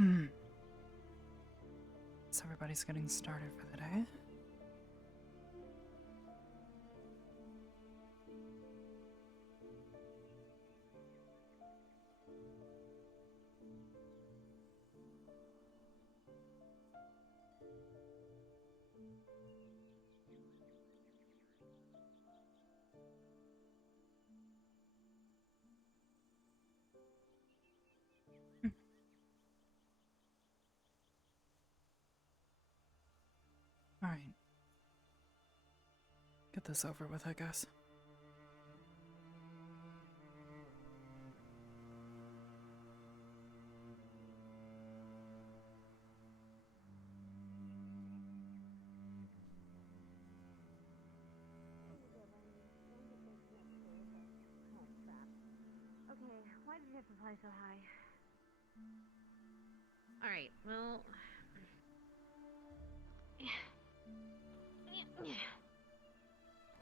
Hmm. So everybody's getting started for the day. Alright. Get this over with, I guess. Okay, why did you have to fly so high? Alright, well...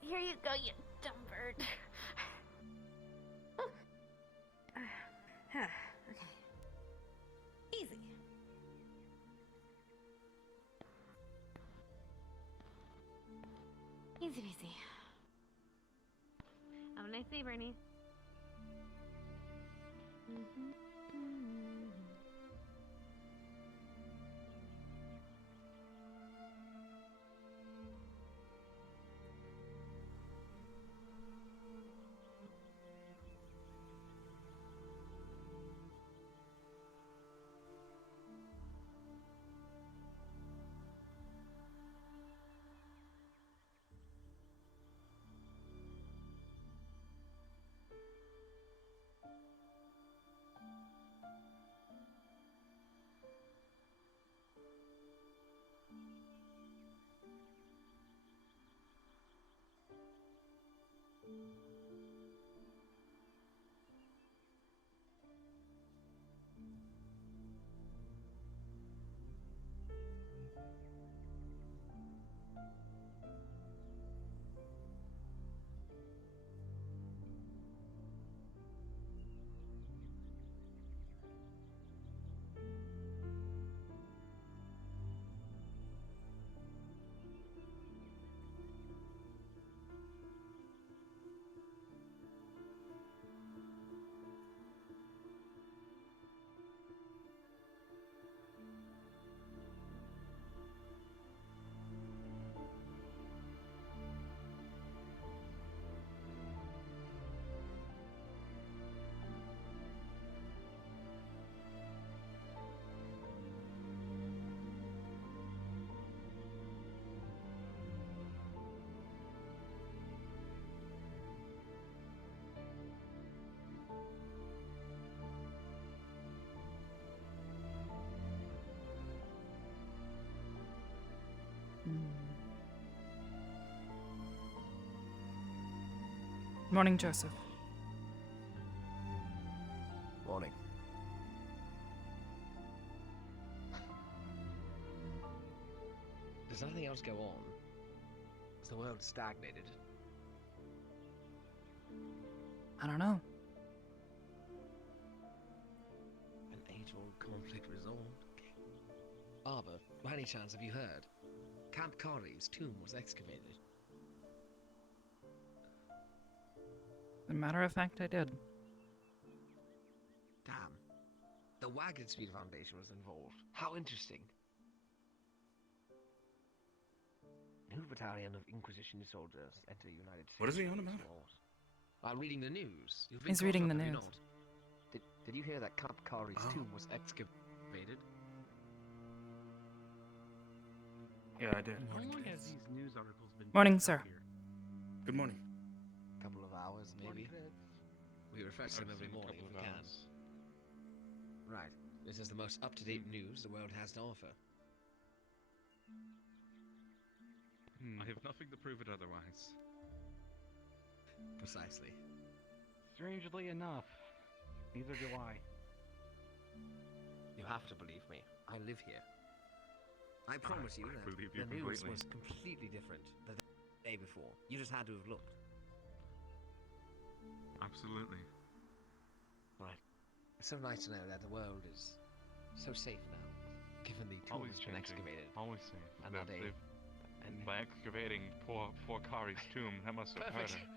Here you go, you dumb bird. Okay. Easy. Easy peasy. Have a nice day, Bernie. Morning, Joseph. Morning. Does nothing else go on? Is the world stagnated? I don't know. An age-old conflict resolved? Arbor, by any chance have you heard? Camp Kari's tomb was excavated. As a matter of fact, I did. Damn. The Wagon Speed Foundation was involved. How interesting. New battalion of Inquisition soldiers enter United States. What is he on about? I'm reading the news. You've been He's caught reading up, the have you news. not? Did you hear that Camp Kari's Oh. tomb was excavated? Yeah, I did. How long has these news articles been? Morning, posted sir. here? Good morning. Couple of hours, maybe. We refresh them every morning if we can. Right. This is the most up-to-date news the world has to offer. I have nothing to prove it otherwise. Precisely. Strangely enough, neither do I. You have to believe me. I live here. I promise you I that believe you the news completely. was completely different the day before. You just had to have looked. Absolutely. Right. It's so nice to know that the world is so safe now, given the tomb Always has been changing. excavated. Always safe. And that they- And by excavating poor Kari's tomb, that must have hurt Perfect. her.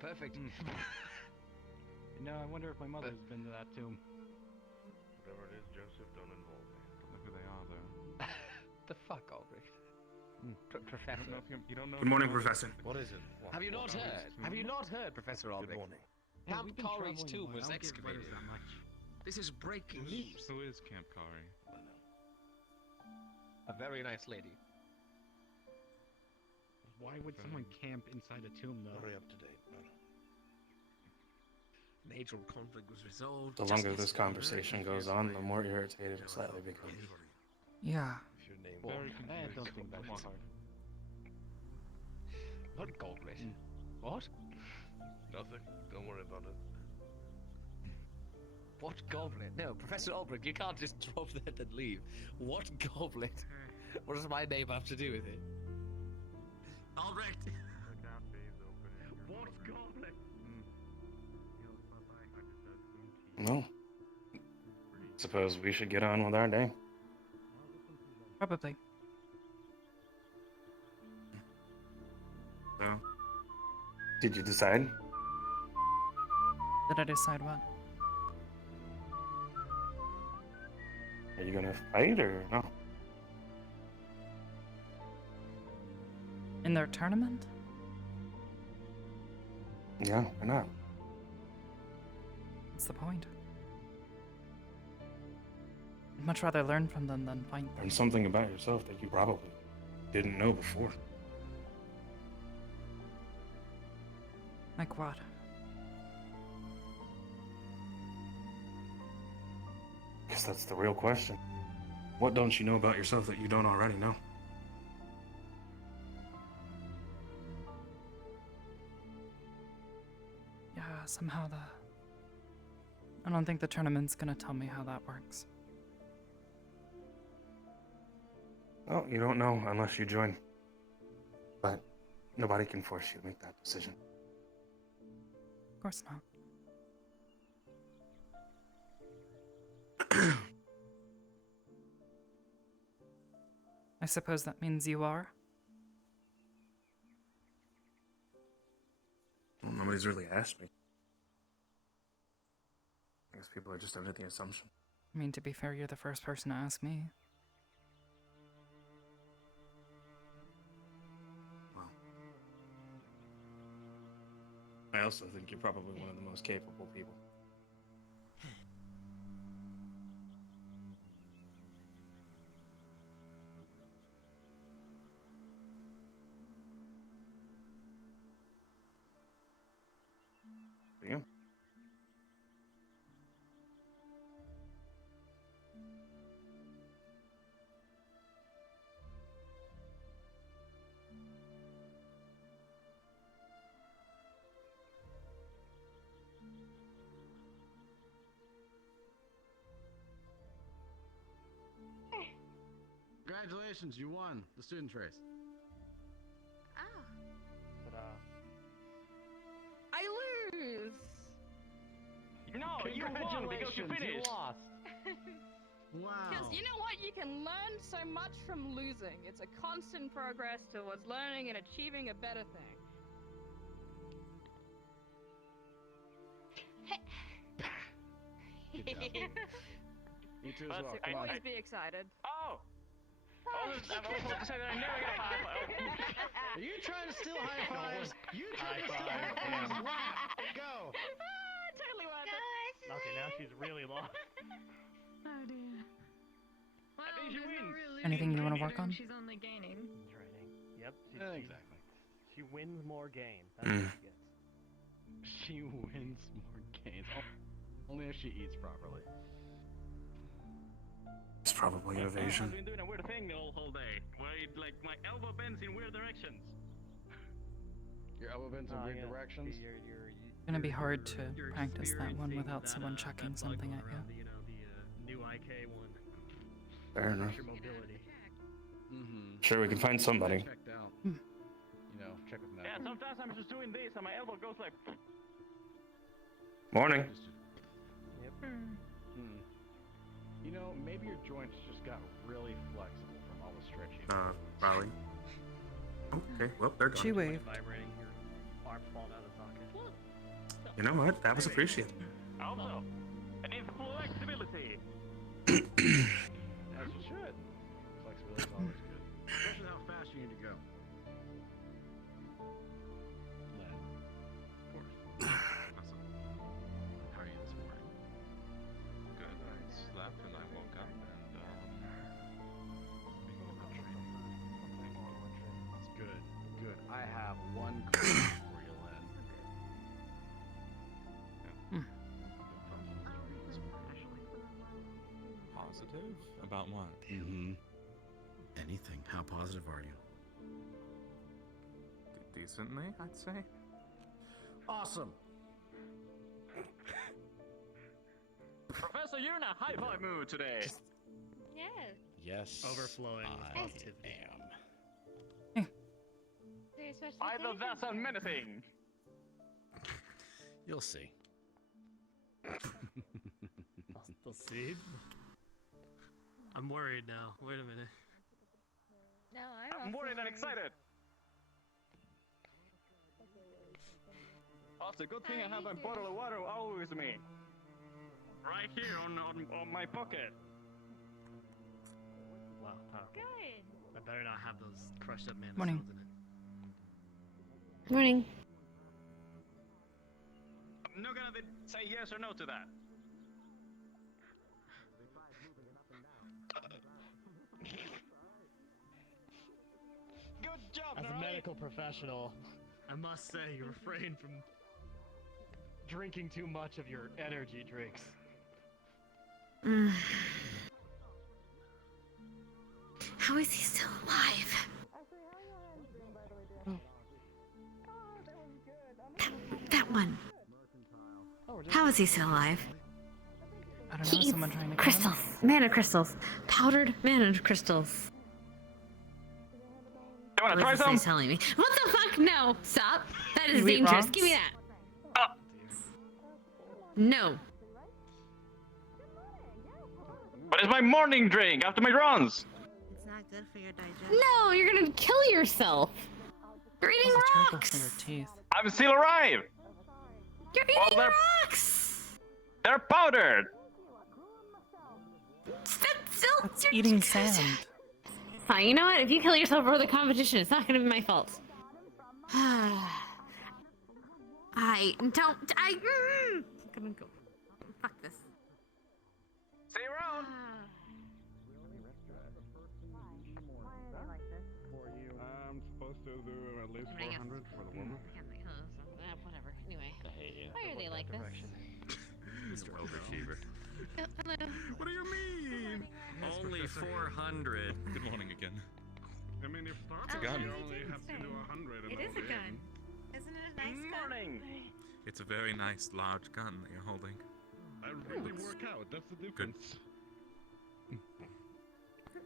Perfect. Mm. You know, I wonder if my mother's been to that tomb. Whatever it is, Joseph, don't involve me. Don't know who they are, though. The fuck, Albrecht? You Professor. don't know if you don't know. Good if morning, your mother- Professor. What is it? Have you not heard? Have you not heard, Professor Good Albrecht? morning. Yeah, Camp we've been Kari's traveling a tomb lot. was I don't get excavated. letters that much. This is breaking news. Who is Camp Kari? A very nice lady. Why would someone camp inside a tomb, though? Very up to date. An age-old conflict was resolved. The longer this conversation goes on, the more irritated I slightly become. Yeah. If your name Very I confused. don't think that's hard. Not goblet. What? Nothing. Don't worry about it. What goblet? No, Professor Albrecht, you can't just drop that and leave. What goblet? What does my name have to do with it? Albrecht! The cafe is open. What goblet? No. Suppose we should get on with our day. Probably. So, Did you decide? Did I decide what? Are you gonna fight or no? In their tournament? Yeah, or not? What's the point? I'd much rather learn from them than fight them. Learn something about yourself that you probably didn't know before. Like what? Guess that's the real question. What don't you know about yourself that you don't already know? Yeah, somehow I don't think the tournament's gonna tell me how that works. Well, you don't know unless you join. But nobody can force you to make that decision. Of course not. I suppose that means you are? Well, nobody's really asked me. I guess people are just under the assumption. I mean, to be fair, you're the first person to ask me. Well, I also think you're probably one of the most capable people. Yeah. Congratulations, you won the students race. Oh. But, I lose! no, you won because you finished. You lost. Wow. Because you know what? You can learn so much from losing. It's a constant progress towards learning and achieving a better thing. Good job. You too as well. So Come on. always be excited. Oh! I'm also supposed to say that I never get a high five. Are you trying to steal high fives? You trying to steal high High fives? Go. Totally worth it. Okay, now she's really lost. Oh dear. Well, I think she there's no wins. real Anything you losing wanna work on? She's only gaining. Training. Yep. Exactly. She wins more gain. That's what she gets. She wins more gain. Only if she eats properly. It's probably an I've evasion. been doing a weird thing the whole day, where like my elbow bends in weird directions. Your elbow bends in weird directions. It's gonna be hard to practice that one without someone chucking something at you. You know, the new IK one. Fair enough. Your mobility. Mm-hmm. Sure, we can find somebody. Checked out. Hmm. You know, check with Yeah, Matt. sometimes I'm just doing this and my elbow goes like. Morning. Yep. Hmm. You know, maybe your joints just got really flexible from all the stretching. Probably. Okay, well, they're gone. She waved. Vibrating, your arms falling out of the socket. You know what? That was appreciated. Also, I need flexibility. As you should. Flexibility's always good. Especially how fast you need to go. Len. Of course. Awesome. How are you this morning? Good. I slept and I woke up and That's good. Good. I have one question for you, Len. positive about what? Mm-hmm. Anything. How positive are you? Decently, I'd say. Awesome. Professor, you're in a high vibe mood today. Yes. Yes. Overflowing with I positivity. am. Either that's or menacing. You'll see. I'll see. I'm worried now. Wait a minute. No, I'm worried and excited. Also, good thing I have a bottle of water always with me. Right here on my pocket. Wow, powerful. Good. I better not have those crushed up mana Morning. cells in it. Morning. I'm not gonna say yes or no to that. Good job, As a Gnarly. medical professional, I must say you refrain from drinking too much of your energy drinks. How is he still alive? That one. How is he still alive? I don't He know. eats Someone trying to kill crystals, him? mana crystals, powdered mana crystals. You wanna What try is this some? guy's telling me? What the fuck? No! Stop! That is You eat dangerous. rocks? Give me that. Ah. No. But it's my morning drink after my runs. It's not good for your digestion. No, you're gonna kill yourself. You're eating This is terrible rocks. for your teeth. I'm still alive. You're Well, eating they're- rocks. They're powdered. That's eating sand. Fine, you know what? If you kill yourself over the competition, it's not gonna be my fault. I don't. I'm gonna go. Fuck this. See you around. I'm supposed to do at least 400 for the woman. Whatever. Anyway. Why are they like this? Mr. Overachiever. Hello. What do you mean? Only 400. Good morning again. I mean, if It's a gun. you only have to do 100. It is a gun. Isn't it a nice gun? Morning. It's a very nice large gun that you're holding. I really work out. That's the difference.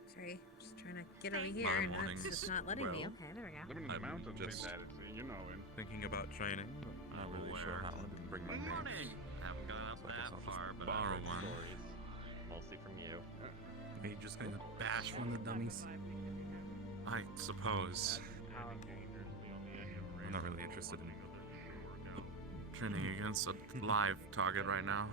Sorry, just trying to get over My here and mornings, it's just not letting me. well, Okay, there we go. Living in the I'm mountains ain't just bad, it's, you know, and thinking about training, but not really sure how. I didn't bring my Morning. mace. Haven't gone up So I guess that I'll far, just but borrow I've heard one. stories, mostly from you. Are you just gonna bash one of the dummies? I suppose. I'm not really interested in training against a live target right now.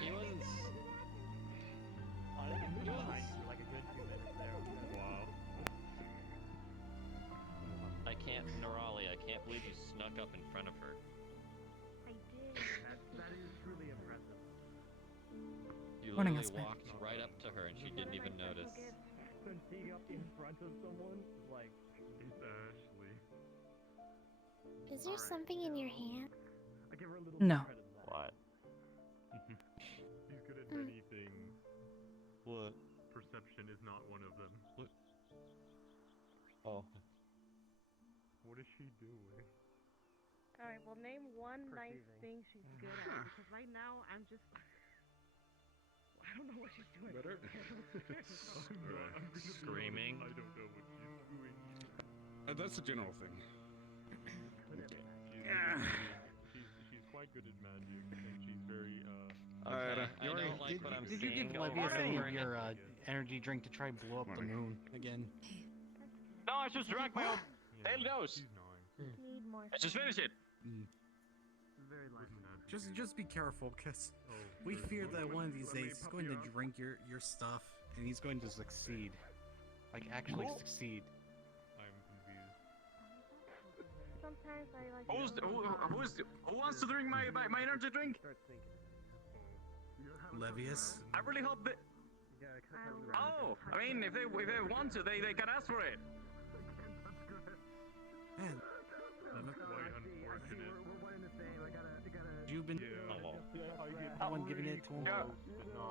he wasn't. Like a good 2 minutes there. Wow. I can't, Nerali, I can't believe you snuck up in front of her. That is truly impressive. You Morning, literally Aspen. walked right up to her and she didn't even notice. Sneaking up in front of someone is like. It's Ashley. Is there something in your hand? I give her a little No. credit for that. What? He's good at many things. What? Perception is not one of them. What? Oh. What is she doing? Alright, well name one nice Perceiving. thing she's good at. Because right now I'm just I don't know what she's doing. Better? Screaming. I don't know what she's doing. That's a general thing. She's quite good at magic, and she's very Okay, I don't like what I'm Did you seeing. give Go Levius over it. your energy drink to try blow up the moon again? No, I just drank my own daily dose. She's gnawing. Need more. I just finished it. Just be careful, cause we fear that one of these days he's going to drink your stuff, and he's going to succeed. Like actually succeed. I'm confused. Sometimes I like. Who wants to drink my energy drink? Levius. I really hope that. Oh, I mean, if they want to, they can ask for it. Man, That's quite unfortunate. you've been The one giving it to him. Yeah.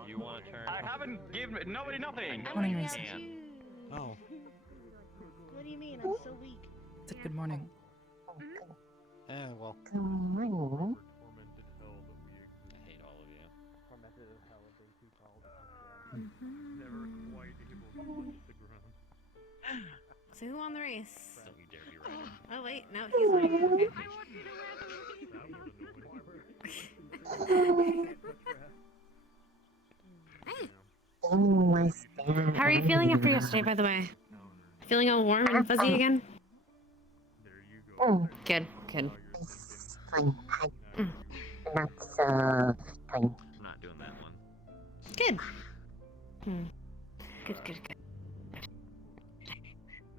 You want to turn? I haven't given nobody nothing. Morning, Reese. Oh. What do you mean? I'm so weak. Said good morning. Well. Tormented hell that we exist. I hate all of you. Tormented in hell, as they too called. Never quite able to touch the ground. So who won the race? Don't you dare be right. Oh wait, no, he's winning. Okay. How are you feeling after yesterday, by the way? Feeling all warm and fuzzy again? There you go. Good, good. Not so fine. I'm not doing that one. Good. Good, good, good.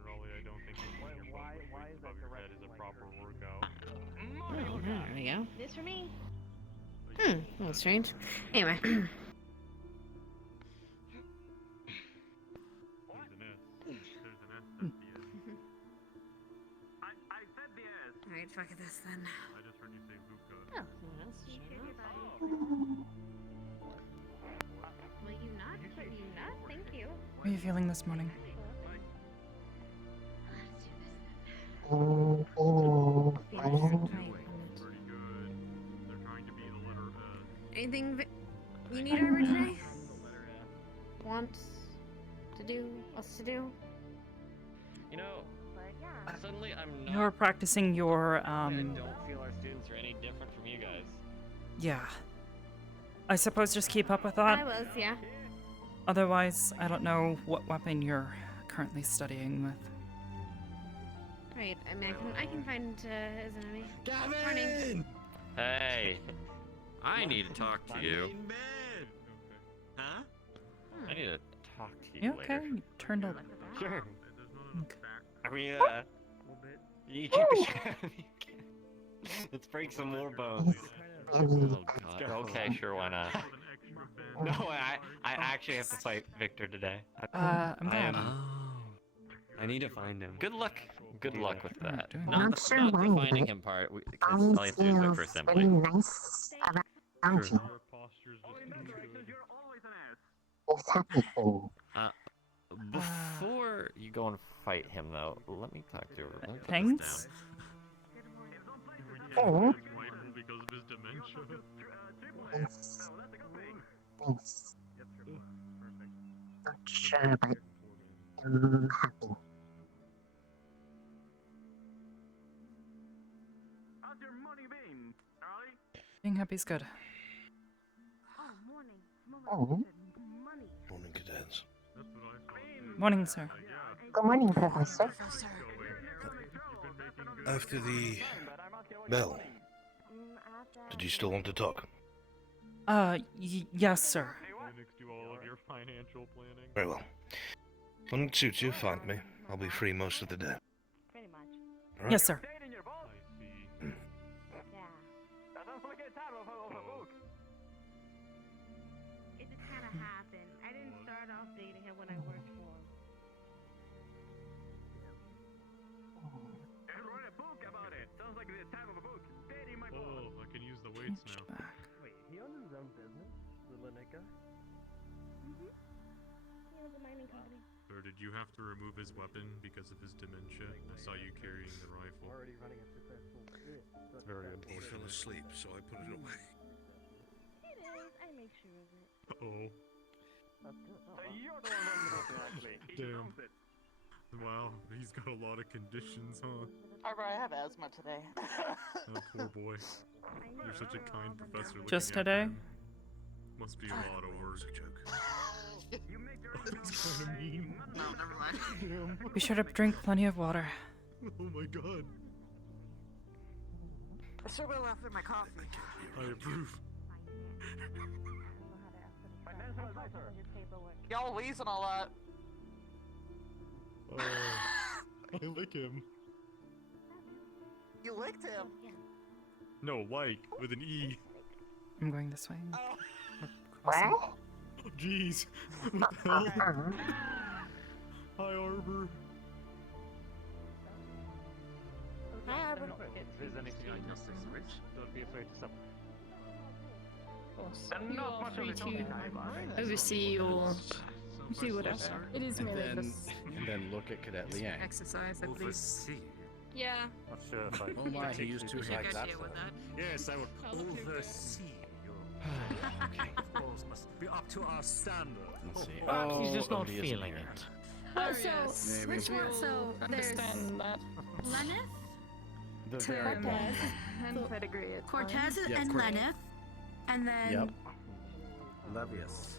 Raleigh, I don't think lifting your butt with weights above your head is a proper workout. Oh, there we go. This for me. That's strange. Anyway. There's an S at the end. I said the S. Alright, fuck this then. I just heard you say Vuka. Oh, someone else showing up. Will you not? Can you not? Thank you. How are you feeling this morning? Pretty good. They're trying to be the letter S. Anything you need Arbor today? Want to do? Us to do? You know, suddenly I'm not. You're practicing your, I don't feel our students are any different from you guys. yeah. I suppose just keep up with I that. was, yeah. Otherwise, I don't know what weapon you're currently studying with. Right, I mean, I can find his enemy. Gavin! Morning. Hey, I need to talk to you. Huh? I need to talk to You you okay? later. You turned a... Sure. Okay. I mean, you let's break some more bones. Oh god. Okay, sure, why not? No, I actually have to fight Victor today. I'm glad. I need to find him. Good luck. Good luck with that. doing Not that. the finding him part. Because all you have to do is wait for assembly. Very nice around you. Your posture's just too good. You're always an S. What's happening? Before you go and fight him, though, let me talk to her. Let me put this Thanks. Oh, Rifle because of his dementia. thanks. Thanks. Not sure, but I'm happy. How's your money been, Charlie? Being happy's good. Oh, morning. Oh, Morning, cadets. That's what I thought. Morning, sir. good morning, Professor. After the bell, did you still want to talk? Yes, sir. Linux do all of your financial planning. Very well. When it suits you, find me. I'll be free most of the day. Pretty much. All right? Yes, sir. I see. Yeah. That sounds like a title of a book. It just kind of happened. I didn't start off dating him when I worked for him. I wrote a book about it. Sounds like the title of a book. Dating my boss. Oh, I can use the weights now. Wait, he owns his own business? The Linux guy? He owns a mining company. Or did you have to remove his weapon because of his dementia? I saw you carrying the rifle. Already running a successful business. It's very He fell asleep, so I put it away. It is. I make sure of it. Oh. That's good. Oh, So you're the one running the business, actually. He Damn. knows it. Wow, he's got a lot of conditions, huh? Arbor, I have asthma today. Oh, poor boy. You're such a kind professor. Just looking today? after him. Must be a lot of work. You make your own That's kind of mean. No, never mind. Damn. Be sure to drink plenty of water. Oh my god. I sure will after my coffee. I approve. financial advisor. Y'all wheezing a lot. Oh, I lick him. You licked him. No, like, with an E. I'm going this way. Oh. What? Oh, jeez. What the hell? Hi, Arbor. Hi, Arbor. If there's anything I missed, don't be afraid to stop. And not much of the talking time. Oversee or do whatever. It is And really then, just and then look at Cadet Liang. exercise, I believe. Yeah. Not sure if I. Oh my, he used to We should like go that. deal with that. Yes, I would oversee your Of must be up to our standard. Let's see. Perhaps he's just not he isn't feeling here. it. Oh, So, yes. Maybe. which one? So, there's Understand that. Lenneth, The very Cortez, And pedigree. Cortez Yep, and Cortez. Lenneth, and then Yep. Levius.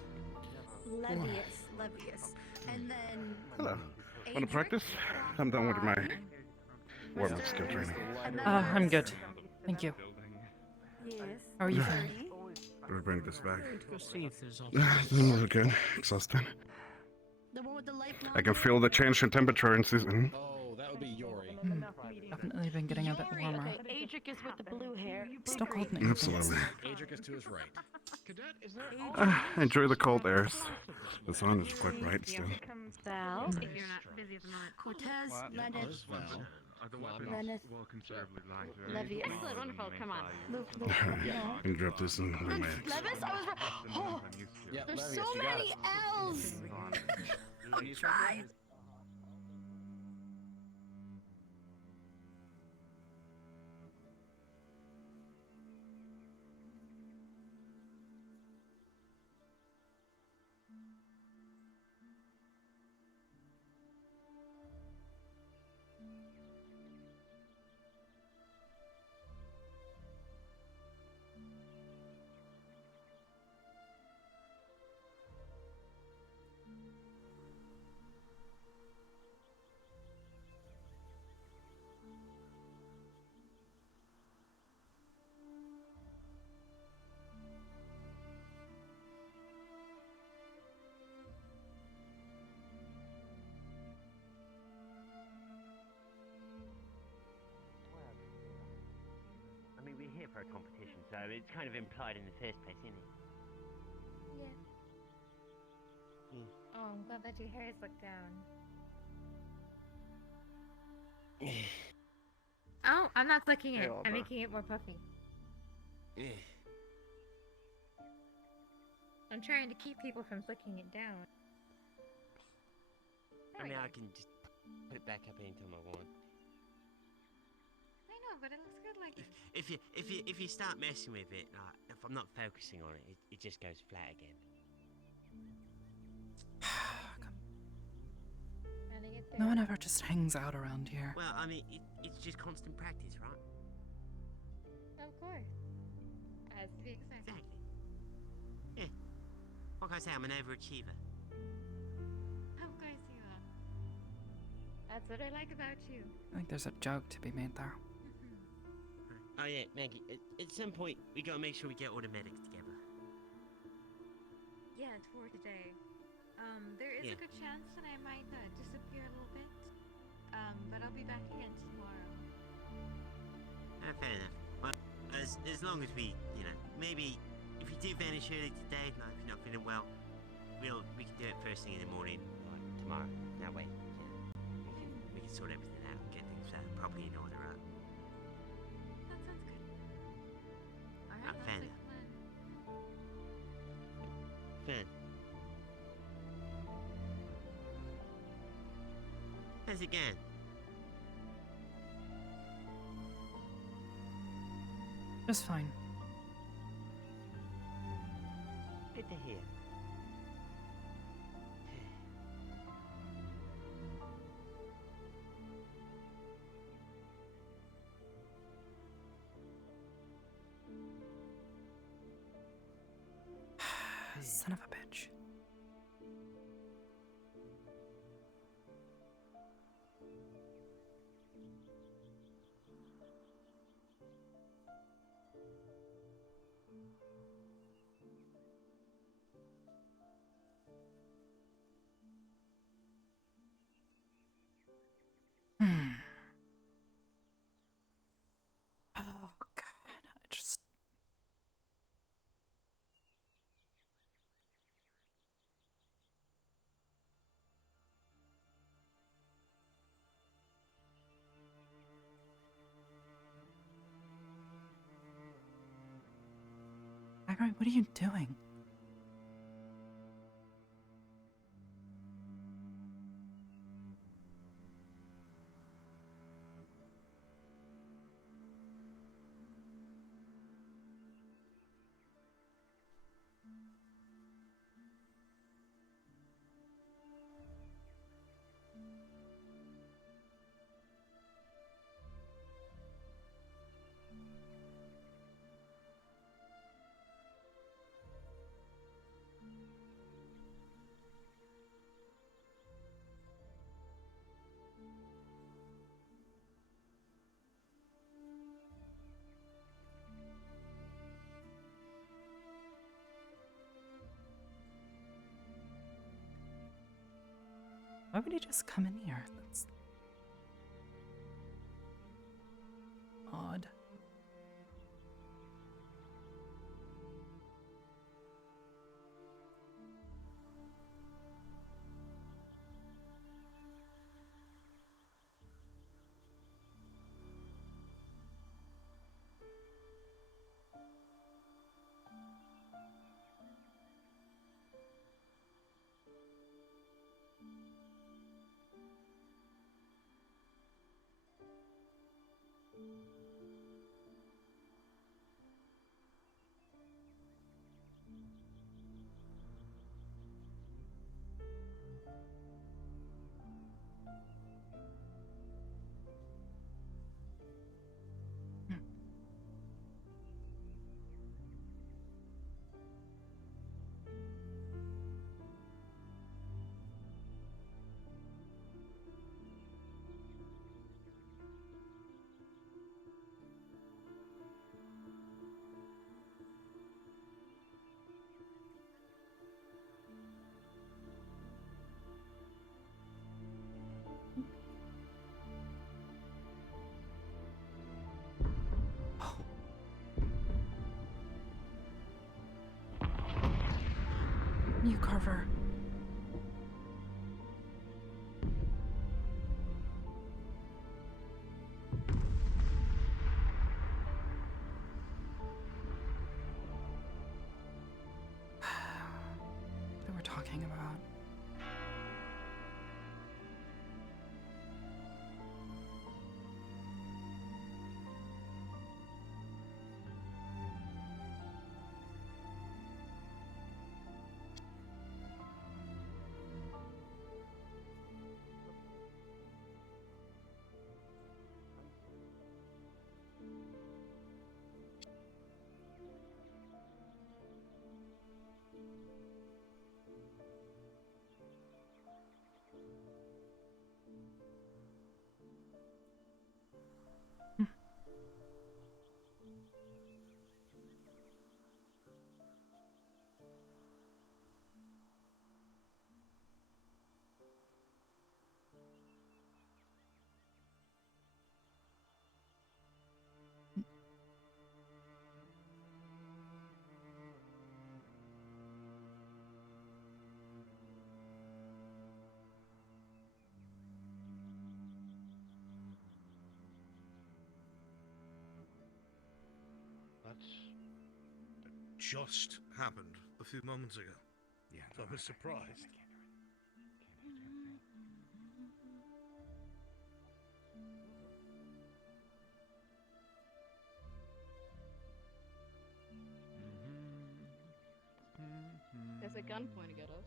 Levius, and then Hello. Want to practice? I'm done with my warm-up skill training. I'm good. Thank you. Yes. How are you feeling? Let me bring this back. Go see if there's I'm all good. Exhausted. The one with the lifelong. I can feel the change in temperature in season. Oh, that would be Yori. Definitely been getting a bit warmer. Okay, Adric is with the blue hair. Still cold in the Absolutely. Adric is to his right. Cadet, is there? Enjoy the cold airs. The sun is quite bright still. Val, If you're not busy at the moment. Cortez, Lenneth, Where's Val? Lenneth, Levius. Excellent, wonderful, come on. Luke, I can drop this in my max. Levis, I was right. Oh, Yeah, there's Levius, so you got many it. L's. I'm trying. I mean, we're here for a competition, so it's kind of implied in the first place, isn't it? Yeah. Oh, I'm glad that your hair is looked down. Oh, I'm not flicking it. I'm making it more puffy. I'm trying to keep people from flicking it down. I mean, I can just put it back up anytime I want. I know, but it looks good like this. If you start messing with it, if I'm not focusing on it, it just goes flat again. No one ever just hangs out around here. Well, I mean, it's just constant practice, right? Of course. As to be expected. Exactly. Yeah. Like I say, I'm an overachiever. Of course you are. That's what I like about you. I think there's a joke to be made there. Oh yeah, Maggie. At some point, we gotta make sure we get all the medics together. Yeah, it's for today. There is a good chance that I might disappear a little bit. But I'll be back again tomorrow. Fair enough. Well, as long as we, maybe if you do vanish early today, like if you're not feeling well, we can do it first thing in the morning, like tomorrow. That way, we can sort everything out and get things properly in order, right? That sounds good. Alright, fair that's enough. plan. Fair. How's it going? Just fine. Good to hear. Son of a bitch. Oh god, I just... Agri, what are you doing? Why would he just come in here? That's odd. You, Carver. They were talking about. That just happened a few moments ago. Yeah. So I was surprised. There's a gun pointing at us.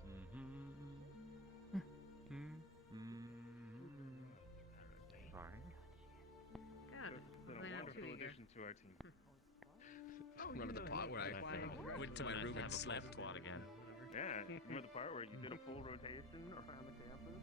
Sorry. God, Been a hopefully not wonderful too eager. addition to our team. Run to the part where I went to my room and slept. Squad again. Yeah, remember the part where you did a full rotation around the campus?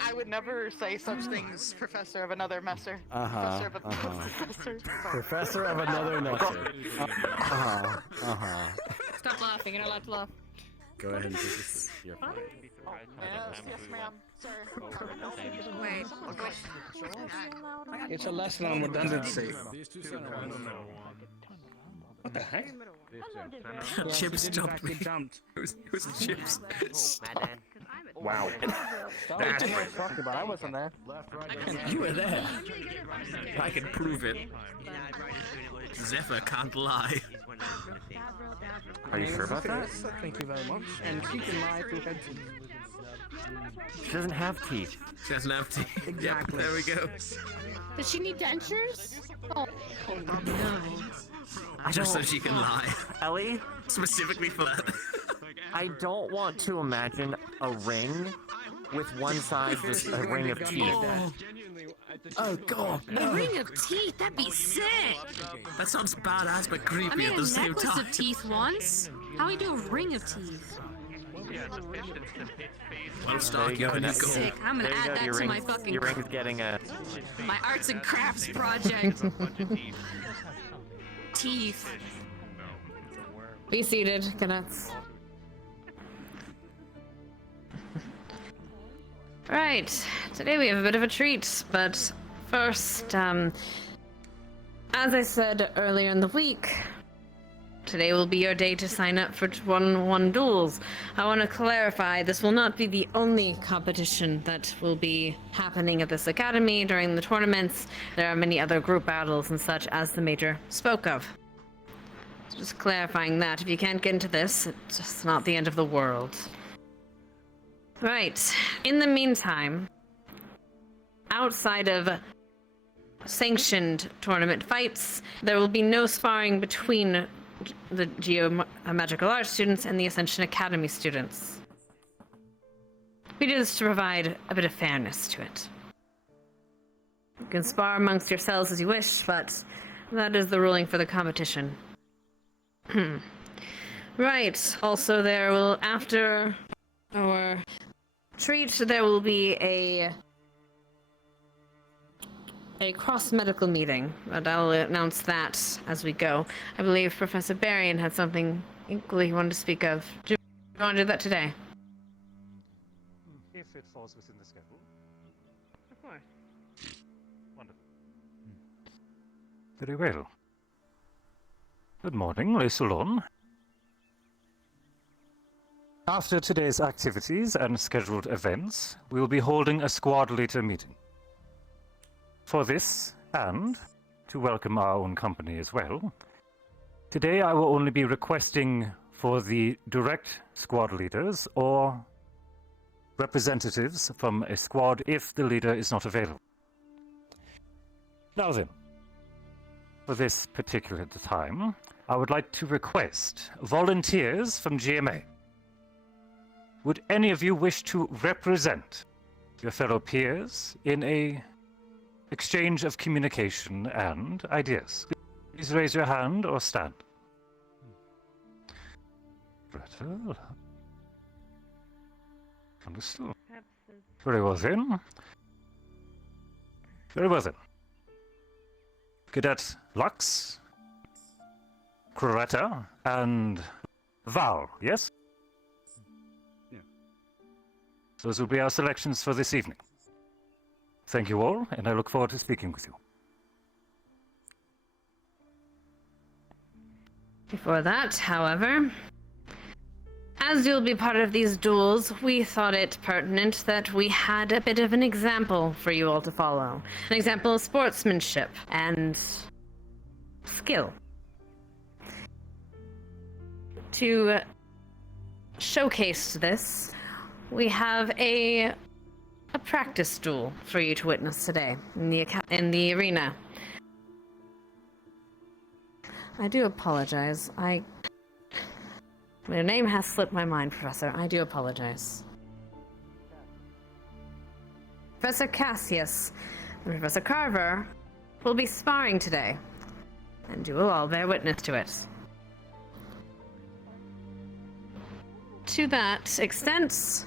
I would never say such things, Professor of another messer. Professor of a professor. Professor of another messer. Stop laughing, you're not allowed to laugh. Go ahead and take this. You're fine. Yes, ma'am. Sir. Wait. It's a lesson on redundancy. What the heck? Chips jumped me. It was Chips. Wow. That's I wasn't there. You were there. I can prove it. Zephyr can't lie. Are you sure about that? Thank you very much. And she can lie through her teeth. She doesn't have teeth. She doesn't have teeth. Exactly. Yep, there we go. Does she need dentures? Oh. Just so she can lie. Ellie, Specifically for that. I don't want to imagine a ring with one side just a ring of teeth. Oh god, A no. ring of teeth, that'd be sick! That sounds badass but creepy I made at a the same necklace time. of teeth once. How do we do a ring of teeth? Well, There Stark, you you go. can That's go. Sick. I'm gonna There you add go. that Your to ring, my fucking your ring is getting a. my arts and crafts project. Teeth. Be seated, cadets. Right, today we have a bit of a treat, but first, as I said earlier in the week, today will be your day to sign up for 1-on-1 duels. I want to clarify, this will not be the only competition that will be happening at this academy during the tournaments. There are many other group battles and such, as the Major spoke of. So just clarifying that, if you can't get into this, it's just not the end of the world. Right. In the meantime, outside of sanctioned tournament fights, there will be no sparring between the Magical Arts students and the Ascension Academy students. We do this to provide a bit of fairness to it. You can spar amongst yourselves as you wish, but that is the ruling for the competition. Right. Also, there will, after our treat, there will be a cross-medical meeting, but I'll announce that as we go. I believe Professor Berrien had something equally he wanted to speak of. Do you want to do that today? If it falls within the schedule. Of course. Wonderful. Very well. Good morning, Les Soulon. After today's activities and scheduled events, we will be holding a squad leader meeting. For this, and to welcome our own company as well, today I will only be requesting for the direct squad leaders or representatives from a squad if the leader is not available. Now then, for this particular time, I would like to request volunteers from GMA. Would any of you wish to represent your fellow peers in a exchange of communication and ideas? Please raise your hand or stand. Better. Understood. Very well then. Very well then. Cadet Lux, Coretta, and Val, yes? Those will be our selections for this evening. Thank you all, and I look forward to speaking with you. Before that, however, as you'll be part of these duels, we thought it pertinent that we had a bit of an example for you all to follow. An example of sportsmanship and skill. To showcase this, we have a practice duel for you to witness today in the arena. I do apologize. Your name has slipped my mind, Professor. I do apologize. Professor Cassius and Professor Carver will be sparring today, and you will all bear witness to it. To that extent,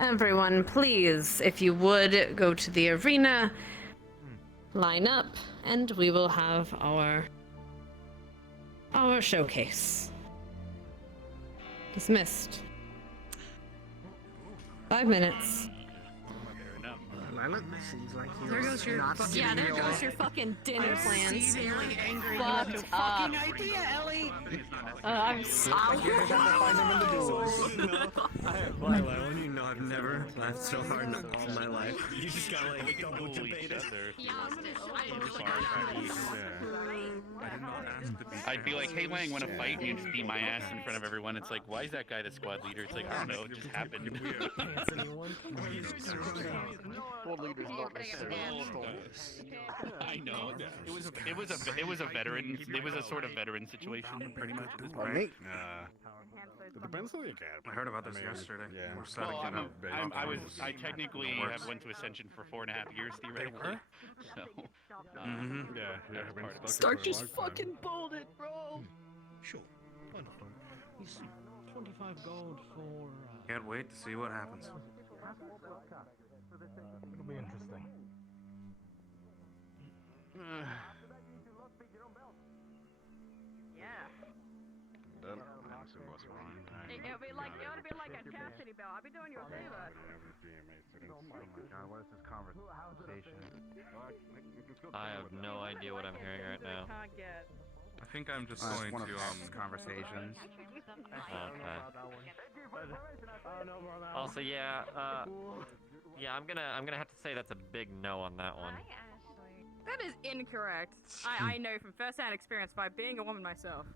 everyone, please, if you would, go to the arena, line up, and we will have our showcase. Dismissed. 5 minutes. Lila, seems like you're There goes your not yeah, there goes your fucking dinner plans. Fucked up. idea, Ellie. I'm Lila, you know I've never laughed so hard in all my life. You just got like double debated. I'd be like, hey Lang, wanna fight? And you'd just beat my ass in front of everyone. It's like, why is that guy the squad leader? It's like, I don't know, it just happened. Squad leader's not necessarily I know. It was a veteran. It was a sort of veteran situation, pretty much. At this point. Me? It depends on the academy. I heard about this yesterday. Yeah. Well, I technically have went to Ascension for 4.5 years theoretically. So. Yeah. Stark just fucking pulled it, bro. Sure. Wonderful. 25 gold for. Can't wait to see what happens. It'll be interesting. It'll be like a chastity belt. I'll be doing you a favor. Oh my god, what is this conversation? I have no idea what I'm hearing right now. I think I'm just going to conversations. Okay. Also, yeah, I'm gonna have to say that's a big no on that one. That is incorrect. I know from first-hand experience by being a woman myself.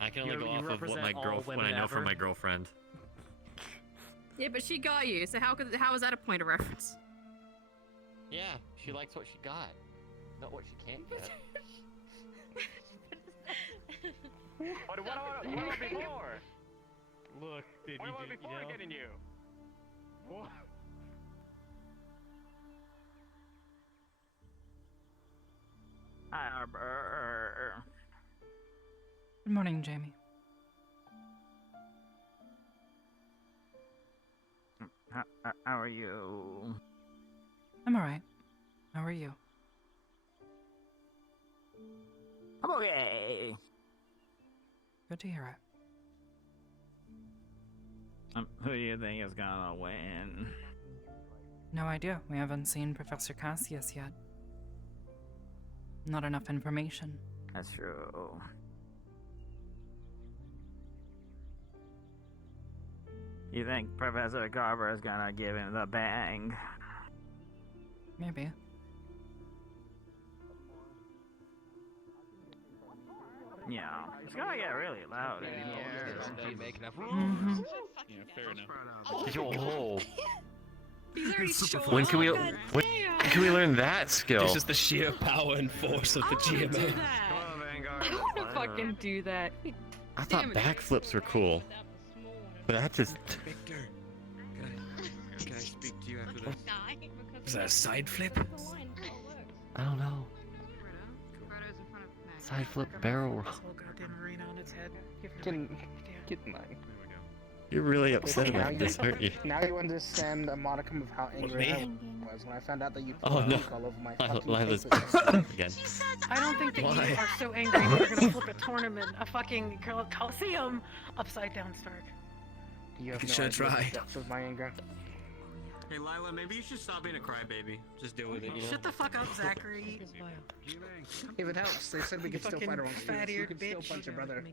I can only go off of what my what I know from my girlfriend. Yeah, but she got you, so how is that a point of reference? Yeah, she likes what she got, not what she can't get. What about before? Look, baby, What about before getting you? What? Arbor. Good morning, Jamie. How are you? I'm alright. How are you? I'm okay. Good to hear it. Who do you think is gonna win? No idea. We haven't seen Professor Cassius yet. Not enough information. That's true. You think Professor Carver is gonna give him the bang? Maybe. Yeah, it's gonna get really loud in here. Mm-hmm. Yeah, fair enough. Yo. He's already showing When can we learn that skill? This is the sheer power and force of the GMO. I wanna fucking do that. I thought backflips were cool, but that just. Victor, can I speak to you after this? Is that a side flip? I don't know. Side flip barrel roll. Get mine. You're really upset about this, aren't you? Now you understand a modicum of how angry I was when I found out that you put ink all over my fucking Lila's papers. again. I don't think that Why? you are so angry that you're gonna flip a tournament, a fucking Coliseum, upside down, Stark. You have You no should idea try. the depth of my anger. Hey Lila, maybe you should stop being a crybaby. Just deal with it, you know? Shut the fuck up, Zachary. If it helps, they said we could still Fucking fight our own students. You fat-eared could still bitch. punch your brother.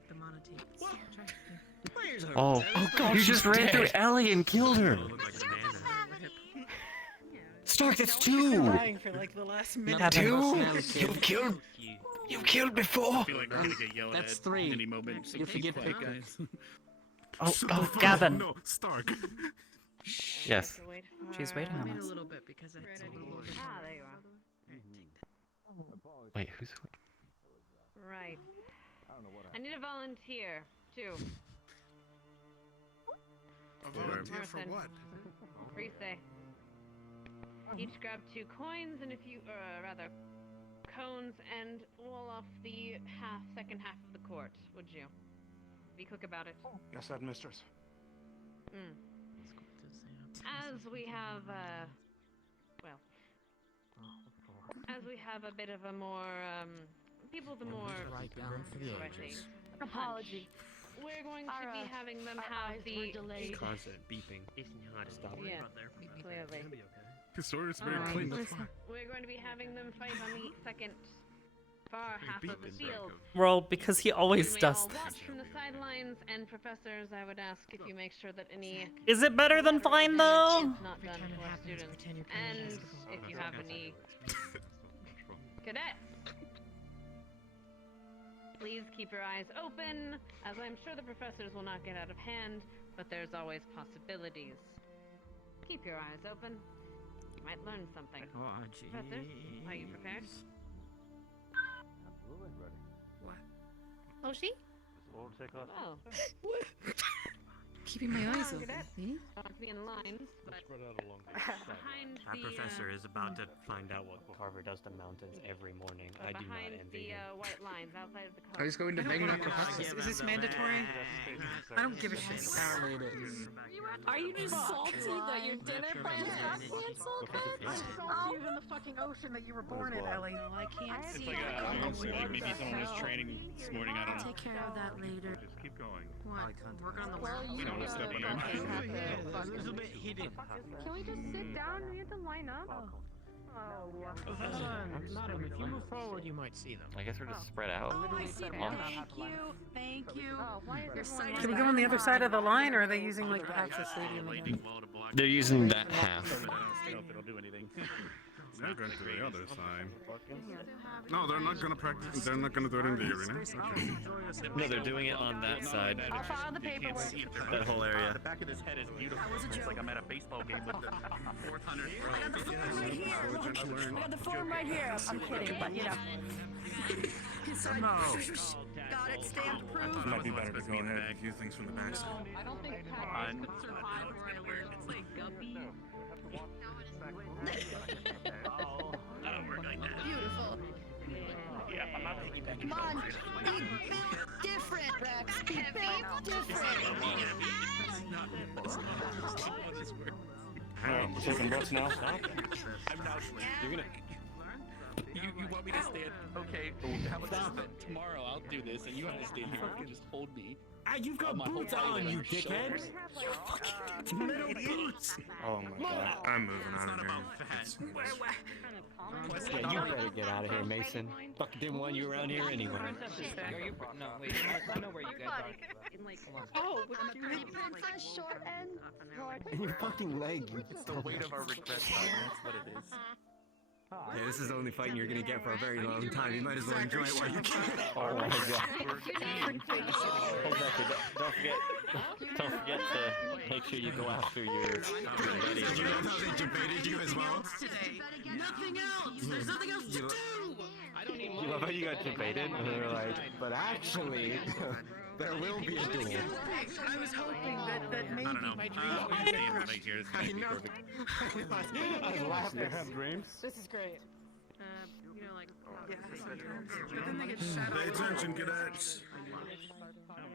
Oh, you just ran through Ellie and killed her. Stark, that's two. Crying for like the last minute. Two? You've killed before. I feel like we're gonna get yelled That's at three. any moment. So You keep forget quiet, to- guys. Oh, Gavin. No, Stark. Yes. She's waiting on Wait us. a little bit because it's a little bit. Ah, there you are. Wait, who's? Right. I need a volunteer, too. A volunteer for Morrison. what? What do you say? Each grab 2 coins and rather, cones and wall off the second half of the court, would you? Be quick about it. Yes, that mistress. As we have, as we have a bit of a more, people with a more, Apology. we're going to be having them have the Constant beeping. Stop. Yeah, clearly. Pistorius very clean. That's fine. We're going to be having them fight on the second far half of the field. Well, because he always You may does all that. watch from the sidelines, and professors, I would ask if you make sure that any Is it better than fine though? is not done to our students. And if you have any cadets, please keep your eyes open, as I'm sure the professors will not get out of hand, but there's always possibilities. Keep your eyes open. You might learn something. Oh, Professors, are you prepared? Absolutely ready. What? Oh, she? We'll take off. Oh. Keeping my eyes Come on, open. cadets. See? Don't have to be in lines, but Spread out along the behind Our the professor is about to find out what Carver does to mountains every morning. I do not behind envy the him. white lines outside of the Are you car. going to bang out professors? Is this mandatory? I don't give a shit. Are you just salty that your dinner plans got canceled? Oh, you in the fucking ocean that you were born in, Ellie. No, I can't It's see. like, like maybe someone was training this morning. I don't know. Take care of that later. Just keep going. What? Work on the Well, world. you don't wanna step on it. It's a little bit hidden. Can we just sit down? We have to line up. Madam, if you move forward, you might see them. I guess we're just spread out. Oh, I see. Oh. Thank you. Thank you. Your side Can we go on the other side of the line, or are they using like the access stadium again? They're using that half. I don't know if it'll do anything. They're going to the other side. No, they're not going to practice. They're not going to do it in the arena. Okay. No, they're doing it on that side. I'll file the paperwork. That whole area. The back of this head is beautiful. It's like I'm at a baseball game with the 400. I got the form right here. I got the form right here. I'm kidding, but you know. Inside. Got it. Stamped. Approved. It might be better to go ahead and view things from the backside. I don't think Pat could survive Royal Alert. It's like Guppy. Beautiful. Yeah, I'm not piggybacking. Come on. Be different, Rex. Be different. Alright, we're taking votes now. I'm not. You're gonna. You want me to stand? Okay. How about this? Tomorrow I'll do this, and you have to stand here and just hold me. You've got boots on, you dickhead! Metal boots! Oh my god. I'm moving out of here. Yeah, you better get out of here, Mason. Fuck didn't want you around here anyway. No, wait. I know where you guys are. Oh, I'm a pretty princess, short end. In your fucking leg, you. It's the weight of our regrets. That's what it is. Yeah, this is the only fighting you're gonna get for a very long time. You might as well enjoy it while you can. Oh my god. Don't forget to make sure you go after your buddy. You know how they debated you as well? Nothing else. There's nothing else to do. You love how you got debated and they were like, But actually, there will be a duel. I was hoping that maybe. I don't know. My Right here. This I might be know. perfect. I laughed You have dreams? This is great. You know, like. But then they get shot Pay attention, cadets.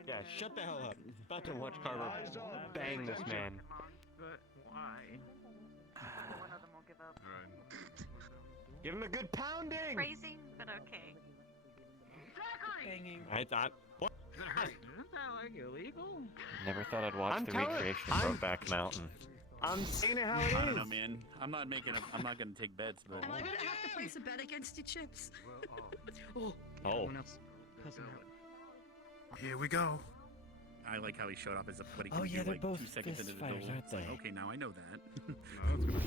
yeah, shut the hell up. About to watch Carver bang this man. But why? Give him a good pounding! Phrasing, but okay. Banging. I thought. What? Isn't that like illegal? Never thought I'd watch the recreation of Brokeback Mountain. I'm saying it how it is. I don't know, man. I'm not gonna take bets, but. Am I gonna have to place a bet against you, Chips? Oh. Oh. Here we go. I like how he showed up as a buddy. Oh, yeah, they're like both 2 seconds fist into the fighters, duel. aren't It's like, they? okay, now I know that. No, it's gonna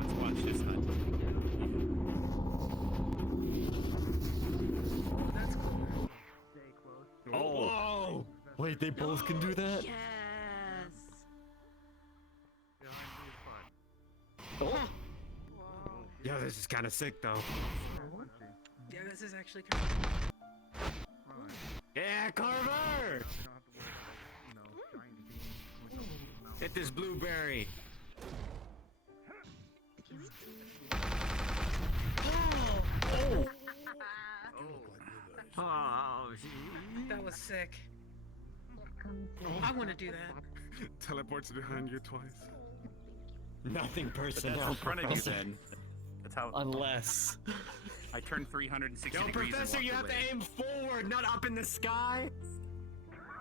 Let's watch this hunt. That's cool. Oh! Whoa! Wait, they both can do that? Yes. Oh! Yeah, this is kind of sick though. Yeah, this is actually kind of. Yeah, Carver! Get this blueberry. Oh, That was sick. I want to do that. Teleports behind you twice. Nothing But that's personal, in front of you Professor. then. That's how. Unless. I turned 360 Yo, degrees. Professor, and you walked have away. to aim forward, not up in the sky.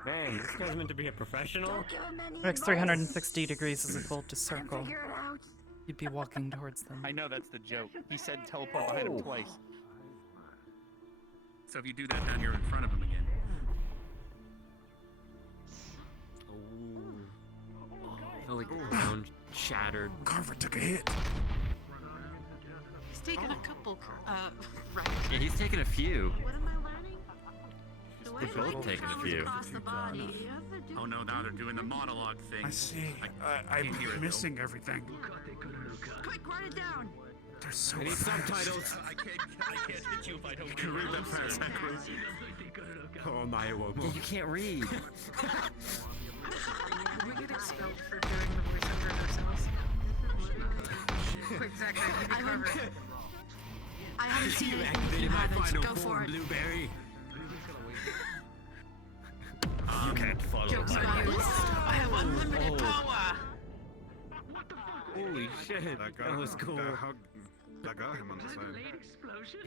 Man, this guy's meant to be a professional. Next 360 degrees is equal to circle. You'd be walking towards them. I know that's the joke. He said teleport behind him twice. So if you do that, then you're in front of him again. I feel like the ground shattered. Carver took a hit. He's taken a couple, right. Yeah, he's taken a few. What am I learning? The way They're both light taking a travels few. across the body. Oh no, now they're doing the monologue thing. I see. can't hear it, I'm though. missing everything. Quick, write it down. They're so I need fast. subtitles. I can't hit you if I don't You can read them fast, Zachary. Oh my, you can't read. Did we get expelled for doing the voiceover ourselves? Quick, Zachary, give me cover. I haven't seen You anything if activated you my haven't. final Go for form, it. Blueberry. You can't follow Joke's my on you. rules. I have unlimited power. Holy shit, that was cool. That got him on the side.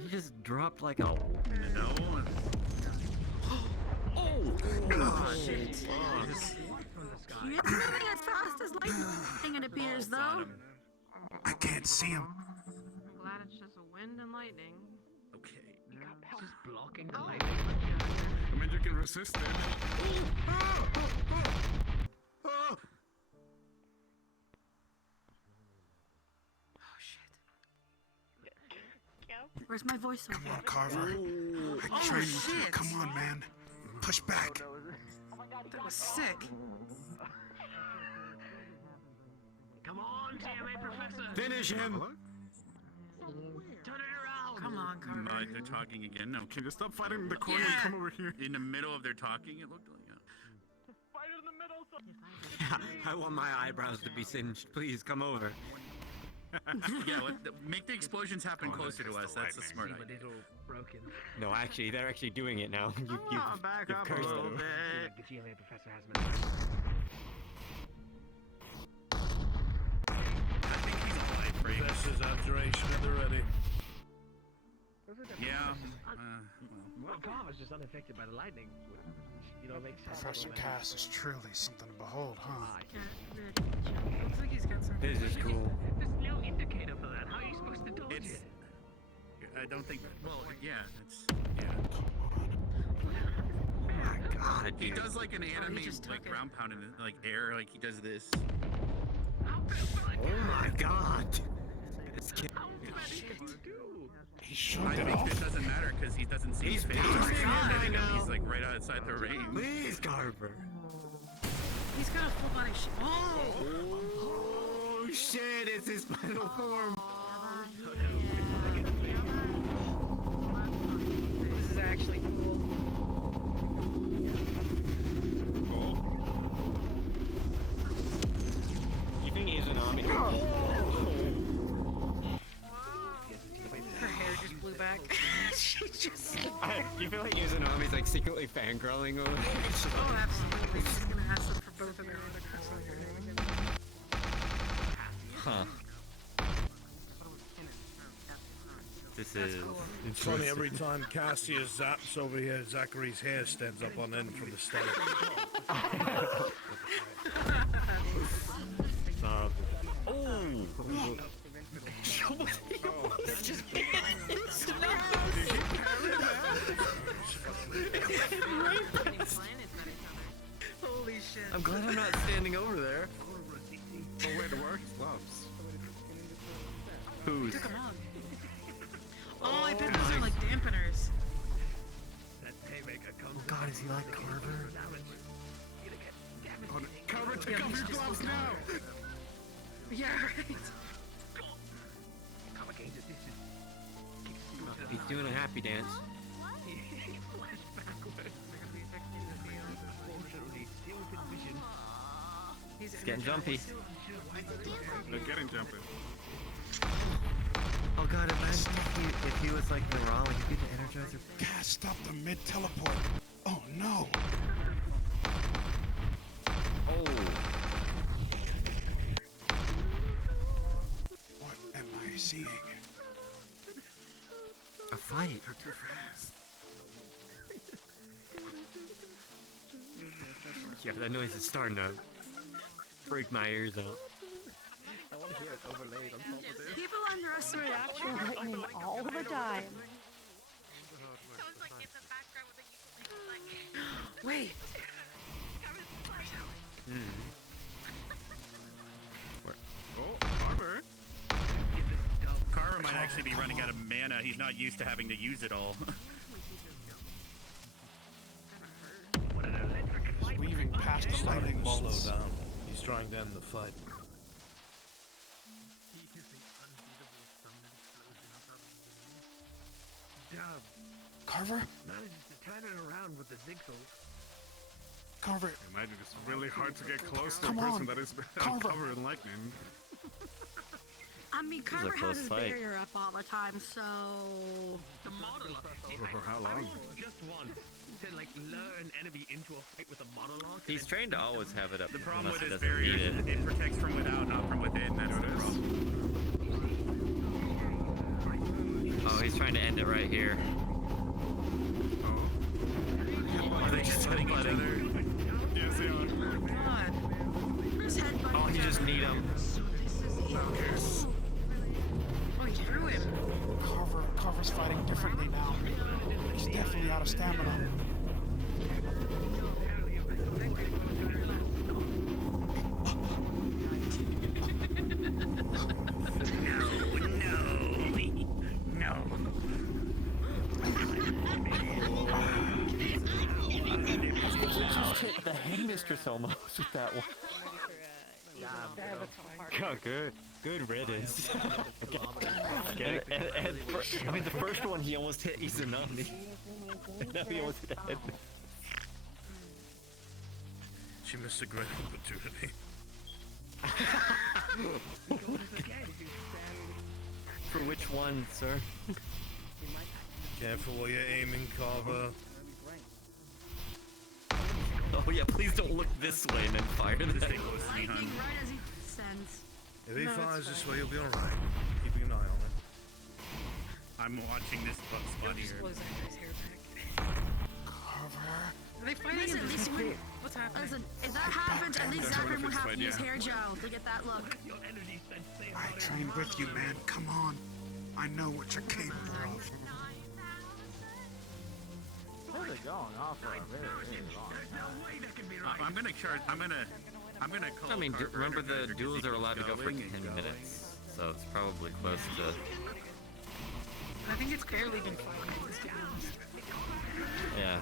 He just dropped like a... No. Oh, shit. It's moving as fast as lightning, it appears, though. I can't see him. I'm glad it's just a wind and lightning. Okay. Just blocking the lightning. I mean, you can resist it. Where's my voiceover? Come on, Carver. I trained with you. Come on, man. Push back. That was sick. Come on, TMA Professor. Finish him. Turn it around. Come on, Carver. They're talking again. No. Can you stop fighting in the corner and come over here? In the middle of their talking, it looked like. Fight in the middle. I want my eyebrows to be singed. Please, come over. Yeah, make the explosions happen closer to us. That's a smart But idea. it's all broken. No, actually, they're actually doing it now. You've Back up a cursed little them. bit. The GMA Professor has been. I think he's alive, right? Professor's abjuration at the ready. Yeah. Well, Carver's just unaffected by the lightning. You know, makes sense. Professor Cass is truly something to behold, huh? Looks like he's got some. This is cool. There's no indicator for that. How are you supposed to dodge It's. it? I don't think. Well, yeah, it's. Yeah. Oh my god, He dude. does like an anime, just like took it. ground pound in like air, like he does this. Oh my god. It's He shut I it think off. it doesn't matter because he doesn't see his face. He's like right outside the range. Please, Carver. He's got a full body shit. Oh! Oh shit, it's his final form. This is actually cool. You think he's an army? Her hair just blew back. She just. You feel like Izanami's like secretly fangirling over Oh, absolutely. She's gonna ask them for both of their Huh. This is... It's funny, every time Cassius zaps over here, Zachary's hair stands up on end from the stage. Holy shit. I'm glad I'm not standing over there. Oh, wait, where his gloves? Who's? Took them off. Oh, I bet those are like dampeners. Oh god, is he like Carver? Oh, Carver, take off your gloves now! Yeah, right. He's doing a happy dance. He's getting jumpy. They're getting jumpy. Oh god, imagine if he was like the Raleigh, he'd be the Energizer. stopped the mid-teleport. Oh no! Oh. What am I seeing? A fight. They're too fast. Yeah, that noise is starting to freak my ears out. I want to hear it overlaid on top of this. People underestimate actual lightning all the time. Wait. Oh, Arbor. Kara might actually be running out of mana. He's not used to having to use it all. He's weaving past the lightning bolts. Slow down. He's trying to end the fight. Carver? Manages to turn it around with the zigzag. Carver. Imagine it's really hard to get close to a Come person on. that is Carver. covered in lightning. I mean, is a Carver close has his fight. barrier up all the time, so... The monologue. For how long? Just once. To like lure an enemy into a fight with a monologue. He's trained to always have it up. The problem unless with he his doesn't barrier need is it. it protects from without, not from within. That's the problem. Oh, he's trying to end it right here. Are they just hitting each other? Yes, they are. God. Where's headbutt? Oh, he just need him. Oh, he threw him. Carver's fighting differently now. He's definitely out of stamina. Just hit the headmistress almost with that one. Oh, good riddance. I mean, the first one he almost hit Izanami. And now he almost hit the head. She missed a great opportunity. For which one, sir? Careful while you're aiming, Carver. Oh yeah, please don't look this way and then fire that. Stay close to me, hon. Right as he sends. If he fires this way, you'll be alright. Keeping an eye on it. I'm watching this spot here. Carver. Are they fighting Listen, in this listen, What's happening? Listen, if that happens, at least That's one Zachary of would his have to fight, use yeah. hair gel to get that look. I trained with you, man. Come on. I know what you're capable of. They're going off for a very, very long time. I'm gonna charge. I'm gonna call. I mean, Carver remember the Enterprises duels to are keep allowed to go for going 10 and going. minutes, so it's probably close to... I think it's barely been 5 minutes, to be honest. Yeah.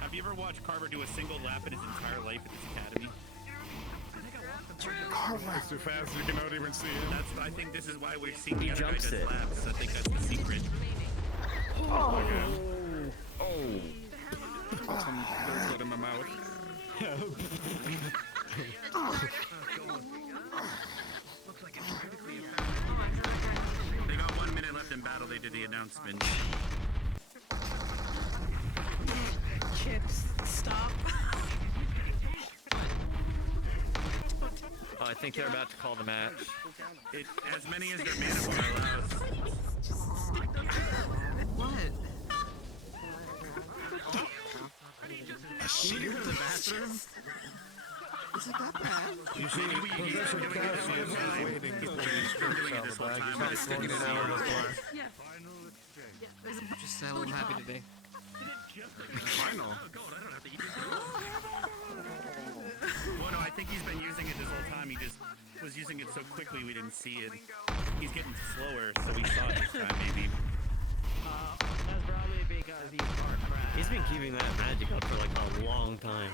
Have you ever watched Carver do a single lap in his entire life at this academy? Carver. It's too fast, you cannot even see it. I think this is why we're seeing He the other guy jumps does it. laps. I think that's the secret. Oh. Oh. Some blood in my mouth. They got 1 minute left in battle. They did the announcement. Kids, stop. Oh, I think they're about to call the match. As many as their mana bar allows. What? Can you go to the bathroom? Is it that bad? You see, Professor Cassius is waiting to pull these strips out of the bag. He's not sticking it out on the floor. Yeah. Just a little happy today. Final. Well, no, I think he's been using it this whole time. He just was using it so quickly we didn't see it. He's getting slower, so we saw it this time, maybe. That's probably because he's hard crap. He's been keeping that magic up for like a long time.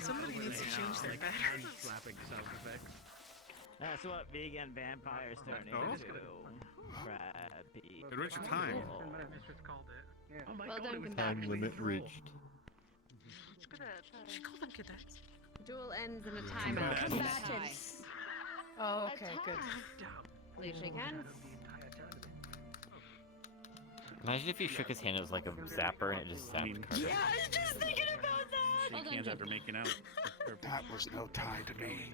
Somebody needs to change their batteries. Slapping sound effects. That's what vegan vampires turn into. Crappy. It reached a time. Oh my Well god, done, it was Commander. actually limit troll. reached. She called them cadets. Duel ends in a timeout. Combatants. Oh, okay, good. Please shake hands. Imagine if he shook his hand, it was like a zapper and it just zapped Carter. Yeah, I was just thinking about that. Shake hands after making out. That was no tie to me.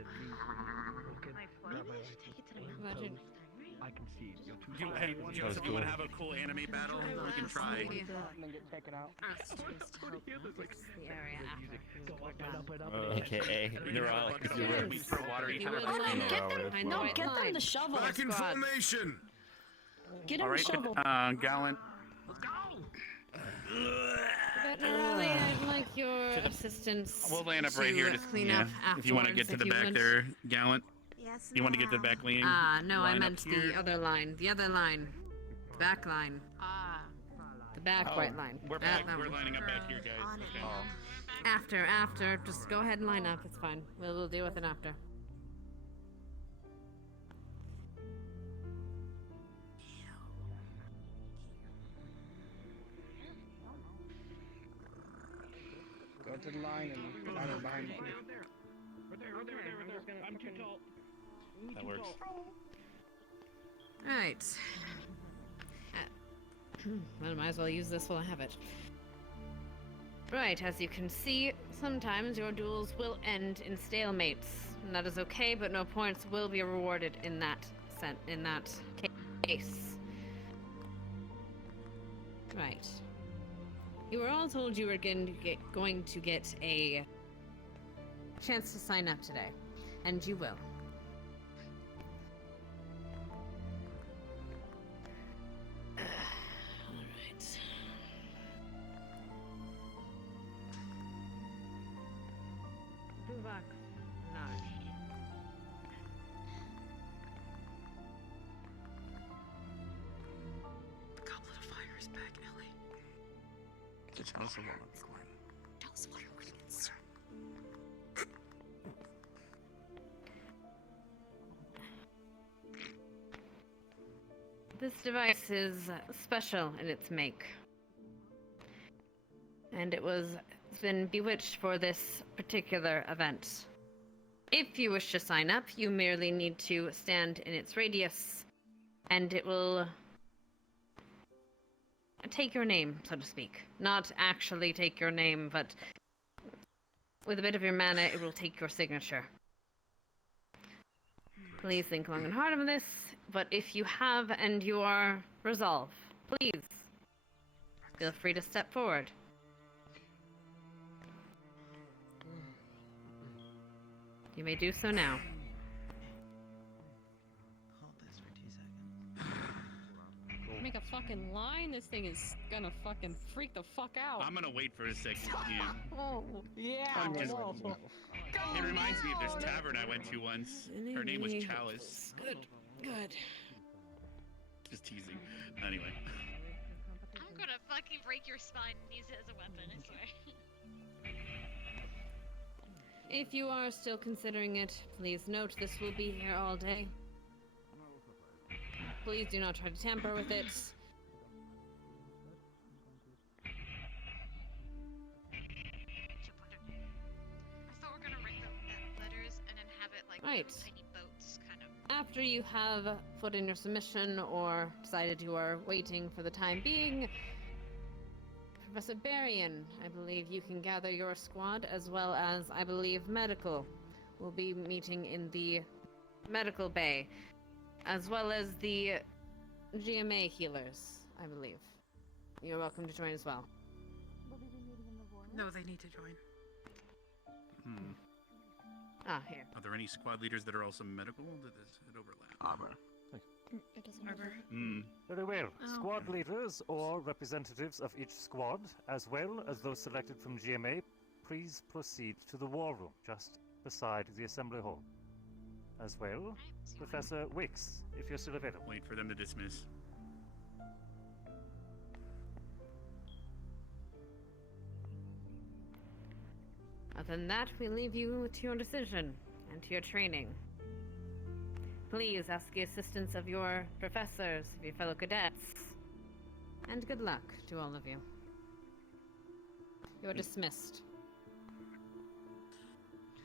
Imagine. I can see. Do you guys want to have a cool anime battle? We can try. And then get taken out. The area AKA neurology. We throw water each other. Get them the shovel. Back in formation. Get him All the right, shovel. Gallant. Venerali, I'd like your assistance. We'll line up right here to clean up afterwards. if you want to get to the back there, Gallant. Yes. You want to get to the back lane? No, I Line meant up here. the other line. The other line. The back line. The back right line. We're That back. We're one. lining up back here, guys. Okay. After. Just go ahead and line up. It's fine. We'll deal with it after. Go to the line and line up behind me. I'm too tall. That works. Right. Well, might as well use this while I have it. Right, as you can see, sometimes your duels will end in stalemates. And that is okay, but no points will be rewarded in that case. Right. You were all told you were going to get a chance to sign up today, and you will. Alright. Back. No. The Goblet of Fire is back, Ellie. Tell us what Tell us what we're gonna get started. This device is special in its make. And it's been bewitched for this particular event. If you wish to sign up, you merely need to stand in its radius, and it will take your name, so to speak. Not actually take your name, but with a bit of your mana, it will take your signature. Please think long and hard on this, but if you have and you are resolved, please feel free to step forward. You may do so now. Hold this for 2 seconds. Make a fucking line. This thing is gonna fucking freak the fuck out. I'm gonna wait for a second. Yeah. Oh, yeah. I'm just- It reminds me of this tavern I went to once. Her name was Chalice. Good. Just teasing. Anyway. I'm gonna fucking break your spine and use it as a weapon, I swear. If you are still considering it, please note this will be here all day. Please do not try to tamper with it. I thought we were gonna write the letters and then have it like Right. tiny boats, kind of. After you have put in your submission or decided you are waiting for the time being, Professor Berrien, I believe you can gather your squad, as well as, I believe, medical will be meeting in the medical bay, as well as the GMA healers, I believe. You're welcome to join as well. No, they need to join. Here. Are there any squad leaders that are also medical? Does it overlap? Arbor. It doesn't matter. Very well. Oh. Squad leaders or representatives of each squad, as well as those selected from GMA, please proceed to the war room just beside the assembly hall. As well, Professor Wicks, if you're still available. Wait for them to dismiss. Other than that, we leave you to your decision and to your training. Please ask the assistance of your professors, of your fellow cadets. And good luck to all of you. You are dismissed.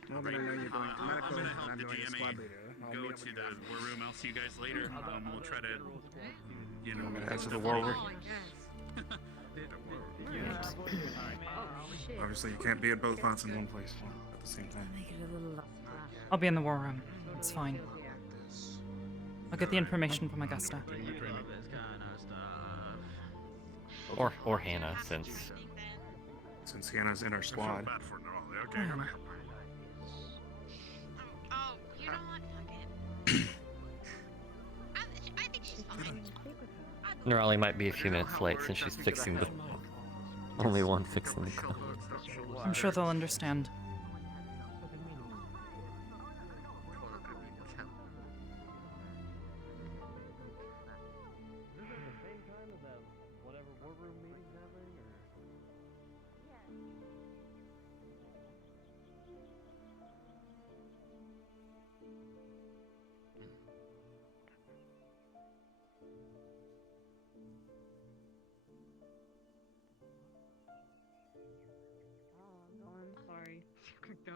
I'm gonna know you're going to I'm medical, gonna and help I'm the doing a squad DMA leader. I'll go meet up to with the you. war room. I'll see you guys later. We'll try to, you know, Head to the war room. Obviously, you can't be at both spots in one place at the same time. I'll be in the war room. It's fine. I'll get the information from Augusta. Or Hannah, since Hannah's in our squad. Oh, you know what? Fuck it. I think she's fine. Nerali might be a few minutes late since she's fixing the only one fixing the car. I'm sure they'll understand. Sorry. Go.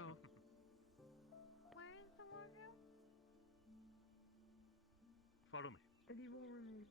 Where is the war room? Follow me. The war room is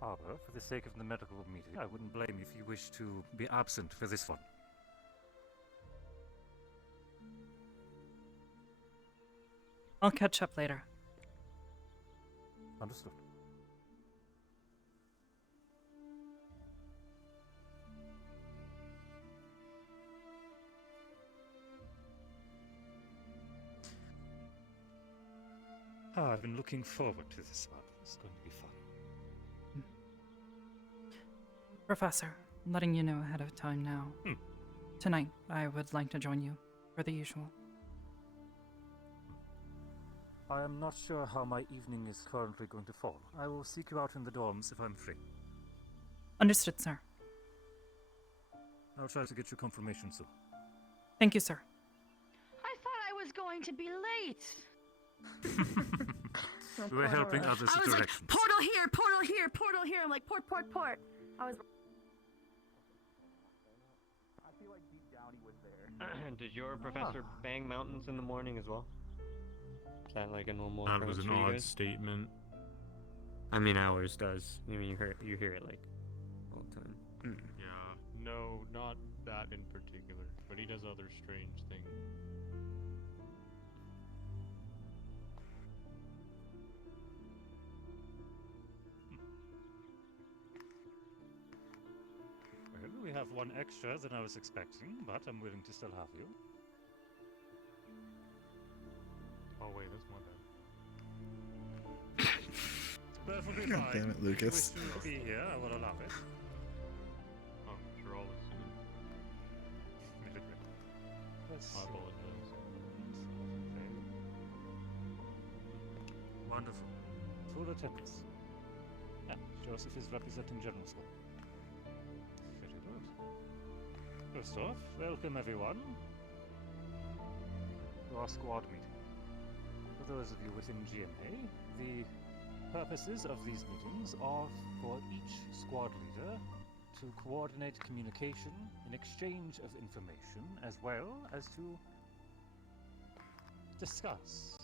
Arbor, for the sake of the medical meeting, I wouldn't blame you if you wish to be absent for this one. I'll catch up later. Understood. I've been looking forward to this one. It's going to be fun. Professor, I'm letting you know ahead of time now. Tonight, I would like to join you, for the usual. I am not sure how my evening is currently going to fall. I will seek you out in the dorms if I'm free. Understood, sir. I'll try to get you confirmation soon. Thank you, sir. I thought I was going to be late. We were helping others I with was like, directions. portal here, portal here, portal here. I'm like, port. I was. I feel like deep down he was there. Did your professor bang mountains in the morning as well? Is that like a normal That occurrence was an for you odd guys? statement. I mean, ours does. I mean, you hear it like all the time. Yeah. No, not that in particular, but he does other strange things. Well, we have one extra than I was expecting, but I'm willing to still have you. Oh wait, that's my bad. Perfectly God fine. damn it, Lucas. If you wish to be here, I will allow it. Oh, you're always soon. Let's I see. apologize. Okay. Wonderful. Full attendance. Joseph is representing General School. Very good. First off, welcome everyone to our squad meeting. For those of you within GMA, the purposes of these meetings are for each squad leader to coordinate communication in exchange of information, as well as to discuss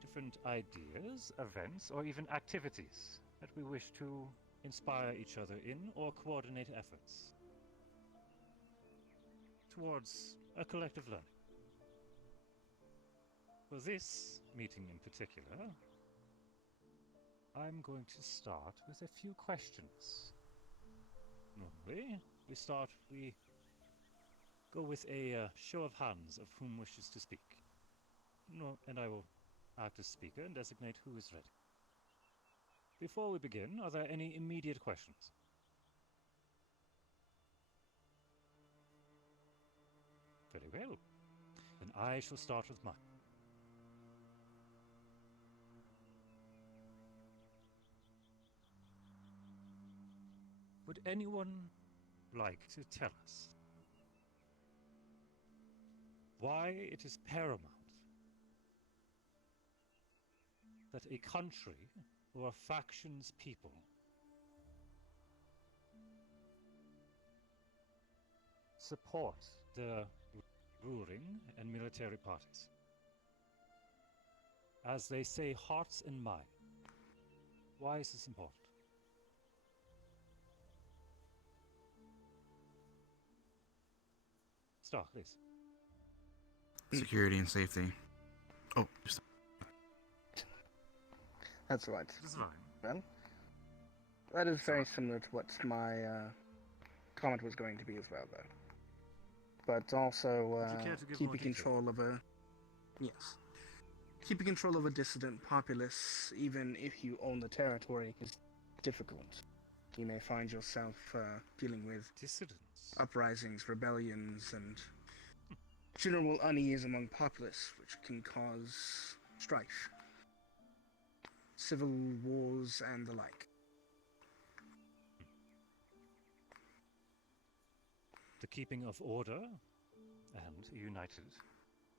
different ideas, events, or even activities that we wish to inspire each other in or coordinate efforts towards a collective learning. For this meeting in particular, I'm going to start with a few questions. Normally, we go with a show of hands of whom wishes to speak. No, and I will act as speaker and designate who is ready. Before we begin, are there any immediate questions? Very well. Then I shall start with mine. Would anyone like to tell us why it is paramount that a country or a faction's people support the ruling and military parties? As they say, hearts and mind. Why is this important? Stark, please. Security and safety. Oh, just... That's right. This is fine. Well, that is very similar to what my comment was going to be as well, though. But also, Would you care to give more keeping detail? control of a... Yes. Keeping control of a dissident populace, even if you own the territory, is difficult. You may find yourself dealing with dissidents, uprisings, rebellions, and general unease among populace, which can cause strife, civil wars, and the like. The keeping of order and a united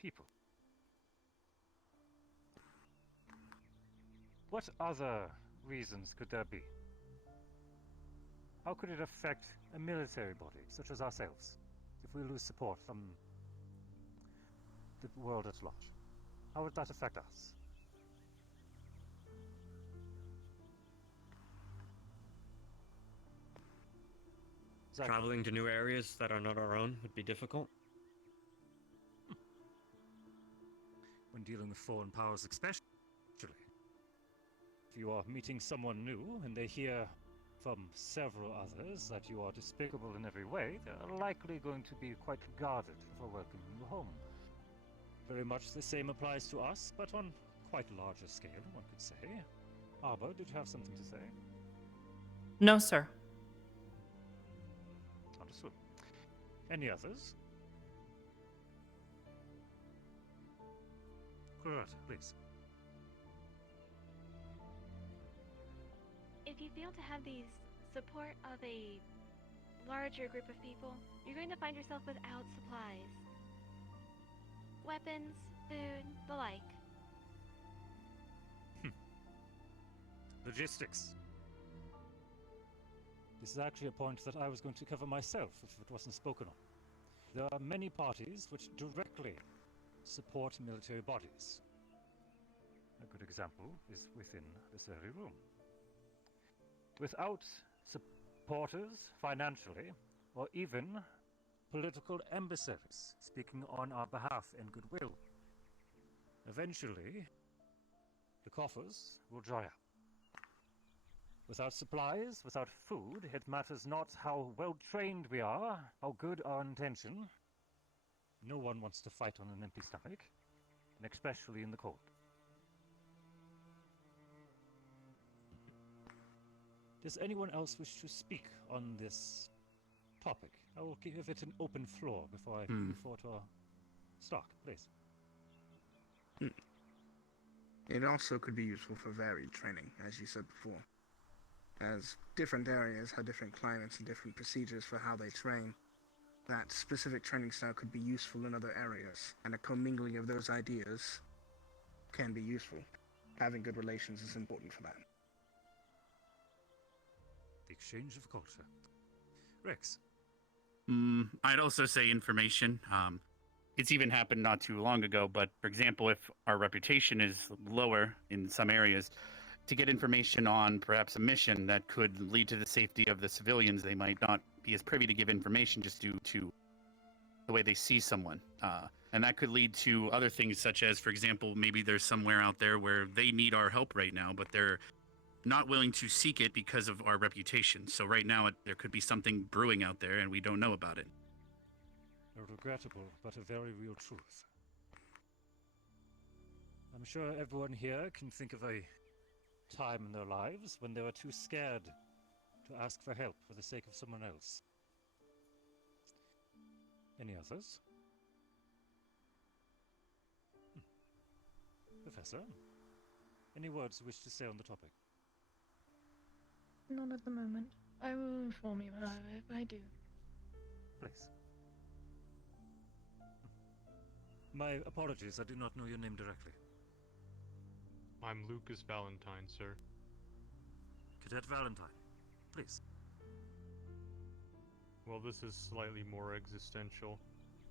people. What other reasons could there be? How could it affect a military body such as ourselves if we lose support from the world at large? How would that affect us? Traveling to new areas that are not our own would be difficult. When dealing with foreign powers especially. If you are meeting someone new and they hear from several others that you are despicable in every way, they are likely going to be quite guarded before welcoming you home. Very much the same applies to us, but on quite a larger scale, one could say. Arbor, did you have something to say? No, sir. Understood. Any others? Good, please. If you fail to have the support of a larger group of people, you're going to find yourself without supplies. Weapons, food, the like. Logistics. This is actually a point that I was going to cover myself if it wasn't spoken on. There are many parties which directly support military bodies. A good example is within this very room. Without supporters financially, or even political emissaries speaking on our behalf and goodwill, eventually the coffers will dry up. Without supplies, without food, it matters not how well trained we are, how good our intention. No one wants to fight on an empty stomach, and especially in the cold. Does anyone else wish to speak on this topic? I will give it an open floor before I move forward to our Stark, please. It also could be useful for varied training, as you said before. As different areas have different climates and different procedures for how they train, that specific training style could be useful in other areas, and a commingling of those ideas can be useful. Having good relations is important for that. The exchange of culture. Rex. I'd also say information. It's even happened not too long ago, but for example, if our reputation is lower in some areas, to get information on perhaps a mission that could lead to the safety of the civilians, they might not be as privy to give information just due to the way they see someone. And that could lead to other things such as, for example, maybe there's somewhere out there where they need our help right now, but they're not willing to seek it because of our reputation. So right now there could be something brewing out there and we don't know about it. A regrettable but a very real truth. I'm sure everyone here can think of a time in their lives when they were too scared to ask for help for the sake of someone else. Any others? Professor, any words you wish to say on the topic? Not at the moment. I will inform you if I do. Please. My apologies, I do not know your name directly. I'm Lucas Valentine, sir. Cadet Valentine, please. Well, this is slightly more existential,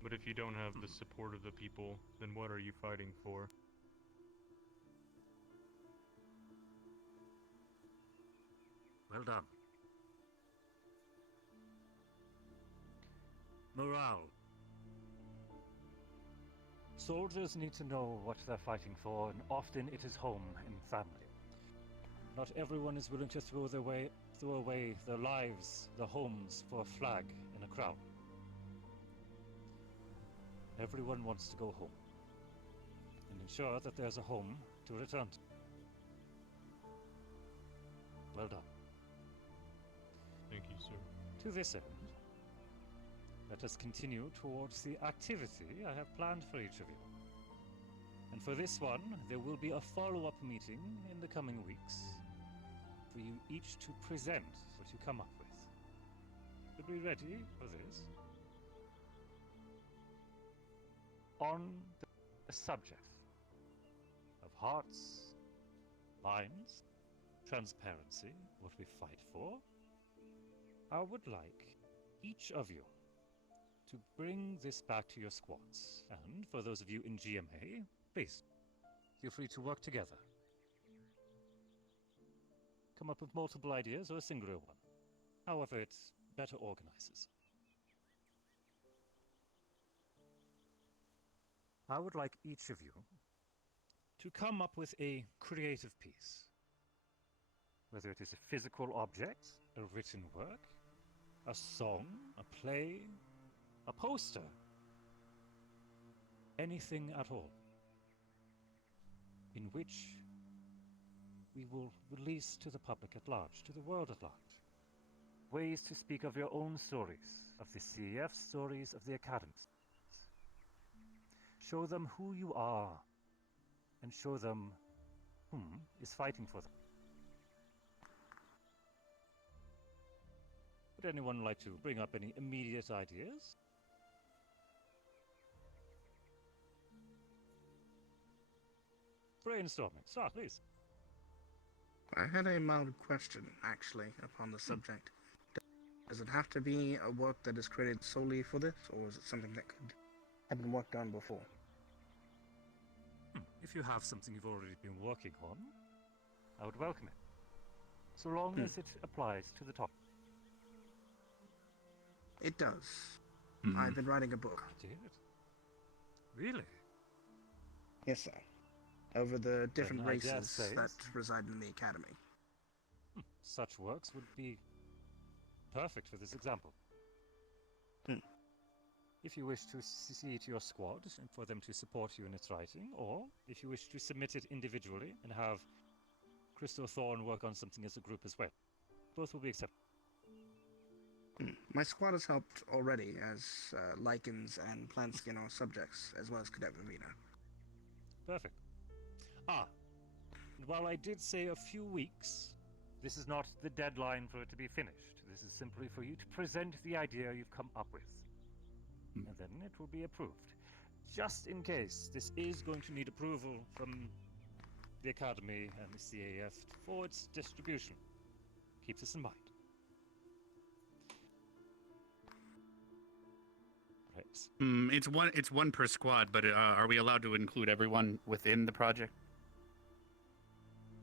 but if you don't have the support of the people, then what are you fighting for? Well done. Morale. Soldiers need to know what they're fighting for, and often it is home and family. Not everyone is willing to throw away their lives, their homes, for a flag and a crown. Everyone wants to go home, and ensure that there's a home to return to. Well done. Thank you, sir. To this end, let us continue towards the activity I have planned for each of you. And for this one, there will be a follow-up meeting in the coming weeks for you each to present what you come up with. Are we ready for this? On the subject of hearts, minds, transparency, what we fight for, I would like each of you to bring this back to your squads. And for those of you in GMA, please, feel free to work together. Come up with multiple ideas or a singular one. However, it better organizes. I would like each of you to come up with a creative piece. Whether it is a physical object, a written work, a song, a play, a poster, anything at all, in which we will release to the public at large, to the world at large, ways to speak of your own stories, of the CEF stories, of the Academy. Show them who you are, and show them whom is fighting for them. Would anyone like to bring up any immediate ideas? Brainstorming. Start, please. I had a mild question, actually, upon the subject. Does it have to be a work that is created solely for this, or is it something that could have been worked on before? If you have something you've already been working on, I would welcome it, so long as it applies to the topic. It does. I've been writing a book. Did? Really? Yes, sir. Over the different Then I dare races say that reside in the Academy. Such works would be perfect for this example. If you wish to see it to your squad and for them to support you in its writing, or if you wish to submit it individually and have Crystal Thorn work on something as a group as well, both will be accepted. My squad has helped already as lichens and plant skin are subjects, as well as Cadet Vivina. Perfect. And while I did say a few weeks, this is not the deadline for it to be finished. This is simply for you to present the idea you've come up with. And then it will be approved. Just in case this is going to need approval from the Academy and the CAF for its distribution. Keep this in mind. Right. It's one per squad, but are we allowed to include everyone within the project?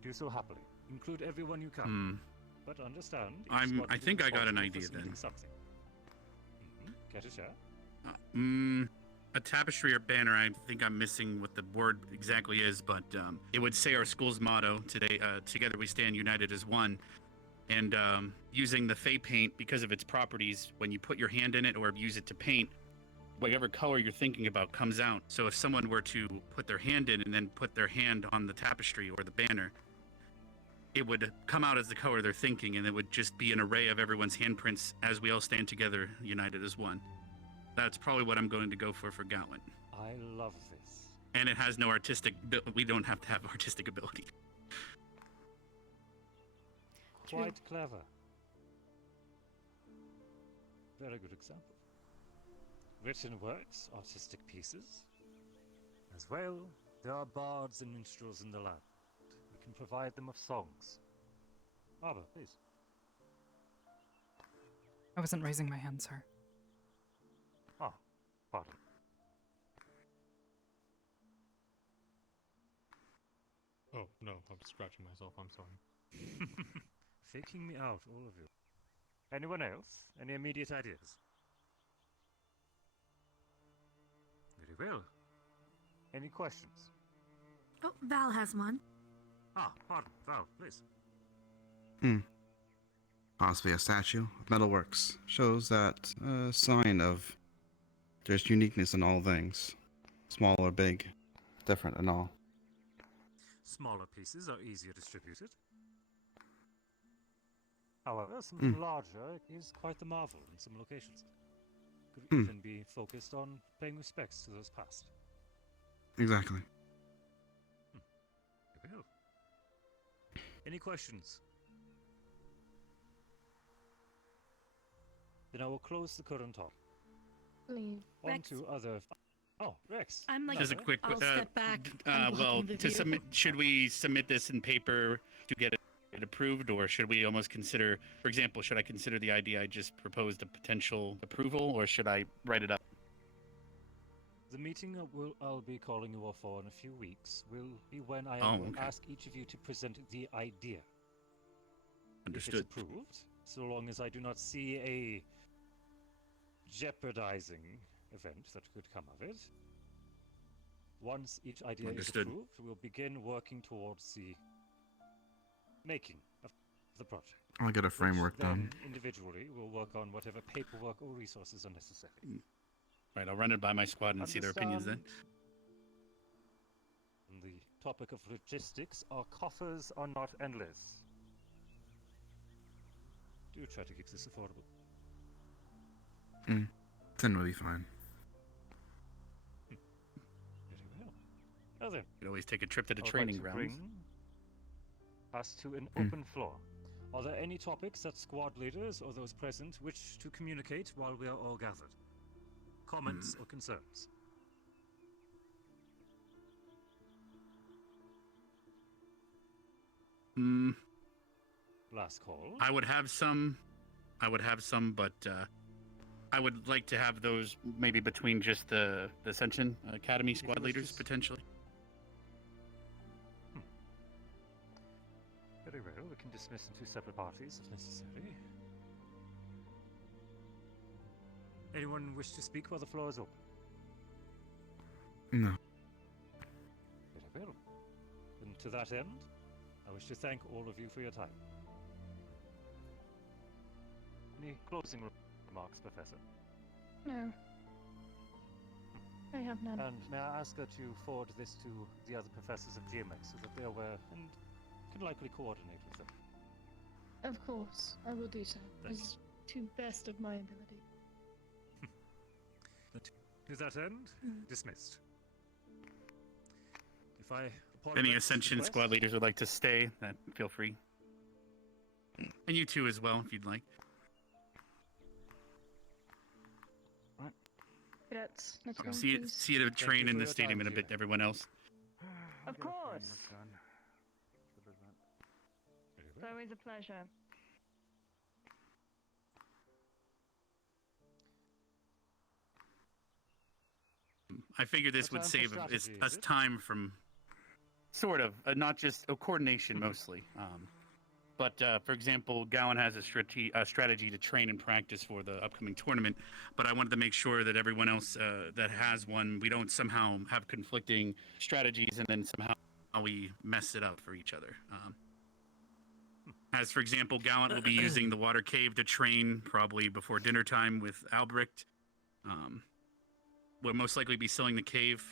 Do so happily. Include everyone you can. But understand. I think I got an idea then. Something. Care to share? A tapestry or banner. I think I'm missing what the word exactly is, but it would say our school's motto today: "Together we stand, united as one." And using the Fey paint because of its properties, when you put your hand in it or use it to paint, whatever color you're thinking about comes out. So if someone were to put their hand in and then put their hand on the tapestry or the banner, it would come out as the color they're thinking, and it would just be an array of everyone's handprints as we all stand together, united as one. That's probably what I'm going to go for Gatlin. I love this. And it has no artistic... We don't have to have artistic ability. Quite clever. very good example. Written works, artistic pieces. As well, there are bards and minstrels in the land. We can provide them with songs. Arbor, please. I wasn't raising my hand, sir. Ah, pardon. Oh, no, I'm scratching myself, I'm sorry. Faking me out, all of you. Anyone else? Any immediate ideas? Very well. Any questions? Oh, Val has one. Ah, pardon. Val, please. Possibly a statue of metalworks. Shows that sign of there's uniqueness in all things. Small or big. Different and all. Smaller pieces are easier distributed. However, something larger is quite the marvel in some locations. Could even be focused on paying respects to those past. Exactly. Very well. Any questions? Then I will close the current talk. Leave. On Rex. to other. Oh, Rex. I'm like, Just a quick. I'll step back. Well, to submit, should we submit this in paper to get it approved, or should we almost consider, for example, should I consider the idea I just proposed a potential approval, or should I write it up? The meeting I'll be calling you all for in a few weeks will be when I will ask each of you to present the idea. Understood. If it's approved, so long as I do not see a jeopardizing event that could come of it. Once each idea is approved, we'll begin working towards the making of the project. I'll get a framework done. Individually, we'll work on whatever paperwork or resources are necessary. Right, I'll run it by my squad and see their opinions then. On the topic of logistics, our coffers are not endless. Do try to keep this affordable. Then we'll be fine. Very well. Now then, You could always take a trip to the I would training like to grounds. bring us to an open floor. Are there any topics that squad leaders or those present wish to communicate while we are all gathered? Comments or concerns? Last call. I would have some, but I would like to have those maybe between just the Ascension Academy squad leaders, potentially. Very well, we can dismiss in two separate parties if necessary. Anyone wish to speak while the floor is open? No. Very well. And to that end, I wish to thank all of you for your time. Any closing remarks, Professor? No. I have none. And may I ask that you forward this to the other professors of GMX so that they are aware and can likely coordinate with them? Of course, I will do so. Thank As to best of my ability. To that end, dismissed. If I If any Ascension squad leaders would like to stay, then feel free. And you too as well, if you'd like. Let's See you to train in the stadium in a bit, everyone else. Of course. It's always a pleasure. I figure this would save us time from sort of, not just coordination mostly. But for example, Gowan has a strategy to train and practice for the upcoming tournament. But I wanted to make sure that everyone else that has one, we don't somehow have conflicting strategies and then somehow we mess it up for each other. As for example, Gallant will be using the water cave to train probably before dinner time with Albrecht. We'll most likely be selling the cave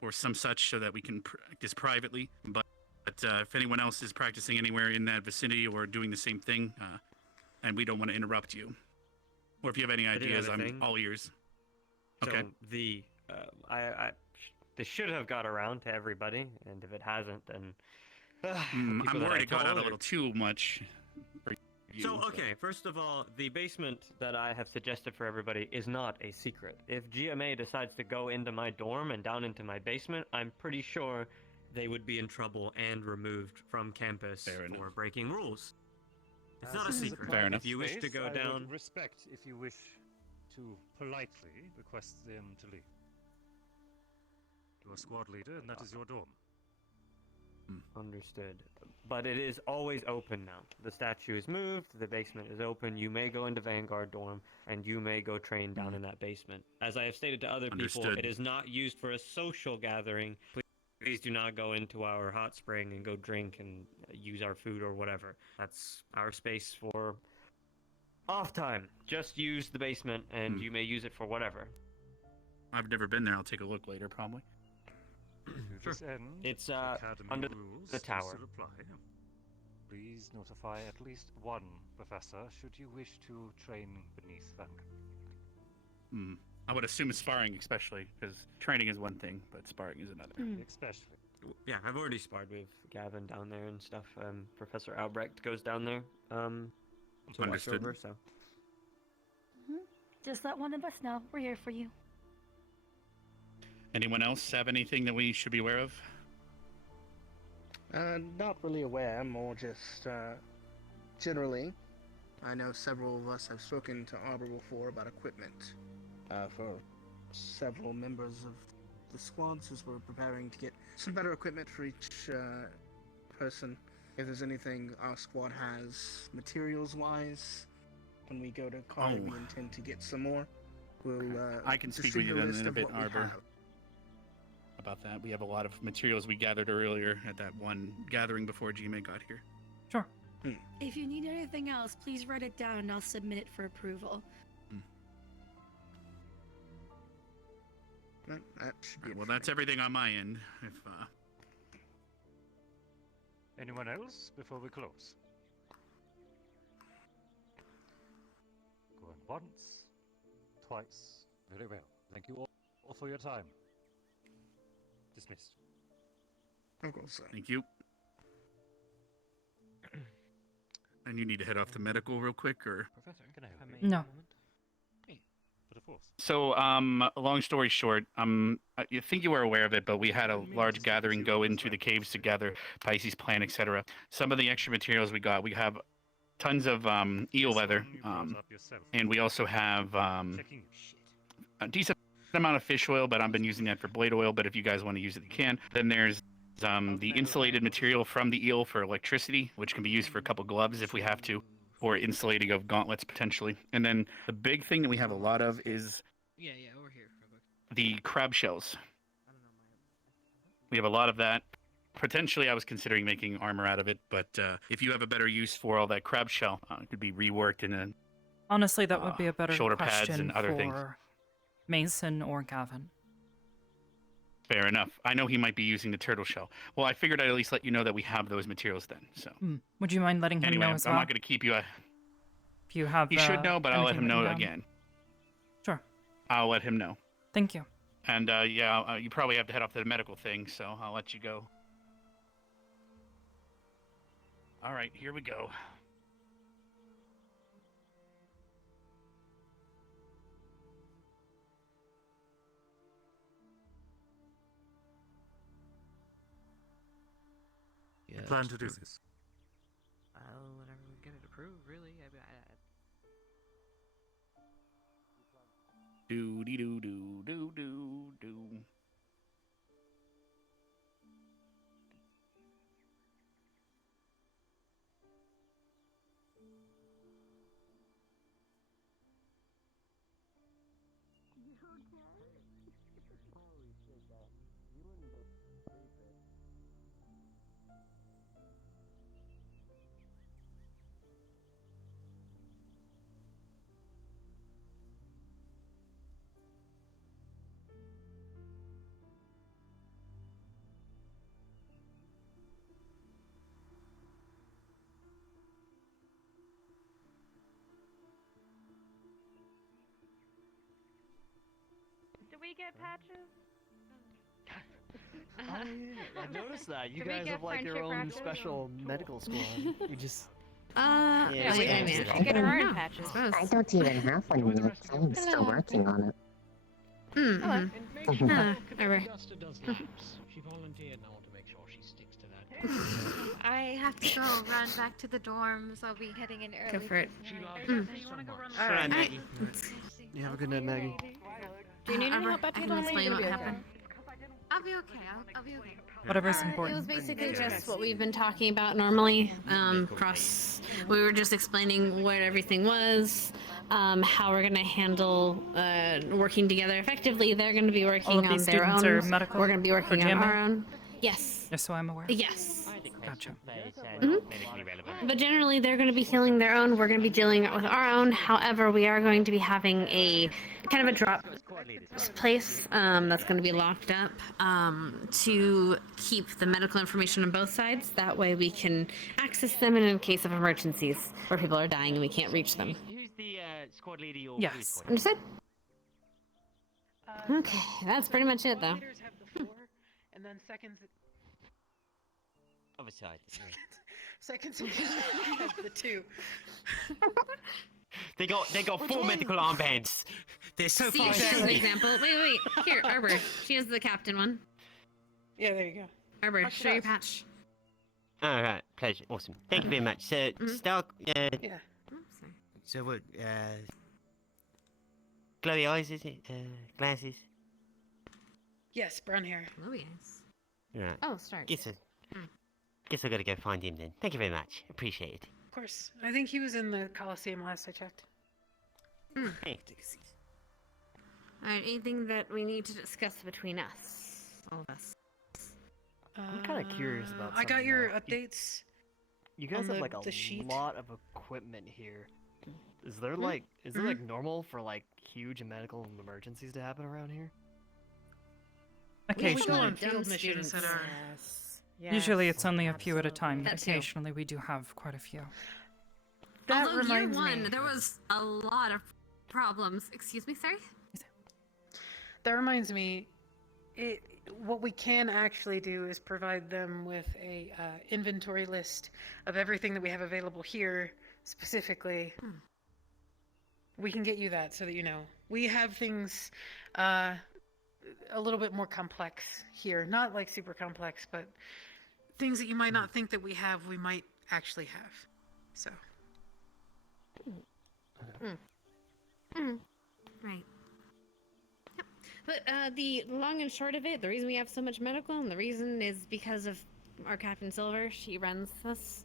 or some such so that we can practice privately. But if anyone else is practicing anywhere in that vicinity or doing the same thing, and we don't want to interrupt you, or if you have any ideas, I'm all ears. Okay. So this should have got around to everybody, and if it hasn't, then I'm worried it got out a little too much for So, okay, first of all, the basement that I have suggested for everybody is not a secret. If GMA decides to go into my dorm and down into my basement, I'm pretty sure they would be in trouble and removed from campus for breaking rules. It's not a secret. Fair enough. If you wish to go I would down... respect if you wish to politely request them to leave. You're a squad leader, and that is your dorm. Understood. But it is always open now. The statue is moved, the basement is open, you may go into Vanguard dorm, and you may go train down in that basement. As I have stated to other people, Understood. it is not used for a social gathering. Please do not go into our hot spring and go drink and use our food or whatever. That's our space for off time. Just use the basement, and you may use it for whatever. I've never been there. I'll take a look later, probably. Sure. It's under the tower. Please notify at least one professor should you wish to train beneath Vanguard. I would assume sparring, especially, because training is one thing, but sparring is another. Especially. Yeah, I've already sparred with Gavin down there and stuff. Professor Albrecht goes down there. To watch Understood. over, so. Just let one of us know. We're here for you. Anyone else have anything that we should be aware of? Not really aware, more just generally. I know several of us have spoken to Arbor before about equipment for several members of the squads as we're preparing to get some better equipment for each person. If there's anything our squad has materials-wise, when we go to Kali, we intend to get some more. We'll I can speak with you distribute a then list in a of bit, what we Arbor. have. About that. We have a lot of materials we gathered earlier at that one gathering before GMA got here. Sure. If you need anything else, please write it down and I'll submit it for approval. That should be Well, that's everything on my end. If Anyone else before we close? Going once, twice. Very well. Thank you all for your time. Dismissed. Of course, sir. Thank you. And you need to head off to medical real quick, or? Professor, can I help you? No. But of course. So, long story short, I think you were aware of it, but we had a large gathering go into the caves to gather Pisces plant, etc. Some of the extra materials we have tons of eel leather, and we also have a decent amount of fish oil, but I've been using that for blade oil, but if you guys want to use it, you can. Then there's the insulated material from the eel for electricity, which can be used for a couple gloves if we have to, or insulating of gauntlets potentially. And then the big thing that we have a lot of is over here. the crab shells. We have a lot of that. Potentially, I was considering making armor out of it, but if you have a better use for all that crab shell, it could be reworked in a Honestly, that would be a better shoulder question pads and other for things. Mason or Gavin. Fair enough. I know he might be using the turtle shell. Well, I figured I'd at least let you know that we have those materials then. So. Would you mind letting him Anyway, know as I'm well? not going to keep you. If you have, He should know, but I'll let anything him know written down. again. Sure. I'll let him know. Thank you. And you probably have to head off to the medical thing, so I'll let you go. All right, here we go. I plan to do this. Whenever we get it approved, really. Do dee do do do do do. Do we get patches? I noticed that. You Do we guys get have like your friendship own patches? special medical squad. You just Yeah, we wait a should minute. get our No, own patches. I don't even have one yet. I'm still working on it. Augusta does laps. She volunteered, and I want to make sure she sticks to that. I have to go run back to the dorms. I'll be heading in early. Go for it. Alright, Maggie. You have a good night, Maggie. Do you need any Arbor, help at I can Taylor? explain what happened. I'll be okay. I'll be okay. Whatever's It important. was basically just what we've been talking about normally. We were just explaining what everything was, how we're going to handle working together effectively. They're going to be working All of on these their students own. are medical We're going to be or working on GMA? our own. Yes. Just so I'm aware. Yes. Gotcha. But generally, they're going to be healing their own. We're going to be dealing with our own. However, we are going to be having a kind of a drop place that's going to be locked up to keep the medical information on both sides. That way, we can access them in case of emergencies where people are dying and we can't reach them. Who's the squad leader you're Yes. Understood? Okay, that's pretty much it, though. Leaders have the floor, and then seconds. Other side. Seconds have the two. They got 4 medical armbands. They're so See, far she has an ahead. example. Wait. Here, Arbor. She has the captain one. Yeah, there you go. Arbor, Watch show it your out. patch. All right, pleasure, awesome. Thank you very much. So, Stark. Yeah. So what? Glowy eyes, is it? Glasses. Yes, brown hair. Glowy eyes. Right. Oh, stars. Guess I gotta go find him then. Thank you very much. Appreciate it. Of course. I think he was in the Coliseum last I checked. Thanks. Alright, anything that we need to discuss between us? All of us. I'm kind of curious about. I got something, your though. updates. You guys on have the- like a the sheet. lot of equipment here. Is there Hmm? like, is it Mhm. like normal for like huge medical emergencies to happen around here? We go Occasionally. on field missions that are. Usually it's only a few at a time, but That too. occasionally we do have quite a few. That Although year reminds one, me. there was a lot of problems. Excuse me, sorry? That reminds me. What we can actually do is provide them with a inventory list of everything that we have available here, specifically. We can get you that so that you know. We have things a little bit more complex here. Not like super complex, but things that you might not think that we have, we might actually have. So. Right. Yep. But the long and short of it, the reason we have so much medical, and the reason is because of our Captain Silver. She runs us.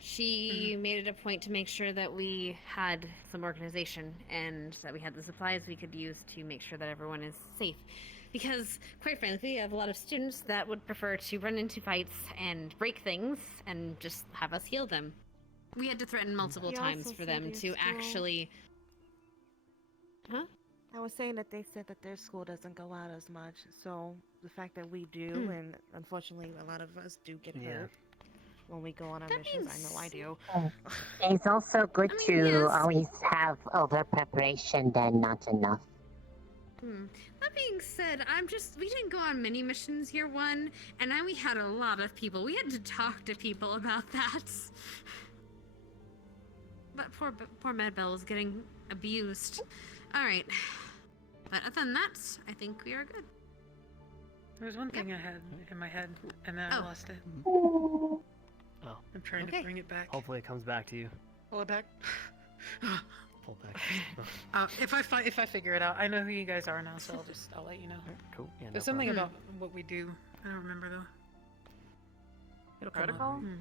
She made it a point to make sure that we had some organization and that we had the supplies we could use to make sure that everyone is safe. Because, quite frankly, we have a lot of students that would prefer to run into fights and break things and just have us heal them. We had to threaten multiple He times also for said them your to school- actually. Huh? I was saying that they said that their school doesn't go out as much, so the fact that we do, Hmm. and unfortunately a lot of us do get Yeah. hurt when we go on our That missions. I means- know I do. It's also good I mean, to yes. always have over preparation than not enough. That being said, we didn't go on many missions year one, and then we had a lot of people. We had to talk to people about that. But poor Medbell was getting abused. Alright. But other than that, I think we are good. There was one thing I had in my head, and then I Oh. lost it. Oh. I'm trying to bring it back. Hopefully it comes back to you. Pull it back. Pull back. If I figure it out, I know who you guys are now, so I'll let you know. Cool. Yeah, There's no something problem. about what we do. I don't remember though. It'll come up. Protocol? Hmm.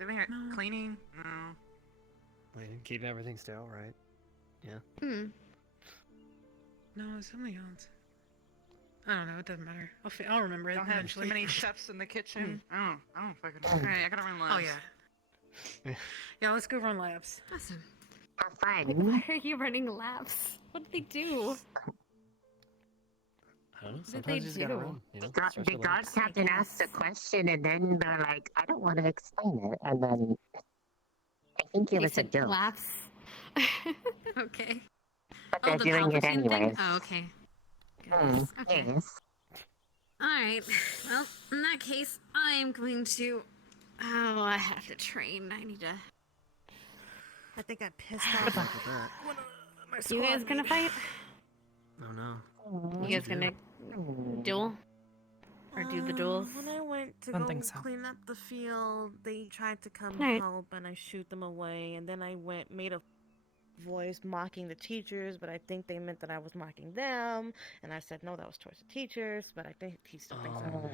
Living here, cleaning? No. Keeping everything sterile, right? Yeah. No, it's something else. I don't know. It doesn't matter. I'll remember it Don't have eventually. too many chefs in the kitchen. I don't fucking know. Alright, I gotta run Oh labs. yeah. Yeah, let's go run labs. Awesome. Have fun. Why are you running laps? What did they do? I don't know. What did Sometimes they you just gotta do? run. You know? The Stretch your guard legs. captain asks a question, and then they're like, I don't want to explain it. And then I think it They was a said joke. laps. Okay. But Oh, they're the doing it Palpatine thing? anyways. Oh, okay. Okay. Yes. Alright. Well, in that case, I am going to Oh, I have to train. I need to. I think I pissed off one of my You guys squad gonna mate. fight? Oh no. You guys gonna duel? Or do the duels? When I went to Don't go think so. clean up the field, they tried to come Alright. help, and I shoot them away. And then I made a voice mocking the teachers, but I think they meant that I was mocking them. And I said no, that was towards the teachers, but I think he still thinks that.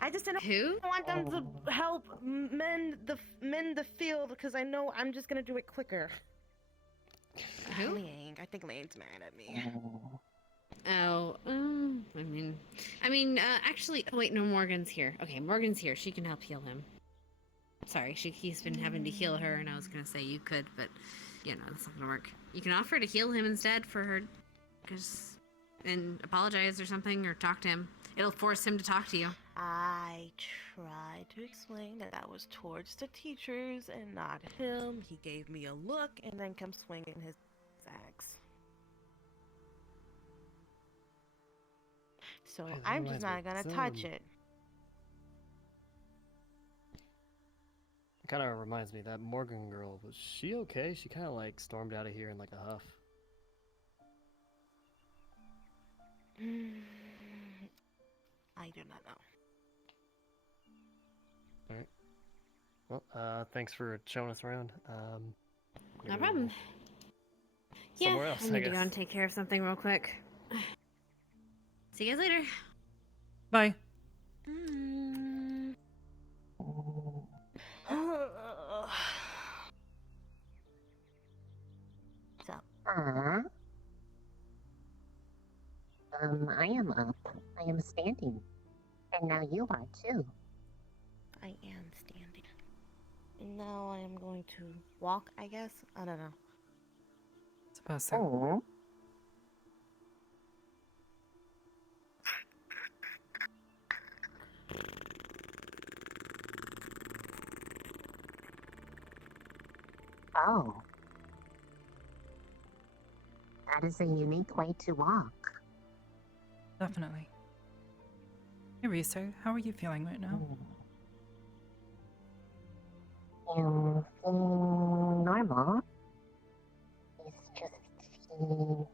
I just didn't want them to help mend the field because I know I'm just gonna do it quicker. Who? Liang. I think Liang's mad at me. Oh, actually, oh, wait, no, Morgan's here. Okay, Morgan's here. She can help heal him. Sorry, he's been having to heal her, and I was gonna say you could, but, that's not gonna work. You can offer to heal him instead for her, and apologize or something, or talk to him. It'll force him to talk to you. I tried to explain that was towards the teachers and not him. He gave me a look and then come swinging his axe. So that I'm just reminds me, not gonna so, touch it. It kind of reminds me, that Morgan girl, was she okay? She kind of like stormed out of here in like a huff. I do not know. Alright. Well, thanks for showing us around. No problem. Somewhere else, I I need to go guess. and take care of something real quick. See you guys later. Bye. So, I am up. I am standing. And now you are too. I am standing. And now I am going to walk, I guess? I don't know. Suppose so. Oh. Oh. That is a unique way to walk. Definitely. Hey, Risa, how are you feeling right now? I'm feeling normal. It's just the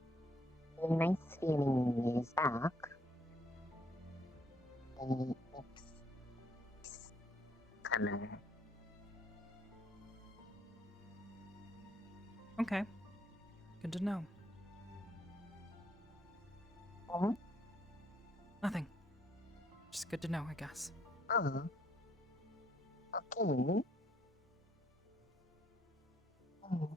nice feeling is back. It's color. Okay. Good to know. Nothing. Just good to know, I guess. Oh. Okay. Oh.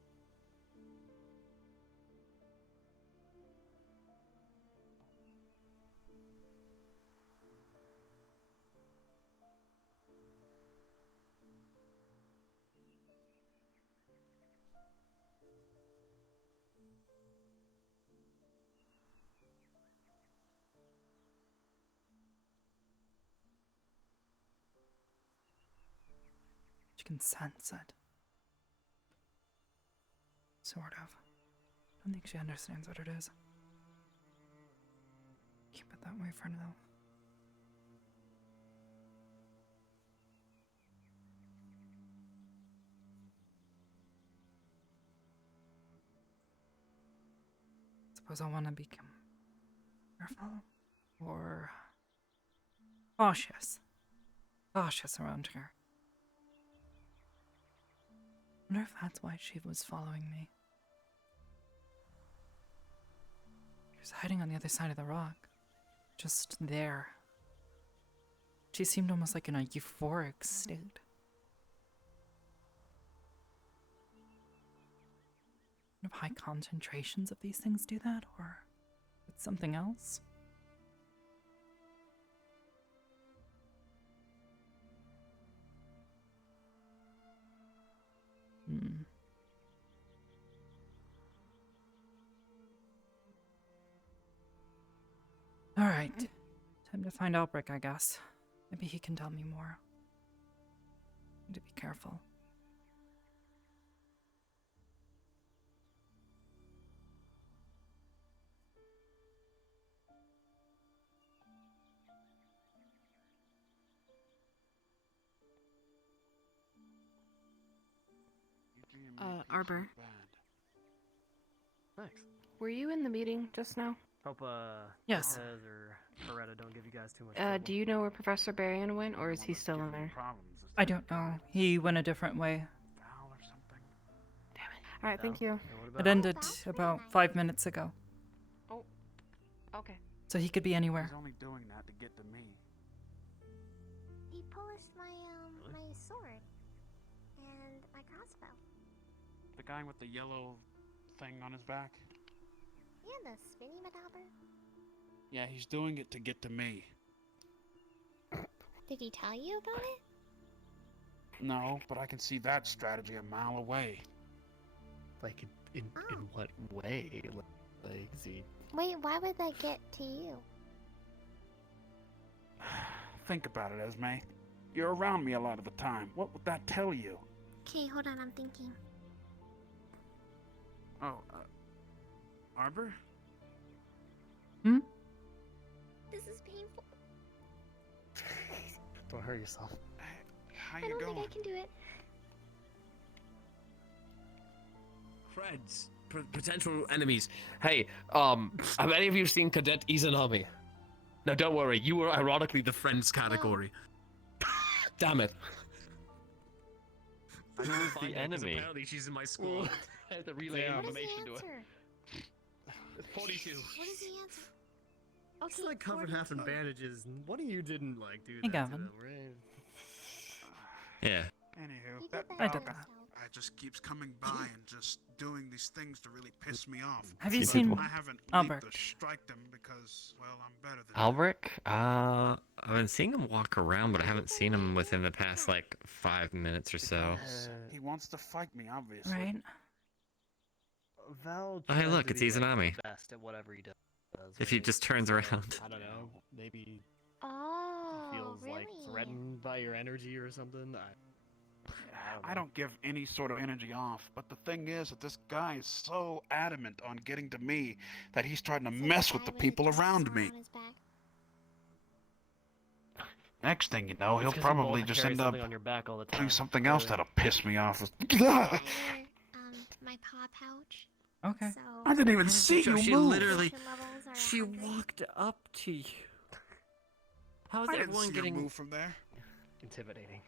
You can sense it. Sort of. I don't think she understands what it is. Keep it that way for now. Suppose I want to become careful or cautious. Cautious around her. Wonder if that's why she was following me. She was hiding on the other side of the rock. Just there. She seemed almost like in a euphoric state. If high concentrations of these things do that, or it's something else? Alright. Time to find Albrecht, I guess. Maybe he can tell me more. Need to be careful. Arbor. Thanks. Were you in the meeting just now? Hope Yes. Cortez or Beretta don't give you guys too much trouble. Do you know where Professor Berrien went, or is he still in there? I don't know. He went a different way. All right, thank you. It ended about 5 minutes ago, Oh, okay. so he could be anywhere. He's only doing that to get to me. He polished my my sword and my crossbow. The guy with the yellow thing on his back? Yeah, the spinny madabber. Yeah, he's doing it to get to me. Did he tell you about it? No, but I can see that strategy a mile away. Like, in what way? Like, is he... Wait, why would that get to you? Think about it, Esme. You're around me a lot of the time. What would that tell you? Okay, hold on, I'm thinking. Oh, Arbor? Hmm? This is painful. Don't hurt yourself. How I you don't going? think I can do it. Friends, potential enemies. Hey, have any of you seen Cadet Izanami? No, don't worry. You were ironically the friends category. Damn it. Who's the enemy? Apparently she's in my school. I have to relay Yeah. information to her. 42. What is the answer? It's like covered half in bandages. And one of you didn't like do Hey, that. Gavin. To them, right? Yeah. Anywho, that I did guy that. just keeps coming by and just doing these things to really piss me off. Have you But seen I haven't Albert? leaped to strike them because, well, I'm better than Albrecht? I've been seeing him walk around, but I haven't seen him within the past, like, 5 minutes or so. He wants to fight me, obviously. Right? Val Oh, hey, tries look, to it's be, like, Izanami. best at whatever he does. If he right? just turns So, around. I don't know. Maybe Oh, feels really? like threatened by your energy or something. I don't give any sort of energy off, but the thing is that this guy is so adamant on getting to me that he's trying to mess with the people around me. Next thing you know, he'll It's 'cause you probably both just carry end up something on your back all the time. doing something else Really. that'll piss me off. My paw pouch. Okay. So I didn't even see you She move. literally, levels are she 100. walked up to you. How is I didn't everyone see getting? you move from there. Intimidating.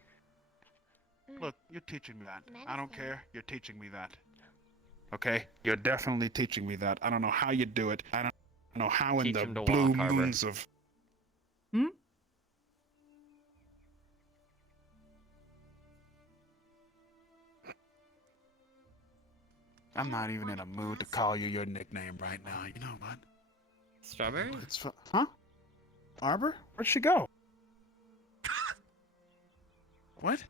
Look, you're teaching me that. I don't Menacing. care. You're teaching me that. Okay? You're definitely teaching me that. I don't know how you do it. I don't know how in Teach the him to blue walk, Arbor. moons of... Hmm? I'm not even in a mood to call you your nickname right now. You know what? Strawberry? Huh? Arbor? Where'd she go? What?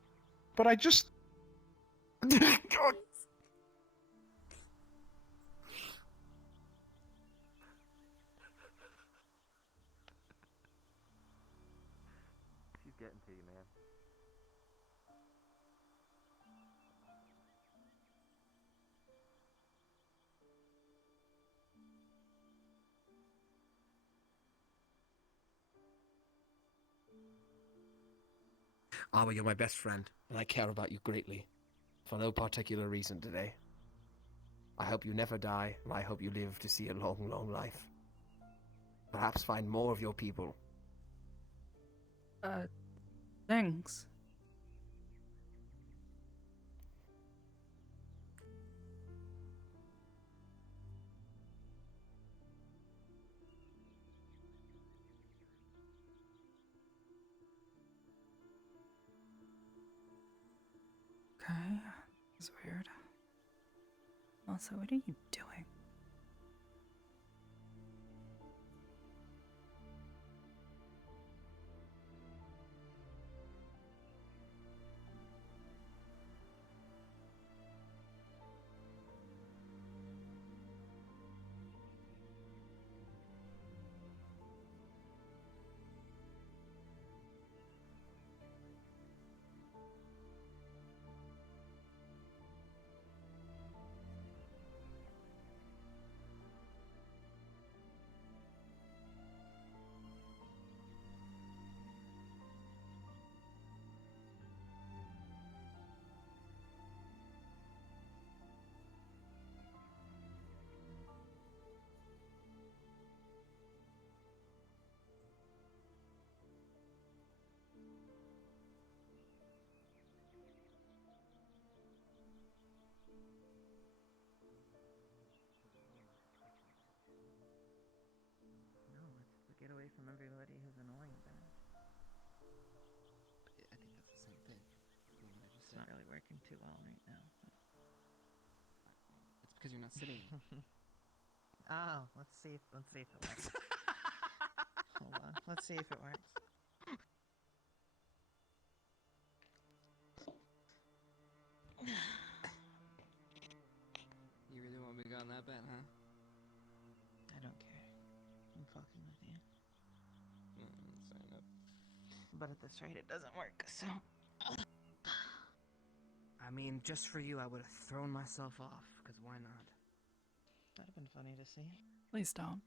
But I just... She's getting to you, man. Arbor, you're my best friend, and I care about you greatly, for no particular reason today. I hope you never die, and I hope you live to see a long, long life. Perhaps find more of your people. Thanks. Okay, that's weird. Also, what are you doing? everybody who's annoying then. I think that's the same thing. From what I just It's said. not really working too well right now. It's because you're not sitting. Oh, let's see if it works. Hold on. Let's see if it works. You really want me to go on that bet, huh? I don't care. I'm fucking with you. Sign up. But at this rate, it doesn't work, so. I mean, just for you, I would have thrown myself off, because why not? That'd have been funny to see. Please don't.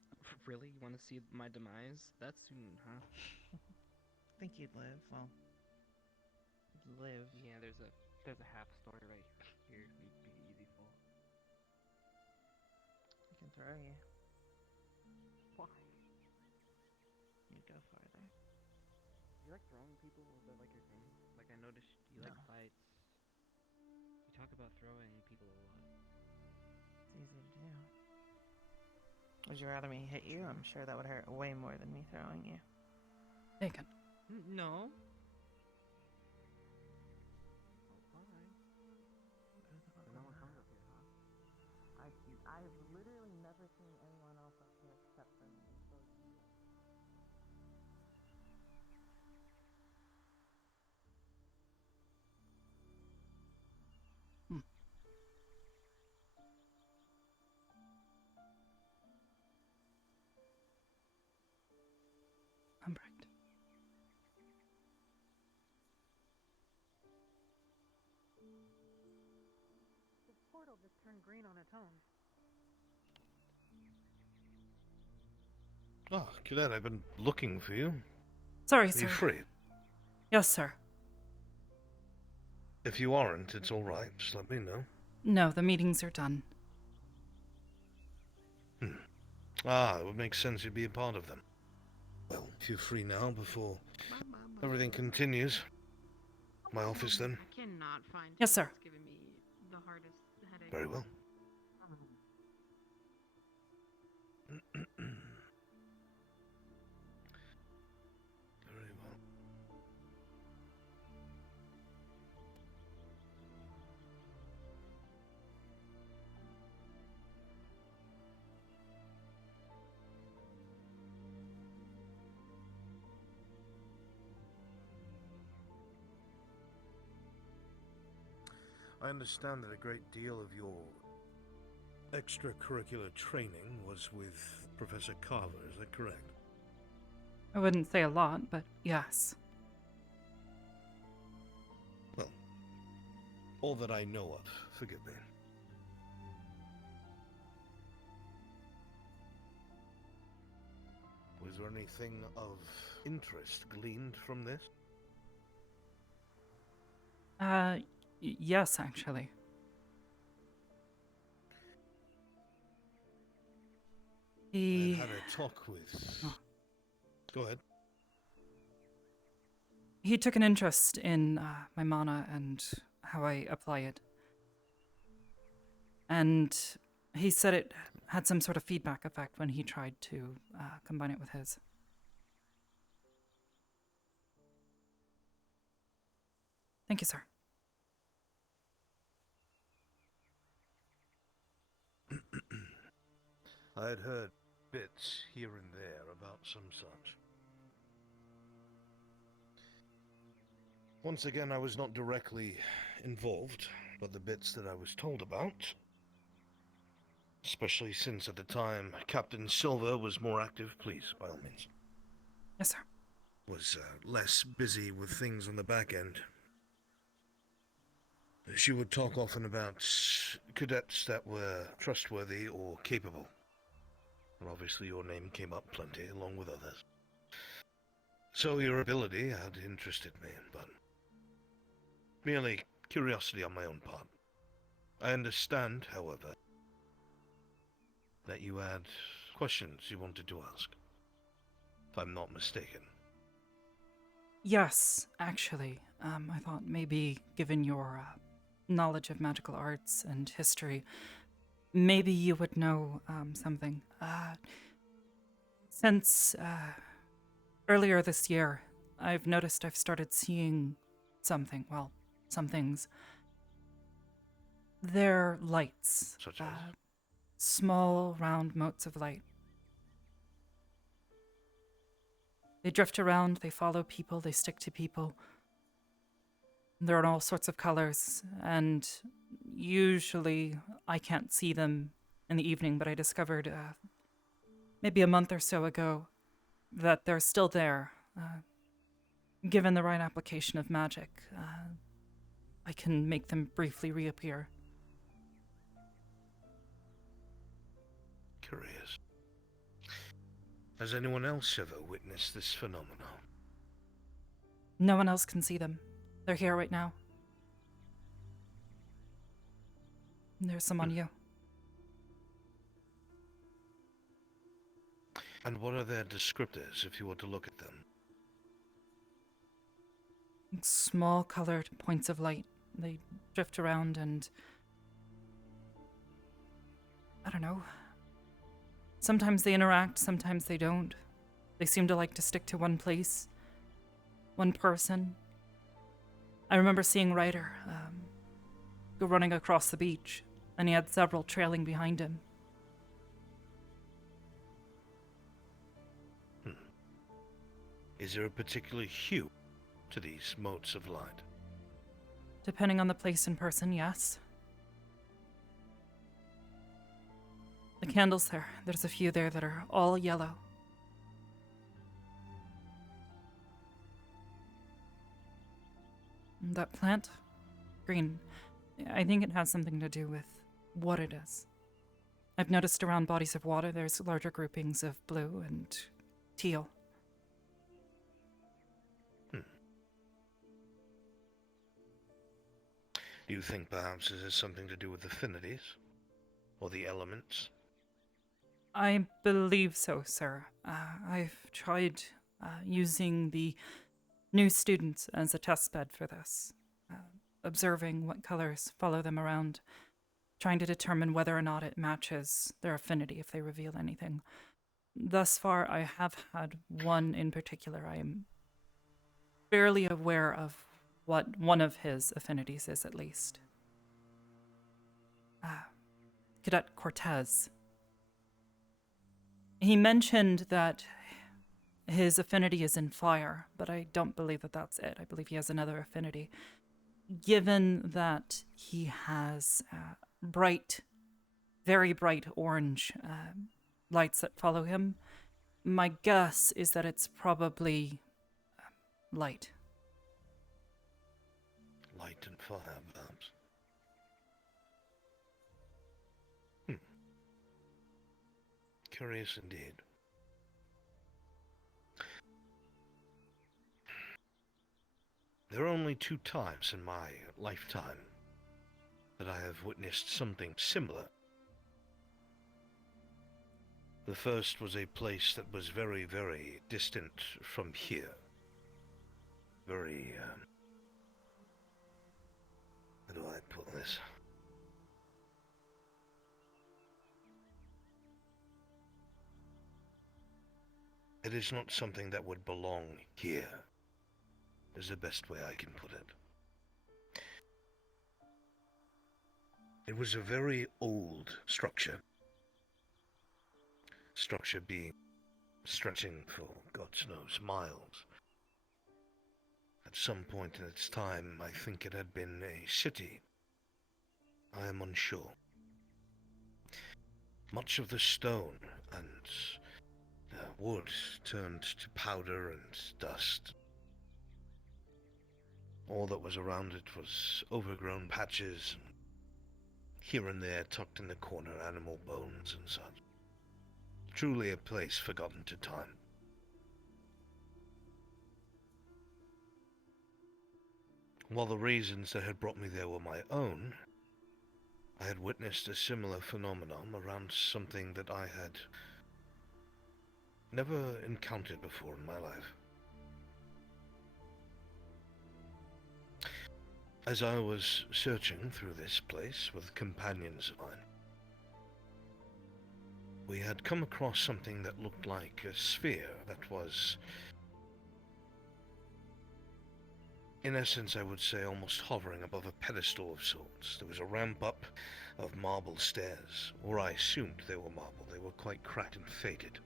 Really? You want to see my demise? That soon, huh? Think you'd live. Well, live. Yeah, there's a half story right here. You'd be easy for. I can throw you. Why? You'd go farther. You like throwing people? Is that like your thing? Like I noticed you like No. fights. You talk about throwing people a lot. It's easy to do. Would you rather me hit you? I'm sure that would hurt way more than me throwing you. Taken. No. I've literally never seen anyone else up here except for me. So you. Humbrecht. This portal just turned green on its own. Ah, Cadet, I've been looking for you. Sorry, Are sir. you free? Yes, sir. If you aren't, it's all right. Just let me know. No, the meetings are done. Ah, it would make sense you'd be a part of them. Well, if you're free now, before everything continues. My office, then. I cannot find. Yes, sir. It's giving me the hardest headache. Very well. Very well. I understand that a great deal of your extracurricular training was with Professor Carver, is that correct? I wouldn't say a lot, but yes. Well, all that I know of, forgive me. Was there anything of interest gleaned from this? Yes, actually. I had a talk with... Go ahead. He took an interest in my mana and how I apply it. And he said it had some sort of feedback effect when he tried to combine it with his. Thank you, sir. I had heard bits here and there about some such. Once again, I was not directly involved, but the bits that I was told about, especially since at the time Captain Silver was more active, please, by all means. Yes, sir. Was less busy with things on the back end. She would talk often about cadets that were trustworthy or capable. And obviously your name came up plenty, along with others. So your ability had interested me, but merely curiosity on my own part. I understand, however, that you had questions you wanted to ask, if I'm not mistaken. Yes, actually. I thought maybe, given your knowledge of magical arts and history, maybe you would know something. Since Earlier this year, I've noticed I've started seeing something, well, some things. They're lights. Such as? Small, round motes of light. They drift around, they follow people, they stick to people. They're in all sorts of colors, and usually I can't see them in the evening, but I discovered maybe a month or so ago that they're still there. Given the right application of magic, I can make them briefly reappear. Curious. Has anyone else ever witnessed this phenomenon? No one else can see them. They're here right now. And there's some on you. And what are their descriptors if you were to look at them? Small colored points of light. They drift around and... I don't know. Sometimes they interact, sometimes they don't. They seem to like to stick to one place, one person. I remember seeing Ryder go running across the beach, and he had several trailing behind him. Is there a particular hue to these motes of light? Depending on the place and person, yes. The candles there, there's a few there that are all yellow. And that plant? Green. I think it has something to do with what it is. I've noticed around bodies of water there's larger groupings of blue and teal. Do you think perhaps this has something to do with affinities? Or the elements? I believe so, sir. I've tried using the new students as a test bed for this, observing what colors follow them around, trying to determine whether or not it matches their affinity if they reveal anything. Thus far, I have had one in particular. I am fairly aware of what one of his affinities is, at least. Cadet Cortez. He mentioned that his affinity is in fire, but I don't believe that that's it. I believe he has another affinity. Given that he has bright, very bright orange lights that follow him, my guess is that it's probably light. Light and fire, perhaps. Curious indeed. There are only 2 times in my lifetime that I have witnessed something similar. The first was a place that was very, very distant from here. Very, how do I put this? It is not something that would belong here, is the best way I can put it. It was a very old structure. Structure being stretching for God knows miles. At some point in its time, I think it had been a city. I am unsure. Much of the stone and wood turned to powder and dust. All that was around it was overgrown patches, here and there tucked in the corner animal bones and such. Truly a place forgotten to time. While the reasons that had brought me there were my own, I had witnessed a similar phenomenon around something that I had never encountered before in my life. As I was searching through this place with companions of mine, we had come across something that looked like a sphere that was In essence, I would say almost hovering above a pedestal of sorts. There was a ramp up of marble stairs, or I assumed they were marble. They were quite cracked and faded.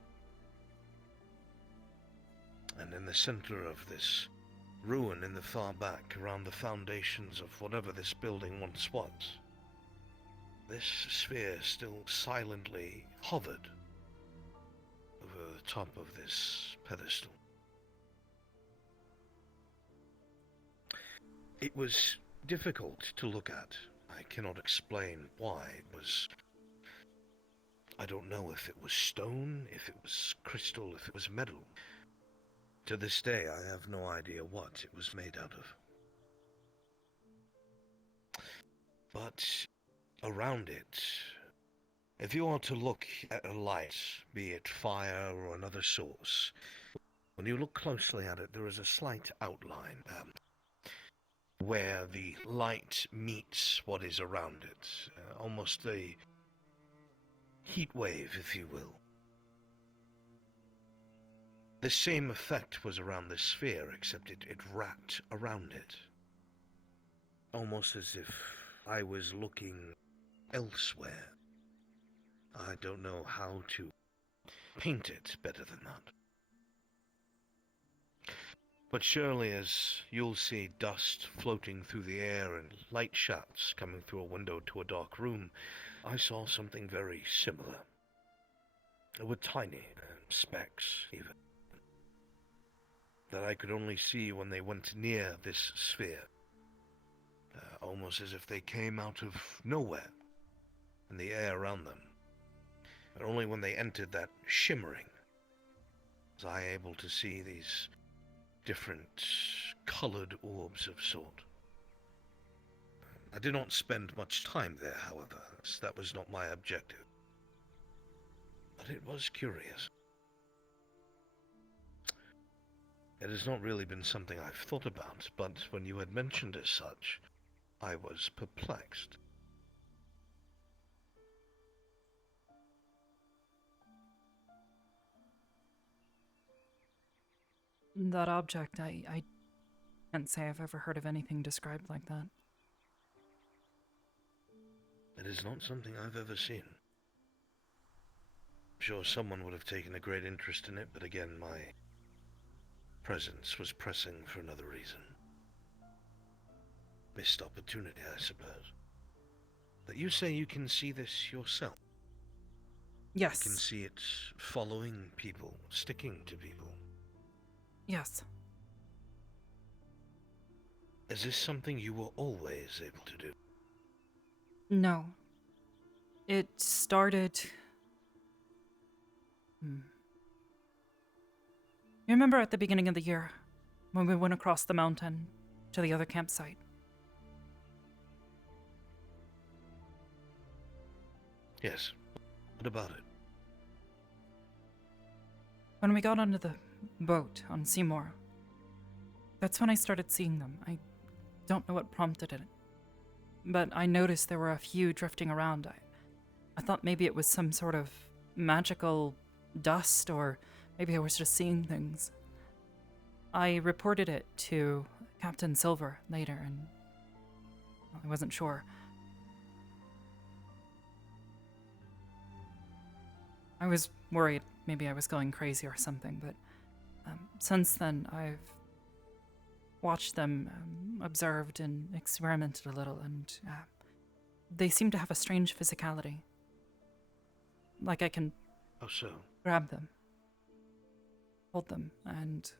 And in the center of this ruin in the far back, around the foundations of whatever this building once was, this sphere still silently hovered over the top of this pedestal. It was difficult to look at. I cannot explain why. It was... I don't know if it was stone, if it was crystal, if it was metal. To this day, I have no idea what it was made out of. But around it, if you are to look at a light, be it fire or another source, when you look closely at it, there is a slight outline where the light meets what is around it, almost a heat wave, if you will. The same effect was around the sphere, except it wrapped around it, almost as if I was looking elsewhere. I don't know how to paint it better than that. But surely, as you'll see dust floating through the air and light shafts coming through a window to a dark room, I saw something very similar. They were tiny, specks even, that I could only see when they went near this sphere, almost as if they came out of nowhere and the air around them. But only when they entered that shimmering was I able to see these different colored orbs of sort. I did not spend much time there, however, as that was not my objective. But it was curious. It has not really been something I've thought about, but when you had mentioned as such, I was perplexed. That object, I can't say I've ever heard of anything described like that. It is not something I've ever seen. I'm sure someone would have taken a great interest in it, but again, my presence was pressing for another reason. Missed opportunity, I suppose. But you say you can see this yourself? Yes. You can see it following people, sticking to people? Yes. Is this something you were always able to do? No. It started... You remember at the beginning of the year, when we went across the mountain to the other campsite? Yes. What about it? When we got onto the boat on Seymour, that's when I started seeing them. I don't know what prompted it, but I noticed there were a few drifting around. I thought maybe it was some sort of magical dust, or maybe I was just seeing things. I reported it to Captain Silver later, and I wasn't sure. I was worried maybe I was going crazy or something, but since then I've watched them, observed and experimented a little, and they seem to have a strange physicality. Like I can grab them, hold them, and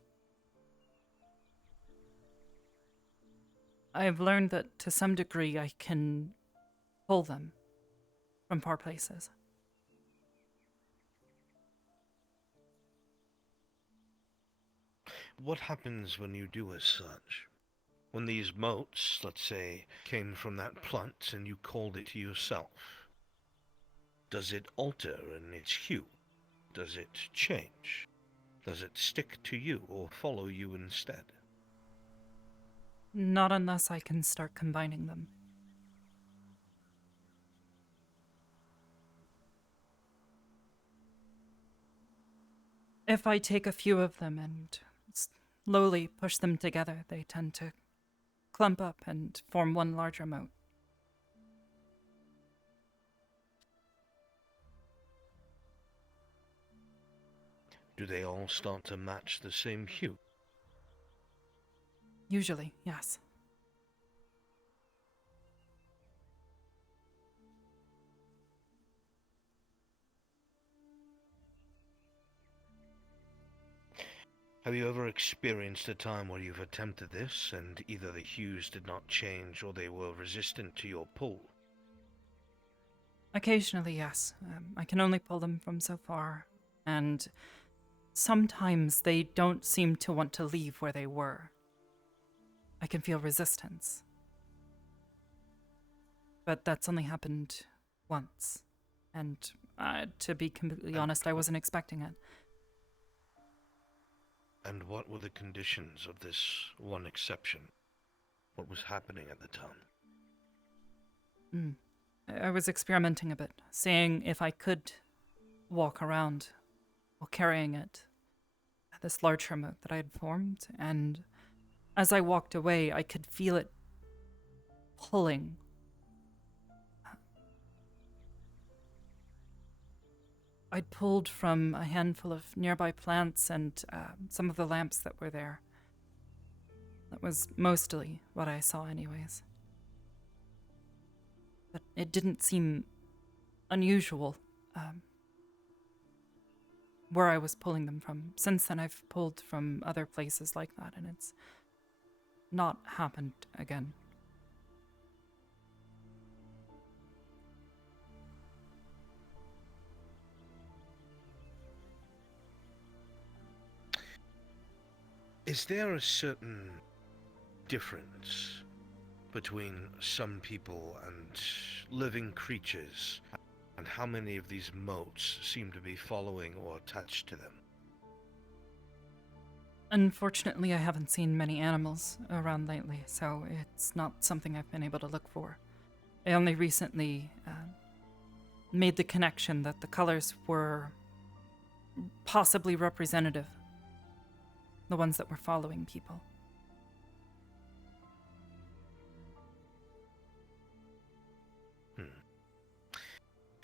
I've learned that to some degree I can pull them from far places. What happens when you do as such? When these motes, let's say, came from that plant and you called it to yourself, does it alter in its hue? Does it change? Does it stick to you or follow you instead? Not unless I can start combining them. If I take a few of them and slowly push them together, they tend to clump up and form one larger moat. Do they all start to match the same hue? Usually, yes. Have you ever experienced a time where you've attempted this and either the hues did not change or they were resistant to your pull? Occasionally, yes. I can only pull them from so far, and sometimes they don't seem to want to leave where they were. I can feel resistance. But that's only happened once, and to be completely honest, I wasn't expecting it. And what were the conditions of this one exception? What was happening at the time? I was experimenting a bit, seeing if I could walk around while carrying it, this large remote that I had formed, and as I walked away, I could feel it pulling. I'd pulled from a handful of nearby plants and some of the lamps that were there. That was mostly what I saw anyways. But it didn't seem unusual where I was pulling them from. Since then, I've pulled from other places like that, and it's not happened again. Is there a certain difference between some people and living creatures, and how many of these motes seem to be following or attached to them? Unfortunately, I haven't seen many animals around lately, so it's not something I've been able to look for. I only recently made the connection that the colors were possibly representative, the ones that were following people.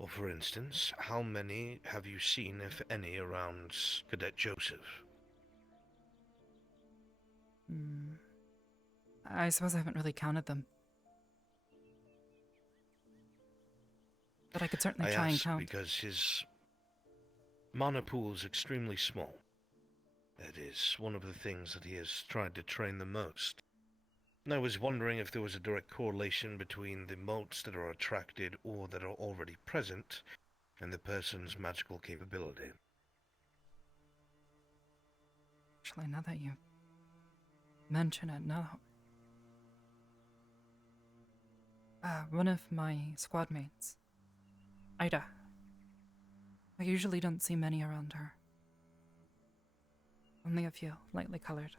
Well, for instance, how many have you seen, if any, around Cadet Joseph? I suppose I haven't really counted them. But I could certainly try and count. Because his mana pool is extremely small. It is one of the things that he has tried to train the most. And I was wondering if there was a direct correlation between the motes that are attracted or that are already present and the person's magical capability. Actually, now that you mention it, now... one of my squad mates, Ida. I usually don't see many around her. Only a few, lightly colored.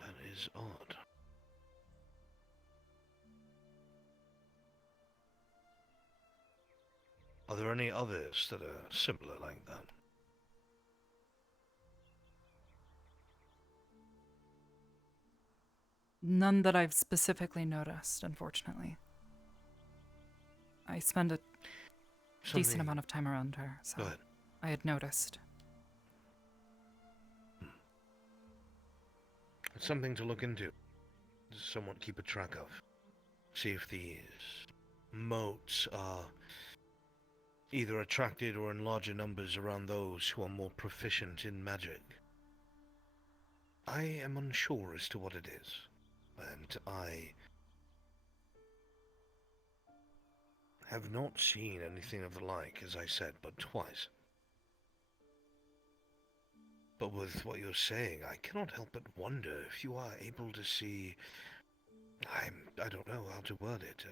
That is odd. Are there any others that are similar like that? None that I've specifically noticed, unfortunately. I spend a decent amount of time around her, so I had noticed. It's something to look into. Somewhat keep a track of. See if these motes are either attracted or in larger numbers around those who are more proficient in magic. I am unsure as to what it is, and I have not seen anything of the like, as I said, but twice. But with what you're saying, I cannot help but wonder if you are able to see... I don't know how to word it.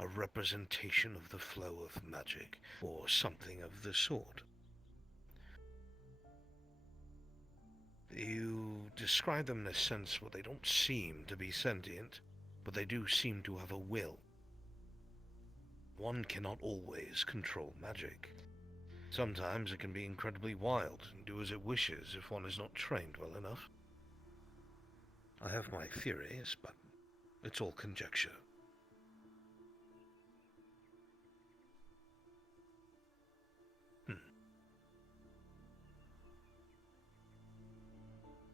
A representation of the flow of magic, or something of the sort. You describe them in a sense where they don't seem to be sentient, but they do seem to have a will. one cannot always control magic. Sometimes it can be incredibly wild and do as it wishes if one is not trained well enough. I have my theories, but it's all conjecture.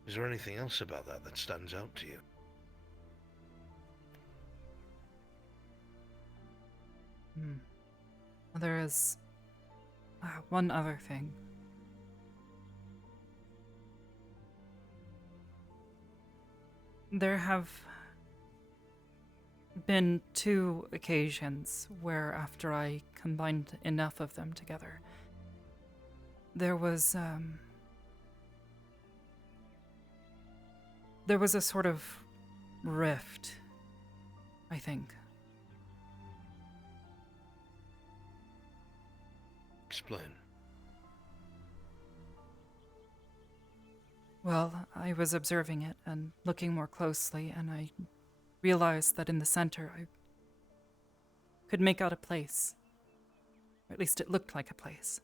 Is there anything else about that stands out to you? There is one other thing. There have been 2 occasions where, after I combined enough of them together, there was a sort of rift, I think. Explain. Well, I was observing it and looking more closely, and I realized that in the center I could make out a place. Or at least it looked like a place.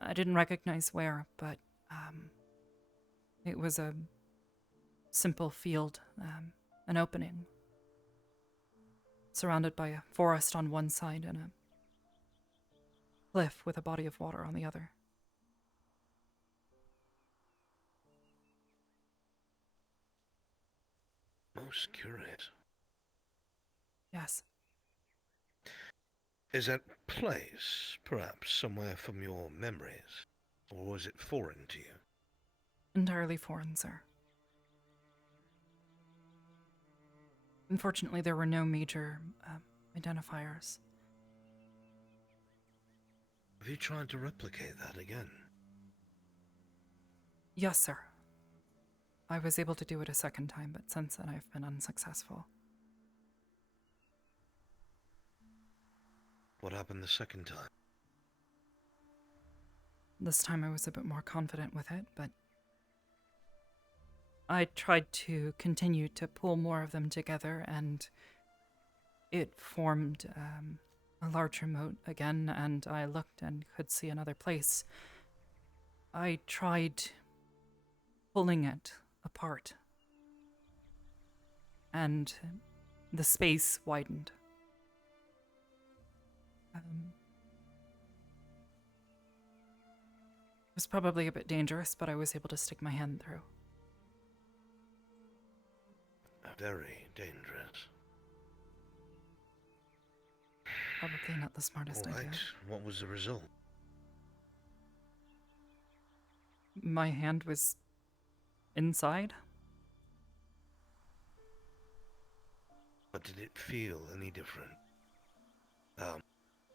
I didn't recognize where, but it was a simple field, an opening, surrounded by a forest on one side and a cliff with a body of water on the other. Most curious. Yes. Is that place perhaps somewhere from your memories? Or was it foreign to you? Entirely foreign, sir. Unfortunately, there were no major identifiers. Have you tried to replicate that again? Yes, sir. I was able to do it a second time, but since then I've been unsuccessful. What happened the second time? This time I was a bit more confident with it, but I tried to continue to pull more of them together, and it formed a larger moat again, and I looked and could see another place. I tried pulling it apart, and the space widened. It was probably a bit dangerous, but I was able to stick my hand through. Very dangerous. Probably not the smartest All right. idea. What was the result? My hand was inside. But did it feel any different?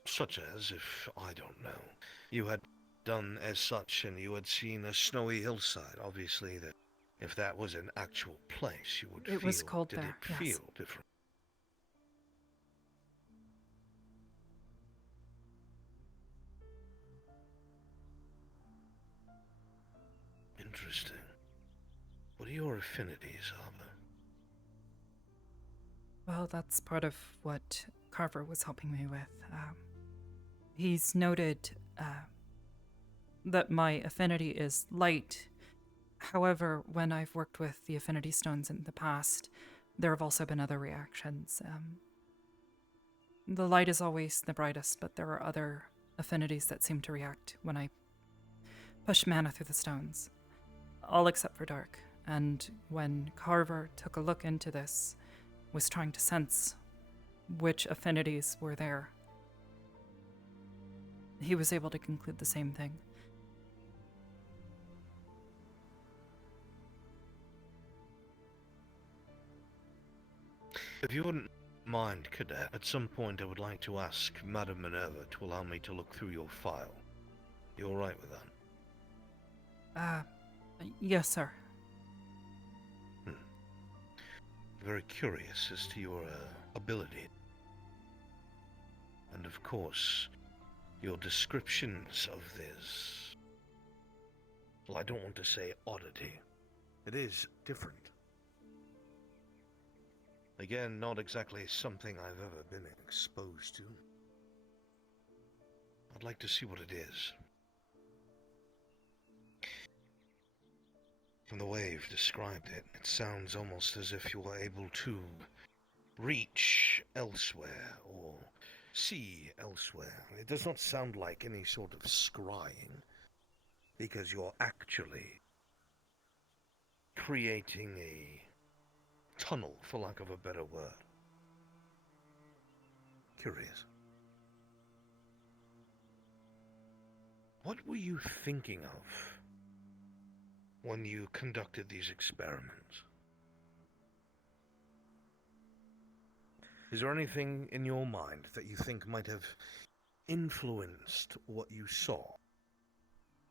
Such as, if, I don't know, you had done as such and you had seen a snowy hillside. Obviously, that if that was an actual place, you would feel... It was cold did there, it yes. feel different? Interesting. What are your affinities, Arbor? Well, that's part of what Carver was helping me with. He's noted that my affinity is light. However, when I've worked with the affinity stones in the past, there have also been other reactions. The light is always the brightest, but there are other affinities that seem to react when I push mana through the stones. All except for dark. And when Carver took a look into this, was trying to sense which affinities were there, he was able to conclude the same thing. If you wouldn't mind, Cadet, at some point I would like to ask Madame Minerva to allow me to look through your file. You alright with that? Yes, sir. Very curious as to your ability. And of course, your descriptions of this... Well, I don't want to say oddity. It is different. Again, not exactly something I've ever been exposed to. I'd like to see what it is. From the way you've described it, it sounds almost as if you were able to reach elsewhere or see elsewhere. It does not sound like any sort of scrying, because you're actually creating a tunnel, for lack of a better word. Curious. What were you thinking of when you conducted these experiments? Is there anything in your mind that you think might have influenced what you saw,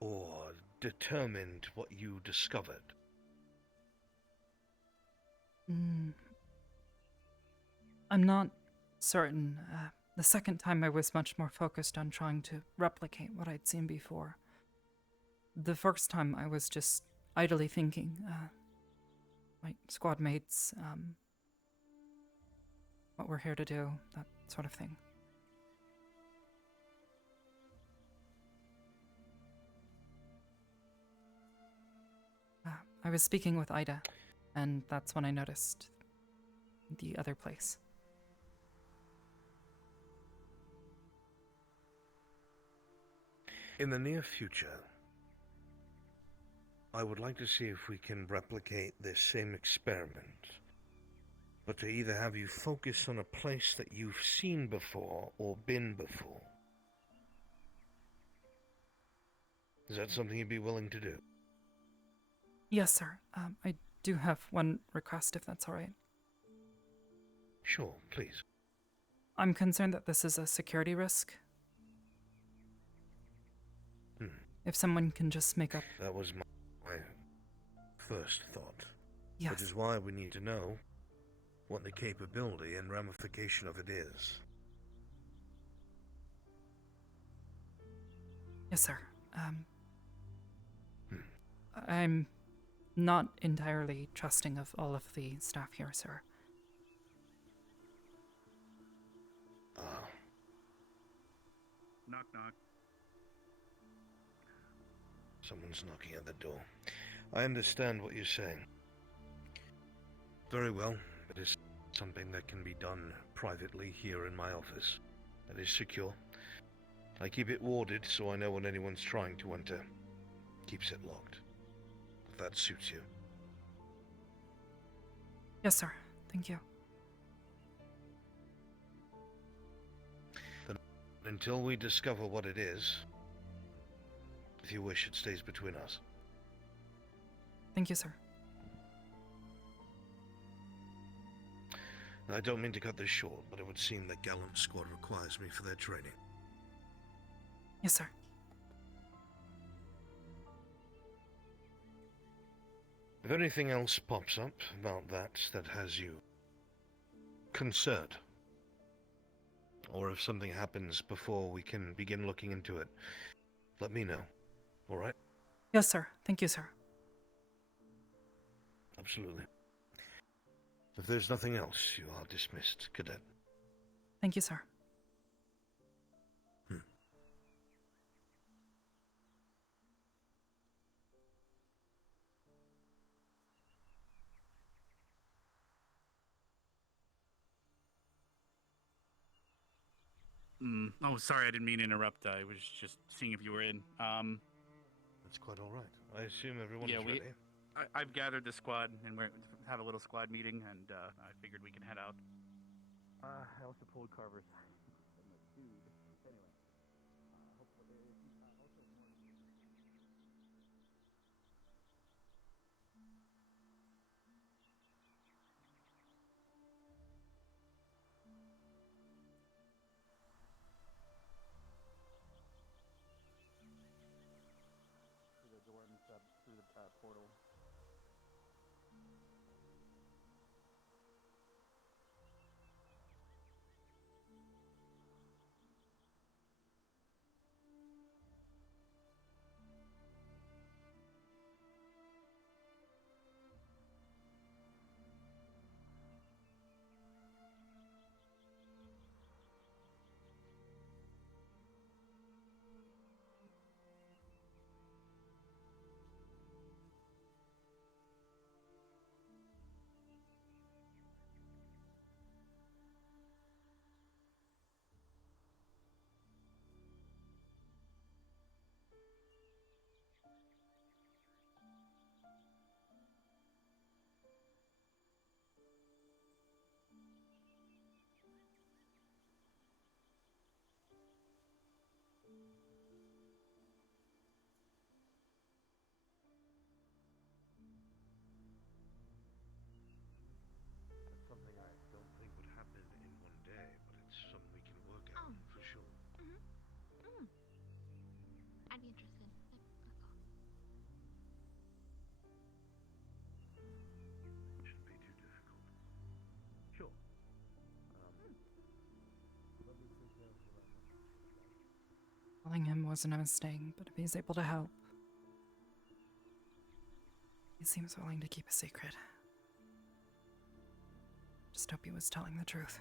or determined what you discovered? I'm not certain. The second time I was much more focused on trying to replicate what I'd seen before. The first time I was just idly thinking, my squad mates, what we're here to do, that sort of thing. I was speaking with Ida, and that's when I noticed the other place. In the near future, I would like to see if we can replicate this same experiment, but to either have you focus on a place that you've seen before or been before. Is that something you'd be willing to do? Yes, sir. I do have one request, if that's all right. Sure, please. I'm concerned that this is a security risk. If someone can just make up... That was my first thought. Yes. Which is why we need to know what the capability and ramification of it is. Yes, sir. I'm not entirely trusting of all of the staff here, sir. Knock, knock. Someone's knocking at the door. I understand what you're saying. Very well. It is something that can be done privately here in my office. That is secure. I keep it warded so I know when anyone's trying to enter. Keeps it locked. If that suits you. Yes, sir. Thank you. Then, until we discover what it is, if you wish, it stays between us. Thank you, sir. I don't mean to cut this short, but it would seem that Gallant Squad requires me for their training. Yes, sir. If anything else pops up about that has you concerned, or if something happens before we can begin looking into it, let me know. All right? Yes, sir. Thank you, sir. Absolutely. If there's nothing else, you are dismissed, Cadet. Thank you, sir. Oh, sorry, I didn't mean to interrupt. I was just seeing if you were in. That's quite all right. I assume everyone is ready. I've gathered the squad, and we're have a little squad meeting, and I figured we can head out. I also pulled Carver's. Through the door and through the portal. Telling him wasn't a mistake, but if he's able to help, he seems willing to keep a secret. Just hope he was telling the truth.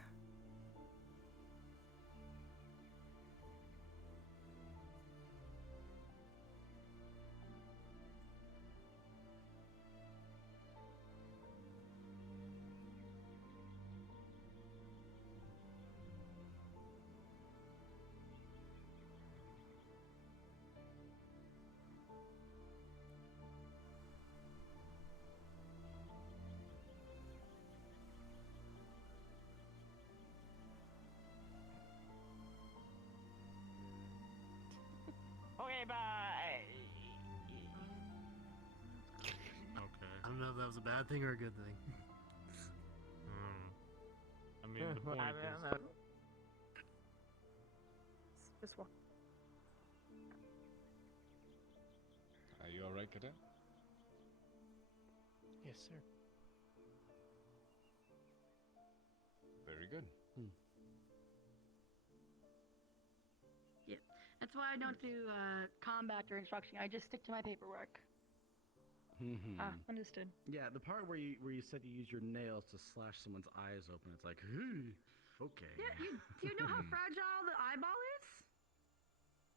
Okay, bye. Okay. I don't know if that was a bad thing or a good thing. I mean, the point is... Just walk. Are you alright, Cadet? Yes, sir. Very good. Yeah, that's why I don't do combat or instruction. I just stick to my paperwork. Understood. Yeah, the part where you said you use your nails to slash someone's eyes open, it's like, okay. Yeah, do you know how fragile the eyeball is?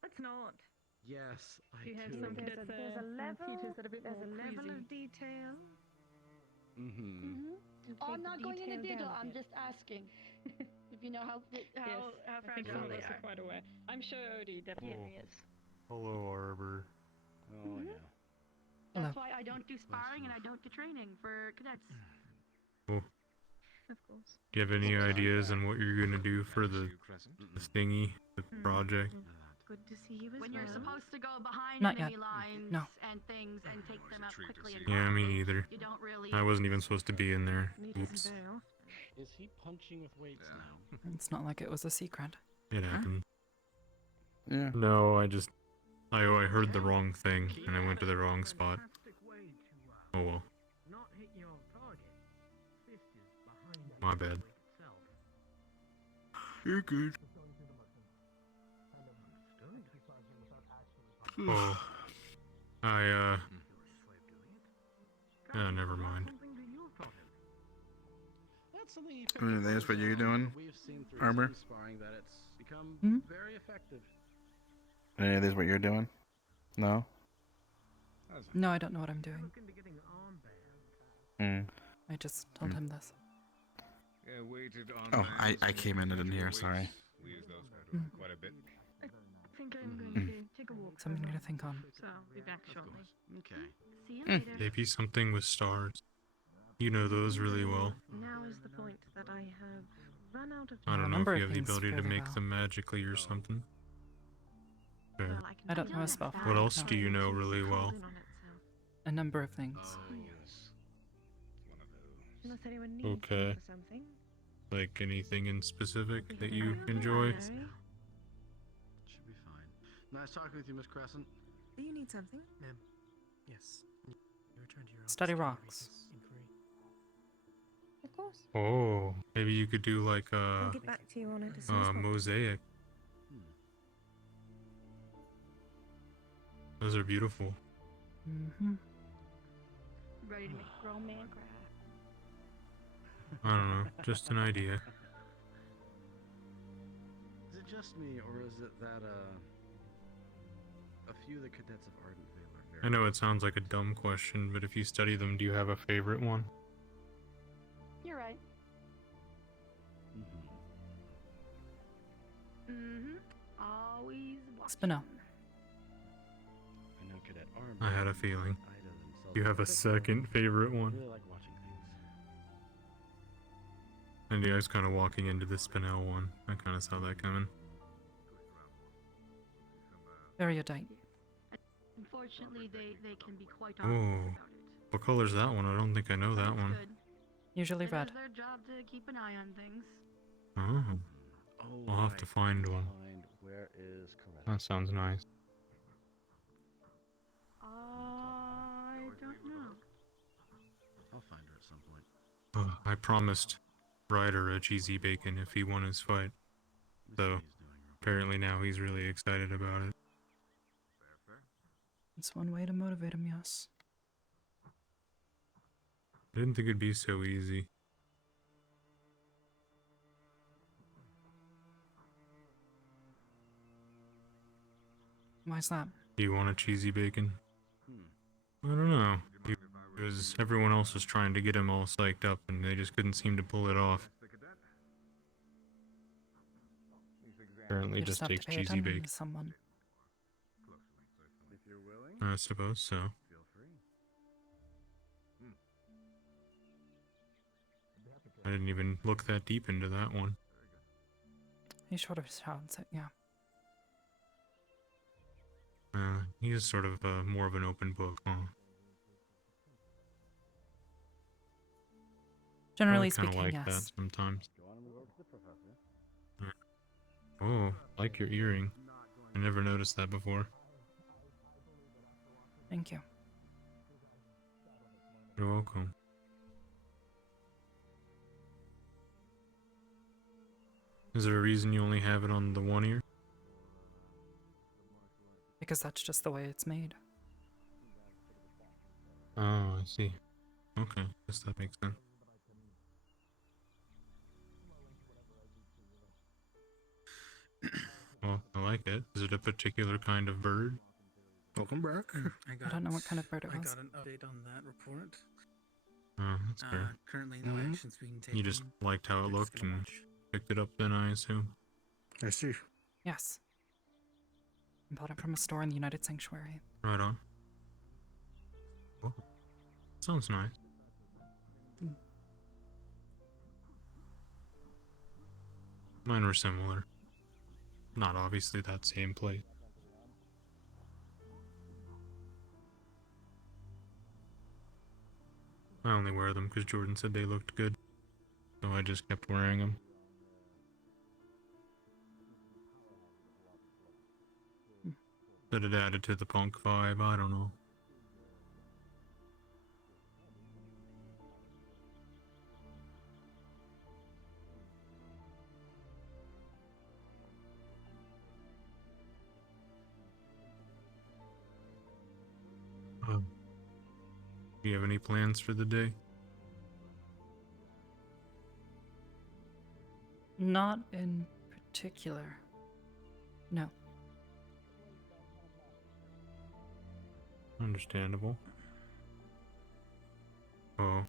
Let's not. Yes, I Do you have do. some cadets there's a level. teachers that are a bit There's more a level queasy? of detail. Oh, I'm not going into detail. I'm just asking if you know how fragile they are. Quite aware. I'm sure Odie definitely is. Hello, Arbor. Oh, yeah. That's why I don't do sparring and I don't do training for cadets. Cool. Of course. Do you have any ideas on what you're gonna do for the thingy, the project? Good to see you as when you're supposed to go behind Not enemy yet. lines No. and things and take them out quickly and Yeah, me quietly, neither. you don't really. I wasn't even supposed to be in there. Oops. Is he punching with weights now? It's not like it was a secret. It happened. Yeah. No, I heard the wrong thing and I went to the wrong spot. Oh well. Not hit your target. Fist is behind My bad. You're good. Oh. Never mind. That's something you I mean, that's what you're doing, We've seen through Arbor? team sparring that it's become very effective. Any of this what you're doing? No? No, I don't know what I'm doing. Mm. I just told him this. Yeah, weighted Oh, armbands I came in, I didn't hear, weights. sorry. We use those for quite a bit. I think I'm going to take a walk. Something to think on. So I'll be back shortly. Okay. See you later. Maybe something with stars. You know those really well. Now is the point that I have run out of I don't know remember if you have the things ability to fairly make well. them magically or something. Fair. I don't know a spell for What it, else no. do you know really well? A number of things. Unless anyone needs Okay. me for something. Like anything in specific that you enjoy? Should be fine. Nice talking with you, Miss Crescent. Do you need something? Ma'am. Yes. You return to your Study office rocks. inquiry. Of course. Oh, maybe you could do like I'll a get back to you on it as soon as possible. mosaic. Those are beautiful. Mm-hmm. Ready to make a grown man cry. I don't know, just an idea. Is it just me, or is it that a few of the cadets of Ardent Vale are very... I know it sounds like a dumb question, but if you study them, do you have a favorite one? You're right. Always watching. Spinel. I know Cadet Arbor. I had a feeling. Ida themselves You have a are second favorite one. really like watching things. And yeah, I was kind of walking into the Spinel one. I kind of saw that coming. Very erudite. Unfortunately, they can be quite Oh, honest. what color's that one? I don't think I know that one. Usually It red. is their job to keep an eye on things. Oh, Oh, I'll have to find one. Where is Coretta? That sounds nice. I don't know. I'll find her at some point. Oh, I promised Ryder a cheesy bacon if he won his fight. So, Apparently now he's really excited about it. It's one way to motivate him, yes. I didn't think it'd be so easy. Why's that? Do you want a cheesy bacon? I don't know. Because everyone else was trying to get him all psyched up and they just couldn't seem to pull it off. Apparently You just have takes to pay cheesy attention bacon. to someone. I suppose so. I didn't even look that deep into that one. He sort of shouts it, yeah. He is sort of more of an open book, huh? Generally I kinda speaking, like yes. that sometimes. Oh, like your earring. I never noticed that before. Thank you. You're welcome. Is there a reason you only have it on the one ear? Because that's just the way it's made. Oh, I see. Okay, guess that makes sense. Well, I like it. Is it a particular kind of bird? Welcome back. I don't know what kind of bird it was. I got an update on that report. Oh, that's fair. Currently, no actions being taken. You just liked how it looked and picked it up then, I assume? I see. Yes. I bought it from a store in the United Sanctuary. Right on. Oh, sounds nice. Mine were similar. Not obviously that same place. I only wear them because Jordan said they looked good. So I just kept wearing them. That it added to the punk vibe, I don't know. Do you have any plans for the day? Not in particular. No. Understandable. Oh.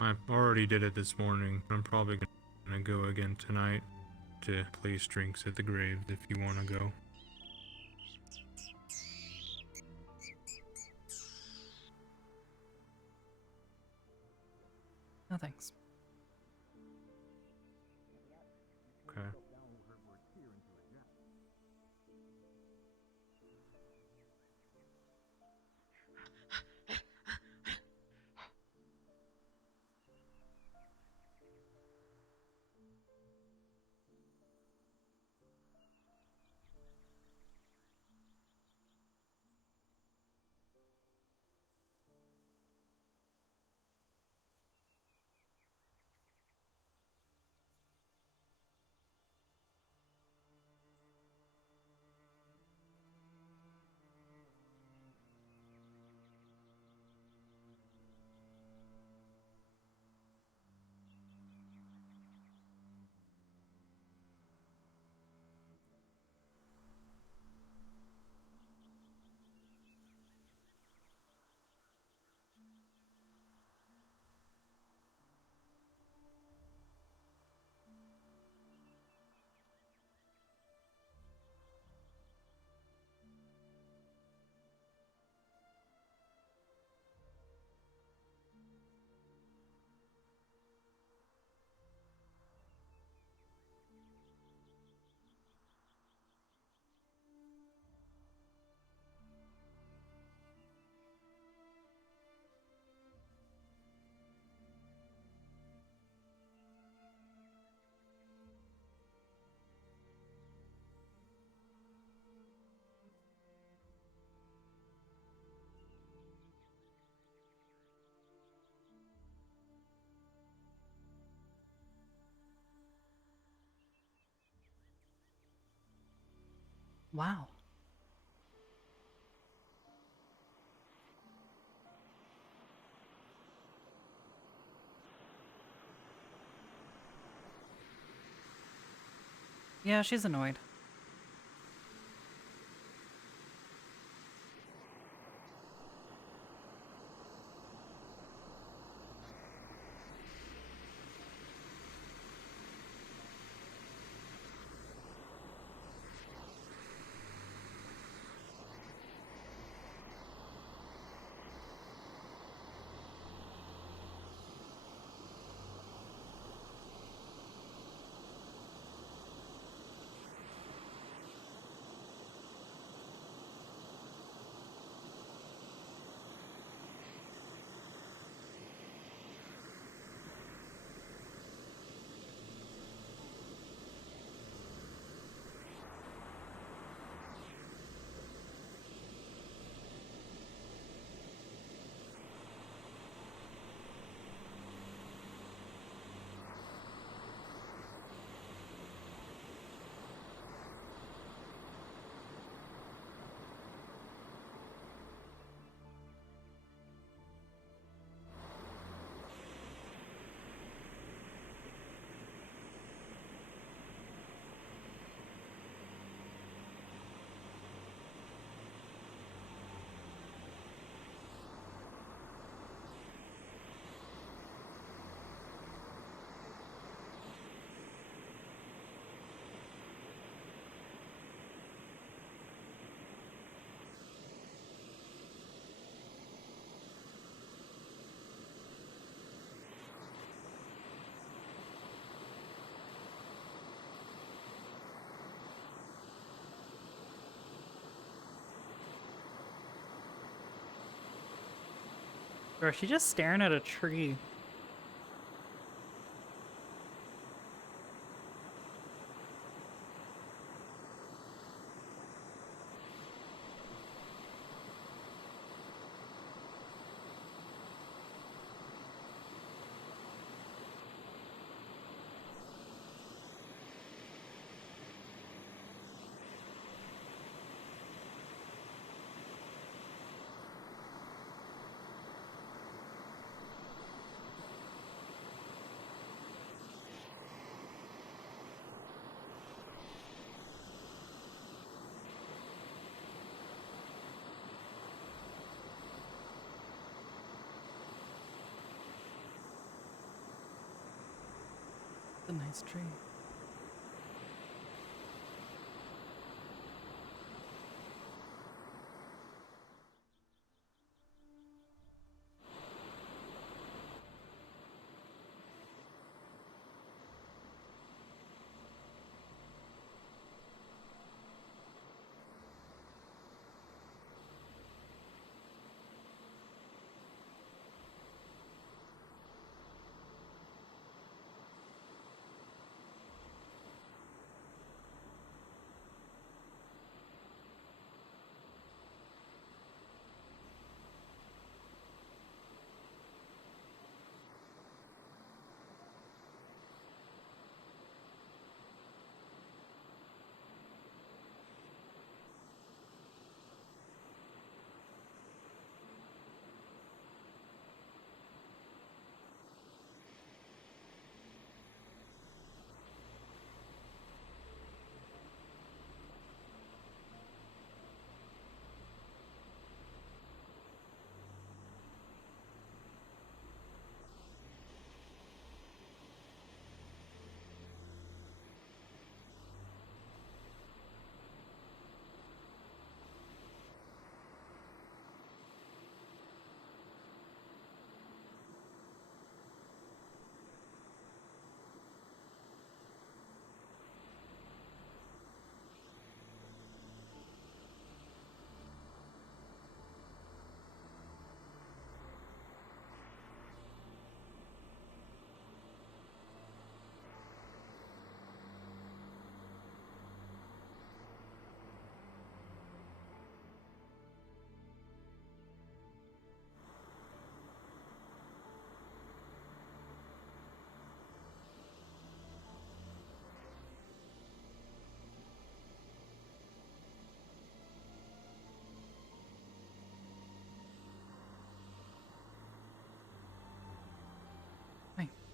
I already did it this morning. I'm probably gonna go again tonight to place drinks at the grave if you wanna go. No thanks. Okay. Wow. Yeah, she's annoyed. Bro, she's just staring at a tree. It's a nice tree.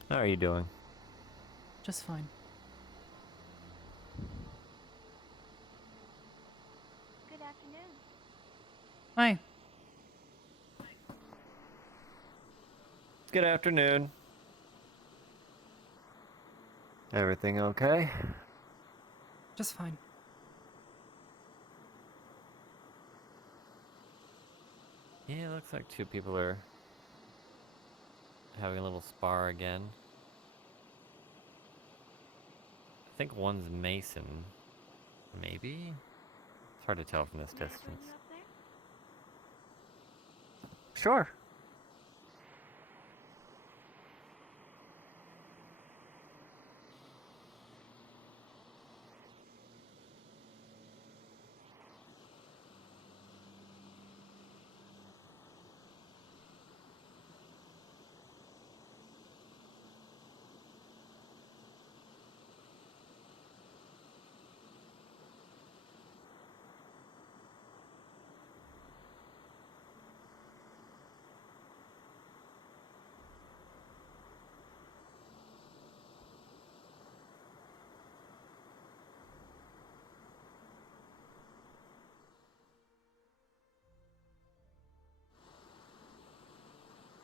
How are you doing? Just fine. Good afternoon. Hi. Good afternoon. Everything okay? Just fine. Yeah, it looks like two people are having a little spar again. I think one's Mason. Maybe? It's hard to tell from this distance. Sure.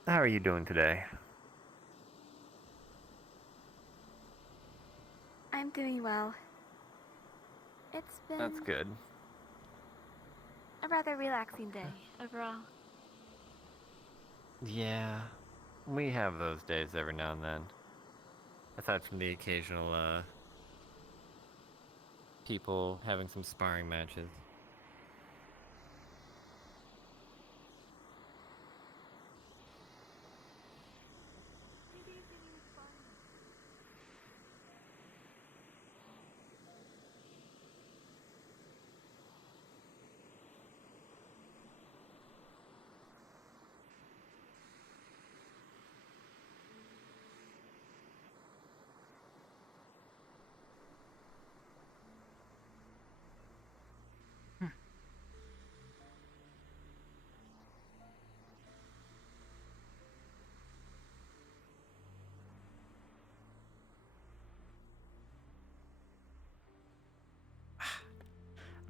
How are you doing today? I'm doing well. It's been That's good. a rather relaxing day overall. Yeah, we have those days every now and then. Aside from the occasional, people having some sparring matches.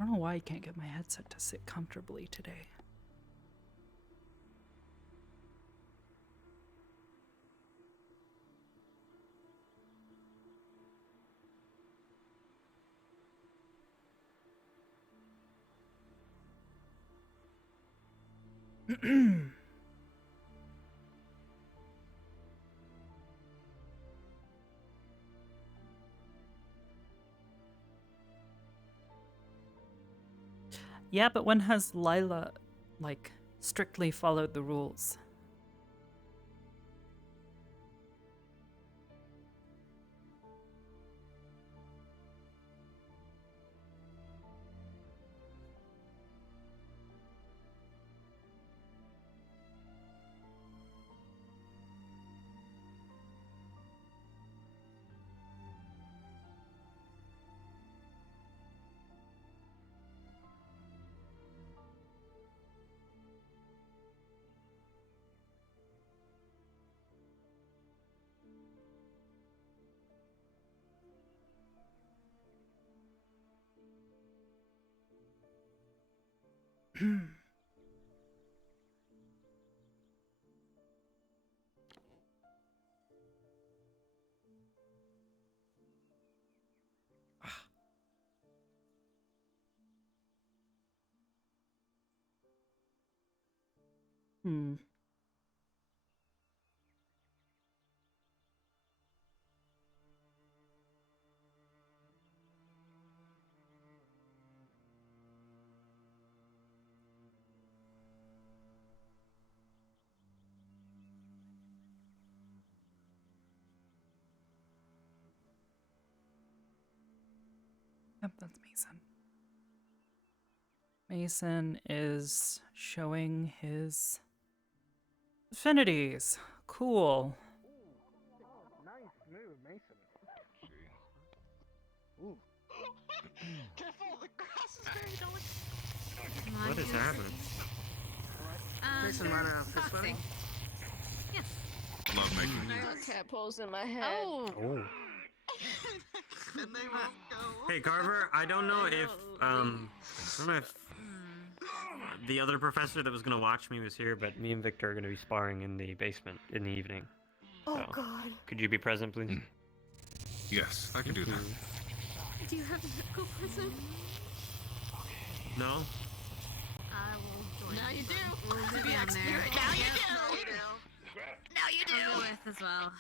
I don't know why I can't get my headset to sit comfortably today. Yeah, but when has Lila, like, strictly followed the rules? Hmm. Yep, that's Mason. Mason is showing his affinities. Cool. Nice move, Mason. Ooh. Careful, the grass is very delicate. What is happening? Mason ran out of fist fighting? Yeah. Love making I music. got tadpoles in my head. Oh. And they won't go. Hey Carver, I don't know if the other professor that was gonna watch me was here, but me and Victor are gonna be sparring in the basement in the evening. Oh So, God. could you be present, please? Yes, I can do that. Do you have a medical person? No? I will join. Now you do. We'll To go be down there. expert. Now you do. Now you do. I'll go with as well.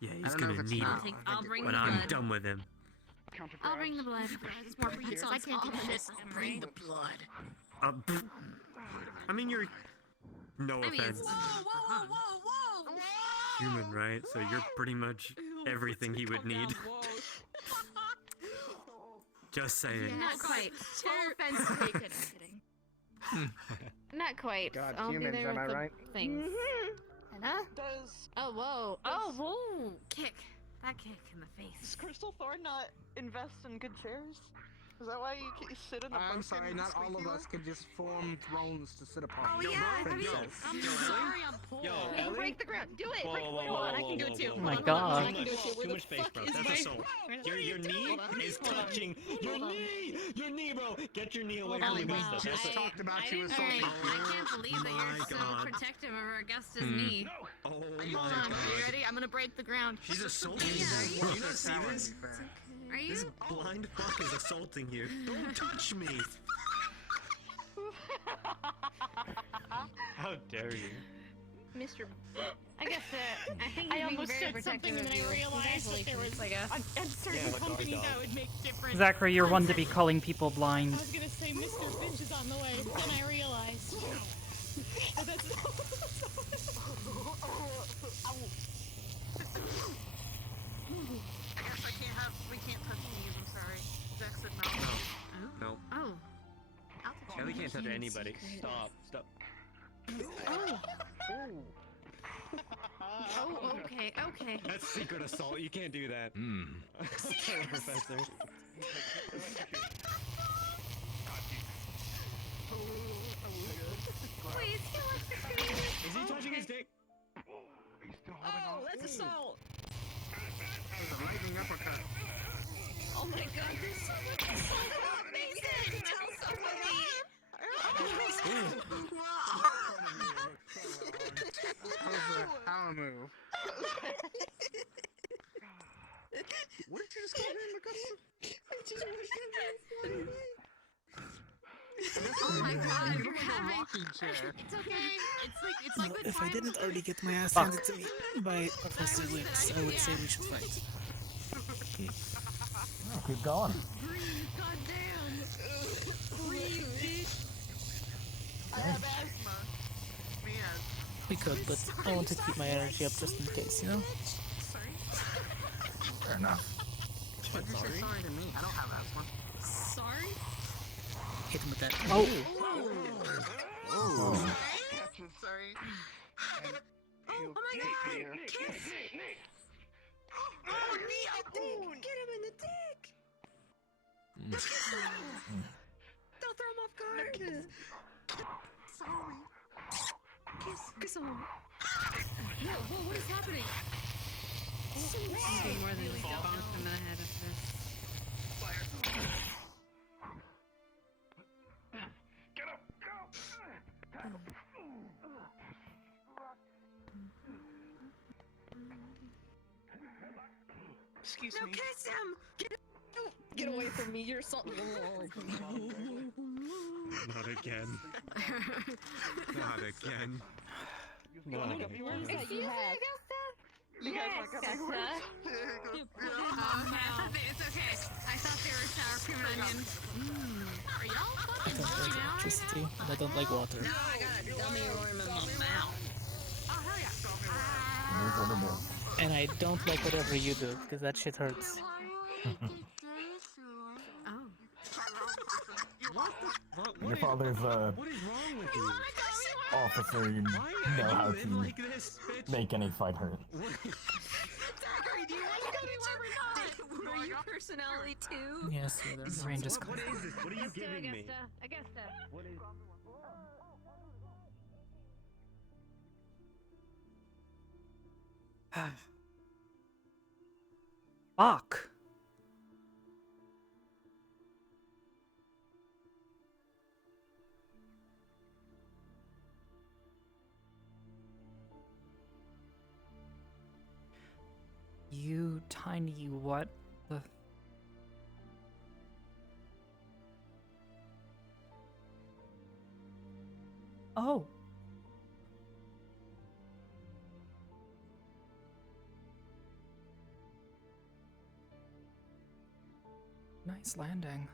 Yeah, I he's don't know gonna if it's need now. it I'll bring when the I'm blood. done with him. I'll bring the blood. It's more practice on I can't do shit. bring the blood. Pfft. I mean, you're no offense, whoa! human, right? So you're pretty much everything he would need. Just saying. Not quite. All offense taken. I'm kidding. Not quite. God, I'll humans, be there am with I the right? things. Huh? Does Oh, whoa. Oh, whoa. Kick. That kick in the face. Does Crystal Thorn not invest in good chairs? Is that why you sit in a I'm broken sorry, not all squeaky of one? us could just form thrones to sit upon. Oh, yeah. Have you? Princess. I'm sorry, I'm poor. Yo, Don't Ellie? break the ground. Do it. Whoa, Break- whoa, wait, whoa, hold on. I whoa, can do whoa, it too. whoa, Hold whoa. on, Too hold on. much- I can do it too. Where Too the much space, fuck bro. is That's my... assault. Your knee Hold on. is Hold on. touching your knee. Your knee, bro. Get your knee away Hold from on, Augusta. wow. That's Just talked about you Alright, assaulting. I can't believe that My you're so God. protective of Augusta's knee. Oh Hold my on. God. Are you ready? I'm gonna break the ground. She's assaulting Yeah, you. are Do you not see That this? wouldn't be fair. Are you? This blind fuck is assaulting you. Don't touch me. How dare you? Mr. I guess I think I he's being almost very said something protective and of then I you. realized that there was Congratulations, I guess. a certain company that would make different. Zachary, you're one to be calling people blind. I was gonna say Mr. Finch is on the way, then I realized. But that's I guess we can't touch knees, I'm sorry. Jack said no. No. Oh. Ellie can't touch anybody. Stop. Stop. Oh. Oh, okay, okay. That's secret assault. You can't do that. Sorry, Professor. Please, he wants to do it. Is he touching his dick? Oh, that's assault! There's a lightning uppercut. Oh my god, there's so much assault happening. Tell somebody. That was a power move. What did you just call him, Augusta? Oh my god, we're having... Rocking chair. It's okay. It's like the If I time didn't already get my ass Fuck. handed to me by Professor Lix, I would say we should fight. Keep going. Breathe, goddamn. Breathe, bitch. I have asthma. Man. We could, but I want to keep my energy up just in case, you know? Sorry. Fair enough. Why'd you say sorry to me? I don't have asthma. Sorry? Hit him with that. Oh! Oh. Sorry. Oh my god! Kiss! Oh, knee, I think! Get him in the dick! Don't throw him off guard! Sorry. Kiss him. Whoa, what is happening? This is being more than just bonked in the head of this. Get up! Go! Excuse No, me. kiss him! Get away from me, you're so. Not again. Not again. Not again. Excuse me, Augusta? You guys want to come over? It's okay. I thought they were sour cream and onion. Are y'all I fucking don't like watching out? electricity, and I don't like water. No, I got a gummy worm in my mouth. Oh, hurry up. And I don't like whatever you do, because that shit hurts. Oh. Your father's What is wrong with you? officer, you Why know are how you in to like this, bitch? make any fight hurt. Zachary, do you want to gummy worm or not? Are you personality too? Yes, yeah, His brain just What is this? What are you giving me? Augusta. What is... Fuck. You tiny what the... Oh. Nice landing.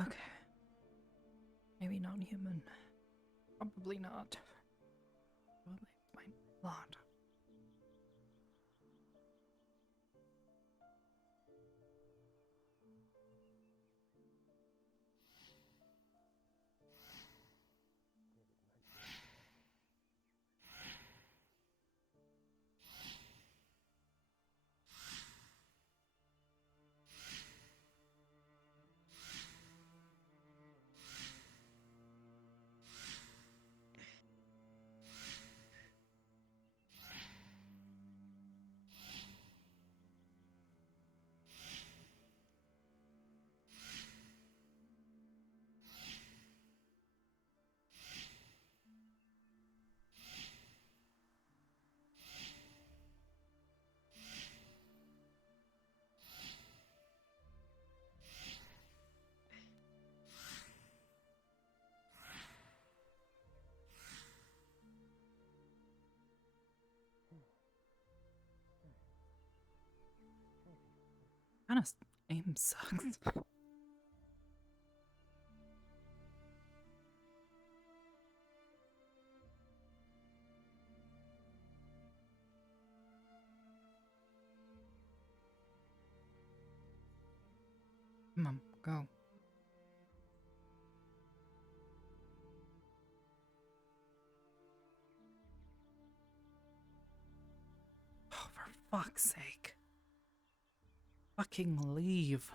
Okay. Maybe not human. Probably not. Probably might not. Kind of aim sucks. Come on, go. Oh, for fuck's sake. Fucking leave.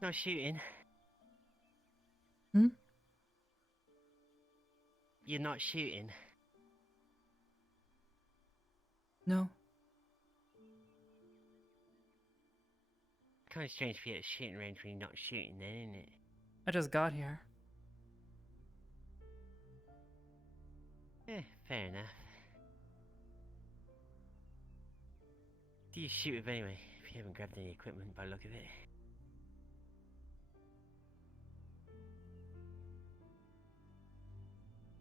No shooting. Hmm? You're not shooting. No. Kind of strange to be at a shooting range when you're not shooting then, isn't it? I just got here. Fair enough. Do you shoot with anyway, if you haven't grabbed any equipment by the look of it?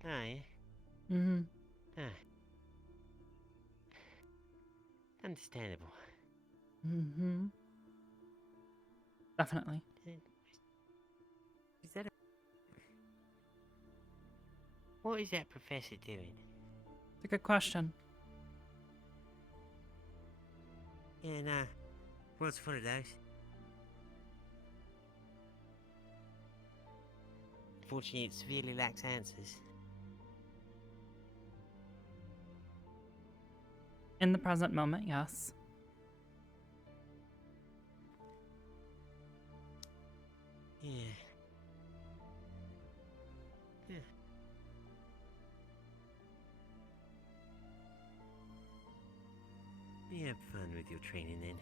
Ah, yeah? Mm-hmm. Ah. Understandable. Mm-hmm. Definitely. Is that a... What is that professor doing? It's a good question. Yeah, nah. World's full of those. Fortunately, it severely lacks answers. In the present moment, yes. Yeah. Yeah. You have fun with your training then.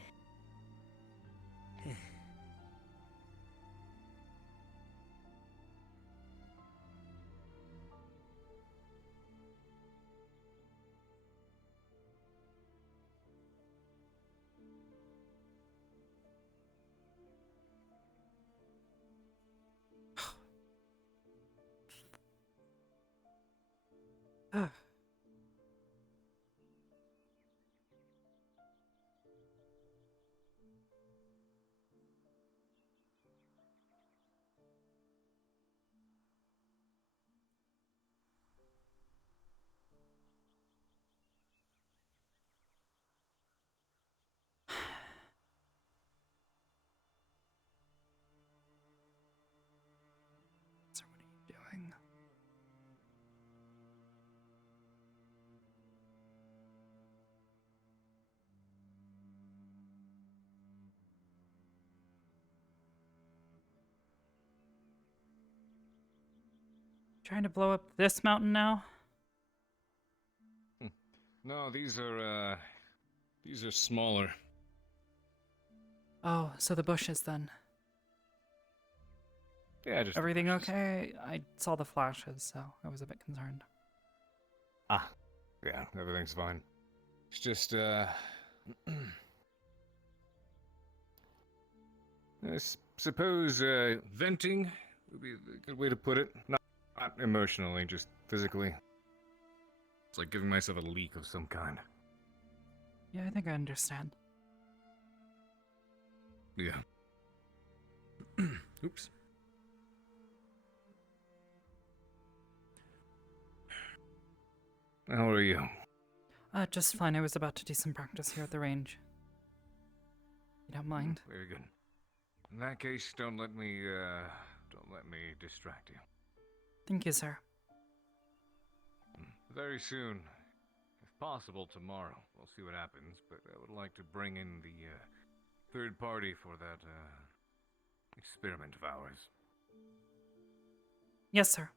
trying to blow up this mountain now? No, these are smaller. Oh, so the bushes then. Yeah, just the Everything bushes. okay? I saw the flashes, so I was a bit concerned. Ah, yeah, everything's fine. It's just, I suppose, venting would be a good way to put it. Not emotionally, just physically. It's like giving myself a leak of some kind. Yeah, I think I understand. Yeah. Oops. How are you? Just fine. I was about to do some practice here at the range. You don't mind? Very good. In that case, don't let me distract you. Thank you, sir. Very soon, if possible tomorrow. We'll see what happens, but I would like to bring in the third party for that experiment of ours. Yes, sir.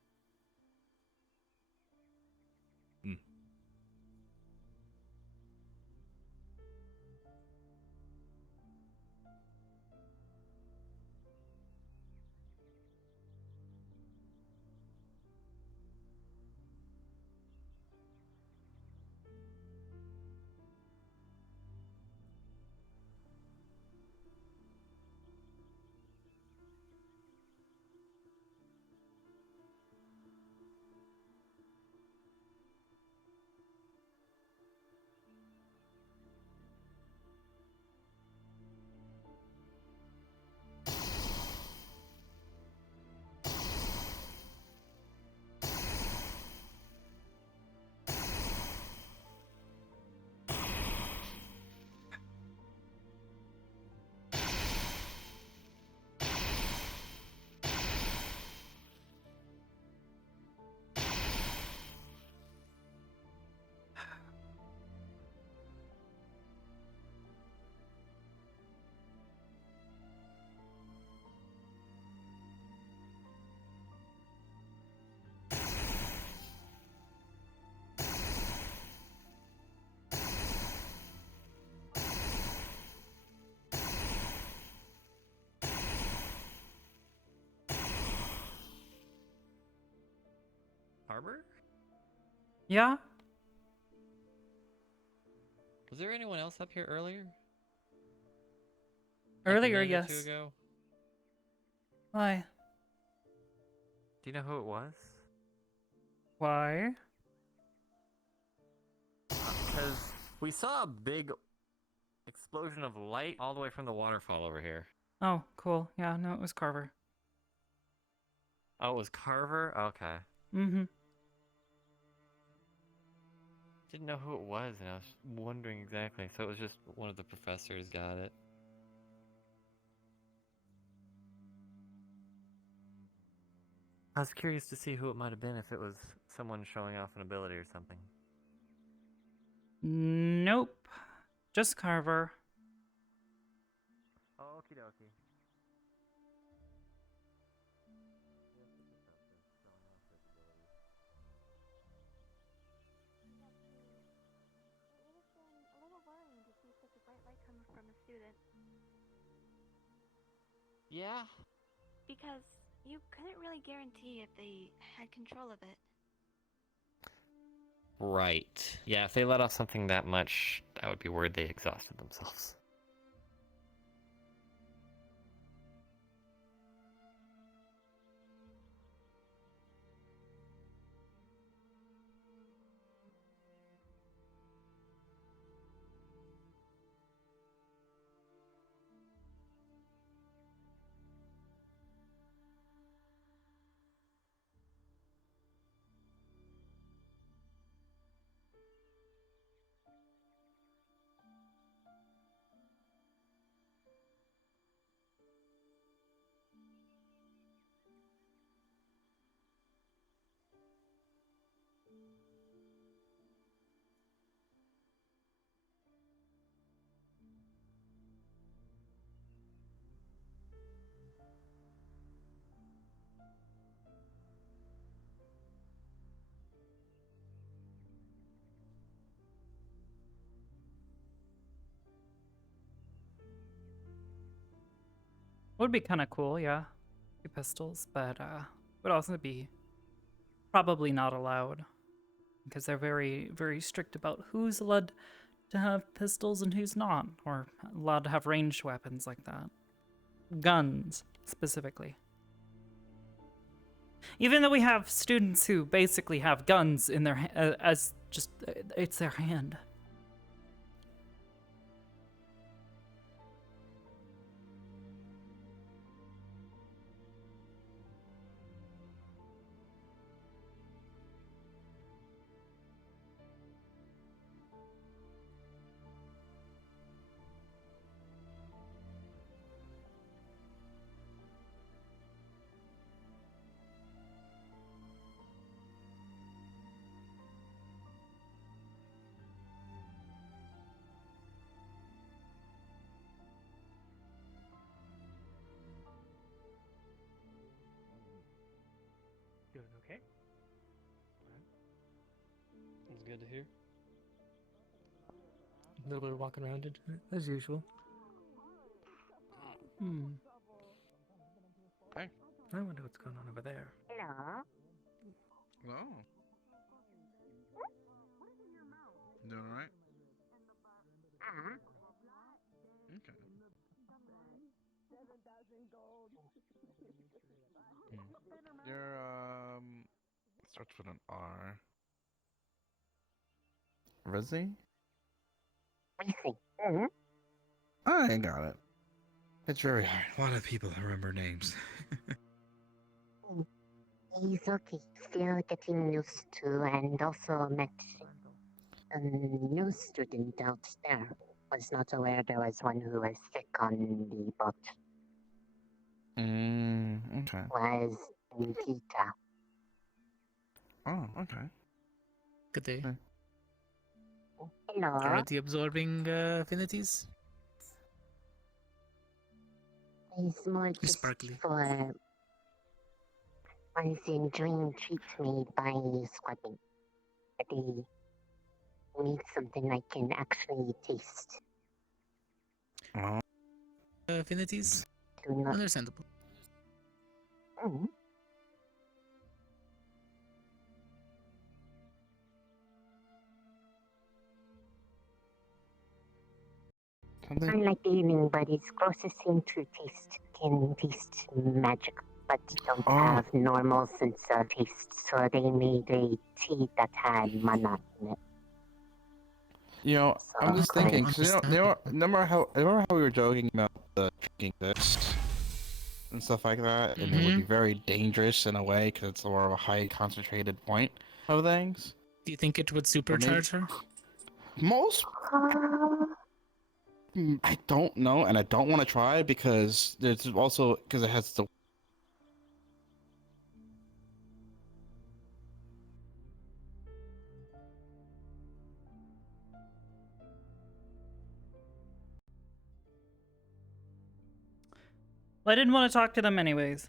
Arbor? Yeah? Was there anyone else up here earlier? Earlier, like a minute or two yes. ago? Why? Do you know who it was? Why? Because we saw a big explosion of light all the way from the waterfall over here. Oh, cool. Yeah, no, it was Carver. Oh, it was Carver? Okay. Mm-hmm. Didn't know who it was, and I was wondering exactly. So it was just one of the professors got it. I was curious to see who it might have been, if it was someone showing off an ability or something. Nope. Just Carver. Okie dokie. It would have been a little worrying to see such a bright light coming from a student. Yeah? Because you couldn't really guarantee if they had control of it. Right. Yeah, if they let off something that much, I would be worried they exhausted themselves. Would be kind of cool, yeah. Two pistols, but would also be probably not allowed because they're very, very strict about who's allowed to have pistols and who's not, or allowed to have ranged weapons like that. Guns, specifically. Even though we have students who basically have guns in their as just it's their hand. Doing okay? It's good to hear. A little bit of walking around it, as usual. Hey. I wonder what's going on over there. Hello. Hello. Doing all right? Okay. Your starts with an R. Rizzy? I got it. It's very hard. A lot of people remember names. He's okay. Still getting used to, and also met a new student out there. Was not aware there was one who was sick on the boat. Okay. Was Nikita. Oh, okay. Good day. Hello. Already absorbing affinities? He's more just Sparkly. for was enjoying treats made by squatting. But they need something I can actually taste. Affinities? Do not. Understandable. Unlike eating, but its closest thing to taste can taste magic, but don't have normal sense of taste. So they made a tea that had mana in it. You know, I'm just thinking, 'cause remember how we were joking about drinking this and stuff like that, and it would be very dangerous in a way because it's more of a high concentrated point of things. Do you think it would supercharge her? Most. I don't know, and I don't want to try because there's also because it has the. Well, I didn't want to talk to them anyways.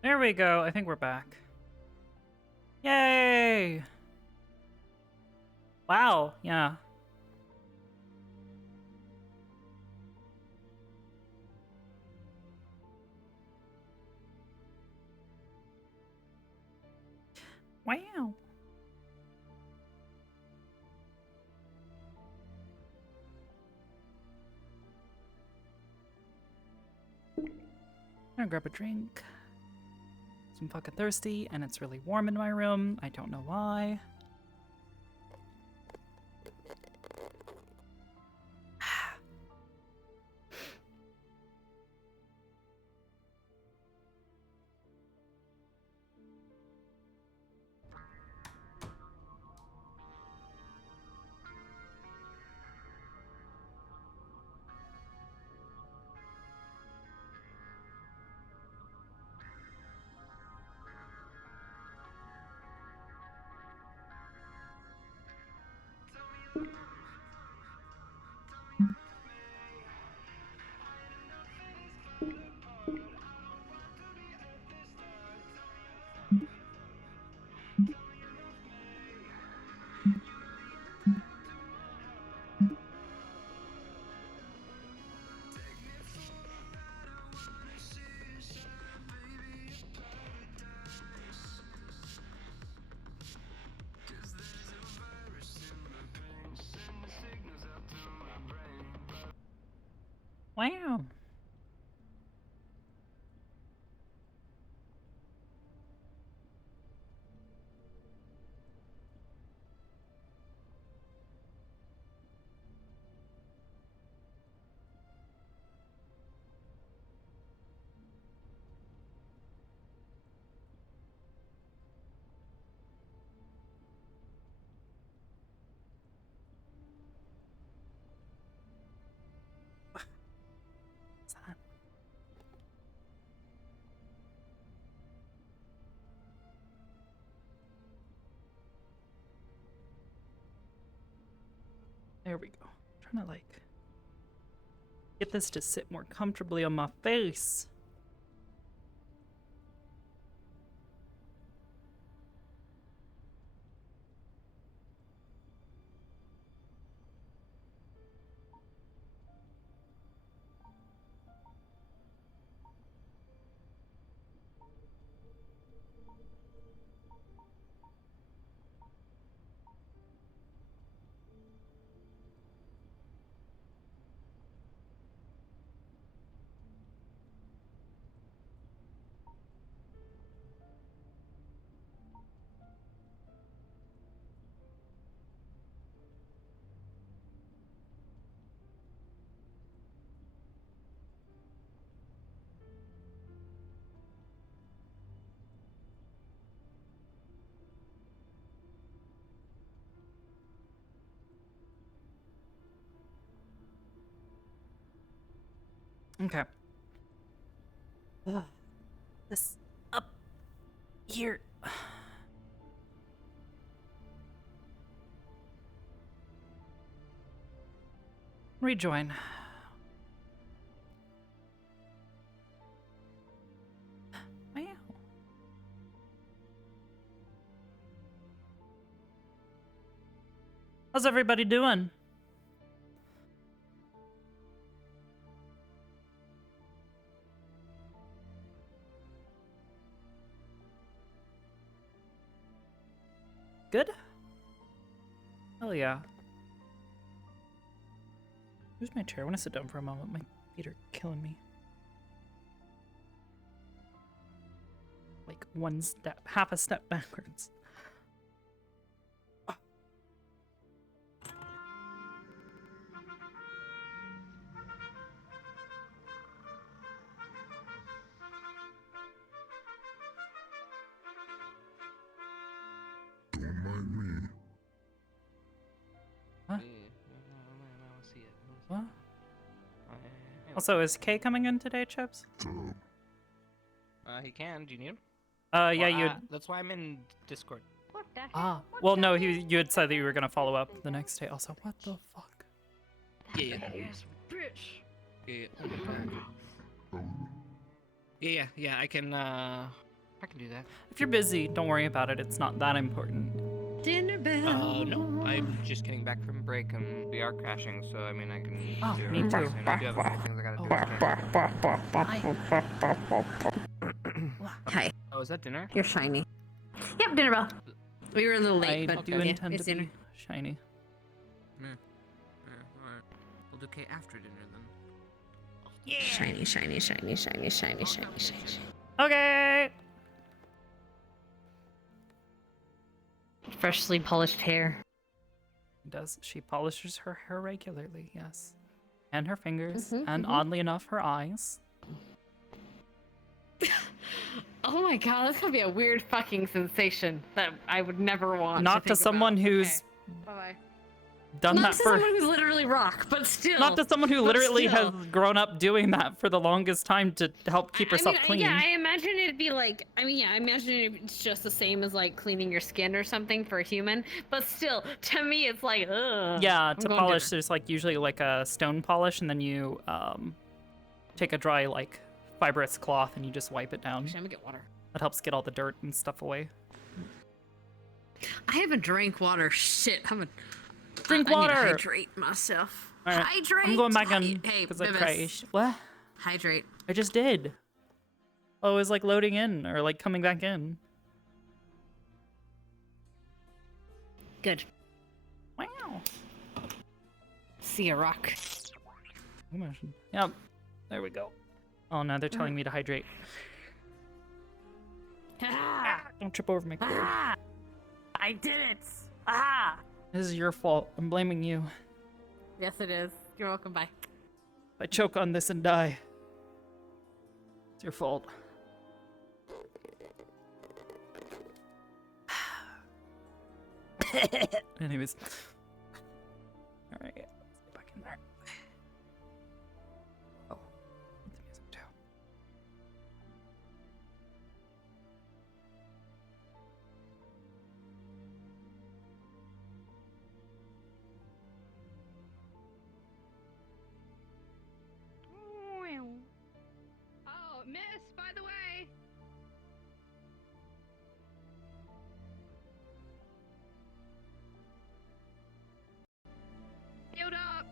There we go. I think we're back. Yay! Wow, yeah. Wow. I'm gonna grab a drink. I'm fucking thirsty, and it's really warm in my room. I don't know why. Wow. There we go. I'm trying to like get this to sit more comfortably on my face. Okay. Ugh. This up here. Rejoin. Wow. How's everybody doing? Good? Hell yeah. Where's my chair? I want to sit down for a moment. My feet are killing me. Like one step, half a step backwards. Don't mind me. Huh? See it. What? Also, is Kay coming in today, Chips? He can. Do you need him? Yeah, Well, you. That's why I'm in Discord. What the heck? Ah, well, no, you had said that you were gonna follow up the next day. Also, what the fuck? Yeah. Yes, bitch. Yeah. Yeah. I can do that. If you're busy, don't worry about it. It's not that important. Dinner bell. No, I'm just getting back from break and we are crashing, so I mean I can. Oh, do me it. too. And I do have a few things I gotta do. Hi. Oh, is that dinner? You're shiny. Yep, dinner bell. We were a little late, I but do yeah, intend it's to dinner. be shiny. Yeah, alright. We'll do K after dinner then. Yeah. Shiny, shiny, shiny, shiny, shiny, shiny, shiny. Okay. Freshly polished hair. Does she polishes her hair regularly? Yes, and her fingers, and oddly enough, her eyes. Oh my god, that's gonna be a weird fucking sensation that I would never want. Not to think someone about. who's Bye-bye. done Not that to for. someone who's literally rock, but still. Not to someone who But literally still. has grown up doing that for the longest time to help keep herself clean. Yeah, I imagine it'd be like, I imagine it's just the same as like cleaning your skin or something for a human, but still, to me, it's like, ugh. Yeah, I'm to going polish, there's like usually like a stone polish, and then you take a dry like fibrous cloth and you just wipe it down. Actually, I'm gonna get water. That helps get all the dirt and stuff away. I haven't drank water. Shit, Drink I water. need to hydrate myself. All right, Hydrate. I'm going back in Hey, because I Bibis. crashed. What? Hydrate. I just did. Oh, it was like loading in or like coming back in. Good. Wow. See a rock. Emotion. Yep. There we go. Oh, now they're telling me to hydrate. Don't trip over my cord. I did it! Ah! This is your fault. I'm blaming you. Yes, it is. You're welcome. Bye. If I choke on this and die, it's your fault. Anyways. Alright, let's get back in there. Oh, the music too. Oh, miss, by the way. Healed up.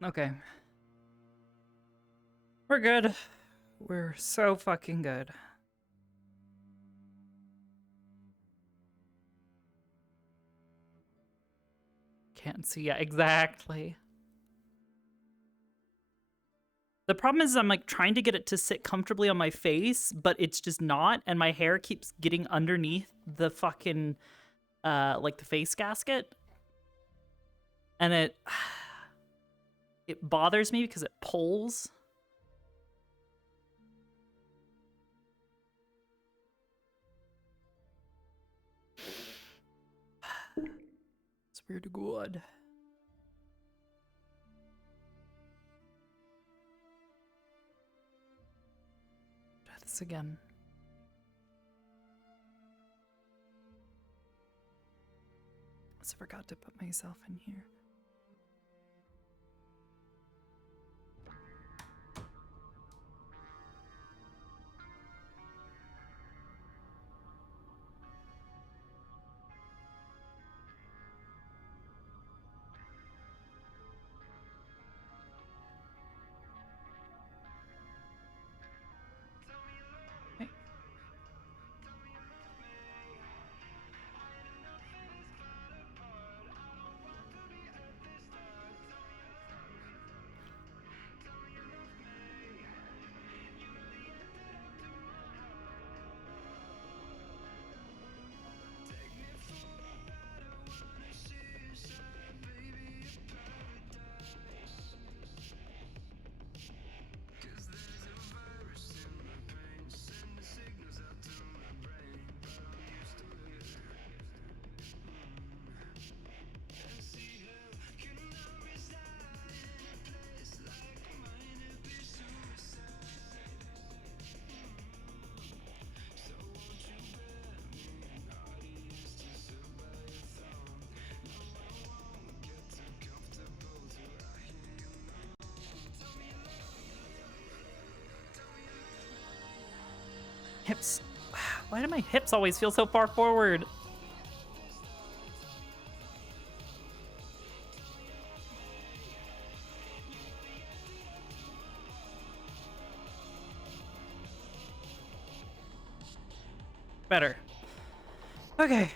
Okay. We're good. We're so fucking good. Can't see. Yeah, exactly. The problem is I'm like trying to get it to sit comfortably on my face, but it's just not, and my hair keeps getting underneath the fucking like the face gasket. And it bothers me because it pulls. Swear to God. Try this again. I forgot to put myself in here. Hips. Why do my hips always feel so far forward? Better. Okay.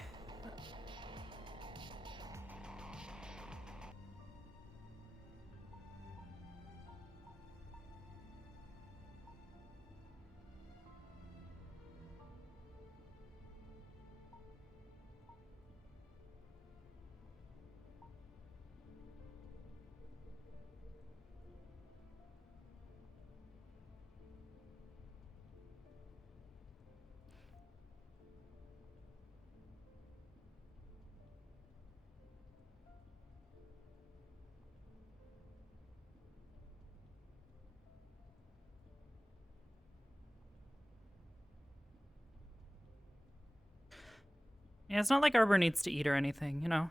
Yeah, it's not like Arbor needs to eat or anything, you know?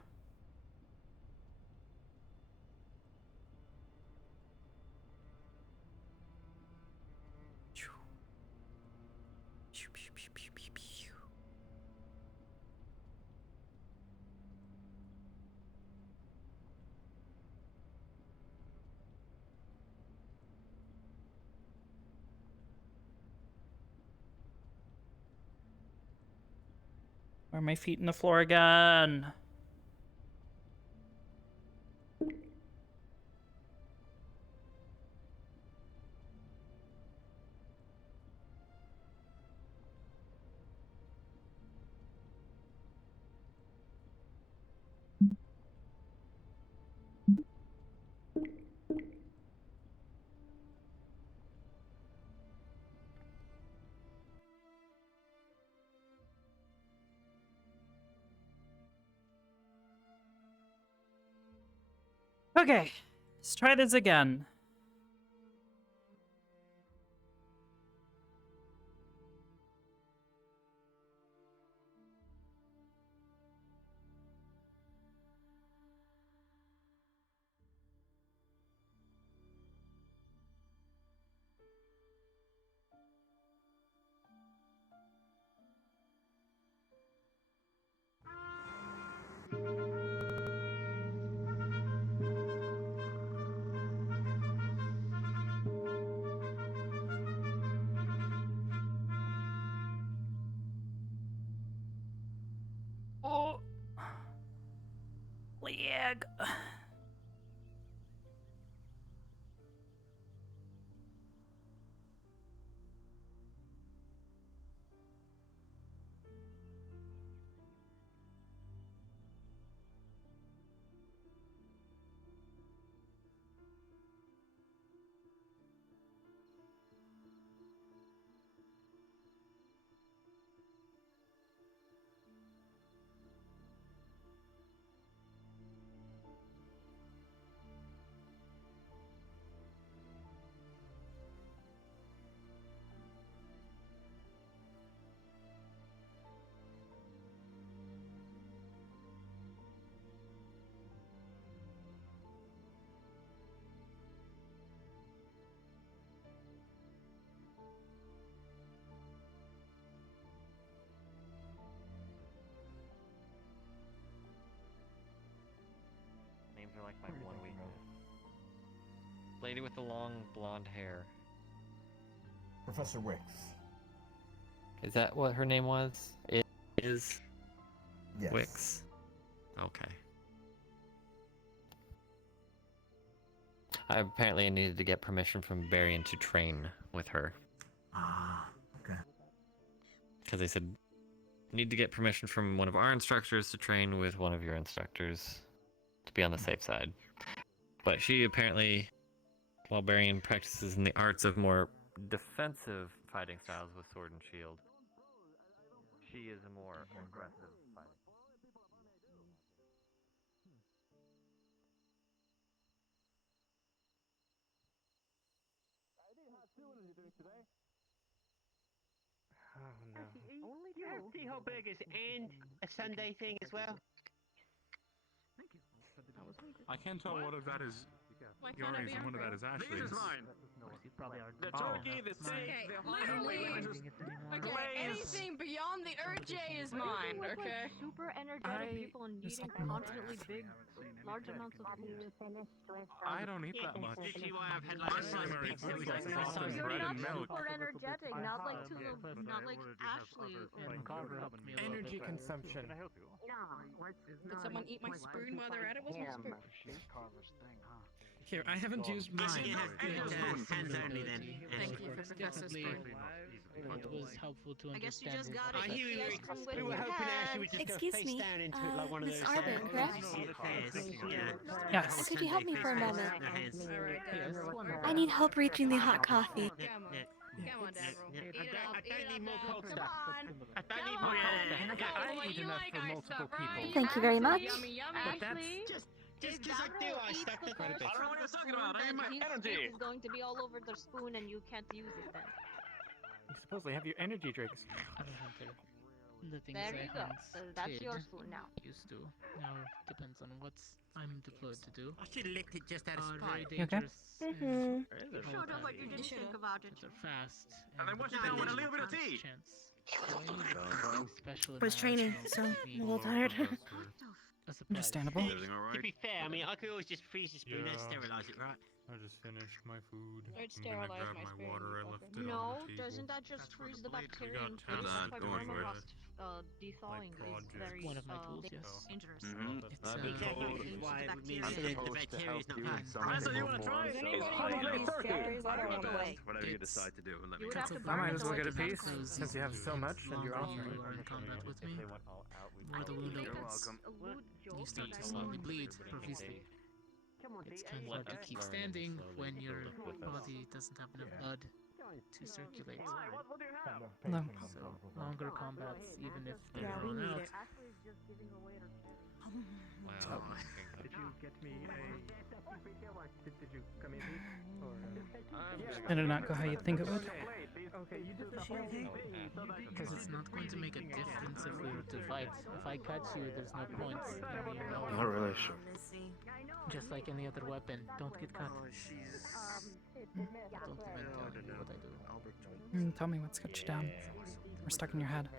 Where are my feet in the floor again? Okay, let's try this again. Oh. Leg. Names are like my one weakness. Lady with the long blonde hair. Professor Wicks. Is that what her name was? It is Yes. Wicks. Okay. I apparently needed to get permission from Barian to train with her. Ah, okay. Because they said, need to get permission from one of our instructors to train with one of your instructors to be on the safe side. But she apparently, while Barian practices in the arts of more defensive fighting styles with sword and shield, she is a more aggressive fighting. Oh no. Only you have to see how big is and a Sunday thing as well. I can't tell what of that is Why can't it Yari's be and what of that is unfair? Ashley's. The turkey, the Okay, literally. Okay, anything beyond the Urj is mine. Okay. Super energetic people and eating constantly big, large amounts of food. I don't eat that much. Literally why I've had My primary food is like often You're bread not and milk. super energetic, not like not like Ashley. Energy consumption. Did someone eat my spoon while they're at it? What's my spoon? Here, I haven't used mine. Thank Thank you for suggesting spoon. It was helpful to understand. I guess you just got I it. hear The we ice cream with we were your hoping Ashley head. would just Excuse go face me, down into it like one of Miss those. Arbor, correct? Yes. Could you help me for a moment? Alright. I need help reaching the hot coffee. Come on. Come on, Dad. Eat it up. I Eat don't it need up more now. cold Come stuff. on. I don't need Come more on. cold stuff. Oh, I eat you enough like for ice multiple stuff, right? people. Thank you very much. Yummy, yummy. But that's Ashley, just if because I that do, girl I eats stack the that quite a bit. first I don't know what you're talking about. I spoon, need my then his energy. spit is going to be all over the spoon and you can't use it then. You supposedly have your energy drinks. the things There I you go. once So that's did, your spoon now. used to. Now depends on what I'm deployed to do. I should have licked it just out of Are spite. very You okay? dangerous and Showed up what you didn't think about it. they're fast. And then wash it down with a little bit of tea. Chance. So I need something special in Was my training, arsenal so to I'm a little tired. a surprise. Understandable. To be fair, I mean, I could always just freeze the spoon and sterilize it, right? I just finished my food. I'd I'm gonna sterilize grab my my spoon, water. I you left fucker. it No, on the table. doesn't that just freeze the bacteria got and tabs that's why going for it. permafrost thawing is very One of my tools, yes. dangerous. It's Exactly, which is why it means that the bacteria is not bad. Vanessa, you want to try? Whatever you decide to do, let me You would know. have to I might burn as well the get a wood piece to since you have so much and you're longer offering. you are in combat with me, the more the wound opens. You start to slowly bleed profusely. It's kind of hard to keep standing when your body doesn't have enough blood to circulate. No. So longer combats, even if they're Yeah, we drawn need out. it. Wow. Did you get me a... Did you come in peace? Or... Did it not go how you think it would? Okay, you did the whole thing. Because it's not going to make a difference if we were to fight. If I catch you, there's no points. And we are no Not really sure. Just like any other weapon, don't get caught. Don't even tell me what I do. Tell me what's got you down. We're stuck in your head.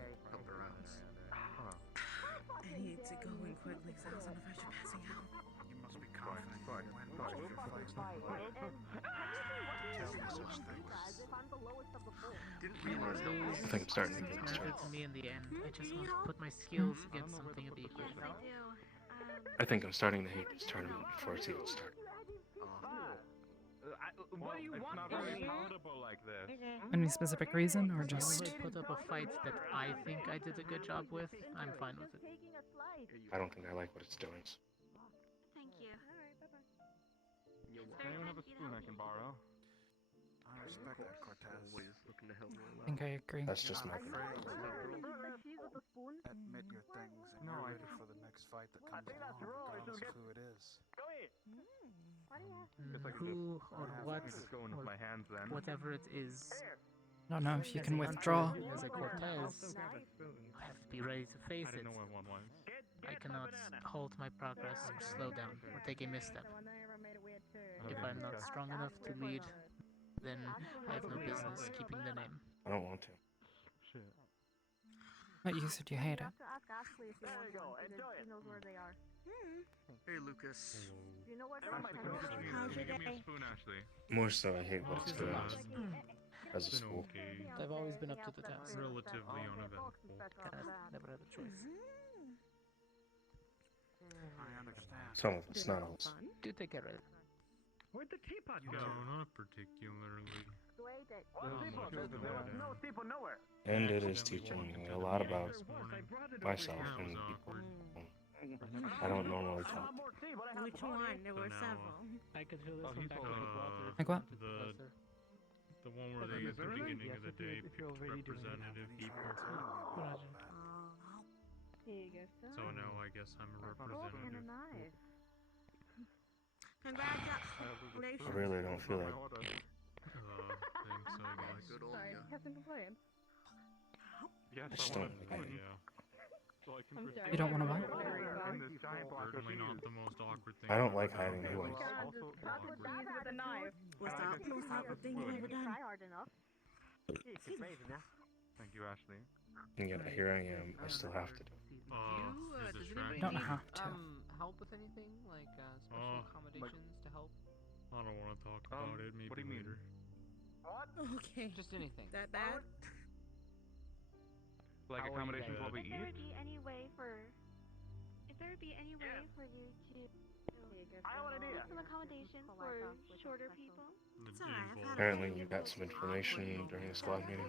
I need to go in quickly because I don't know if I should passing out. You must be confident when your fight's not tell me such things. Didn't realize how These I think I'm starting to get things started. matter to me in the end. I just want to put my skills against something of equal. I think I'm starting to hate this tournament before it's even started. What do you want? It's not very palatable like this. Any specific reason, or As long as just I put up a fight that I think I did a good job with, I'm fine with it. I don't think I like what it's doing. Thank you. Anyone have a spoon I can borrow? I respect that, Cortez. Always looking to help my I think I agree. That's just my Admit your things and you're ready for the next fight that comes along, regardless of who it is. Who or what, Just go in with my hands then. whatever it is. I don't know if you can withdraw. As a Cortez, I have to be ready to face I it. didn't know what one was. I cannot halt my progress or slow down or take a misstep. If I'm not strong enough to lead, then I have no business keeping the name. I don't want to. Shit. But you said you hate it. Hey, Lucas. How's your day? Give me a spoon, Ashley. More so, I hate what it's doing as a Been school. okay. I've always been up to the task. Relatively uneventful. Never had a choice. I understand. Some of it's not all. Do take care of it. Where'd the teapot go? No, not particularly. No teapot nowhere. And it is teaching me a lot about myself and people. I don't normally talk. Which one? There were several. I could fill this one back with water. Like what? The one where they at the beginning of the day picked representative people. So now I guess I'm a representative. Congratulations. I really don't feel like Thanks, I guess. Good on ya. Yes, I just I want don't a like spoon. Yeah. So I can You don't want to what? in this giant block of Certainly not cheese. the most awkward thing. I don't I've like ever hiding done. who I am. What's up? What's up? What thing you ever done? Thank you, Ashley. And yet here I am. I still have to do it. Is this right? Don't have to. Help with anything? Like, special accommodations to help? I don't want to talk about it. Maybe what do you mean? later. Okay. Just anything. That bad? Like How are you accommodations guys? while we If there would eat? be any way for you to make some accommodations for shorter people. Apparently you got some information during the squad meeting.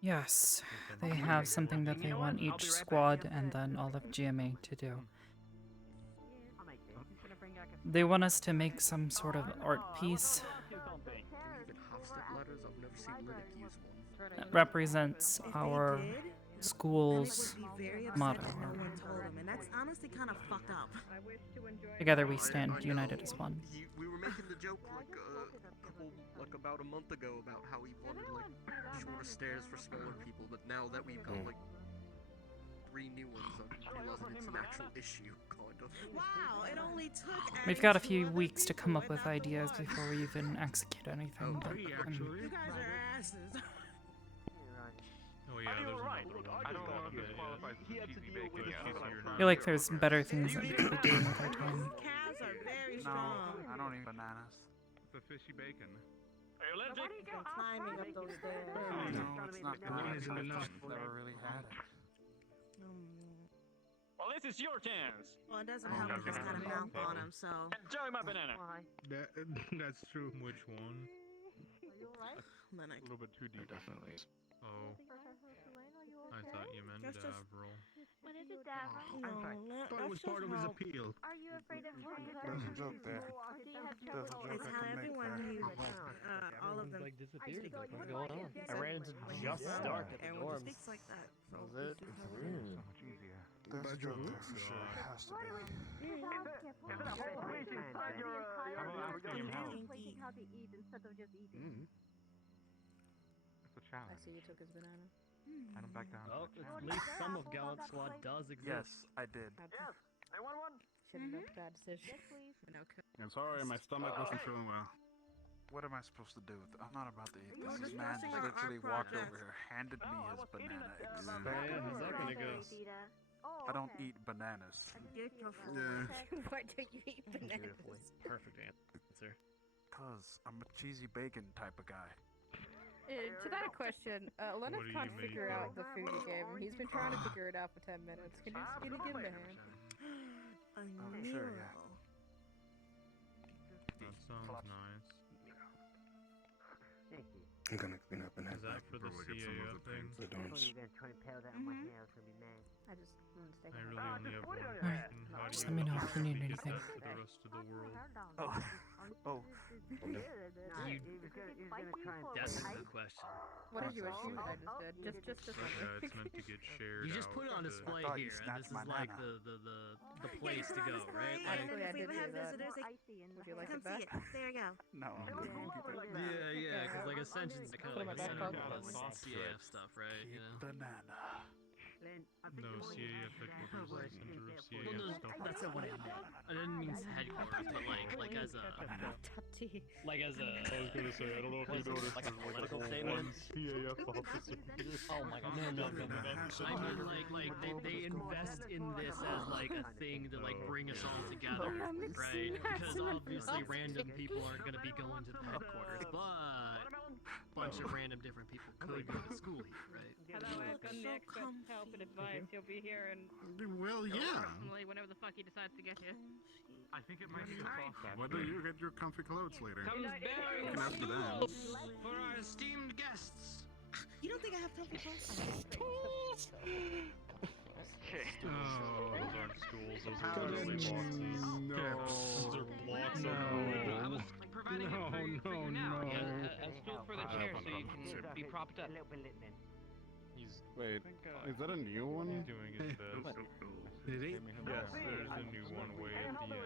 Yes, they have something that they want each squad and then all of GMA to do. They want us to make some sort of art piece that represents our school's motto. And that's honestly kind of fucked up. Together we stand, united as one. We were making the joke like about a month ago about how he wanted like shorter the stairs for smaller people, but now that we've got like 3 new ones, I'm realizing it's an actual issue, kind of. Wow, it only took. We've got a few weeks to come up with ideas before we even execute anything. But, You guys are asses. Oh yeah, there's another one. I don't know if this qualifies as cheesy bacon yet. I feel like there's better things that we could be doing with our time. Calves are very No, strong. I don't eat bananas. It's a fishy bacon. Are you allergic? Been climbing up those stairs. No, it's not good. I've never really had it. Well, this is your chance. Well, it doesn't help if it's got a mouth on him, so. Enjoy my banana. That's true. Which one? Then A little bit too deep. Definitely. Oh. I thought you meant Avril. What is it, Davin? No, thought it was part of his appeal. Are you afraid of There's a joke there. Do you have There's a trouble? joke It's I how can make everyone there. who, all of them. Like disappeared. Like, what's going on? I ran into just Stark at the Everyone dorms. speaks like that. So That was it. So much easier. There's a joke there for sure. It has to be. How to eat instead of just eating. It's a challenge. I see you took his banana. I don't back down. Oh, at least some of Gallant Squad does exist. Yes, I did. Yes, I want one. Shouldn't have made a bad decision. I'm sorry, my stomach wasn't feeling well. What am I supposed to do with it? I'm not about to eat this. This man just literally walked over here, handed me his banana. Yeah, how's that gonna go? I don't eat bananas. Yeah. Why don't you eat bananas? Perfect answer. Cause I'm a cheesy bacon type of guy. To that question, Leonard What do can't you figure make out the food you gave him. He's been trying to figure it out for 10 minutes. Can you give him a hand? A sure, yeah. That sounds nice. I'm gonna clean up and Is that for the CAF thing? I don't. I just want to stay I here. really only have one Alright, question. How do just you let me know if you need communicate anything. that to the rest of the world? Oh. That's a good question. What did you assume that I just did? Just Yeah, it's meant to get shared. You just put it on out to- display thought you here, and snapped this is my like banana. the place to go, right? Like, Actually, I If we did ever do have that. visitors, Would you like come it back? see it. There you go. No. yeah, because like Ascension's kind Put it of in like my a back center pocket. of all the CAF stuff, right? You know. Banana. No, CAF headquarters is the center of Well, CAF no, stuff. that's not what I meant. I didn't mean headquarters, but like as a Tati. like as a. I was gonna say, I don't know if you noticed, Like a there's like political one statement. CAF officer. Oh my god, no. I mean, like they invest in this as like a thing to like bring us all together, right? Because obviously random people aren't gonna be going to the headquarters, but a bunch of random different people could go to school here, right? Nick, help and advice. He'll be here and Well, yeah. whenever the fuck he decides to get here. I think it might be a process. Whether you get your comfy clothes later. Comes bearing Can ask for them. for our esteemed guests. You don't think I have time for clothes? Oh, those aren't stools, those are literally boxes. No. Those are blocks of I wood. was like providing it for you now. A stool for the chair so you can be propped up. He's Wait, is that a new one? doing his best. Did he? Yes, there's a new one way at the end.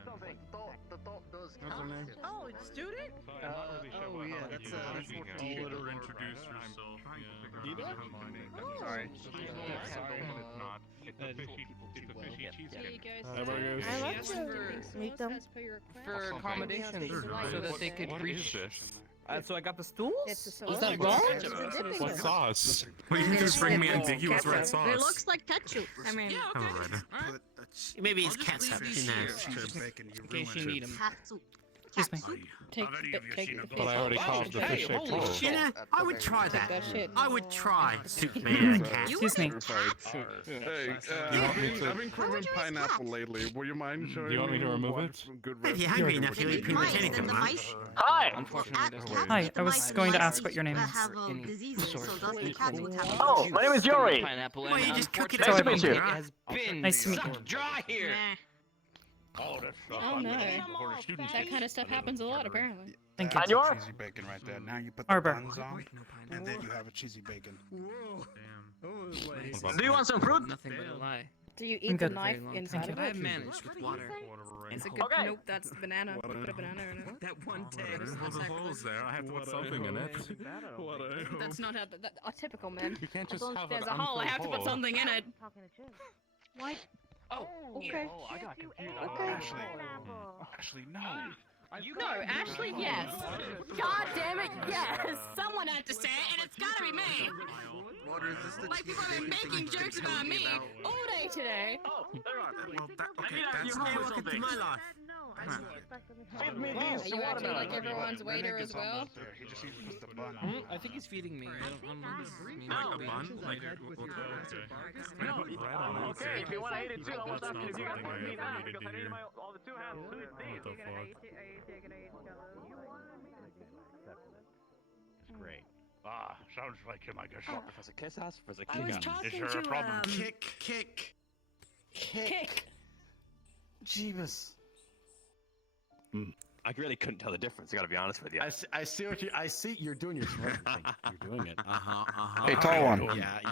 What's her name? Oh, student? I'm not really sure oh, yeah, how that's I'll let her introduce herself. Dita? Oh. Sorry. It's not. It's a fishy cheesecake. Hey guys, Hi, Marcus. I I asked for Meet them. as per your request. For accommodations, so that they could reach. So I got the stools? It's a Is sauce. that It's What sauce? Well, you can just bring me ambiguous red sauce. It looks like ketchup. I mean, Maybe it's catsup. In case you need them. Excuse me. But I already carved the fish shaped hole. Yeah, I would try Take that. that shit. I would try. Soup man, cat. Excuse me. Hey, I've been craving pineapple lately. Would you mind showing Do you want me to remove it? some good If you're hungry enough, you'll eat pretty much anything, man. Hi! Hi, I was going to ask what your name is. Oh, my name is Yuri! Well, you just cook it So up. I mean, you. nice to meet you. Dry here! oh no, that kind of stuff happens a lot apparently. Thank you. And you're? cheesy bacon right there. Now you put Arbor. the buns on, and then you have a cheesy bacon. Do you want some fruit? Nothing but a lie. Do you I'm eat the good. knife Thank inside you. of I it? have managed with water. It's a good. Okay. Nope, that's banana. You put a banana in it. That one text. Well, the hole's there. I have to put something in it. What I hope. That's not how a typical man. You can't As just long as have there's an a hole, I unfilled have to put hole. something in it. Talking to Jim. What? Oh, okay. Oh, I got confused. Okay. Ashley, no. No, Ashley, yes. God damn it, yes. Someone had to say it, and it's gotta be me. Water, is this the Like people have been making jokes about me all day today. Oh, there on. Well, I mean, that's you're not welcome to my life. Give me Are you acting like everyone's waiter as well? He just needs to put the bun Hmm? I think he's feeding me. I don't know. Like a bun? Like, Okay, if you want to eat it too, I want That's to not if you guys something want I to eat ever that needed because to I need hear. all the two halves. What the fuck? It's great. Ah, sounds like you might get shot. Professor Kiss asked for the I was talking Is there a to, problem? Kick. Jeebus. I really couldn't tell the difference. I gotta be honest with you. I see what you. I see you're doing your smart thing. You're doing it. Hey, tall one.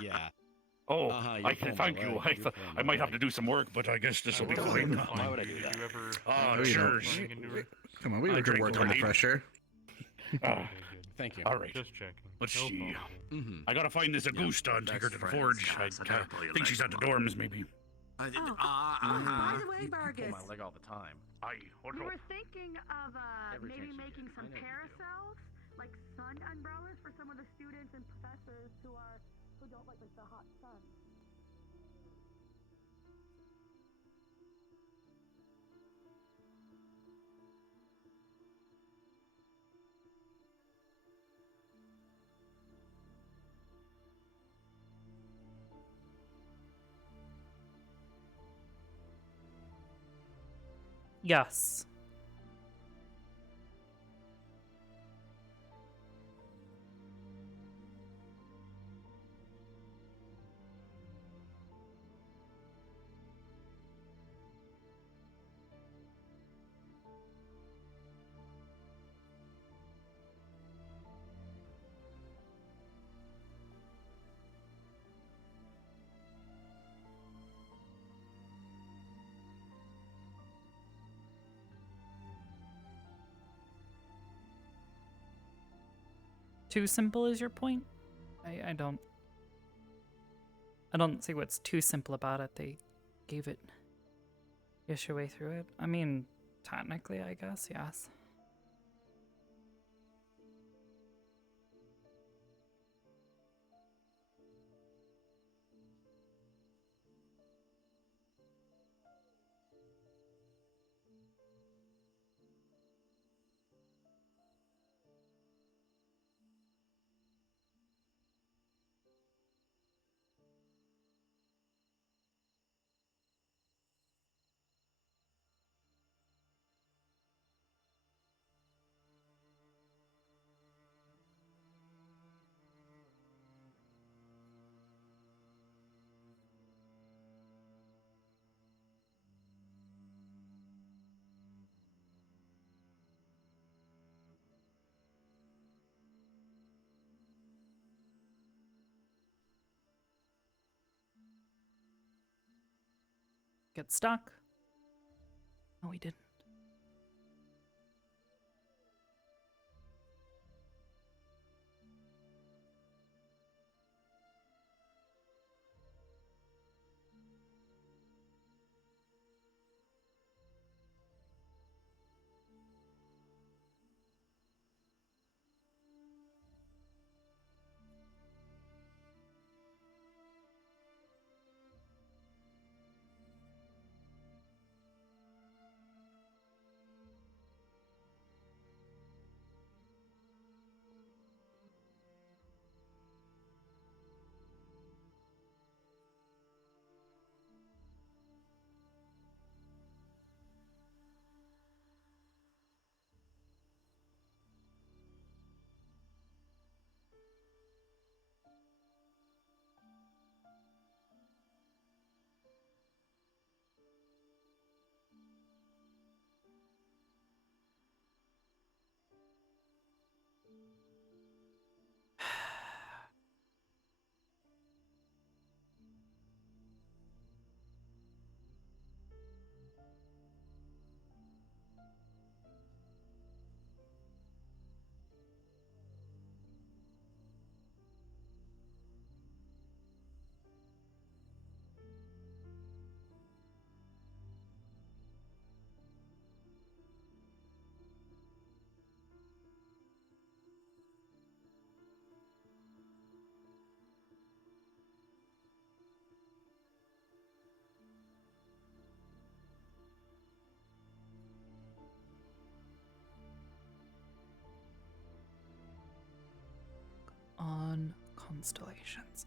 Yeah. Oh, you're pulling thank my you. leg. You're pulling I my might have leg. to do some work, but I guess this will be fine. Why would I do that? Oh, We sure. don't- Come on, we I could drink work under already. pressure. Thank you. All right. Just checking. Let's No see. problem. I gotta find this Augusta and take her to the forge. I think she's at the dorms, maybe. By the way, Vargas, Pull my leg all the time. Aye, what's we up? were thinking of Every maybe chance you making get. some I know you do. parasols, like sun umbrellas for some of the students and professors who don't like the hot sun. Yes. Too simple is your point? I don't see what's too simple about it. They gave it ish way through it. I mean, technically, I guess, yes. Get stuck? No, we didn't. constellations.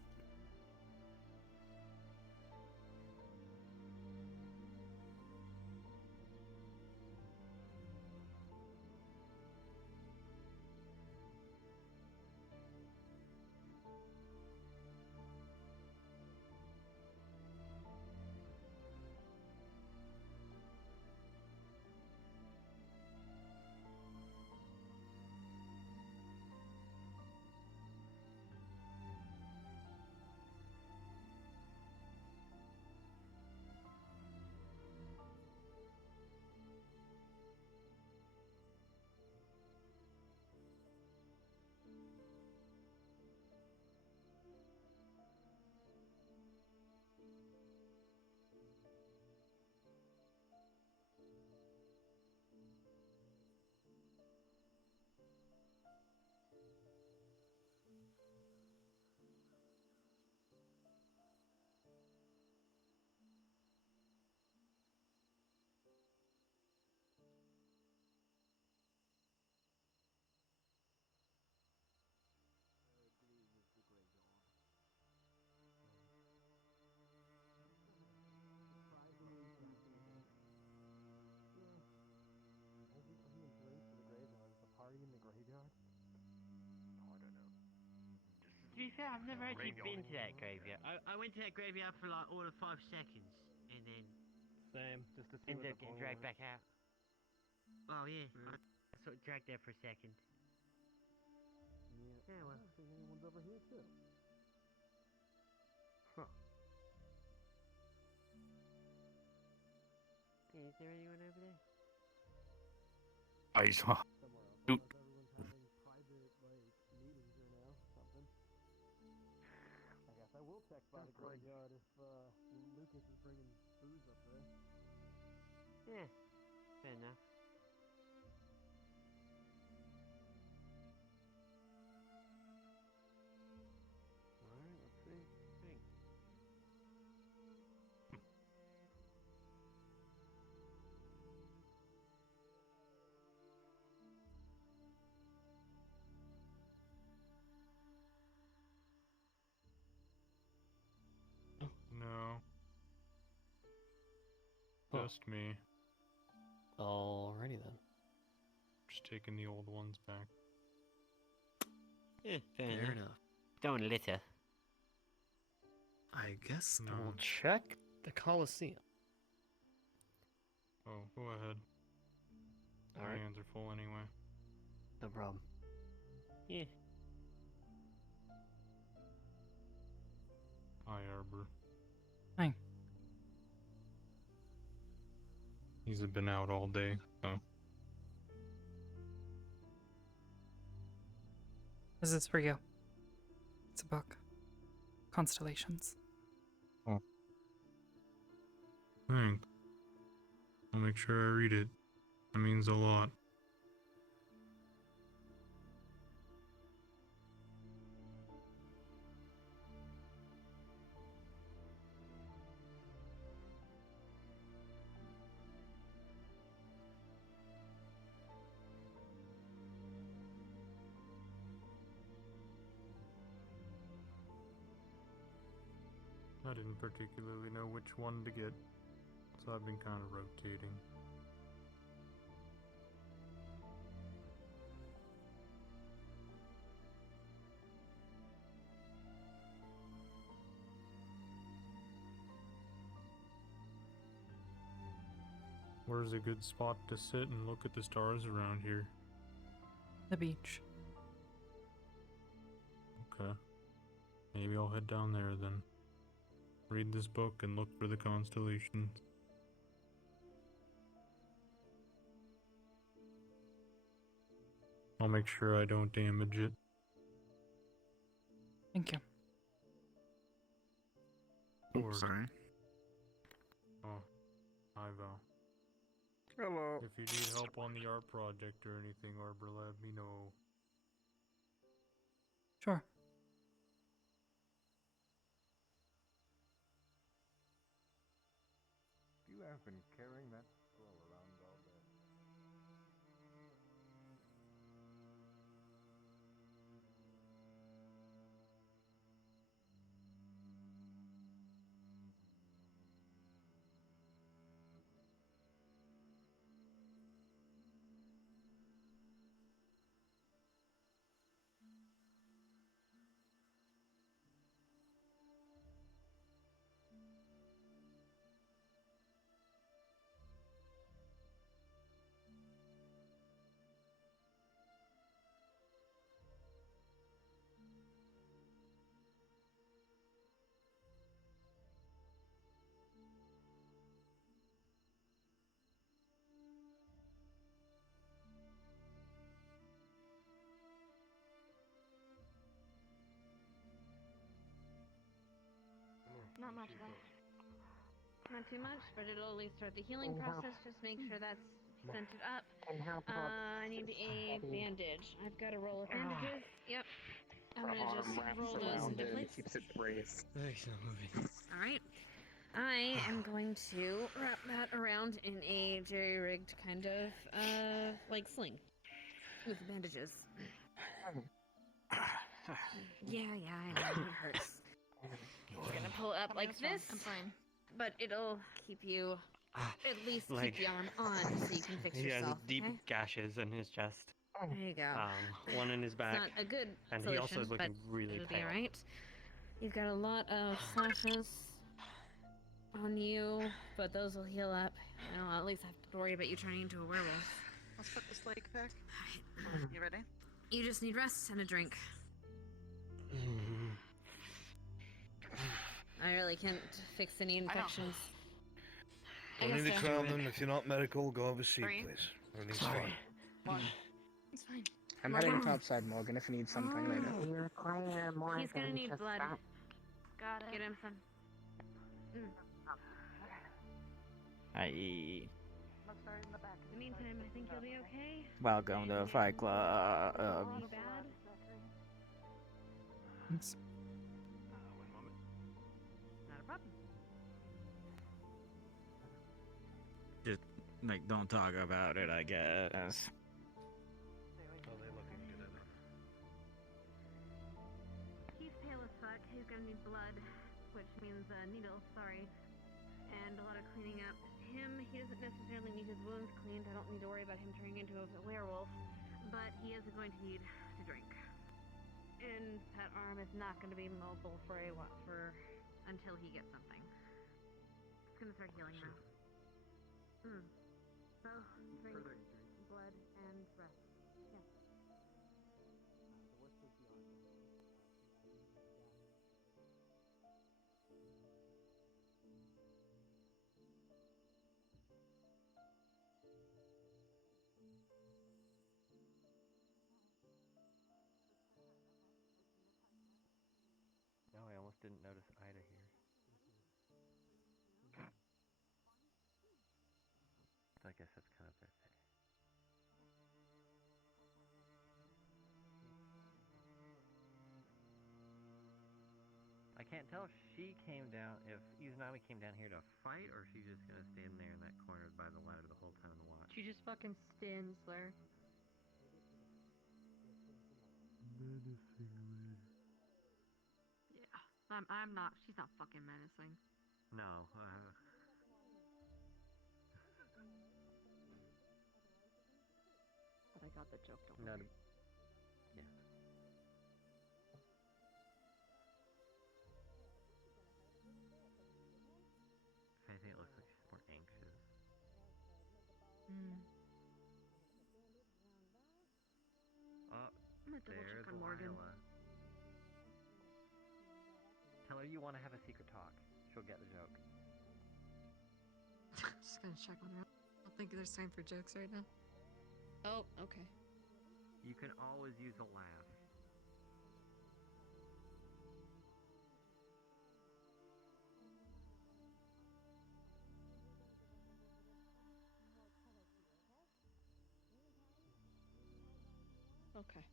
Party in the graveyard? Oh, I don't know. To be fair, I've never actually been to that graveyard. I went to that graveyard for like all of 5 seconds, and then Same, just to see ended what up the getting point dragged was. back out. Oh yeah, I sort of dragged there for a second. Yeah, Yeah, I well. don't think anyone's over here too. Huh. Yeah, is there anyone over there? I saw. Somewhere else. Oop. Unless everyone's having private, like, meetings right now. Something. I guess I will check by the graveyard if, Lucas is bringing booze up there. Yeah, fair enough. Alright, let's see. Thanks. No. Huh. Just me. Alrighty then. Just taking the old ones back. Yeah, fair Fair enough. enough. Don't want to litter. I guess No. I will check the Coliseum. Oh, go ahead. My Alright, hands are full anyway. no problem. Yeah. Hi, Arbor. Hi. He's been out all day, so. This is for you. It's a book. Constellations. Oh. Thanks. I'll make sure I read it. That means a lot. I didn't particularly know which one to get, so I've been kind of rotating. Where's a good spot to sit and look at the stars around here? The beach. Okay. Maybe I'll head down there then. Read this book and look for the constellations. I'll make sure I don't damage it. Thank you. Or- Sorry. Oh, hi Val. Hello. If you need help on the art project or anything, Arbor, let me know. Sure. You have been carrying that scroll around all day. Not much left. Not too much, but it'll at least start the healing process. Just make sure that's centered up. I need a bandage. I've got a roll of bandages. Yep. I'm Her gonna just arm wraps roll those around into it and place. keeps it braced. All right. I am going to wrap that around in a jerry-rigged kind of, like sling with the bandages. Yeah, I know, it hurts. It's gonna pull up like this. I'm fine. But it'll keep you, at least Like- keep the arm on so you can fix He has yourself, deep okay? gashes in his chest. There you go. One in his back. It's not a good and solution, he also is looking but really it'll pale. be alright. You've got a lot of slashes on you, but those will heal up. I'll at least have to worry about you turning into a werewolf. Let's put this leg back. You ready? You just need rest and a drink. I really can't fix any infections. I Don't guess need to so. crown them. If you're not medical, go have a seat, Three. please. Everything's Sorry. fine. One. It's fine. I'm heading topside, Morgan, if you need something later. You require more He's gonna than need just blood. that. Got it. Get him some. I. In the meantime, I think you'll be okay. Welcome to Fight Club. Be bad. Thanks. Not a problem. Just, like, don't talk about it, I guess. He's pale as fuck. He's gonna need blood, which means needles, sorry. And a lot of cleaning up. Him, he doesn't necessarily need his wounds cleaned. I don't need to worry about him turning into a werewolf. But he is going to need to drink. And that arm is not going to be mobile for until he gets something. It's going to start healing now. So, drink, blood, and rest. Yeah. No, I almost didn't notice Ida here. So I guess that's kind of their thing. I can't tell if she came down, if Izanami came down here to fight, or if she's just gonna stand there in that corner by the ladder the whole time and watch. She just fucking stands there. Yeah, I'm not. She's not fucking menacing. No, But I got the joke. Don't not. worry. Yeah. If anything, it looks like she's more anxious. I'm gonna double There's check on Morgan. Lila. Tell her you want to have a secret talk. She'll get the joke. Just gonna check on her. I don't think there's time for jokes right now. Oh, okay. You can always use a laugh. Okay.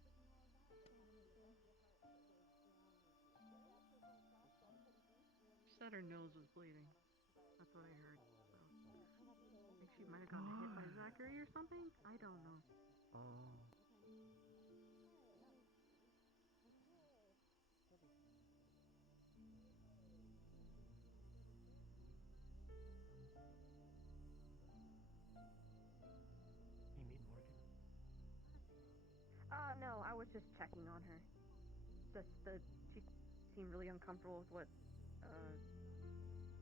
She said her nose was bleeding. That's what I heard. So. I think she might have gotten hit by Zachary or something? I don't know. Oh. You meet Morgan? No, I was just checking on her. She seemed really uncomfortable with what,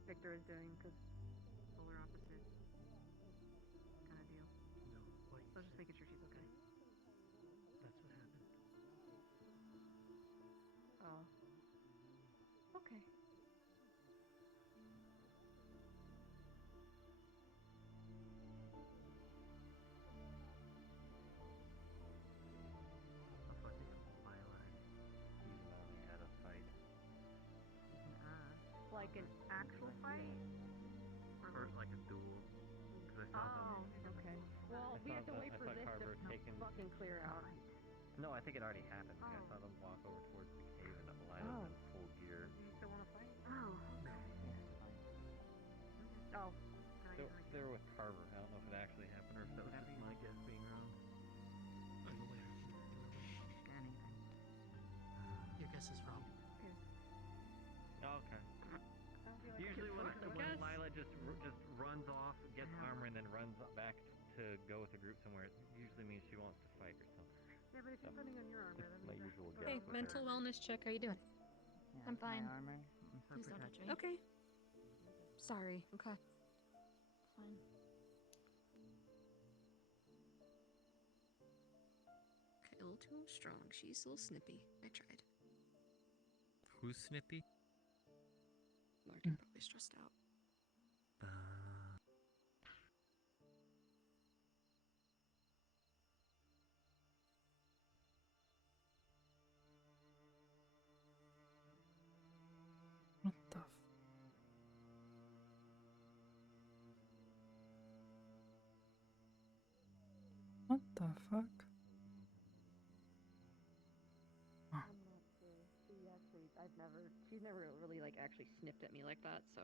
Victor is doing, because Polar opposite kind of deal. No, why? So just making sure she's okay. That's what happened. Oh. Okay. Also, I think Lila and Izanami had a fight. Like like an actual fight? Or like a duel. Because I saw Oh, okay. Well, we have to wait for this Carver to taken. fucking clear out. No, I think it already happened. I saw them walk over towards the cave and Lila's in full gear. Do you still want to fight? Oh, okay. Yeah, fine. Oh, They were with Carver. I don't know if it actually happened or if that was just my guess being wrong. I'm aware of anything. Your guess is wrong. Oh, okay. Usually when Lila just runs off, gets armor, and then runs back to go with a group somewhere, it usually means she wants to fight or something. Yeah, but if you're putting on your armor, that My means usual that's guess. Hey, mental wellness check. How you doing? Yeah, I'm fine. My armor. Please don't touch me. Okay. Sorry. Okay. Fine. Okay, a little too strong. She's a little snippy. I tried. Who's Snippy? Morgan probably stressed out. What the What the fuck? I'm not sure. She's never really like actually snipped at me like that, so.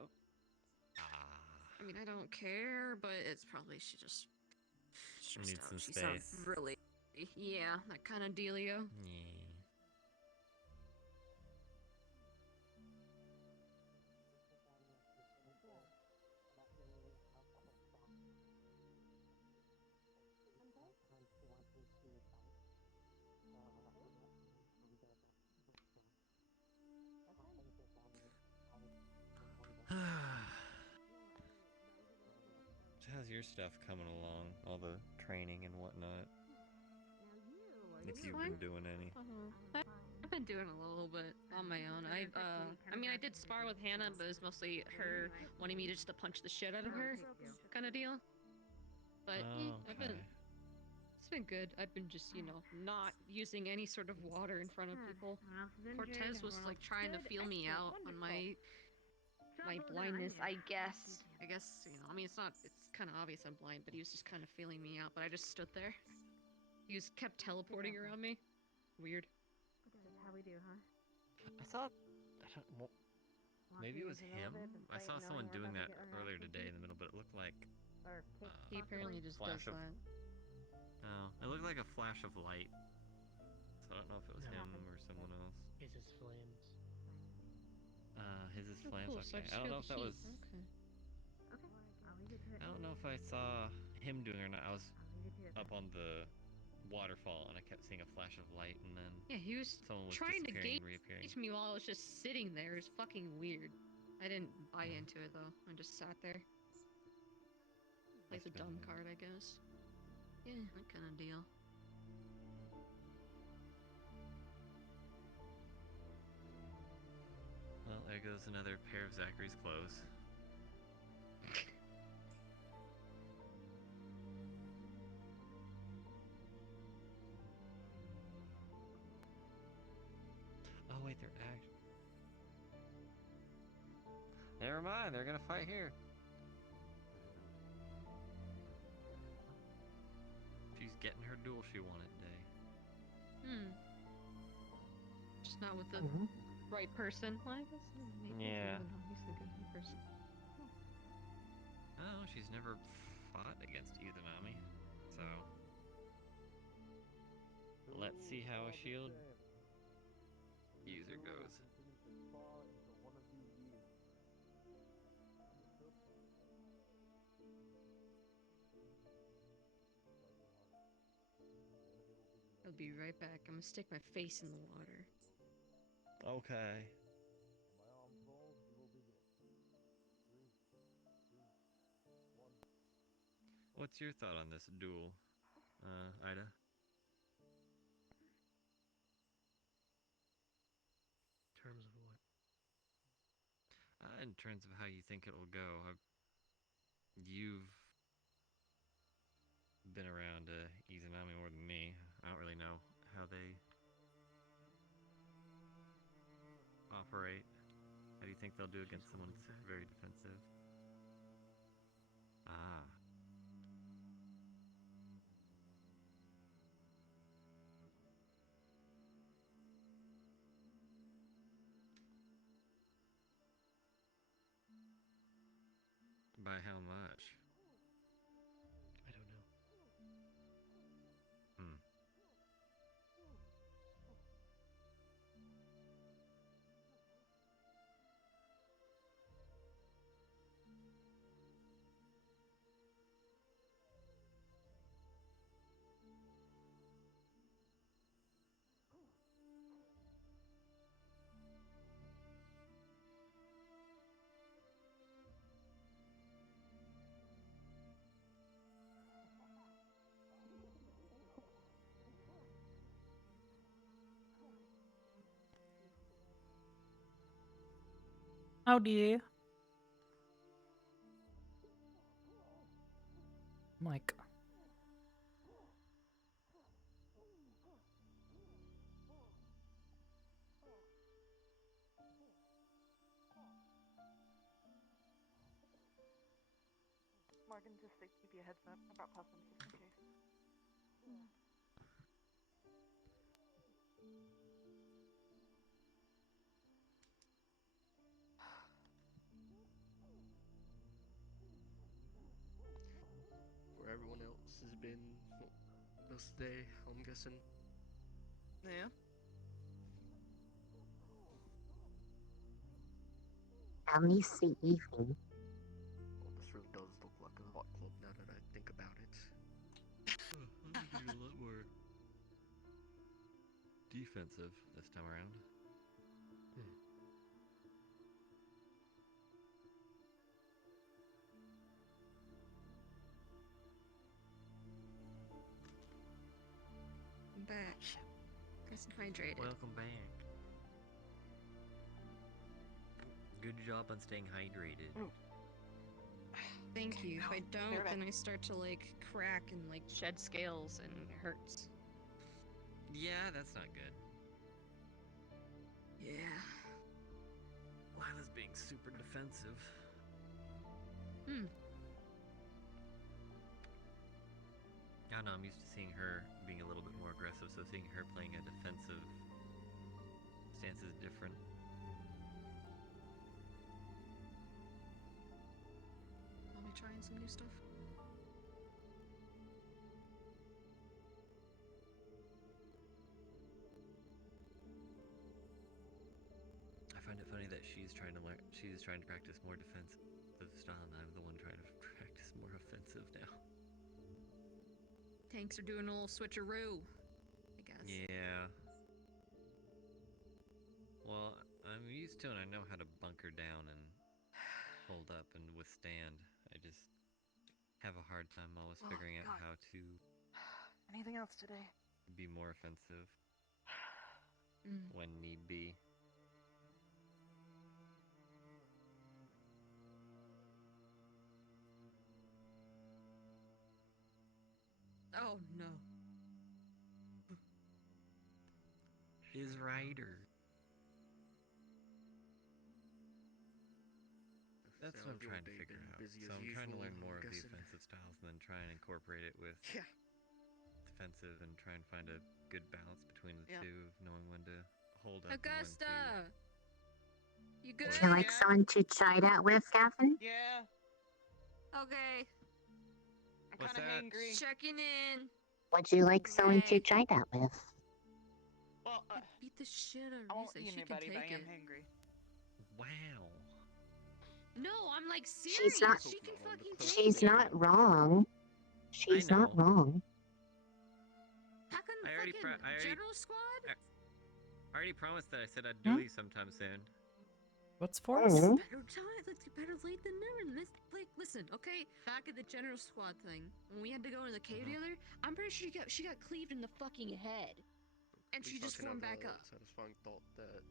I mean, I don't care, but it's probably she just stressed Needs out. some She space. sounds really, yeah, that kind of dealio. Yeah. How's your stuff coming along? All the training and whatnot? If you've been doing any. I've been doing a little bit on my own. I mean, I did spar with Hannah, but it was mostly her wanting me just to punch the shit out of her, kind of deal. But it's been good. I've been just, not using any sort of water in front of people. Cortez was like trying to feel me out on my blindness, I guess. I mean, it's kind of obvious I'm blind, but he was just kind of feeling me out. But I just stood there. He was kept teleporting around me. Weird. That's how we do, huh? I saw. Maybe it was him. I saw someone doing that earlier today in the middle, but it looked like. He apparently just does that. Oh, it looked like a flash of light. So I don't know if it was him or someone else. His is flames. His Oh, flames. cool, so Okay. just I don't feel know if the that heat. was. Okay. I'll leave it to it. I don't know if I saw him doing it or not. I was up on the waterfall and I kept seeing a flash of light, and then Yeah, he was someone was trying to disappearing gauge and reappearing. me while I was just sitting there. It's fucking weird. I didn't buy into it though. I just sat there. Played the dumb card, I guess. Yeah, that kind of deal. Well, there goes another pair of Zachary's clothes. Oh wait, they're actually. Never mind, they're gonna fight here. She's getting her duel she wanted today. Just not with the right person. Well, I guess maybe Yeah. even though he's a good person. Oh, she's never fought against Izanami, so let's see how a shield user goes. I'll be right back. I'm gonna stick my face in the water. Okay. What's your thought on this duel, Ida? In terms of what? In terms of how you think it will go, you've been around Izanami more than me. I don't really know how they operate. How do you think they'll do against someone that's very defensive? Ah. By how much? I don't know. Hmm. Howdy. Like, Morgan, just to keep you a heads up, I brought possums just in case. Where everyone else has been most of the day, I'm guessing. Yeah. At least the evening. Well, this really does look like a hot club now that I think about it. I'm getting a lot more defensive this time around. I'm back. Nice and hydrated. Welcome back. Good job on staying hydrated. Thank you. If I don't, then I start to like crack and like shed scales and it hurts. Yeah, that's not good. Yeah. Lila's being super defensive. Hmm. I don't know, I'm used to seeing her being a little bit more aggressive, so seeing her playing a defensive stance is different. I'll be trying some new stuff. I find it funny that she's trying to practice more defensive style, and I'm the one trying to practice more offensive now. Tanks are doing a little switcheroo, I guess. Yeah. Well, I'm used to it. I know how to bunker down and hold up and withstand. I just have a hard time always figuring out how to Anything else today? be more offensive when need be. Oh no. Is Ryder. That's what I'm trying to figure out. So I'm trying to learn more of the offensive styles and then try and incorporate it with defensive and try and find a good balance between the two, of knowing when to hold up Augusta! and when to... You good? Would you like someone to try that with, Gavin? Yeah. Okay. I'm kind of hangry. Checking in. Would you like someone to try that with? Well, beat the shit out I of won't Risa. eat She can anybody, but take I am it. hangry. Wow. No, I'm like serious. She's not. She can fucking take She's it. not wrong. She's not wrong. How can fucking General Squad? I already promised that I said I'd do these sometime soon. What's for? Better time. Like better late than never. And this, like, listen, okay. Back at the General Squad thing, when we had to go into the cave together, I'm pretty sure she got cleaved in the fucking head, and she just formed back up. Satisfying thought that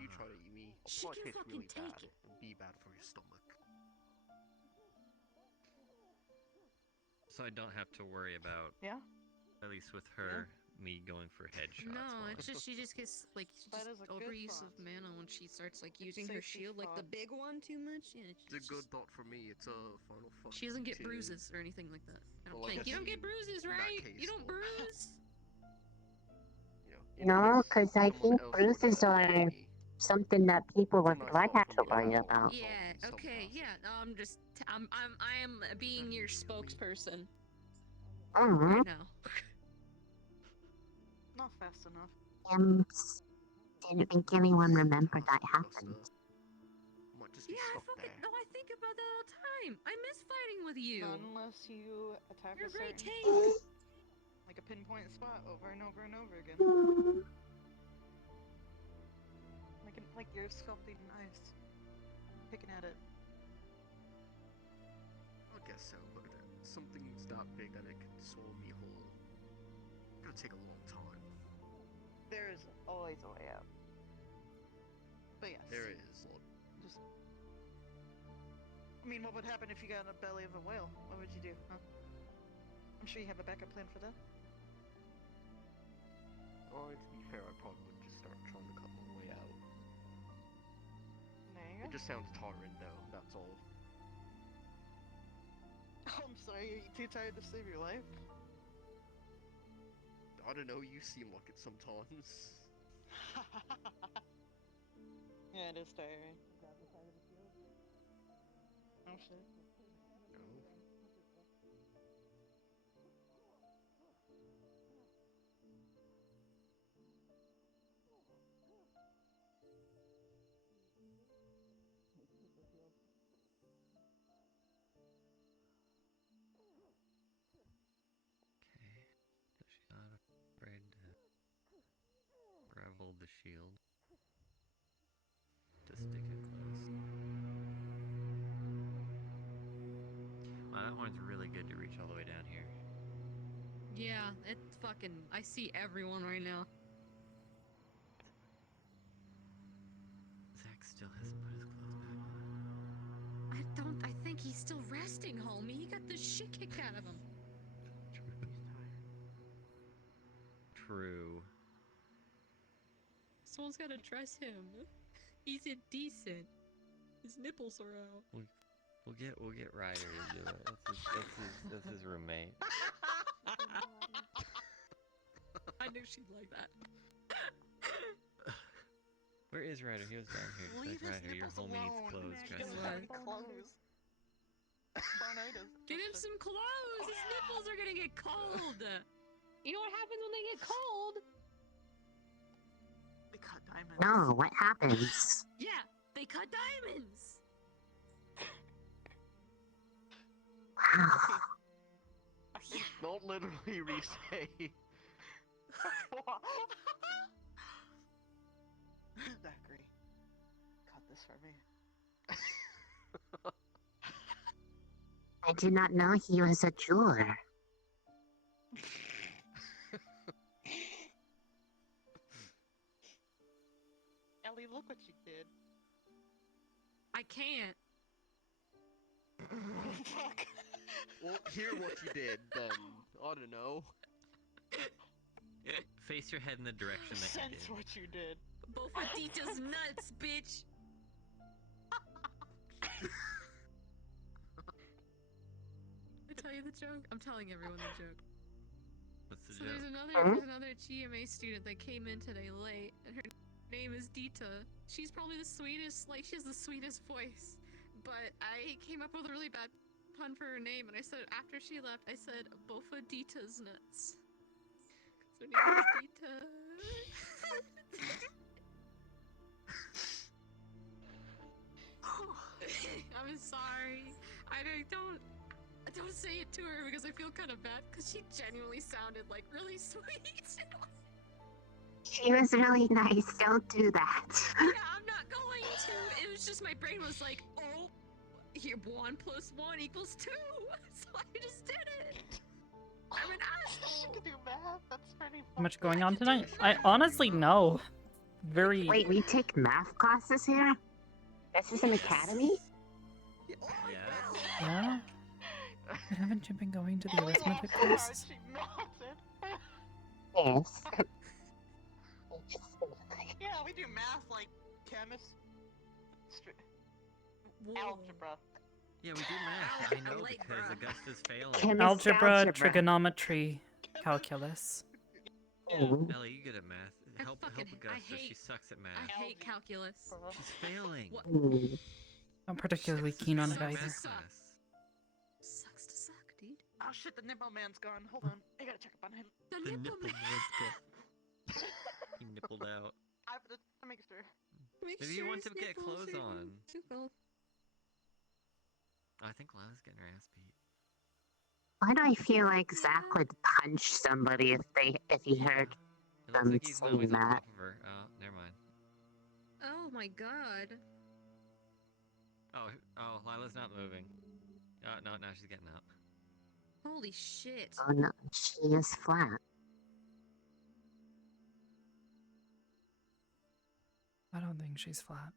you try to eat me. She can fucking really take bad it. and be bad for your stomach. So I don't have to worry about, at least with her, me going for headshots. No, while it's just she just gets like she That just is a good overuse of thought. mana when she starts like It's using her safety shield, like the thought. big one, too much. Yeah, It's a good thought for me. It's a Final fuck. she doesn't get to- bruises or anything like that. I don't Well, I think you guess don't get bruises, in that right? case, You don't well, bruise. You know, No, in because case I someone think else were bruises to are hit me, something that people with nice blood thought have for to me to worry have on about. Yeah. in some Okay. Yeah. I'm just I am being your spokesperson Mm-hmm. right now. Not fast enough. Didn't think anyone remembered that happened. Might just be Yeah, stuck there. no, I think about that all the time. I miss fighting with you. Not unless you attack You're a a great certain tank. like a pinpoint spot over and over and over again. Like you're sculpting ice, picking at it. I guess so, but something's that big that it could swallow me whole. It's gonna take a long time. There is always a way out. But yes. There is. Just. I mean, what would happen if you got in the belly of a whale? What would you do, huh? I'm sure you have a backup plan for that. Oh, to be fair, I probably would just start trying to cut my way out. There you It go. just sounds tolerant, though. That's all. Oh, I'm sorry. Are you too tired to save your life? I don't know. You seem like it sometimes. Yeah, it is tiring. Oh shit. No. Okay, so she's not afraid to gravel the shield. To stick it close. Wow, that horn's really good to reach all the way down here. Yeah, it's fucking. I see everyone right now. Zach still hasn't put his clothes back on. I think he's still resting, homie. He got the shit kicked out of him. True. Someone's gotta dress him. He's indecent. His nipples are out. We'll get Ryder to do it. That's his roommate. I knew she'd like that. Where is Ryder? He was down here. Just Leave like his Ryder, your nipples homie needs alone. clothes. He Dress doesn't him. have any clothes. Barnitis. Get him some clothes. His nipples are gonna get cold. You know what happens when they get cold? They cut diamonds. No, what happens? Yeah, they cut diamonds. Not literally resay. Zachary, cut this for me. I did not know he was a jeweler. Ellie, look what you did. I can't. Oh, fuck. Well, hear what you did, then. I don't know. Face your head in the direction that you Sense did. what you did. Bofadita's nuts, bitch. I tell you the joke? I'm telling everyone the joke. What's the So joke? there's another GMA student that came in today late, and her name is Dita. She's probably the sweetest, like she has the sweetest voice. But I came up with a really bad pun for her name, and I said after she left, I said Bofa Dita's nuts. 'Cause her name is Dita. I'm sorry. Don't say it to her because I feel kind of bad because she genuinely sounded like really sweet. She was really nice. Don't do that. Yeah, I'm not going to. It was just my brain was like, oh, here 1 + 1 = 2. So I just did it. I'm an asshole. You can do math. That's pretty Too much going on tonight? I honestly know. Very. Wait, we take math classes here? This is an academy? Yes. Yeah? Haven't you been going to the arithmetic class? Yes. Yeah, we do math like chemist. Algebra. Yeah, we do math. I know because Augusta's failing. Algebra, trigonometry, calculus. Ellie, you good at math. Help Augusta. She sucks at math. I hate calculus. She's failing. What? Not particularly keen on it either. Math class. Sucks to suck, dude. Oh shit, the nipple man's gone. Hold on, I gotta check up on him. The nipple man's gone. He nippled out. I have to make sure. Maybe you want to get clothes on. I think Lila's getting her ass beat. Why do I feel like Zach would punch somebody if he heard them saying that? Oh, never mind. Oh my god. Oh, Lila's not moving. No, now she's getting up. Holy shit. Oh no, she is flat. I don't think she's flat.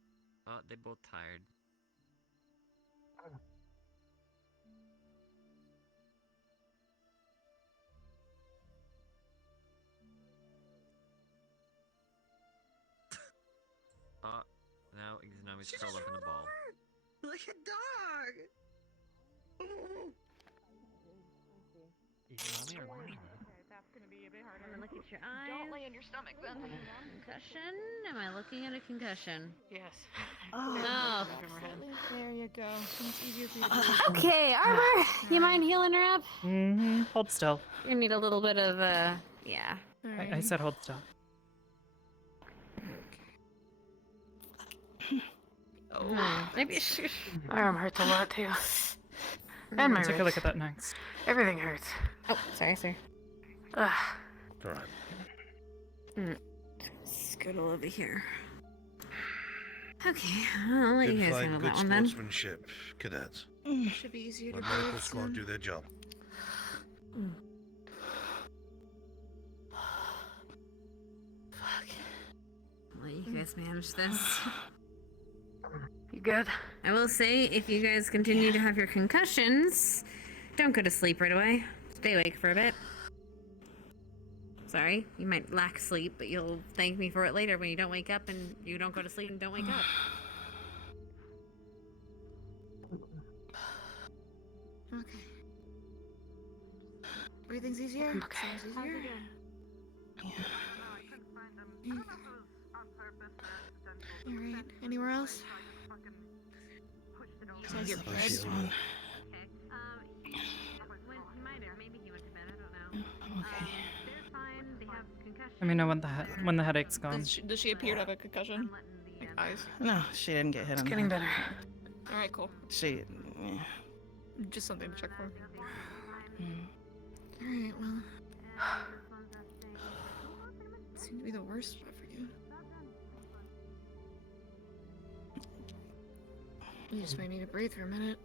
Oh, they're both tired. Now he's curled up in a ball. Like a dog. That's gonna be a bit harder. I'm gonna look at your eyes. Don't lay on your stomach then. Concussion? Am I looking at a concussion? Yes. Oh. There you go. It's easier for you to Okay, Arbor, you mind healing her up? Mm-hmm. Hold still. You need a little bit of, yeah. I said hold still. Oh, maybe My arm hurts a lot too. And my Take a look at that next. Everything hurts. Oh, sorry, sir. Ugh. Alright. Scoodle over here. Okay, I'll let you guys handle Good that one then. sportsmanship, cadets. Should be easier to Let medical breathe squad soon. do their job. I'll let you guys manage this. You good? I will say, if you guys continue to have your concussions, don't go to sleep right away. Stay awake for a bit. Sorry, you might lack sleep, but you'll thank me for it later when you don't wake up and you don't go to sleep and don't wake up. Okay. Breathing's easier? Okay. Sounds easier? Alright, anywhere else? Besides your bread? Maybe he went to bed, I don't know. Okay. They're fine, they have concussion. Let me know when the headache's gone. Does she appear to have a concussion? Like eyes? No, she didn't get hit It's on the getting head. better. Alright, cool. She, Just something to check for. Alright, well. Seemed to be the worst spot for you. You just might need to breathe for a minute.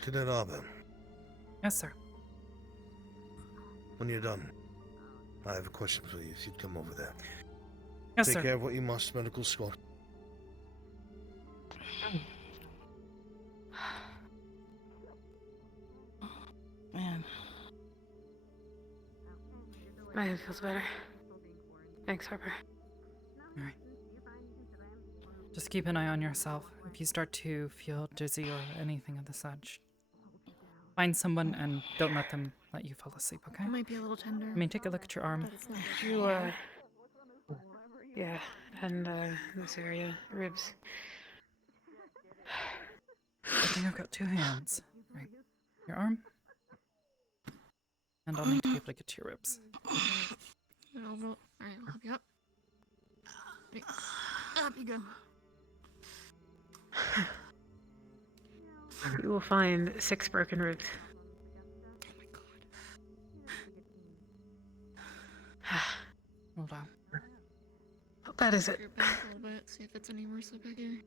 Cadet Arbor, Yes, sir. when you're done, I have a question for you. If you'd come over there. Yes, Take sir. care of what you must, medical squad. man. My head feels better. Thanks, Harper. Alright. Just keep an eye on yourself. If you start to feel dizzy or anything of the such, find someone and don't let them let you fall asleep, okay? It might be a little tender. I mean, take a look at your arm. But it's not yeah, and this area, ribs. I think I've got two hands. Right. Your arm. And I'll need to be able to get to your ribs. Alright, I'll help you up. Ready. Up you go. You will find 6 broken ribs. Hold on. That is it. Your back a little bit, see if it's any worse back here.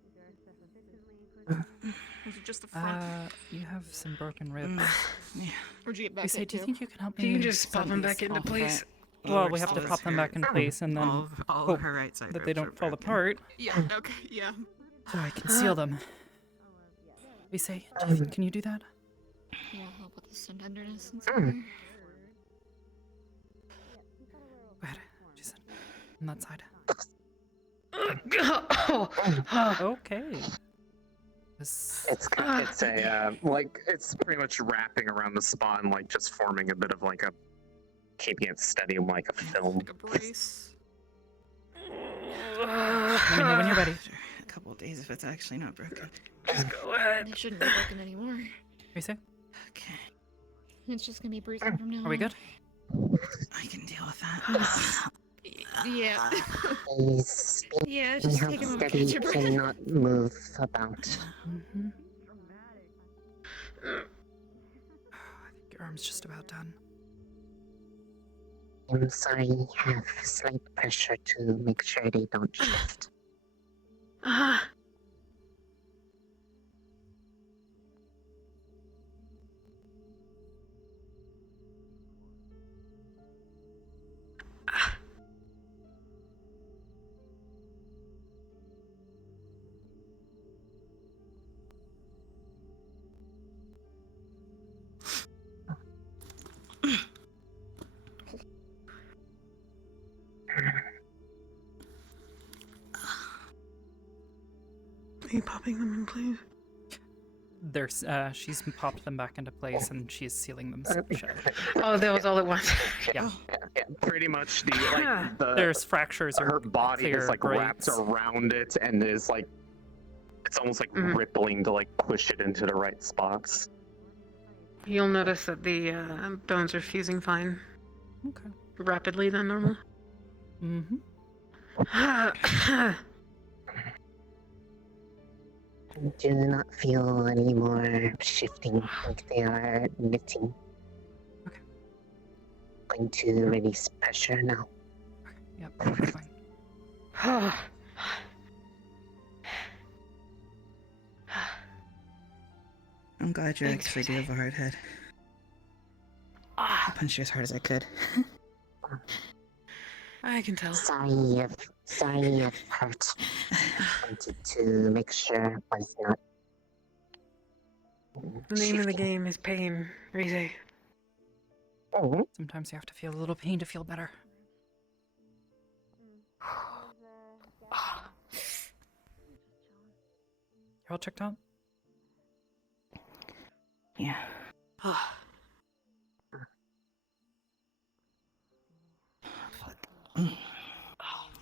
Was it just the front? You have some broken ribs. Yeah. Or did you get back Lisa, up do you too? think you can help me? Can you just pop set them back these into off? place? Well, we have to pop them back in place and then all hope her right side that they ribs are don't fall broken. apart. Yeah, okay, yeah. So I can seal them. Lisa, can you do that? Yeah, help with the tenderness and stuff. on that side. Oh. Okay. It's a like it's pretty much wrapping around the spine, like just forming a bit of like a keeping it steady like a film. Like a brace. Let me know when you're ready. A couple of days if it's actually not broken. Just go ahead. It shouldn't be broken anymore. You say? Okay. It's just gonna be bruising from now on. Are we good? I can deal with that. Yeah. Please, Yeah, be just how take a moment to steady catch your breath. cannot move about. Mm-hmm. I think your arm's just about done. I'm sorry, have slight pressure to make sure they don't shift. Are you popping them in, please? There's she's popped them back into place and she's sealing them shut. Oh, that was all at once. Yeah. Yeah, pretty much the There's fractures or her body clear is like wrapped breaks. around it and is like it's almost like rippling to like push it into the right spots. You'll notice that the bones are fusing fine. Okay. Rapidly than normal. Mm-hmm. Do not feel any more shifting like they are knitting. Okay. Going to release pressure now. Yep, that's fine. I'm glad you actually do have a hard head. I punched you as hard as I could. I can tell. Sorry if hurt. Wanted to make sure it was not. The name of the game is pain, Rize. Sometimes you have to feel a little pain to feel better. You're all checked out? Yeah.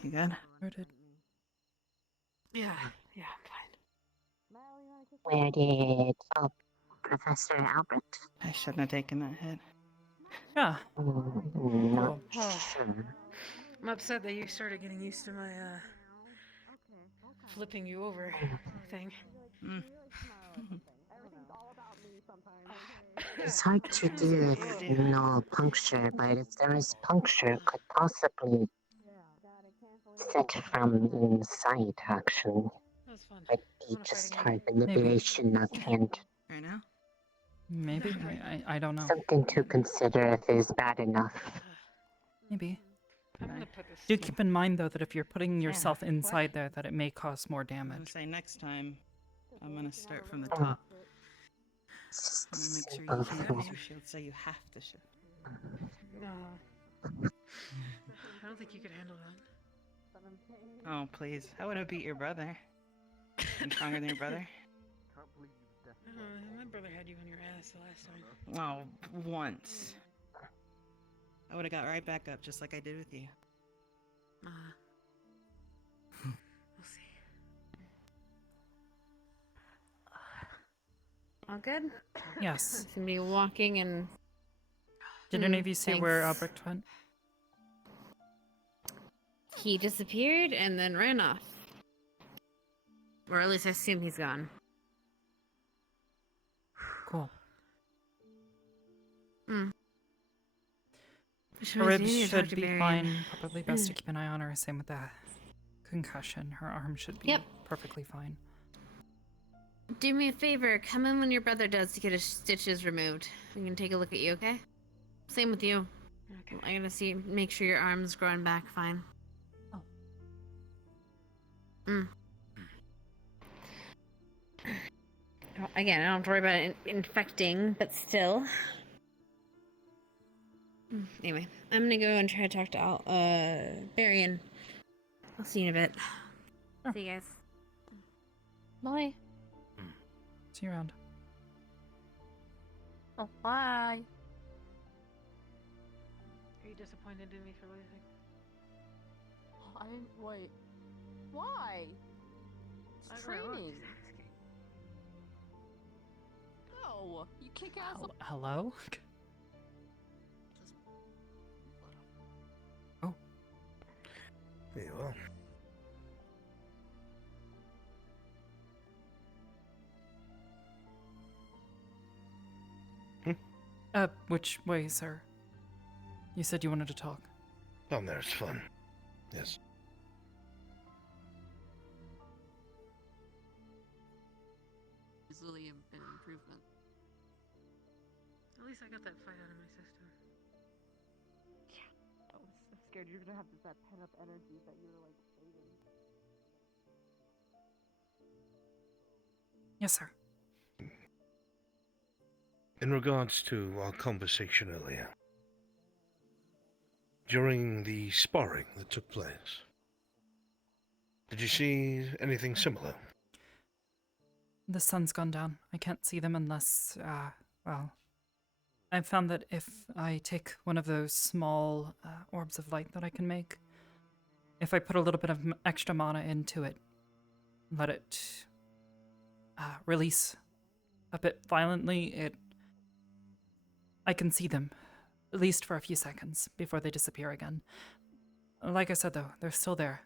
You good? Rooted. Yeah, I'm fine. Where did Professor Albert? I shouldn't have taken that hit. Yeah. Not sure. I'm upset that you started getting used to my flipping you over thing. It's hard to do if no puncture, but if there is puncture, it could possibly set from inside, actually. Might be just hard manipulation of hand. Right now? Maybe. I don't know. Something to consider if it is bad enough. Maybe. Do keep in mind, though, that if you're putting yourself inside there, that it may cause more I'm gonna damage. say next time, I'm gonna start from the top. I'm gonna make sure you can't use your shield, so you have to shift. I don't think you could handle that. Oh, please. How would I beat your brother? I'm stronger than your brother? My brother had you on your ass the last time. Oh, once. I would have got right back up, just like I did with you. We'll see. All good? Yes. Somebody walking and. Did any of you see where Albrecht went? He disappeared and then ran off. Or at least I assume he's gone. Cool. Which Her means ribs we need to talk should to be Barry. fine. Probably best to keep an eye on her. Same with that concussion. Her arm should be perfectly fine. Do me a favor, come in when your brother does to get his stitches removed. We can take a look at you, okay? Same with you. Okay. I'm gonna make sure your arm's growing back fine. Again, I don't have to worry about it infecting, but still. Anyway, I'm gonna go and try to talk to Barry and I'll see you in a bit. Sure. See you guys. Bye. See you around. Oh, bye. Are you disappointed in me for losing? Wait. Why? It's training. No, you kick ass. Hello? Oh. There you are. Which way, sir? You said you wanted to talk. Down there is fun. Yes. Easily an improvement. At least I got that fight out of my system. I was so scared you were gonna have that pent up energy that you were like saving. Yes, sir. In regards to our conversation earlier, during the sparring that took place, did you see anything similar? The sun's gone down. I can't see them unless, well, I've found that if I take one of those small orbs of light that I can make, if I put a little bit of extra mana into it, let it release a bit violently, I can see them, at least for a few seconds, before they disappear again. Like I said, though, they're still there.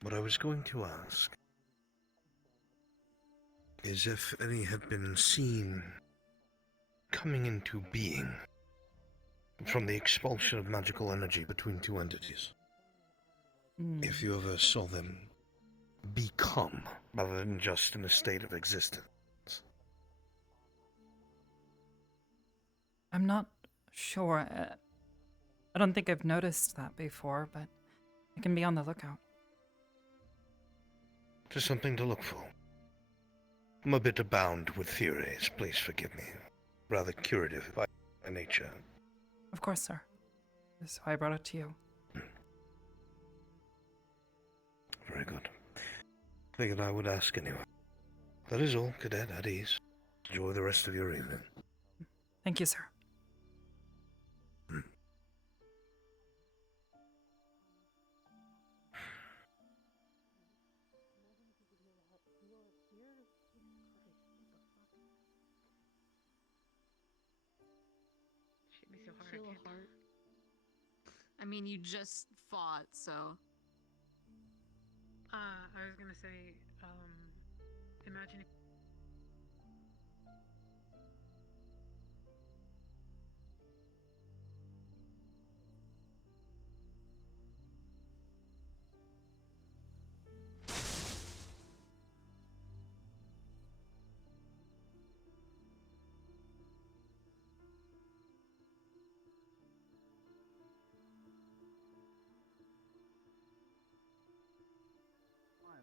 What I was going to ask is if any had been seen coming into being from the expulsion of magical energy between two entities. If you ever saw them become, rather than just in a state of existence. I'm not sure. I don't think I've noticed that before, but I can be on the lookout. Just something to look for. I'm a bit abound with theories, please forgive me. Rather curative by nature. Of course, sir. That's why I brought it to you. Very good. Figured I would ask anyway. That is all, Cadet, at ease. Enjoy the rest of your evening. Thank you, sir. Shoot me so hard. Heal a heart. I mean, you just fought, so. I was gonna say, imagine if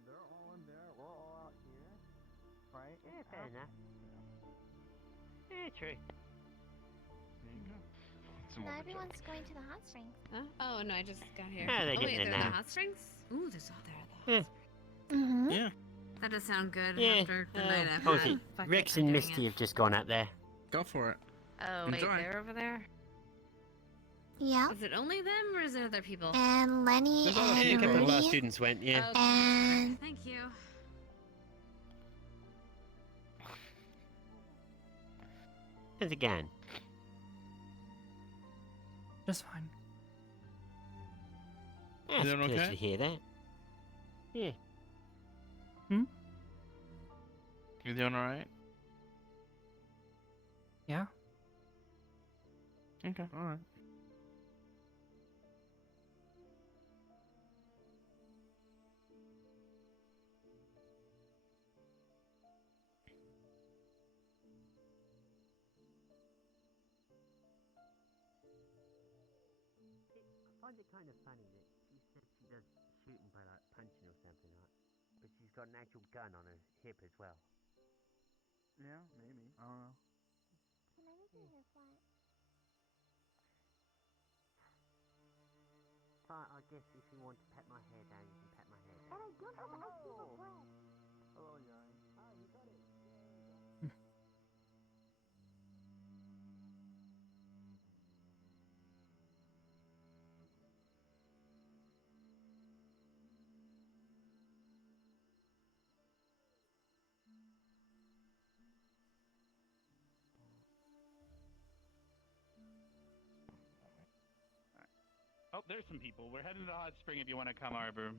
They're all in there. We're all out here, right? Yeah, fair enough. Yeah, true. Not everyone's going to the hot springs. Huh? Oh no, I just got here. Yeah, they're oh getting wait, in they're in now. the hot springs? Ooh, there's all there. Yeah. Mm-hmm. Yeah. That does sound good Yeah. after the night I've Oh, had. shit. Fuck Rex it, I'm and doing Misty it. have just gone up there. Go for it. Oh wait, Enjoy. they're over there? Yeah. Is it only them or is it other people? And Lenny There's a and couple of our Rudy. students went, yeah. Okay. And Thank you. How's it going? Just fine. Yeah, it's doing pleased okay? to hear that. Yeah. You doing alright? Yeah? Okay, alright. I find it kind of funny that she said she does shooting by like punching or something like, but she's got an actual gun on her hip as well. Yeah, maybe. I don't know. can anything is what? fine. I guess if you want to pat my hair down, you can pat my hair down. Hello, young. Ah, you got it. Oh, there's some people. We're heading to the hot spring if you want to come, Arbor.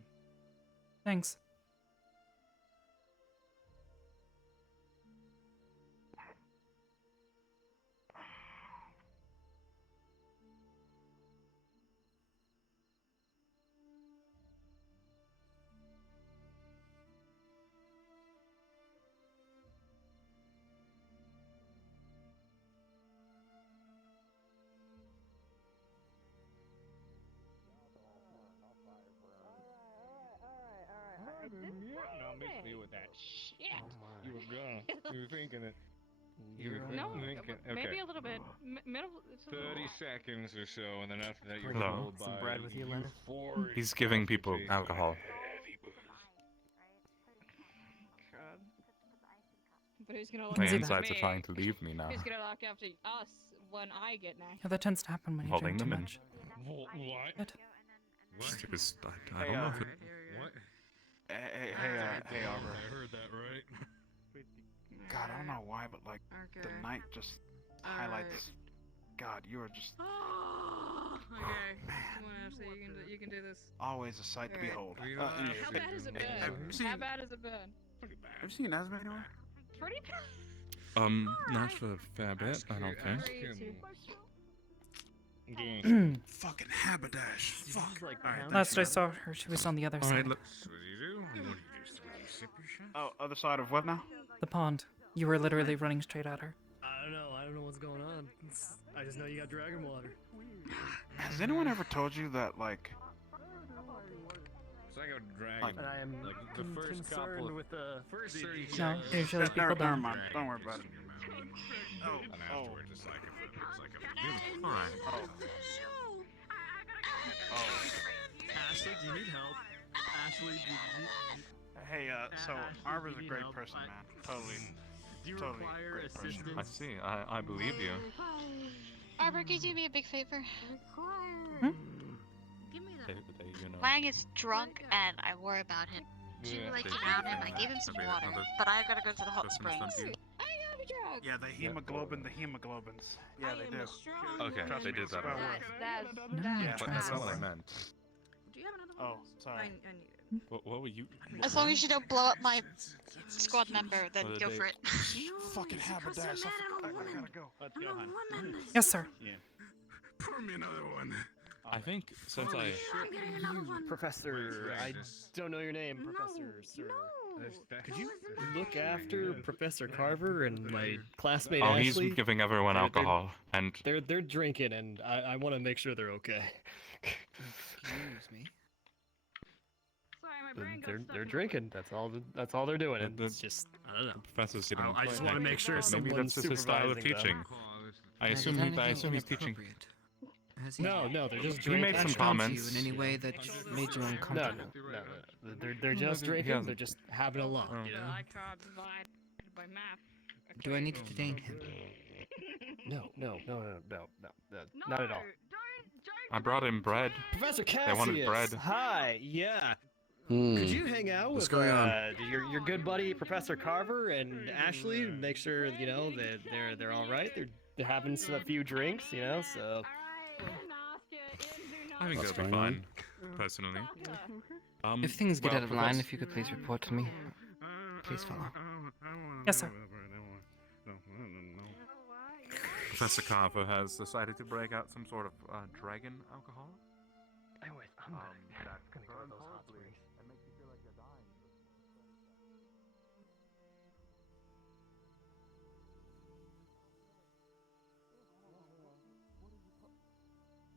Thanks. No, miss me with that shit. Oh You were gonna. You were thinking it. You were No, thinking. maybe Okay. a little bit. Middle. It's a little 30 seconds or so, and then after that you're Hello. followed by Some bread with you, Leonard? euphoric He's giving people constipation and alcohol. heavy buzz. God. But who's gonna look My after insides are me? trying to leave me now. Who's gonna look after us when I get nasty? Yeah, that tends to happen when you Holding drink too them in. much. What? Just because I Hey, don't know if it... What? Hey, Arbor. I heard that right. God, I don't know why, but like the night just highlights. God, you are just Okay. Come on, Ashley. You can do this. always a sight to behold. How bad has it been? How bad has it been? Have you seen Asthma anywhere? Pretty bad. Not for a fair bit, I don't think. Fucking Haberdash. Fuck. Last I saw her, she was on the other side. look. Oh, other side of what now? The pond. You were literally running straight at her. I don't know. I don't know what's going on. I just know you got dragon water. Has anyone ever told you that like? It's like a dragon. And I am like the first couple concerned of with the first. No, usually people Never don't. mind. Don't worry about it. Oh, and afterwards it's like You're fine. Ashley, do you need help? Ashley, do you... Hey, so Ashley, Arbor's do a you great help? person, man. Totally. Do you Totally require great person. assistance? I see. I believe you. Arbor, can you do me a big favor? Give me They, you know. Lang is drunk and I worry about him. Did you like drown him? I gave him some water, but I've got to go to the hot springs. Yeah, the hemoglobins. Yeah, they do. Okay, Trust they me, did it's that well already. worth it. No, But that's not what I meant. Do you have another one? Oh, sorry. What were you... As long as you don't blow up my squad member, then Well, go they- for it. Fucking Haberdash. I gotta go. Let's go, hon. Yes, sir. Yeah. Pour me another one. I think since I... Professor, I don't know your name, Professor, sir. Could you look after Professor Carver and my classmate Oh, Ashley? he's giving everyone alcohol, and... They're drinking, and I want to make sure they're okay. Excuse me. Sorry, my brain got stuck They're in drinking. That's all they're doing. And The- it's just I don't know. The professor's getting... I just want to make sure Maybe someone's that's just his style of supervising them. teaching. I assume he's teaching... No, they're just He drinking. made some comments. in any way that made you No, uncomfortable? They're just He drinking. hasn't. They're just having a lot. Oh. You know? I can't divide by math. Do I need to detain him? No, not at all. I brought him bread. Professor They Cassius. wanted bread. Hi, yeah. Could you hang out with your good buddy Professor Carver and Ashley? Make sure you know that they're all right. They're having a few drinks, you know. So I think What's they'll be going on? fine, personally. If things get well, out of line, Professor- if you could please report to me. Please follow. Yes, sir. Professor Carver has decided to break out some sort of dragon alcohol. Anyways, I'm gonna go to those hot springs. It makes you feel like you're dying.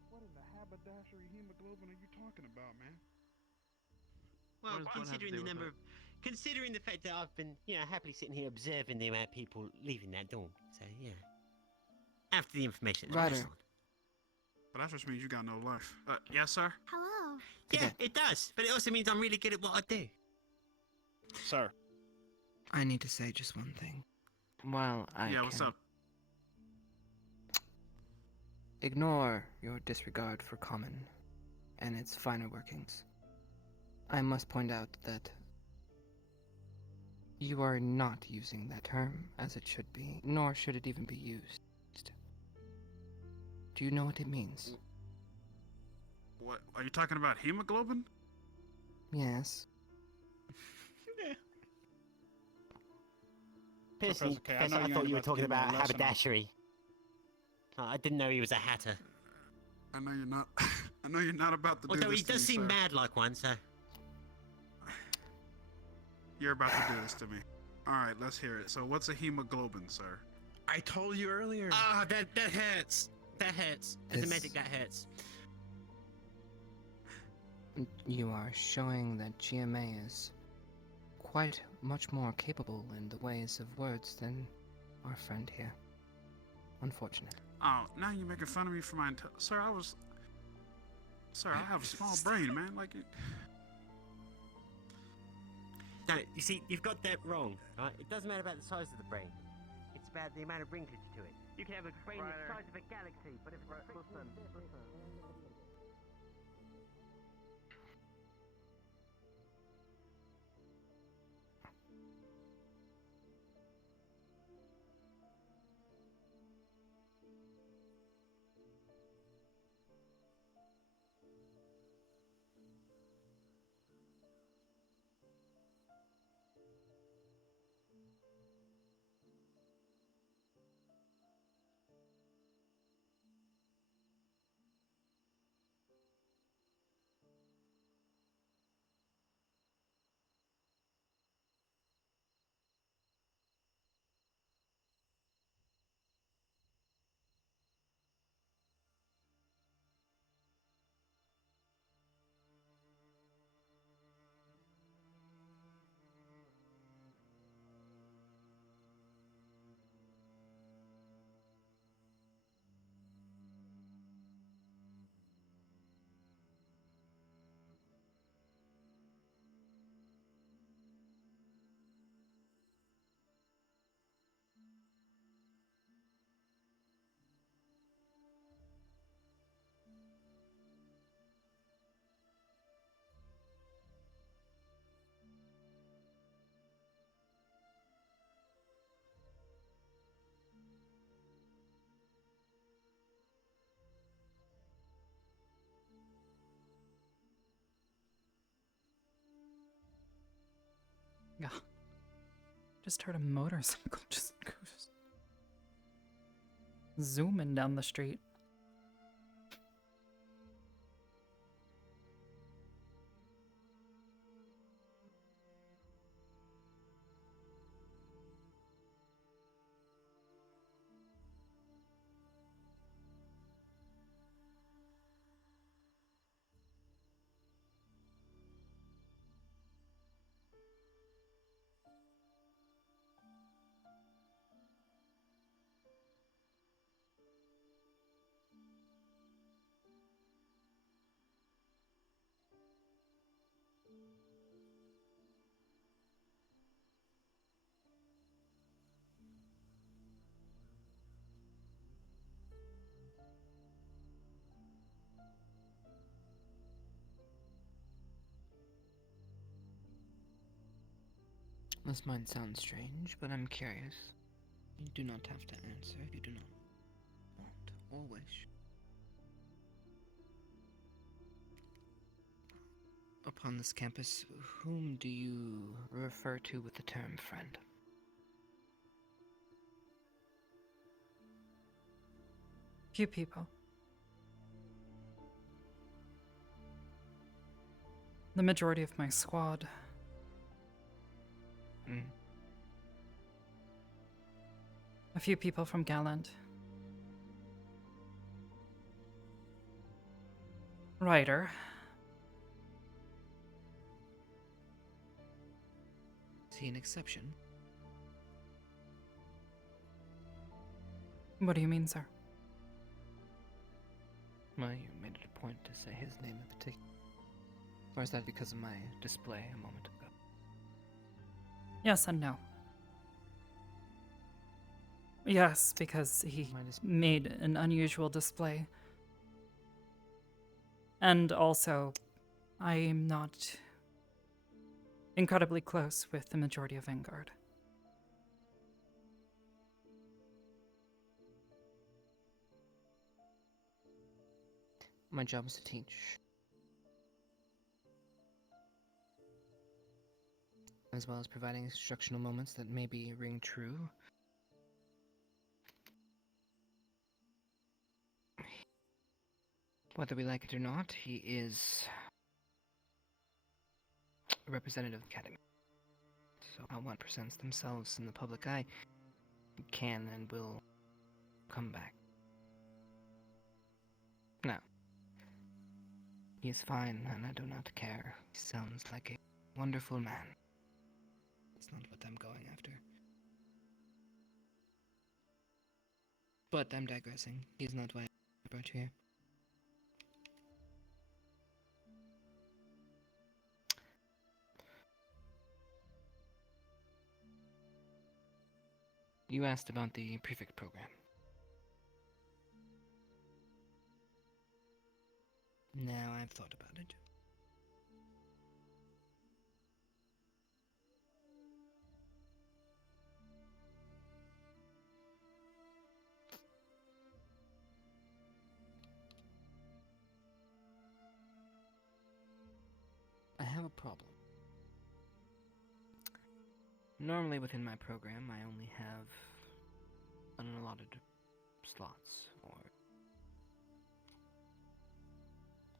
What in the haberdashery hemoglobin are you talking about, man? Well, What does blood have to considering do the with number, considering the fact that I've been, happily sitting here observing the amount of people leaving that dorm. So yeah. After the information. Ryder. But that just means you got no life. Yes, sir. Hello. Yeah, it does, but it also means I'm really good at what I do. Sir. I need to say just one thing. While I Yeah, what's can up? ignore your disregard for common and its finer workings, I must point out that you are not using that term as it should be, nor should it even be used. Do you know what it means? What are you talking about? Hemoglobin? Yes. Personally, Professor, I thought you were talking about haberdashery. I didn't know he was a hatter. I know you're not. I know you're not about to do Although this he to does me, seem sir. mad like one, so. You're about to do this to me. All right, let's hear it. So, what's a hemoglobin, sir? I told you earlier. Ah, that hurts. That hurts. As a medic, that hurts. You are showing that GMA is quite much more capable in the ways of words than our friend here. Unfortunate. Oh, now you're making fun of me for my Sir, Sir, I have a small brain, man. Like it. No, you see, you've got that wrong, right? It doesn't matter about the size of the brain. It's about the amount of wrinkage to it. You can have a brain the size of a galaxy, but if it's Yeah. Just heard a motorcycle just zooming down the street. This might sound strange, but I'm curious. You do not have to answer if you do not want or wish. Upon this campus, whom do you refer to with the term friend? Few people. The majority of my squad. A few people from Gallant. Ryder. Is he an exception? What do you mean, sir? Well, you made it a point to say his name in particular. Or is that because of my display a moment ago? Yes and no. Yes, because he made an unusual display. And also, I'm not incredibly close with the majority of Vanguard. My job is to teach. As well as providing instructional moments that maybe ring true. Whether we like it or not, he is a representative of the Academy. So how one presents themselves in the public eye can and will come back. Now, he is fine, and I do not care. He sounds like a wonderful man. It's not what I'm going after. But I'm digressing. He's not why I brought you here. You asked about the prefect program. Now I've thought about it. I have a problem. Normally within my program, I only have unallotted slots, or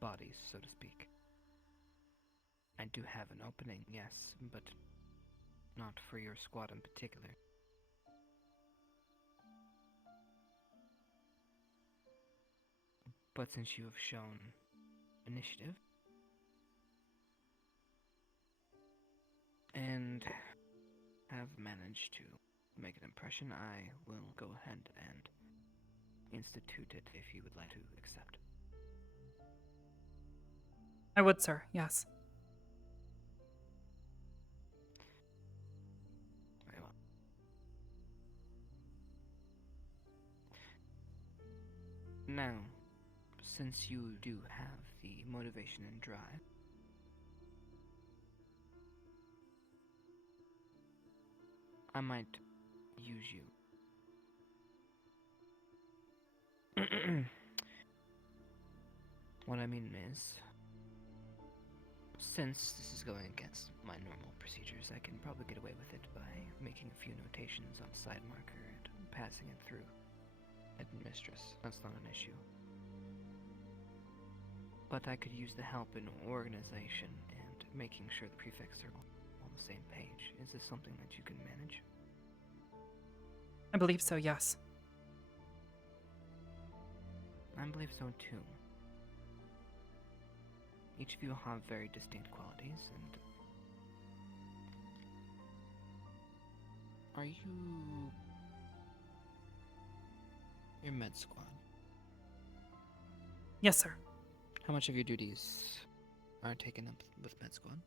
bodies, so to speak. I do have an opening, yes, but not for your squad in particular. But since you have shown initiative, and have managed to make an impression, I will go ahead and institute it if you would like to accept. I would, sir, yes. Very well. Now, since you do have the motivation and drive, I might use you. What I mean is, since this is going against my normal procedures, I can probably get away with it by making a few notations on a side marker and passing it through. Headmistress, that's not an issue. But I could use the help in organization and making sure the prefects are on the same page. Is this something that you can manage? I believe so, yes. I believe so too. Each of you have very distinct qualities, and are you your med squad? Yes, sir. How much of your duties are taken up with med squad?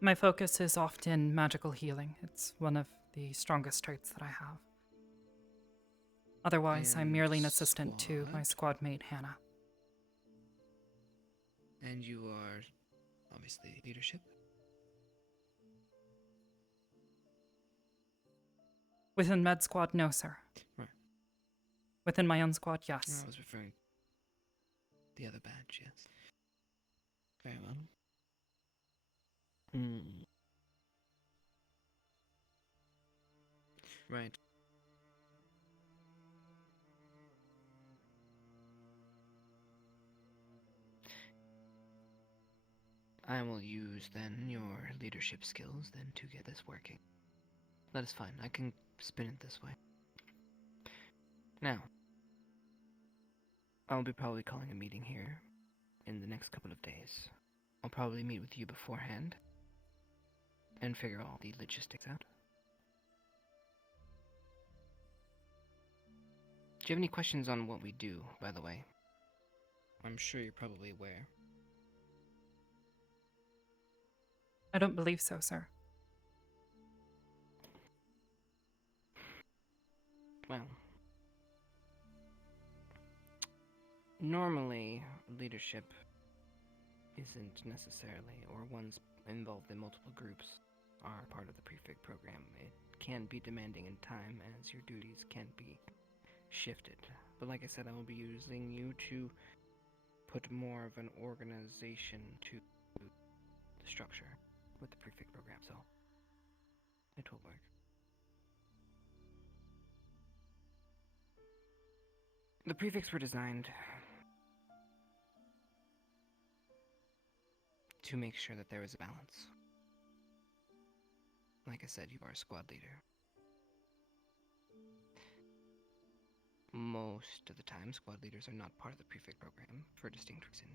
My focus is often magical healing. It's one of the strongest traits that I have. Otherwise, I'm merely an assistant to my squad mate, Hannah. And you are, obviously, leadership? Within Med Squad, no, sir. Right. Within my own squad, yes. I was referring to the other badge, yes. Very well. Right. I will use then your leadership skills then to get this working. That is fine. I can spin it this way. Now, I'll be probably calling a meeting here in the next couple of days. I'll probably meet with you beforehand and figure all the logistics out. Do you have any questions on what we do, by the way? I'm sure you're probably aware. I don't believe so, sir. Well, normally leadership isn't necessarily, or ones involved in multiple groups are part of the prefect program. It can be demanding in time as your duties can be shifted. But like I said, I will be using you to put more of an organization to the structure with the prefect program, so it will work. The prefects were designed to make sure that there is a balance. Like I said, you are a squad leader. Most of the time, squad leaders are not part of the prefect program for a distinct reason.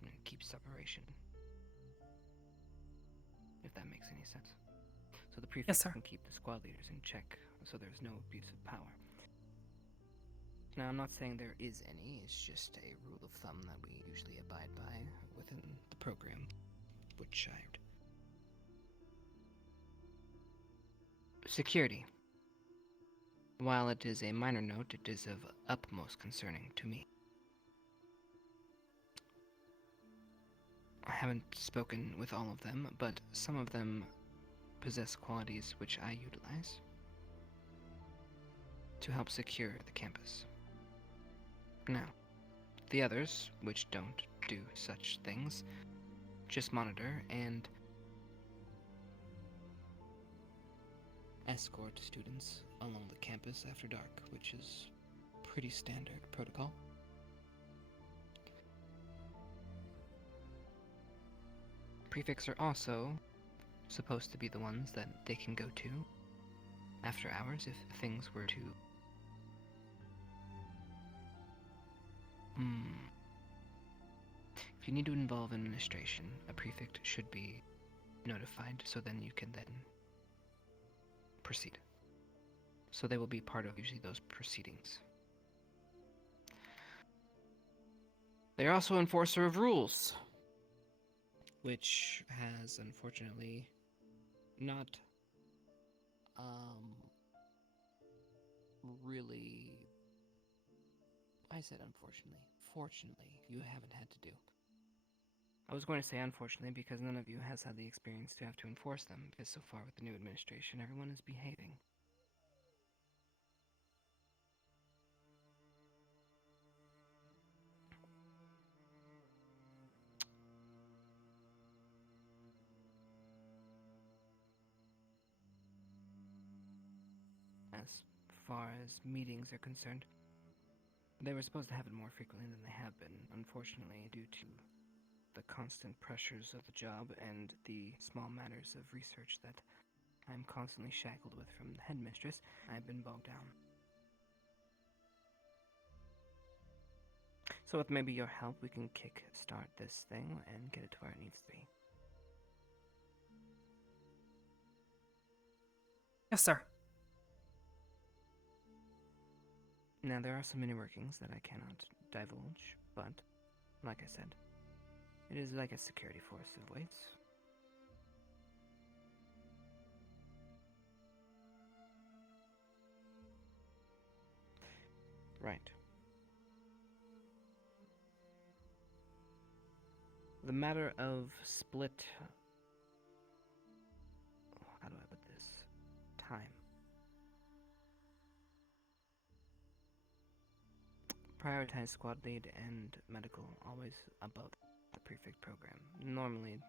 And it keeps separation. If that makes any sense. So the prefects can keep the squad leaders in check, so there's no abuse of power. Now, I'm not saying there is any, it's just a rule of thumb that we usually abide by within the program, which I... Security. While it is a minor note, it is of utmost concerning to me. I haven't spoken with all of them, but some of them possess qualities which I utilize to help secure the campus. Now, the others, which don't do such things, just monitor and escort students along the campus after dark, which is pretty standard protocol. Prefects are also supposed to be the ones that they can go to after hours if things were to If you need to involve administration, a prefect should be notified, so then you can then proceed. So they will be part of usually those proceedings. They are also enforcer of rules, which has unfortunately not really, I said unfortunately, fortunately, you haven't had to do. I was going to say unfortunately because none of you has had the experience to have to enforce them, because so far with the new administration, everyone is behaving. As far as meetings are concerned, they were supposed to have it more frequently than they have been, unfortunately, due to the constant pressures of the job and the small matters of research that I'm constantly shackled with from the headmistress. I've been bogged down. So with maybe your help, we can kick-start this thing and get it to where it needs to be. Yes, sir. Now, there are some inner workings that I cannot divulge, but, like I said, it is like a security force of waits. Right. The matter of split... How do I put this? Time. Prioritize squad lead and medical always above the prefect program. Normally,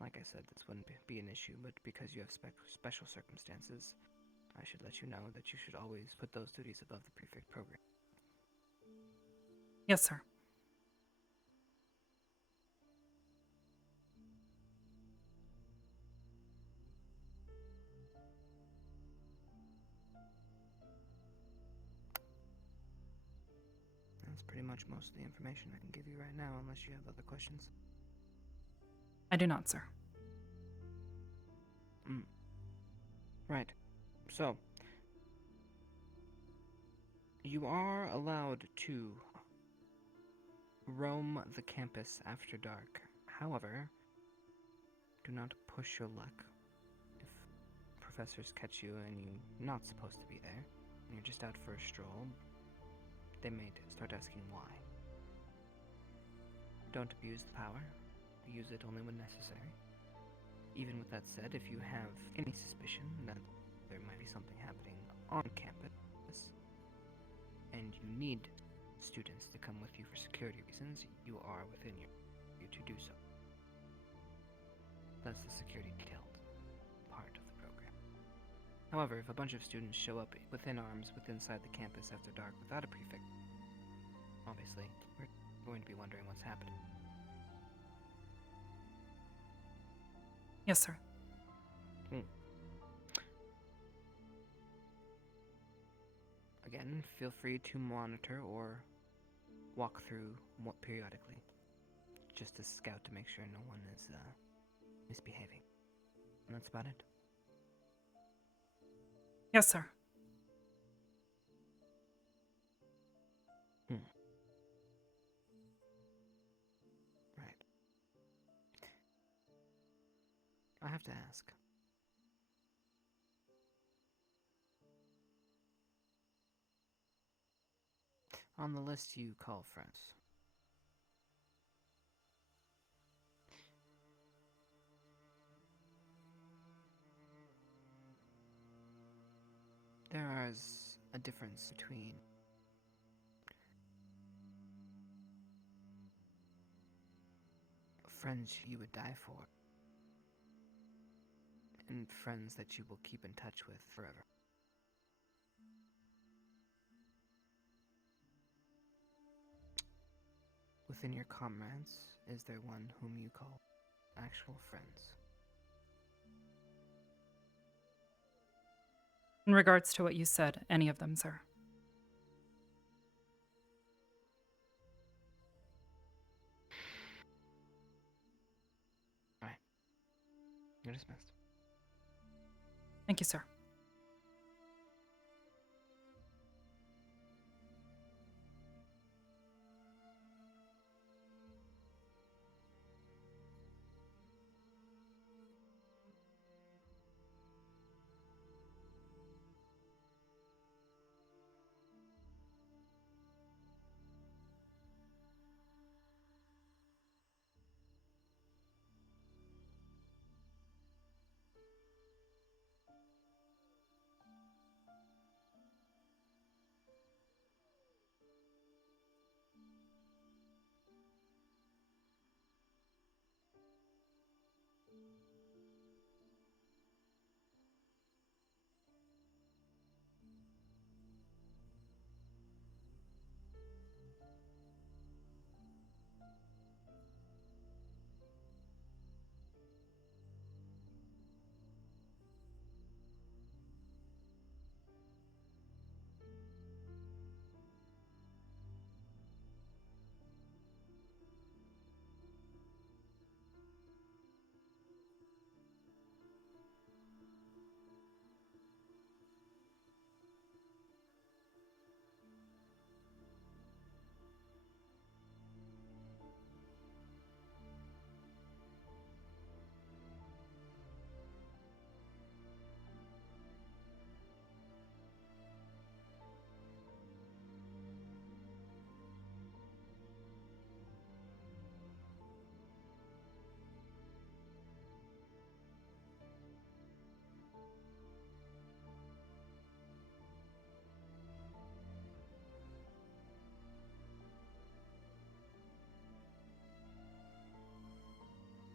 like I said, this wouldn't be an issue, but because you have special circumstances, I should let you know that you should always put those duties above the prefect program. Yes, sir. That's pretty much most of the information I can give you right now, unless you have other questions. I do not, sir. Right. So, you are allowed to roam the campus after dark. However, do not push your luck. If professors catch you and you're not supposed to be there, and you're just out for a stroll, they may start asking why. Don't abuse the power. Use it only when necessary. Even with that said, if you have any suspicion that there might be something happening on campus, and you need students to come with you for security reasons, you are within you to do so. That's the security detailed part of the program. However, if a bunch of students show up within arms inside the campus after dark without a prefect, obviously, we're going to be wondering what's happening. Yes, sir. Again, feel free to monitor or walk through periodically, just to scout to make sure no one is misbehaving. And that's about it. Yes, sir. Right. I have to ask. On the list you call friends, there is a difference between friends you would die for and friends that you will keep in touch with forever. Within your comrades, is there one whom you call actual friends? In regards to what you said, any of them, sir. Alright. You're dismissed. Thank you, sir.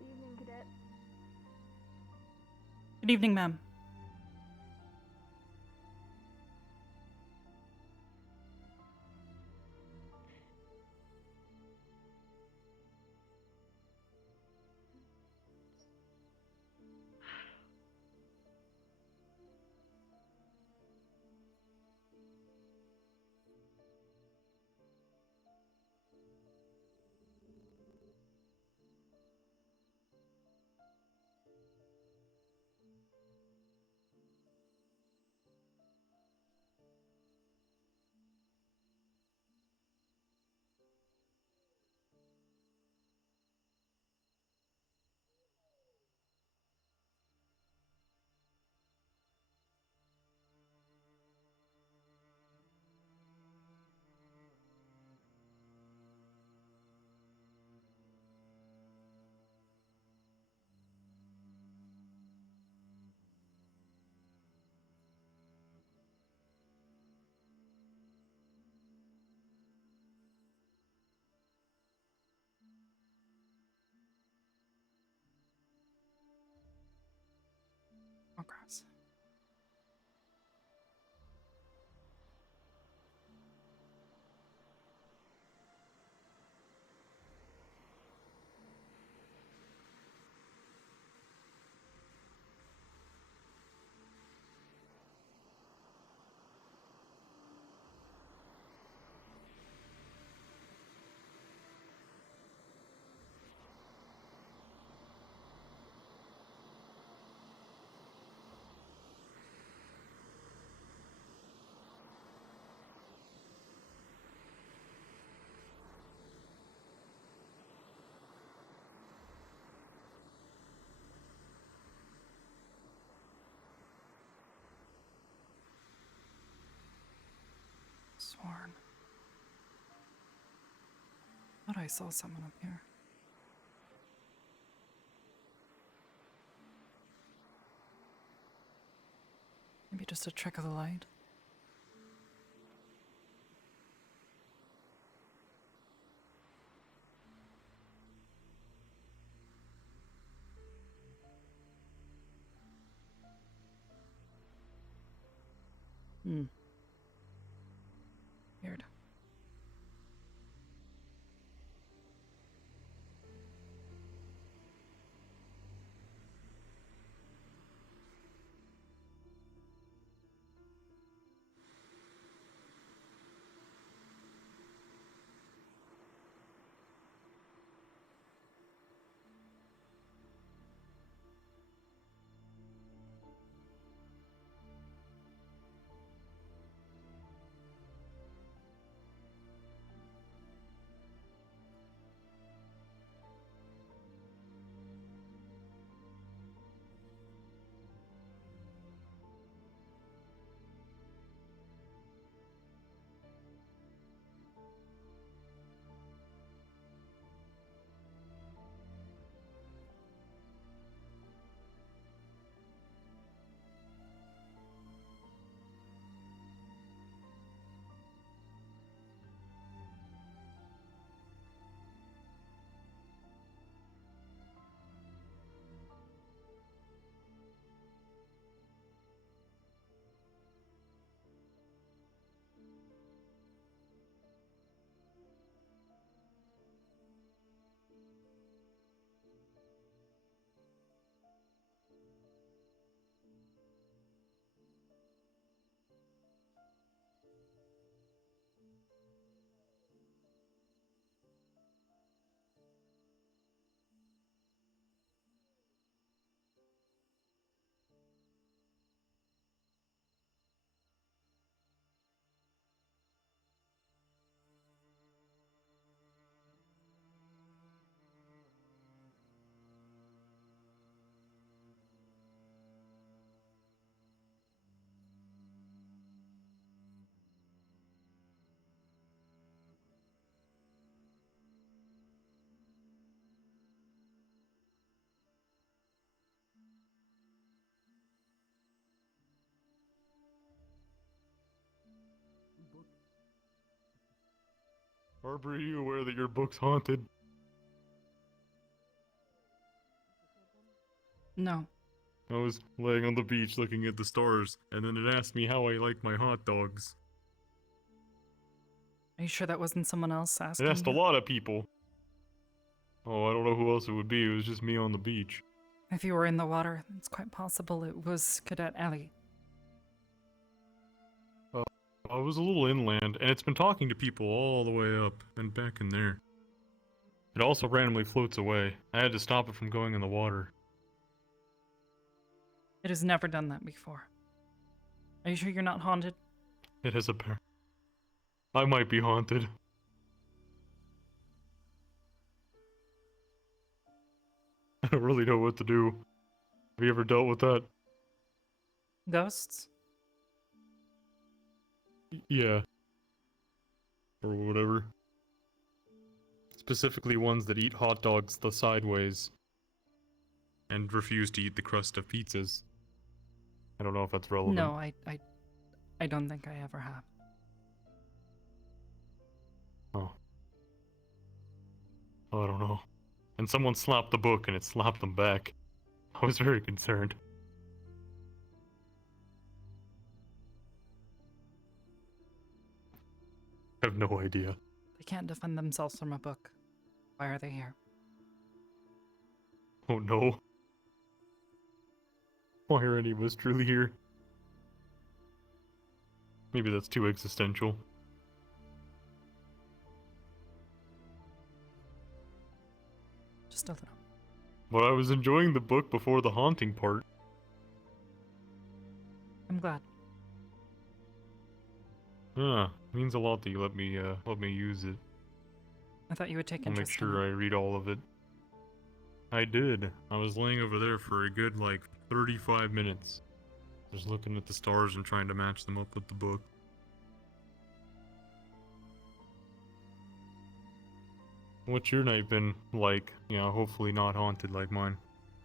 Evening, Cadet. Good evening, ma'am. progress. Sworn. Thought I saw someone up here. Maybe just a trick of the light. Weird. Arbor, are you aware that your book's haunted? No. I was laying on the beach looking at the stars, and then it asked me how I like my hot dogs. Are you sure that wasn't someone else It asking asked a you? lot of people. Oh, I don't know who else it would be. It was just me on the beach. If you were in the water, it's quite possible it was Cadet Ellie. I was a little inland, and it's been talking to people all the way up and back in there. It also randomly floats away. I had to stop it from going in the water. It has never done that before. Are you sure you're not haunted? It has a pair. I might be haunted. I don't really know what to do. Have you ever dealt with that? Ghosts? Yeah. Or whatever. Specifically ones that eat hot dogs the sideways. And refuse to eat the crust of pizzas. I don't know if that's relevant. No, I don't think I ever have. Oh. I don't know. And someone slapped the book and it slapped them back. I was very concerned. I have no idea. They can't defend themselves from a book. Why are they here? Oh no. Why are any of us truly here? Maybe that's too existential. Just a little. But I was enjoying the book before the haunting part. I'm glad. Yeah, means a lot that you let me use it. I thought you would take I'll make interest sure in I read all of it. I did. I was laying over there for a good, 35 minutes. Just looking at the stars and trying to match them up with the book. What's your night been like? Hopefully not haunted like mine.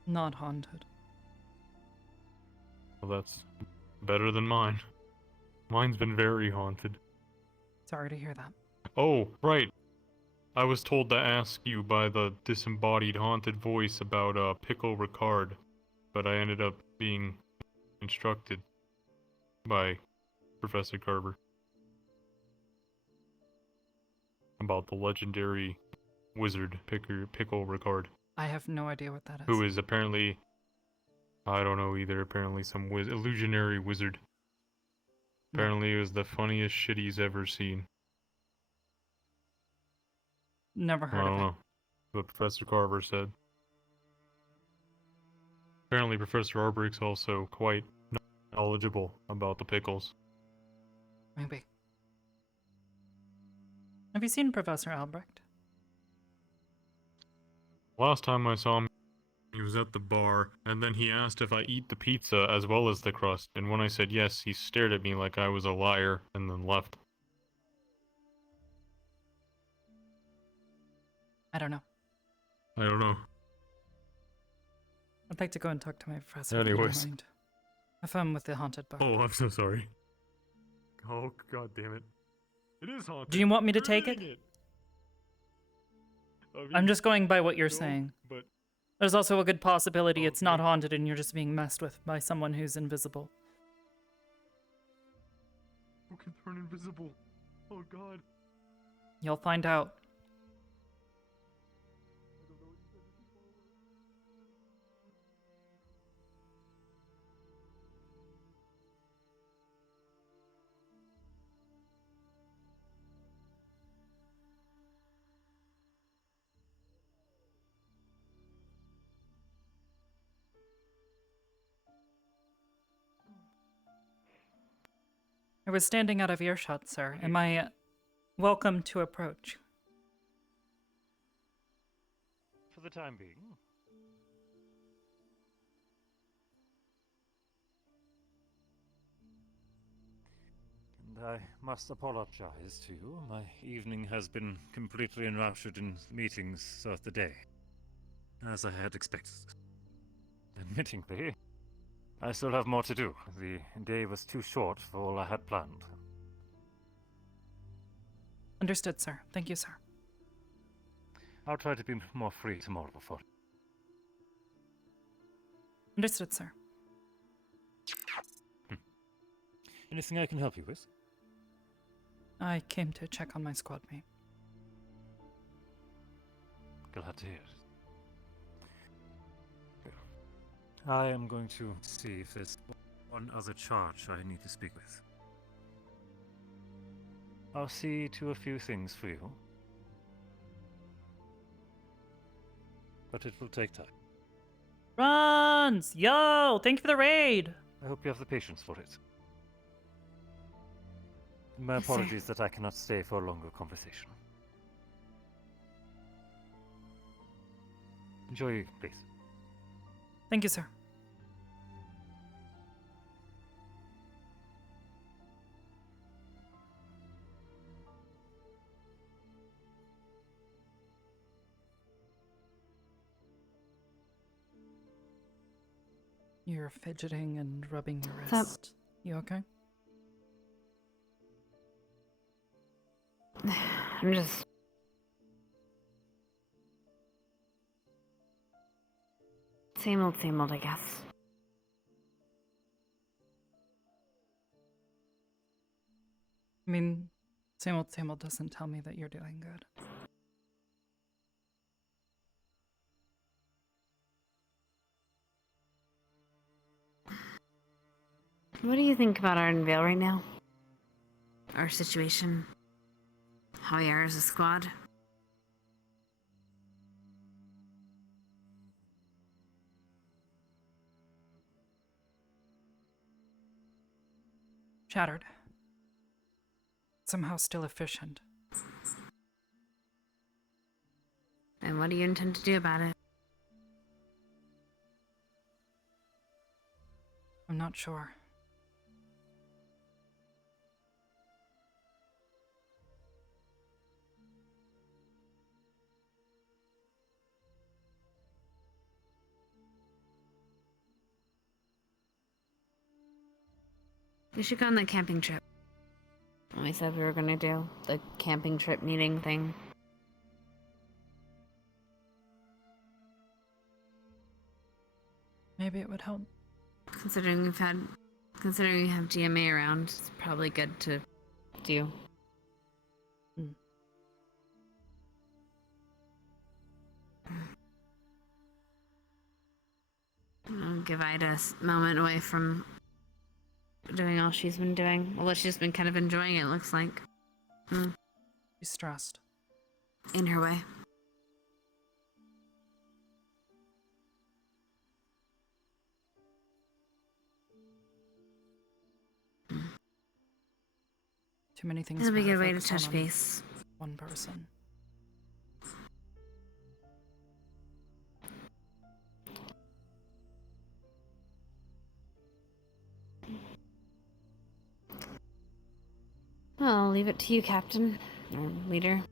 Not haunted. Well, that's better than mine. Mine's been very haunted. Sorry to hear that. Oh, right. I was told to ask you by the disembodied haunted voice about Pickle Ricard, but I ended up being instructed by Professor Carver about the legendary wizard Pickle Ricard, I have no idea what that is. who is apparently, I don't know either, apparently some illusionary wizard. Apparently it was the funniest shit he's ever seen. Never heard I of don't it. know what Professor Carver said. Apparently Professor Arbor's also quite knowledgeable about the pickles. Maybe. Have you seen Professor Albrecht? Last time I saw him, he was at the bar, and then he asked if I eat the pizza as well as the crust, and when I said yes, he stared at me like I was a liar, and then left. I don't know. I don't know. I'd like to go and talk to my professor. If you don't Anyways. mind. Have fun with the haunted book. Oh, I'm so sorry. Oh, god damn it. It is haunted. Do you want me to take Reading it? I mean, I'm just going by what you're no, saying. But There's also a good possibility it's not haunted and you're just being messed with by someone who's invisible. who can turn invisible? Oh god. You'll find out. I was standing out of earshot, sir. Am I welcome to approach? For the time being. And I must apologize to you. My evening has been completely enraptured in meetings throughout the day, as I had expected. Admittingly, I still have more to do. The day was too short for all I had planned. Understood, sir. Thank you, sir. I'll try to be more free tomorrow for you. Understood, sir. Anything I can help you with? I came to check on my squad mate. Glad to hear it. I am going to see if there's one other charge I need to speak with. I'll see to a few things for you. But it will take time. Runs! Yo! Thank you for the raid! I hope you have the patience for it. My apologies that I cannot stay for a longer conversation. Enjoy, please. Thank you, sir. You're fidgeting and rubbing your wrist. You okay? I'm just... Same old, I guess. I mean, Same old doesn't tell me that you're doing good. What do you think about our unveil right now? Our situation? How we are as a squad? Shattered. Somehow still efficient. And what do you intend to do about it? I'm not sure. We should go on the camping trip. We said we were gonna do the camping trip meeting thing. Maybe it would help. Considering we have GMA around, it's probably good to do. Give Ida a moment away from doing all she's been doing. Well, she's been kind of enjoying it, looks like. She's stressed. In her way. Too many things. It'll be a for her good way to focus on touch base. One person. Well, I'll leave it to you, Captain, or Leader.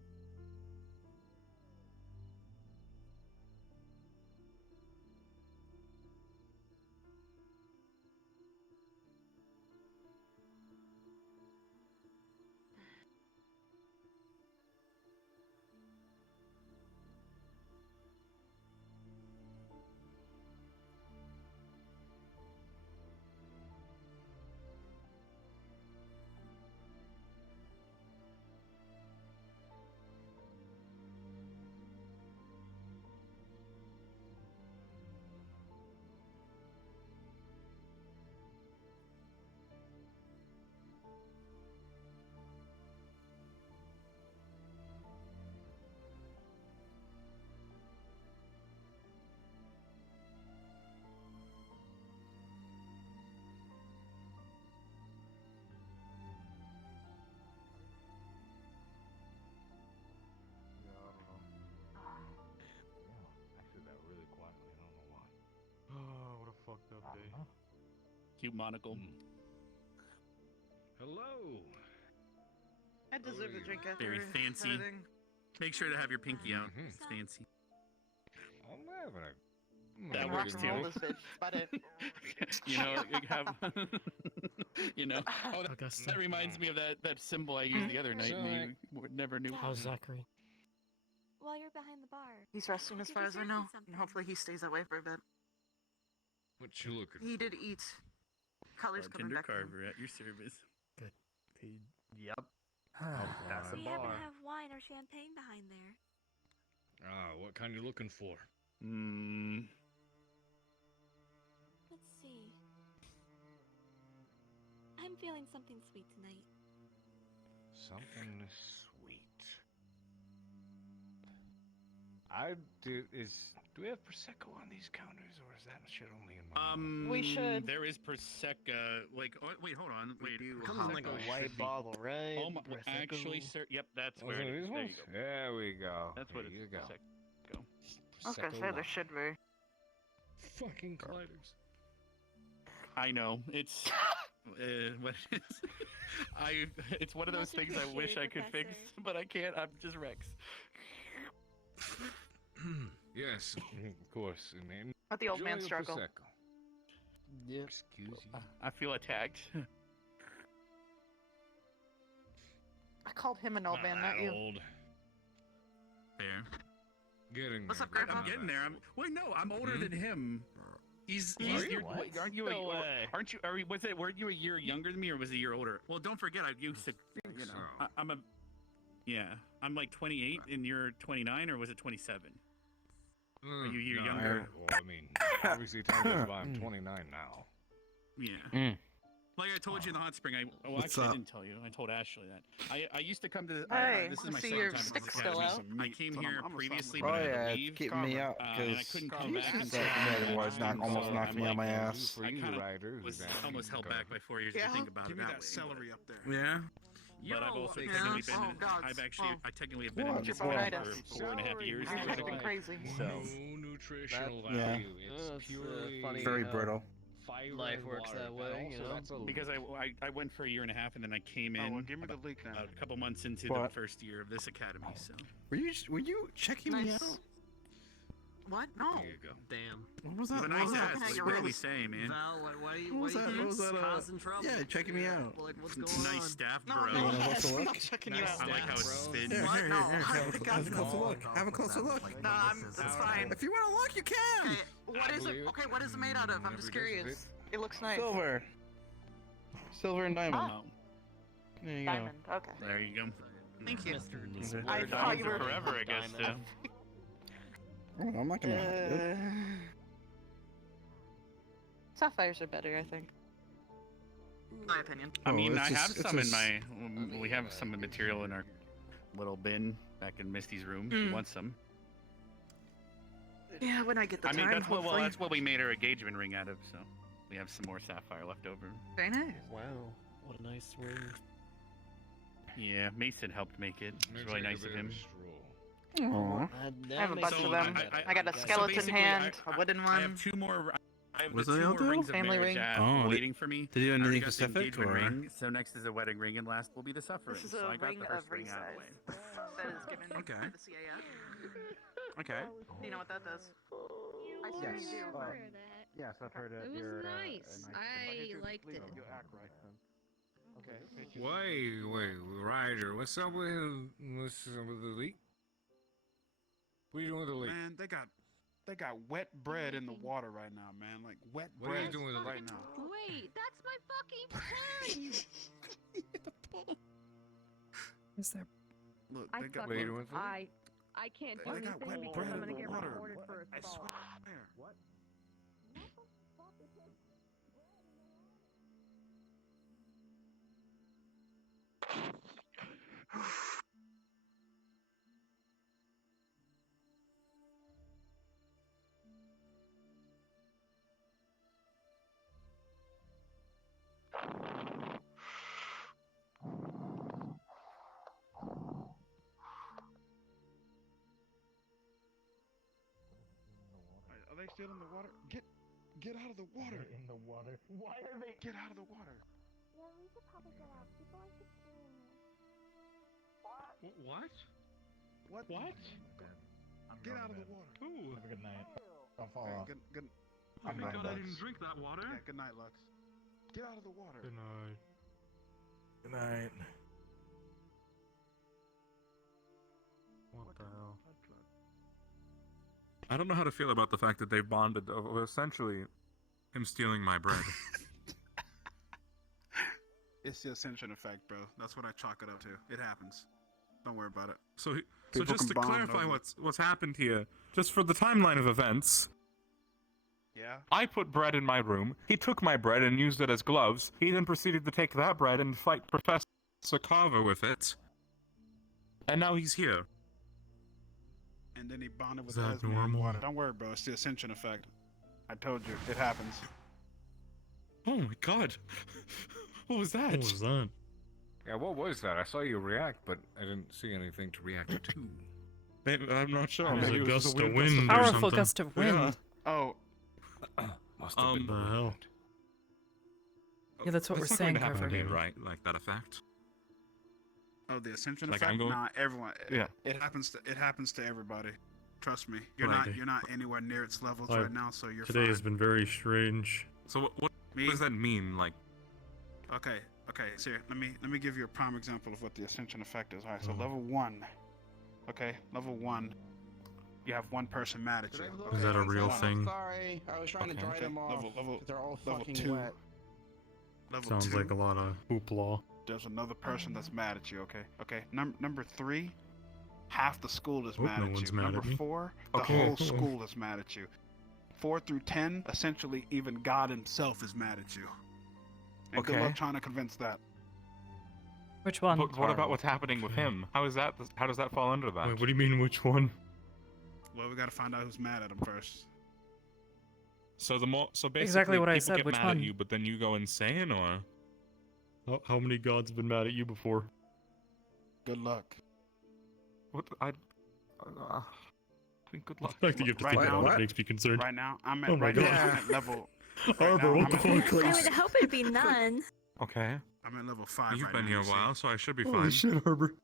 Oh, what a fucked up day. Cute monocle. Hello. I deserve a drink after Very fancy. editing. Make sure to have your pinky out. It's fancy. I'm having a. That rock works and too. roll this bitch. That's about it. You know, you have. You know. Oh, that reminds me of that symbol I used the other night, and you never knew. How's Zachary? While you're behind the bar. He's resting as Did far you as I serve know. me something? And hopefully he stays that way for a bit. What you looking He did eat. Color's coming Bartender back. Carver at your service. Good. Yep. That's We happen to have wine or champagne behind there. Ah, what kind you looking for? Let's see. I'm feeling something sweet tonight. Something sweet. Do we have prosecco on these counters, or is that shit only in my? We should. There is Prosecco. Like, oh, wait, hold on. Wait, Comes in like a white bottle, right? Oh, actually, sir. Yep, that's where it is. There you go. There we go. That's what there it's you go. Prosecco. I was gonna say there should be. Fucking colliders. I know it's what it is. It's one of those Much things I wish I appreciated, could fix, Professor. but I can't. I'm just Rex. Yes, of course. And Let the old man enjoy your struggle. prosecco. Yep. Excuse you. I feel attacked. I called him an old man, not you. Old. There. Getting What's there. up, Grandpa? I'm getting there. Wait, no, I'm older than him. Aren't you? Aren't you? Weren't you a year younger than me, or was it a year older? Well, don't forget, I used to. You know, I'm a. Yeah, I'm like 28, and you're 29, or was it 27? Are you a year younger? Well, I mean, obviously, time goes by. I'm 29 now. Yeah. Like I told you in the hot spring, I didn't tell you. I told Ashley that. I used to come to. This is my see second your time at stick this still academy. out. I came here previously, Oh but I had yeah, to it's leave. keeping me up And I because couldn't come back that until nether was almost knocked me on my ass. I kind of was almost held back by 4 years if you think about Give it me that that way. celery up there. Yeah. But I've also technically been. I technically have been in this What? for 4.5 years. You're freaking crazy. So. No nutritional Yeah. value. It's purely funny Very how brittle. Fire life works that way, you know. Because I went for a year and a half, and then I came in. Give me the leak now. A couple months into What? the first year of this academy. So. Were you checking me out? What? No. There you go. Damn. What was that? With a nice What was ass. that? What are we saying, man? Val, what are you? What was that? What was that? Causing trouble? Yeah, checking me out. Like, what's going on? Nice staff, No, bro. no, You wanna have a look? I'm checking you Nice out. I like how it spins. Here, What? here, No, here. I Have think a I'm closer look. Have a closer look. No, that's fine. If you want to look, you can. Okay, what is it? Okay, what is it made out of? I'm just curious. It looks nice. Silver. Silver and diamond. Oh. There you go. Diamond. Okay. There you go. Thank you. Okay. I thought you were forever, I guess. Oh, I'm not gonna. Sapphires are better, I think. My opinion. I mean, it's I just- have it's some in just- my. We have some material in our little bin back in Misty's room. If you want some? Yeah, when I get the I time. mean, that's what. Well, hopefully. that's what we made our engagement ring out of. So we have some more sapphire left over. Very nice. Wow, what a nice ring. Yeah, Mason helped make it. It's really nice of him. Aww. I have a bunch So, of them. I got a so skeleton basically, hand, a wooden I one. have two more. I have Was the that two all more deal? rings of Family marriage ring? Oh, waiting for me. Did you do I already anything got the specific, engagement or? ring, so next is the wedding ring, and last will be the suffering. This is So a I got ring the of first ring out of the way. resize that is given Okay. by the CAF. Okay. Do you know what that does? I assume Yes. you do. Yes, I've heard it. It was You're, nice. I liked it. You act right. Okay. Wait, Ryder, what's up with the leak? What are you doing with the leak? Man, they got wet bread in the water right now, man. Like wet What are bread you doing with the right leak? now. Wait, that's my fucking pen! Is there? Look, I they got suck What are you at- doing with the leak? I can't do They got anything wet because bread I'm in gonna the get water. reported for I assault. swear. What? Are they still in the water? Get out of the water. In the water. Why are they? Get out of the water. Yeah, we should probably get out. People are just doing this. What? What? What? Get out of the water. Ooh. Have a good night. Don't fall Okay, off. good. Oh my god, I Lux. didn't drink that water. Yeah, good night, Lux. Get out of the water. Good night. Good night. What the hell? I don't know how to feel about the fact that they've bonded over essentially him stealing my bread. It's the Ascension effect, bro. That's what I chalk it up to. It happens. Don't worry about it. So People just can to bond clarify over- what's happened here, just for the timeline of events, Yeah. I put bread in my room. He took my bread and used it as gloves. He then proceeded to take that bread and fight Professor Carver with it. And now he's here. And then he bonded with Is that Esme in normal? water. Don't worry, bro. It's the Ascension effect. I told you. It happens. Oh my god. What was that? What was that? Yeah, what was that? I saw you react, but I didn't see anything to react to. Maybe, I'm not sure. It was Maybe a it was gust just a of wind wind or or Powerful something. gust of wind. Yeah. Oh. Must have been the hell? Yeah, that's what That's we're not going saying, to happen Carver. again, right? Like that effect. Oh, the Ascension Like, effect? I'm going- Nah, everyone. Yeah. It happens to everybody. Trust me. Right. You're not anywhere near its levels I- right now, so you're Today fine. has been very strange. So what does that mean? Like, Okay, so here, let me give you a prime example of what the Ascension effect is. Alright, so Oh. level 1. Okay, level 1. You have one person mad at you. Is that a real One. thing? Sorry, I was trying to dry them off. Level 'Cause they're all level fucking 2. wet. Level Sounds 2. like a lot of hoopla. There's another person that's mad at you. Okay. Number 3. Half the school is Hope mad no at one's you. mad Number at me. 4, the Okay. whole school is mad at you. 4 through 10, essentially even God himself is mad at you. And good Okay. luck trying to convince that. Which one? But what about what's happening with him? How is that? How does that fall under that? Wait, what do you mean, which one? Well, we gotta find out who's mad at him first. So basically, Exactly what I people said, get which mad one? at you, but then you go insane, or How many gods have been mad at you before? Good luck. what? I think good luck. I like to give to Right think now- about it makes me concerned. Right now, I'm at Oh my right now, God. I'm at level. Arbor, now, what the I'm at- fuck? I would hope it'd be none. Okay. I'm at level 5 You've right been now, here a you see. while, so I should be Holy fine. shit, Arbor.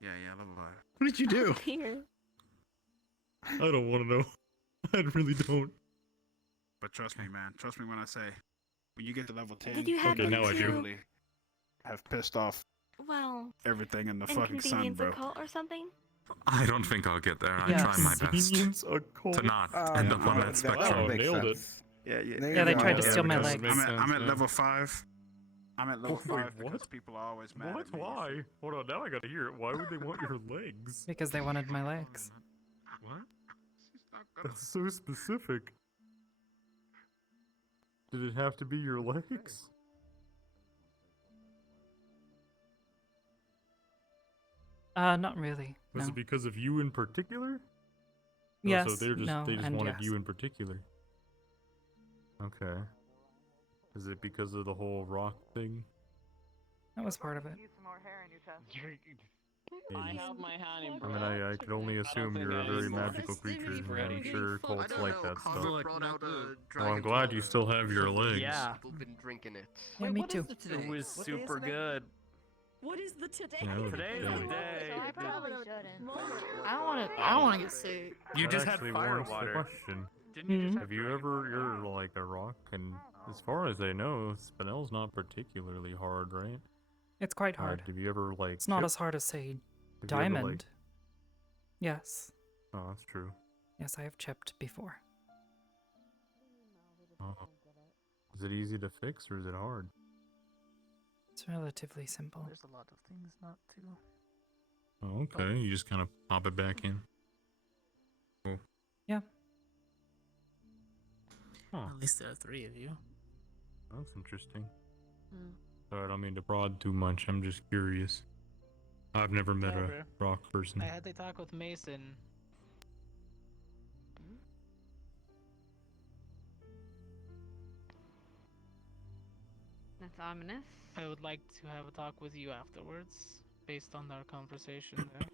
Yeah, level 5. What did you do? Here. I don't want to know. I really don't. But trust me, man. Trust me when I say, when you get to level 10, Did you happen now I do. to, really have pissed off well, everything in the fucking sun, inconvenience a bro. cult or something? I don't think I'll get there. I Yes. try my best Convenience a cult. to not Oh, end up on no, that that spectrum. makes nailed it. sense. Yeah. Yeah, they tried to steal my legs. I'm at level 5. I'm at level 5 what? because people are always mad What? at me. Why? Hold on, now I gotta hear it. Why would they want your legs? Because they wanted my legs. What? That's so specific. Did it have to be your legs? Not really. Was No. it because of you in particular? Yes. So they just and wanted yes. you in particular. Okay. Is it because of the whole rock thing? That was part of it. I have my hand in I mean, I could only assume you're a very magical creature, and I'm sure cults like that stuff. Well, I'm glad you still have your legs. Yeah. People been drinking it. Yeah, me too. It was super good. What is the today? Yeah, look at Today's that. the day. I probably shouldn't. I don't want to get sick. You That just had actually fire warrants the water. question. Didn't you just have Have you ever, you're like a rock, and as far as I know, Spinel's not particularly hard, right? It's quite hard. Have you ever, like, It's not chipped? as hard as, say, Have you ever, diamond. like- Yes. Oh, that's true. Yes, I have chipped before. Oh. Is it easy to fix, or is it hard? It's relatively simple. There's a lot of things not to. Oh, okay. You just kind of pop it back in. Cool. Yeah. Huh. At least there are 3 of you. That's interesting. Hmm. Sorry, I don't mean to prod too much. I'm just curious. I've never met a Whatever. rock person. I had to talk with Mason. That's ominous. I would like to have a talk with you afterwards, based on our conversation there.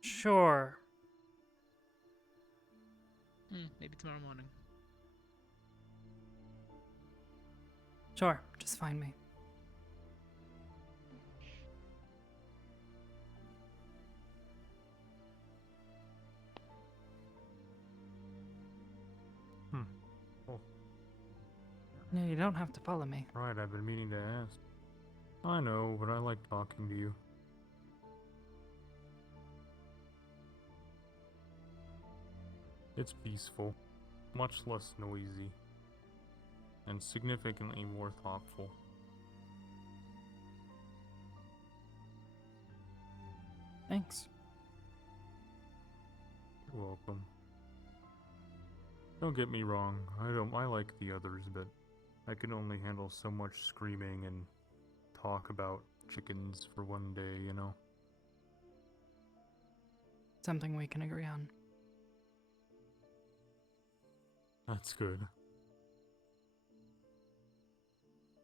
Sure. Maybe tomorrow morning. Sure. Just find me. Cool. No, you don't have to follow me. Right, I've been meaning to ask. I know, but I like talking to you. It's peaceful, much less noisy, and significantly more thoughtful. Thanks. You're welcome. Don't get me wrong, I like the others, but I can only handle so much screaming and talk about chickens for one day, you know? Something we can agree on. That's good.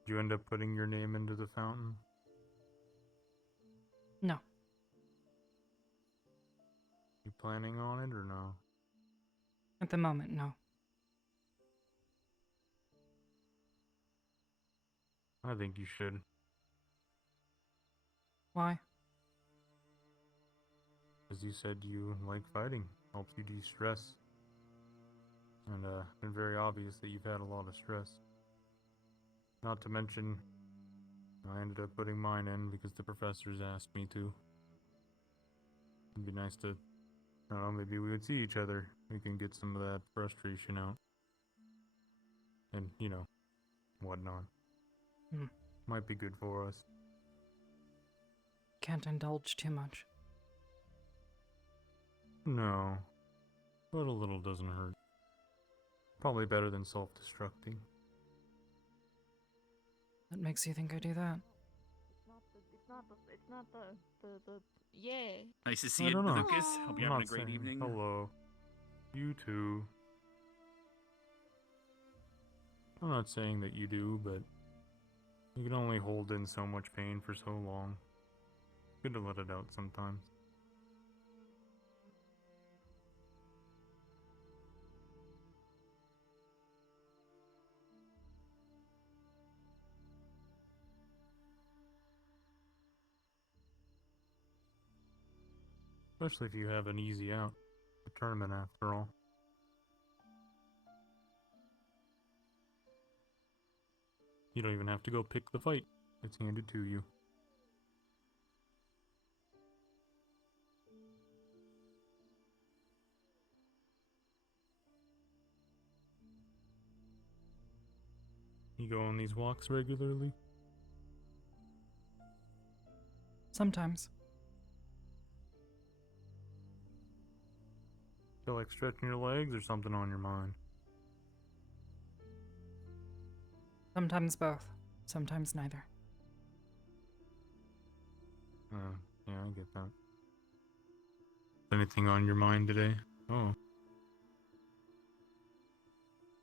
Did you end up putting your name into the fountain? No. You planning on it or no? At the moment, no. I think you should. Why? As you said, you like fighting. Helps you de-stress. And it's been very obvious that you've had a lot of stress. Not to mention, I ended up putting mine in because the professors asked me to. It'd be nice to, I don't know, maybe we would see each other. We can get some of that frustration out. And, you know, whatnot. Hmm. Might be good for us. Can't indulge too much. No. But a little doesn't hurt. Probably better than self-destructing. What makes you think I do that? It's not the yeah. Nice to see I you, don't know. Lucas. Hope you're I'm having a not great saying evening. hello. You too. I'm not saying that you do, but you can only hold in so much pain for so long. Good to let it out sometimes. Especially if you have an easy out. The tournament, after all. You don't even have to go pick the fight. It's handed to you. You go on these walks regularly? Sometimes. Feel like stretching your legs or something on your mind? Sometimes both. Sometimes neither. Yeah, I get that. Anything on your mind today? Oh.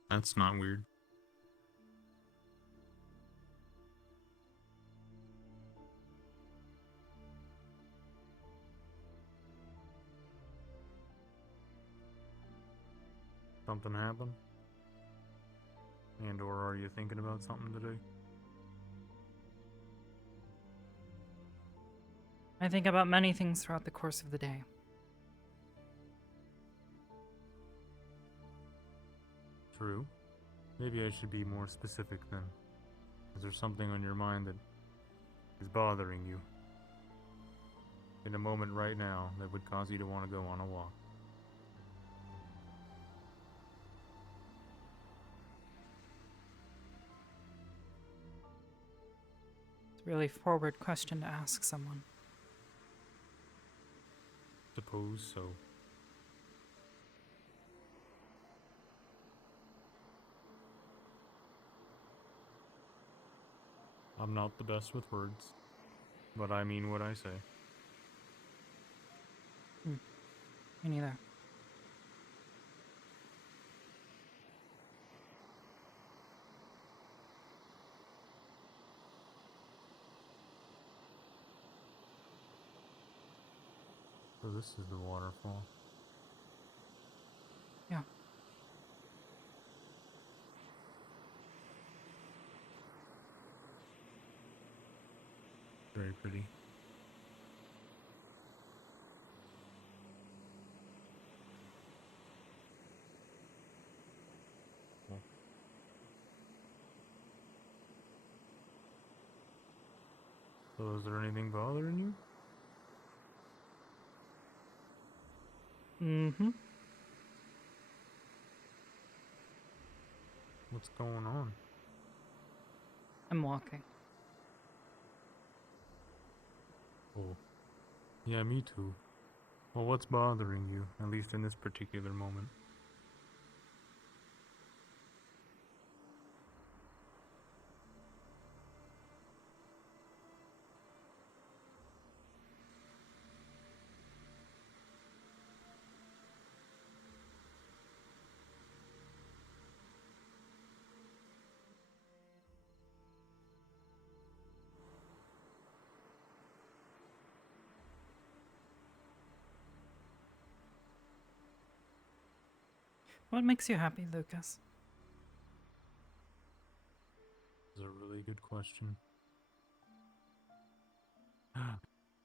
That's not weird. Something happened? And or are you thinking about something today? I think about many things throughout the course of the day. True. Maybe I should be more specific then. Is there something on your mind that is bothering you? In a moment right now that would cause you to want to go on a walk? It's a really forward question to ask someone. Suppose so. I'm not the best with words, but I mean what I say. Me neither. So this is the waterfall. Yeah. Very pretty. Cool. So is there anything bothering you? Mm-hmm. What's going on? I'm walking. Oh. Yeah, me too. Well, what's bothering you, at least in this particular moment? What makes you happy, Lucas? That's a really good question.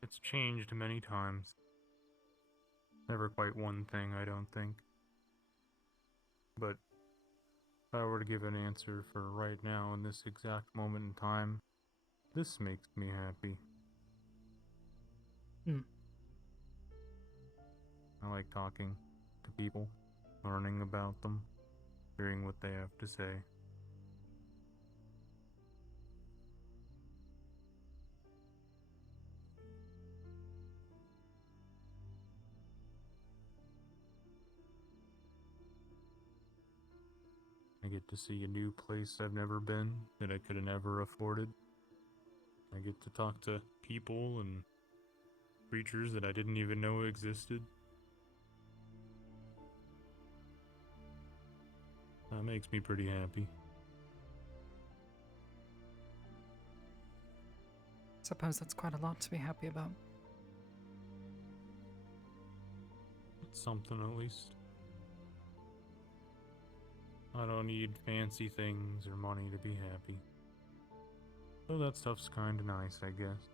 It's changed many times. Never quite one thing, I don't think. But if I were to give an answer for right now in this exact moment in time, this makes me happy. Hmm. I like talking to people, learning about them, hearing what they have to say. I get to see a new place I've never been that I could have never afforded. I get to talk to people and creatures that I didn't even know existed. That makes me pretty happy. Suppose that's quite a lot to be happy about. It's something at least. I don't need fancy things or money to be happy. So that stuff's kinda nice, I guess.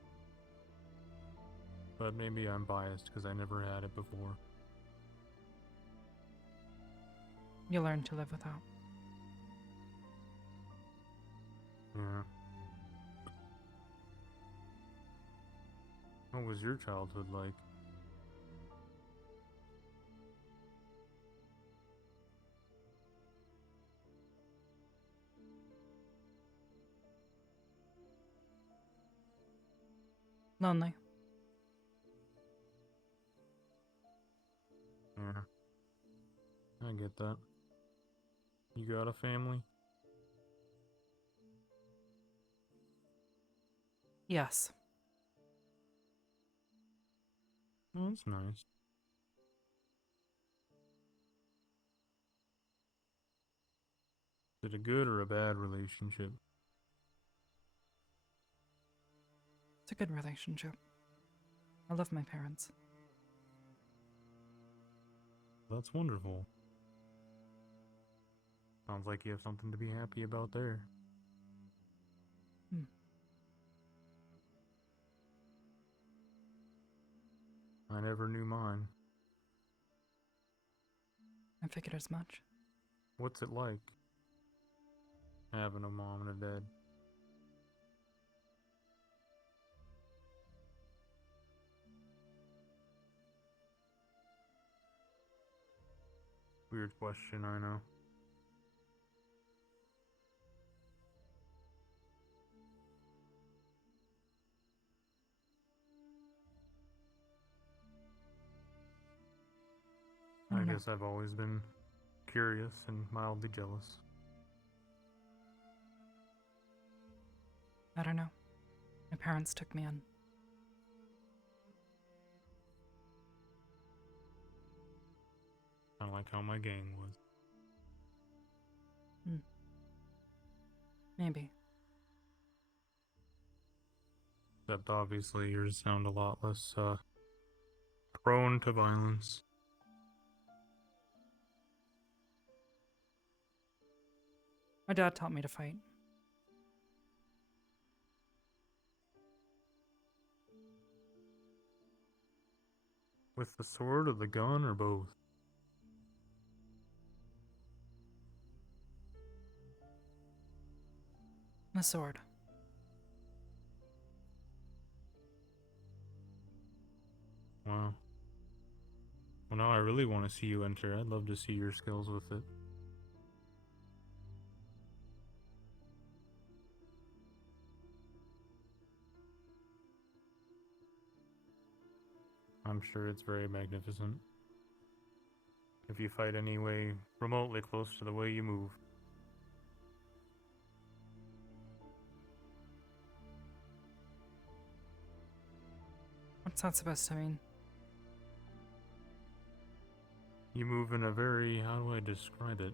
But maybe I'm biased because I never had it before. You learn to live without. Yeah. What was your childhood like? Lonely. Yeah. I get that. You got a family? Yes. Oh, that's nice. Is it a good or a bad relationship? It's a good relationship. I love my parents. That's wonderful. Sounds like you have something to be happy about there. I never knew mine. I figured as much. What's it like, having a mom and a dad? Weird question, I know. I guess I've always been curious and mildly jealous. I don't know. My parents took me in. Kinda like how my gang was. Maybe. Except obviously yours sound a lot less, prone to violence. My dad taught me to fight. With the sword or the gun or both? The sword. Wow. Well, now I really want to see you enter. I'd love to see your skills with it. I'm sure it's very magnificent. If you fight any way remotely close to the way you move. What's that supposed to mean? You move in a very, how do I describe it?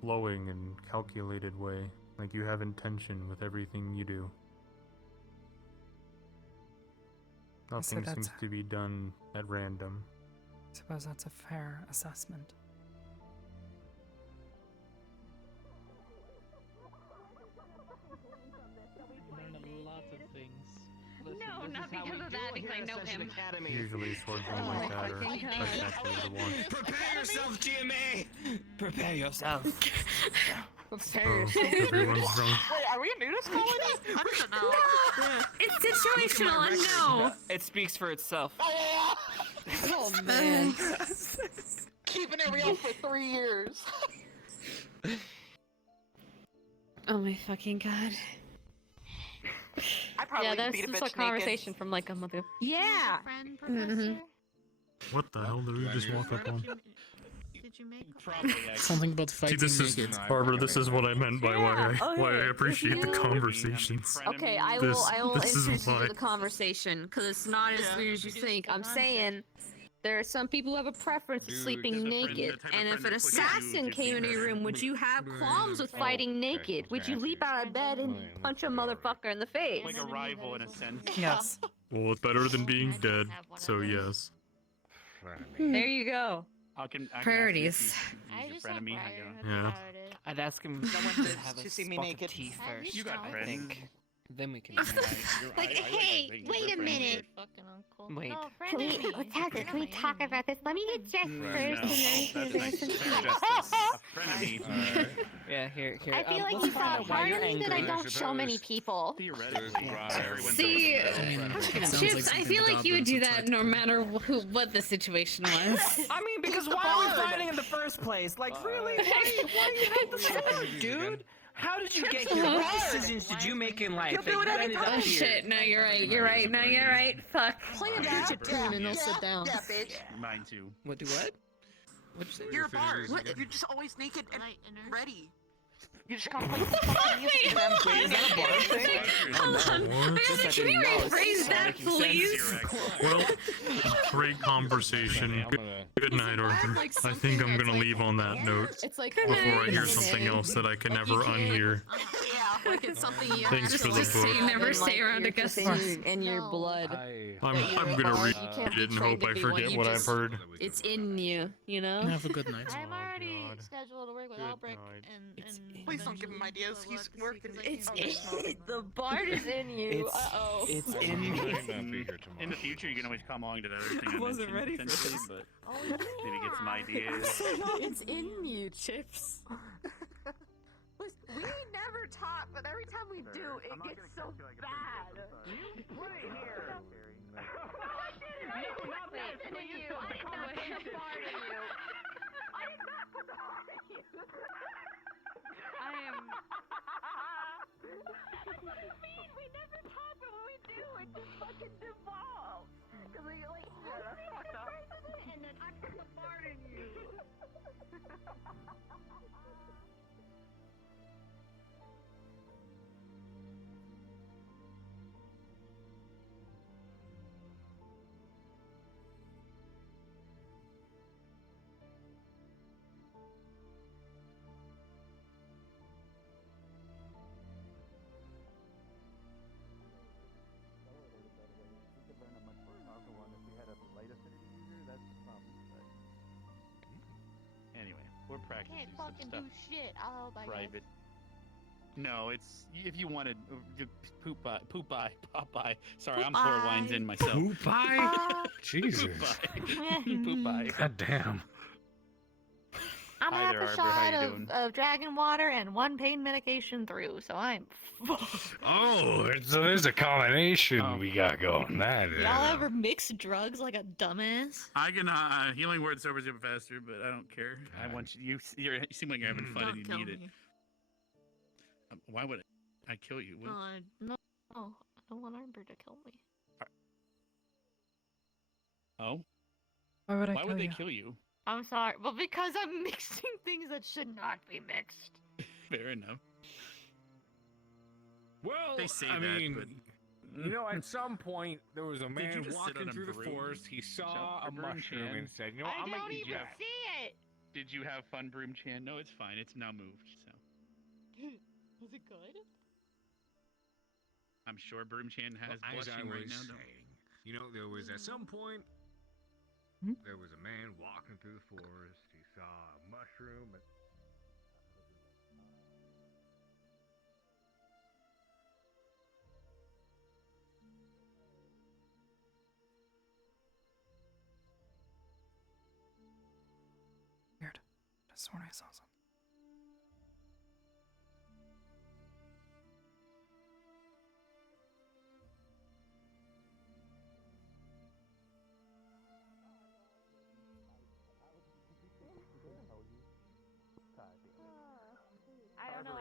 Flowing and calculated way. Like you have intention with everything you do. Nothing seems to be done at random. I suppose that's a fair assessment. Learn a lot of things. No, not because of that, because I know him. Usually swordsmen like that are spectacular to watch. Prepare yourself, GMA! Prepare yourself. Prepare yourself. Everyone's drunk. Wait, are we a nudist colony? I don't know. It's situational and no. It speaks for itself. Oh man. Keeping it real for 3 years. Oh my fucking god. I probably Yeah, that's beat a just bitch a conversation from like a month ago. Yeah. Friend, Professor? What the hell did we just walk up on? Did you make Probably Something about See, fighting this is naked. Barbara. This is what I meant by Yeah, why I okay, appreciate if the you- conversations. Okay, I This- will this is introduce you why. to the conversation because it's not as weird as you think. I'm saying there are some people who have a preference for sleeping naked, and if an assassin came into your room, would you have qualms with fighting naked? Would you leap out of bed and punch a motherfucker in the face? Like a rival in a sense. Yes. Well, it's better than being dead, so yes. There you go. I can Priorities. Ask you if he's a friend of me. Yeah. I'd ask him Someone to to- have a to see me spot naked. of tea first. You got I friends. think. Then we can. Like, hey, wait a minute. Fucking uncle. Wait. No, friend Can we, of me. let's have this, can we talk about this? Let me get Jeff No, first, and then that's we can nice. do Fair this. justice. A friend of me. Yeah, here. I feel like let's you find saw a out why part you're of me that I angry. don't show many people. Theoretically, everyone's See, always sounds Chips, like I something feel the like you would goblins do would that try to no matter what the situation was. I mean, because the why are we bard. fighting in the first place? Like, really? Why you have the sword, dude? How did you get here? What decisions did you make in life? He'll do that it you every ended up Oh time. here? shit, no, you're right, you're right, no, you're right. Fuck. Play a bitch a tune and they'll sit down. Yeah, bitch. Mine too. What do what? What'd you say? You're a bard. What? You're just always naked and ready. You just Wait, gotta play the fucking music to them. Wait, is that a bard thing? Hold on. Just I Can you didn't know. It's rephrase not that, making sense. please? Well, great conversation. Good night, Arthur. I think I'm gonna leave on that note It's like before I hear something else that I can never unhear. Like it's something you Thanks have for to the like, book. So you never have stay in, around like, to guess in your blood. I'm gonna read You can't it be and trained hope to I be one, forget you what just- I've heard. It's in you, you know? Have a good night. I'm already God. scheduled to work with Good Albrecht night. and Please don't give him ideas. He's working. It's the bard is in you. It's Uh-oh. it's in me. In the future, you can always come along to the other thing I wasn't mentioned, ready for potentially, this. but maybe get some ideas. It's in you, Chips. We never talk, but every time we do, it gets so bad. You put it here. No, I didn't. I did not put it in you. I did not put the heart in you. I did not put the heart in you. I am. We never talk, but when we do, it just fucking devolves. Cause we like, and then I put the heart in you. Anyway, we're practicing Can't some fucking stuff do shit. I hope I private. No, it's if you wanted poop by Popeye. Sorry, I'm 4 wines in myself. Poop pie? Jesus. Poop by. God damn. I'm Hi half there, a Arbor, how shot you doing? of dragon water and 1 pain medication through, so I'm. Oh, so there's a combination we got going. That is. Y'all ever mix drugs like a dumbass? I can healing word sobers you faster, but I don't care. I want you. You seem like you're having fun and you need it. Why would I kill you? What? No, I don't want Arbor to kill me. Oh? Why would I Why kill would they you? kill you? I'm sorry. Well, because I'm mixing things that should not be mixed. Fair enough. Well, They say I that, mean, but- you know, at some point there was a you man just sit on walking a through the broom? forest. He saw a Broom mushroom Chan? and said, "You know, I I'll don't make you even jack." see it. Did you have fun, Broom Chan? No, it's fine. It's now moved. So Was it good? I'm sure Broom Chan has Well, as I blushing right was now. saying, you know, there was at some point there was a man walking through the forest. He saw a mushroom. And... Weird. I sworn I saw something.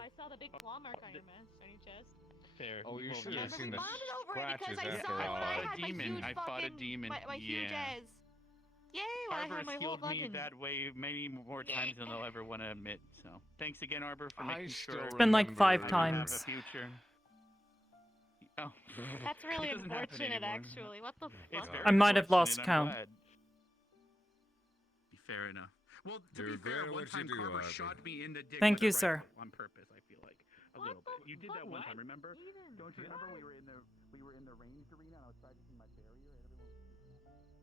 I saw the big claw mark on your chest. Fair. Oh, you should have Remember, seen we the bonded over it because scratches I after saw it when I all. had my huge I fought a fucking demon. my huge Yeah. ass. Yay! When I Arbor's had my whole healed me fucking. that way many more times than I'll ever want to admit. So thanks again, Arbor, for making sure. It's been like 5 I have a times. future. Oh. That's really It doesn't happen unfortunate, anymore. actually. What the It's fuck? very I might have lost unfortunate, count. I'm glad. Fair enough. Well, to You're be fair, great at one what you time do, Carver Arbor. shot me in the dick Thank with a you, sir. rifle on purpose. I feel like a little bit. You did that one time, remember? Don't you remember we were in the ranged arena and I was practicing my barrier and everyone was shooting at me?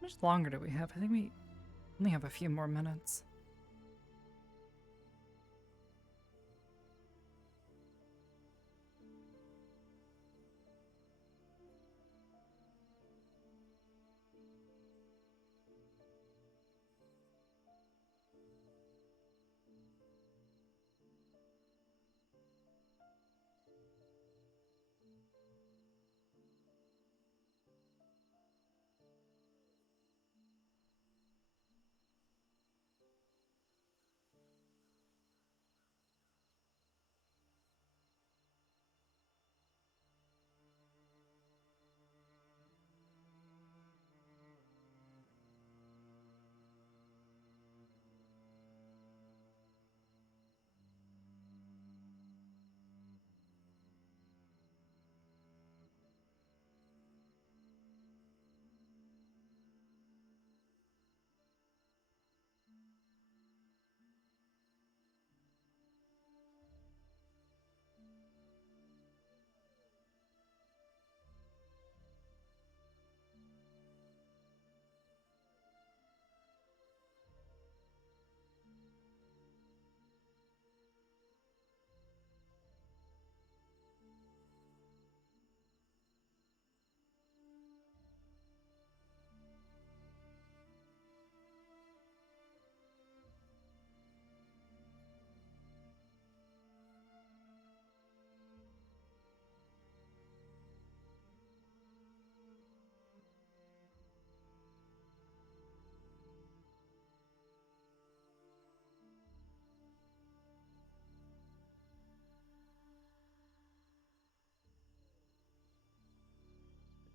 How much longer do we have? I think we only have a few more minutes.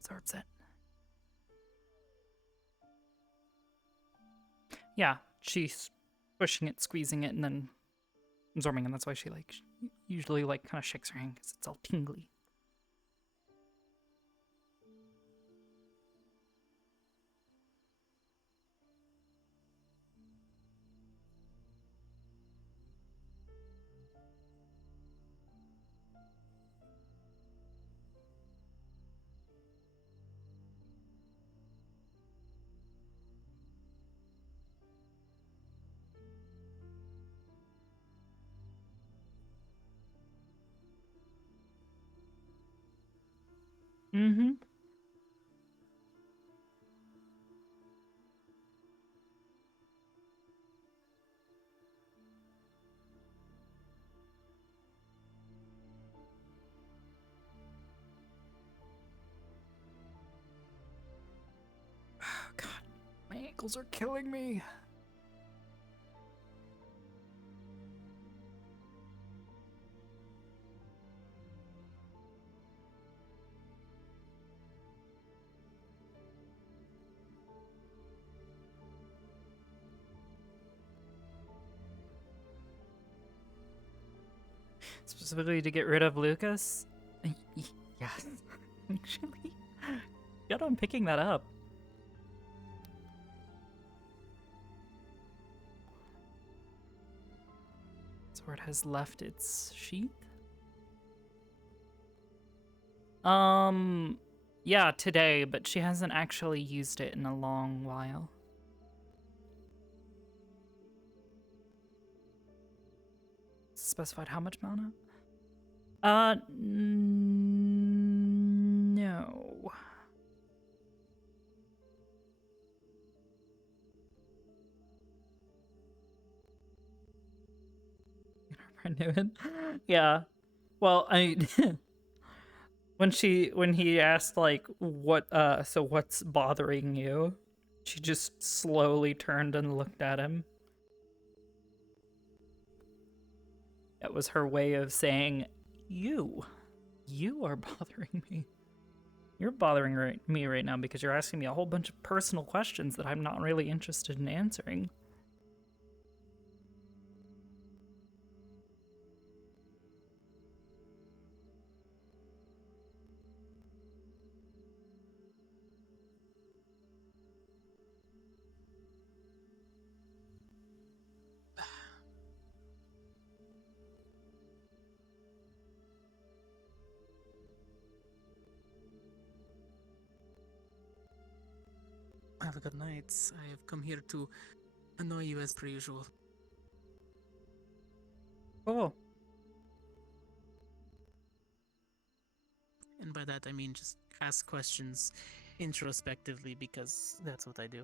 Absorbs it. Yeah, she's pushing it, squeezing it, and then absorbing, and that's why she usually kind of shakes her hand because it's all tingly. Mm-hmm. Oh, God. My ankles are killing me. Specifically to get rid of Lucas? Yes. Actually, good on picking that up. Sword has left its sheath. Yeah, today, but she hasn't actually used it in a long while. Specified how much mana? No. I knew it. Yeah. Well, when he asked like so what's bothering you? She just slowly turned and looked at him. That was her way of saying, you are bothering me. You're bothering me right now because you're asking me a whole bunch of personal questions that I'm not really interested in answering. Have a good night. I have come here to annoy you as per usual. Cool. And by that I mean just ask questions introspectively because that's what I do.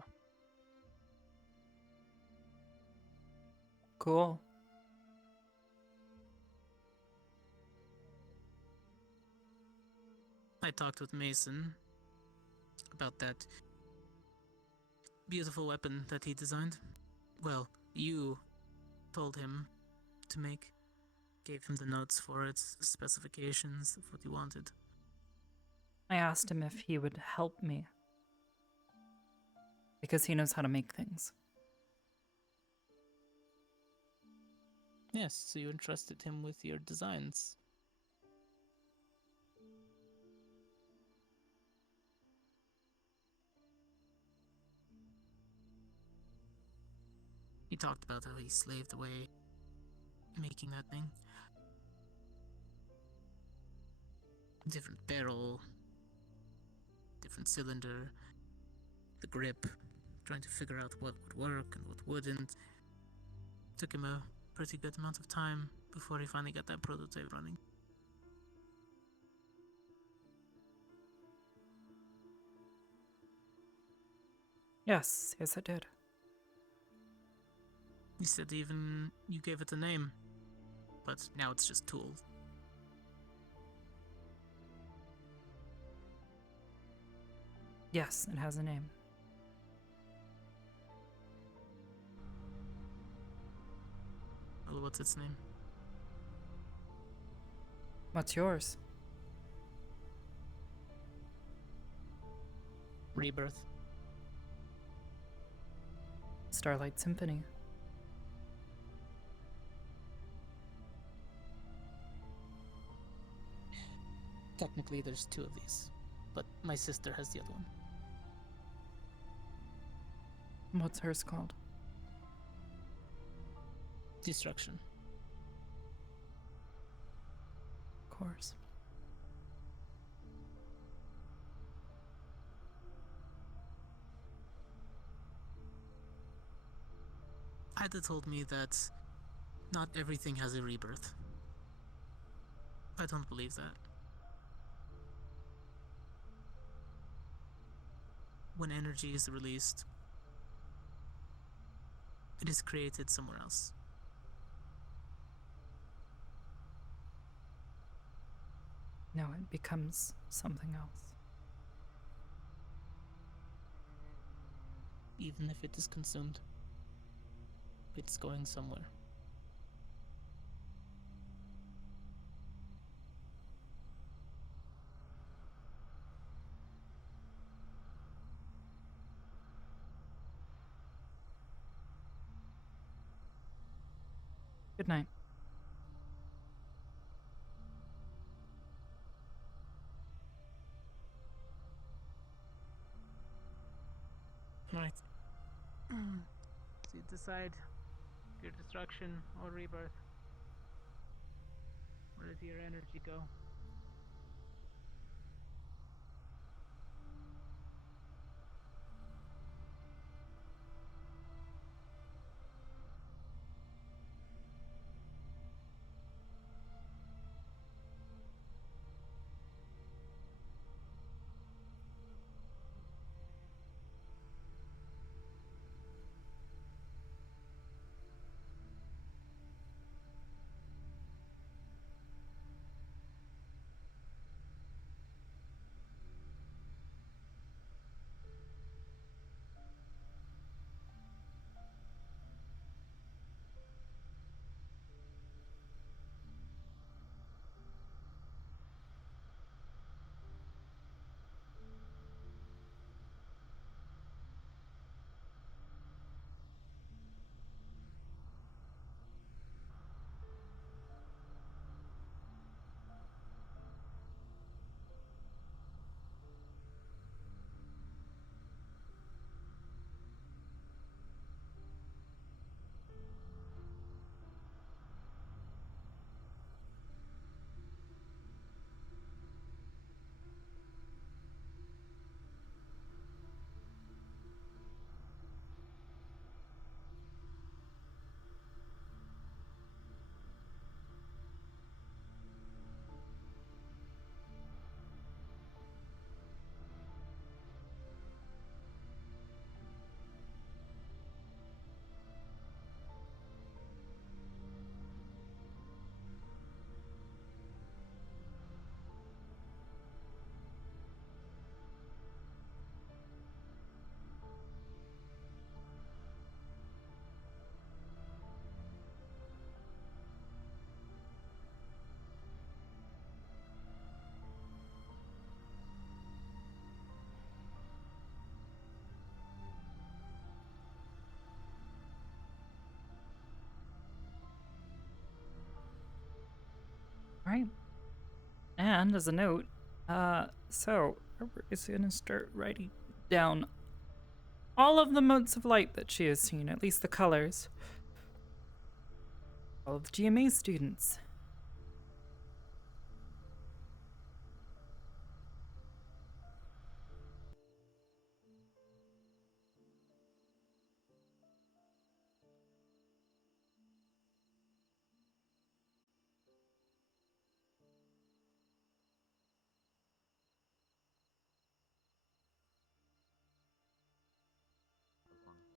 Cool. I talked with Mason about that beautiful weapon that he designed. Well, you told him to make. Gave him the notes for its specifications of what you wanted. I asked him if he would help me. Because he knows how to make things. Yes, so you entrusted him with your designs. He talked about how he slaved away making that thing. Different barrel, different cylinder, the grip, trying to figure out what would work and what wouldn't. Took him a pretty good amount of time before he finally got that prototype running. Yes, I did. He said even you gave it a name, but now it's just Tool. Yes, it has a name. Well, what's its name? What's yours? Rebirth. Starlight Symphony. Technically, there's two of these, but my sister has the other one. What's hers called? Destruction. Of course. Ida told me that not everything has a rebirth. I don't believe that. When energy is released, it is created somewhere else. No, it becomes something else. Even if it is consumed, it's going somewhere. Good night. you decide your destruction or rebirth. Where does your energy go? Right. And as a note, so Arbor is going to start writing down all of the modes of light that she has seen, at least the colors. All of the GMA students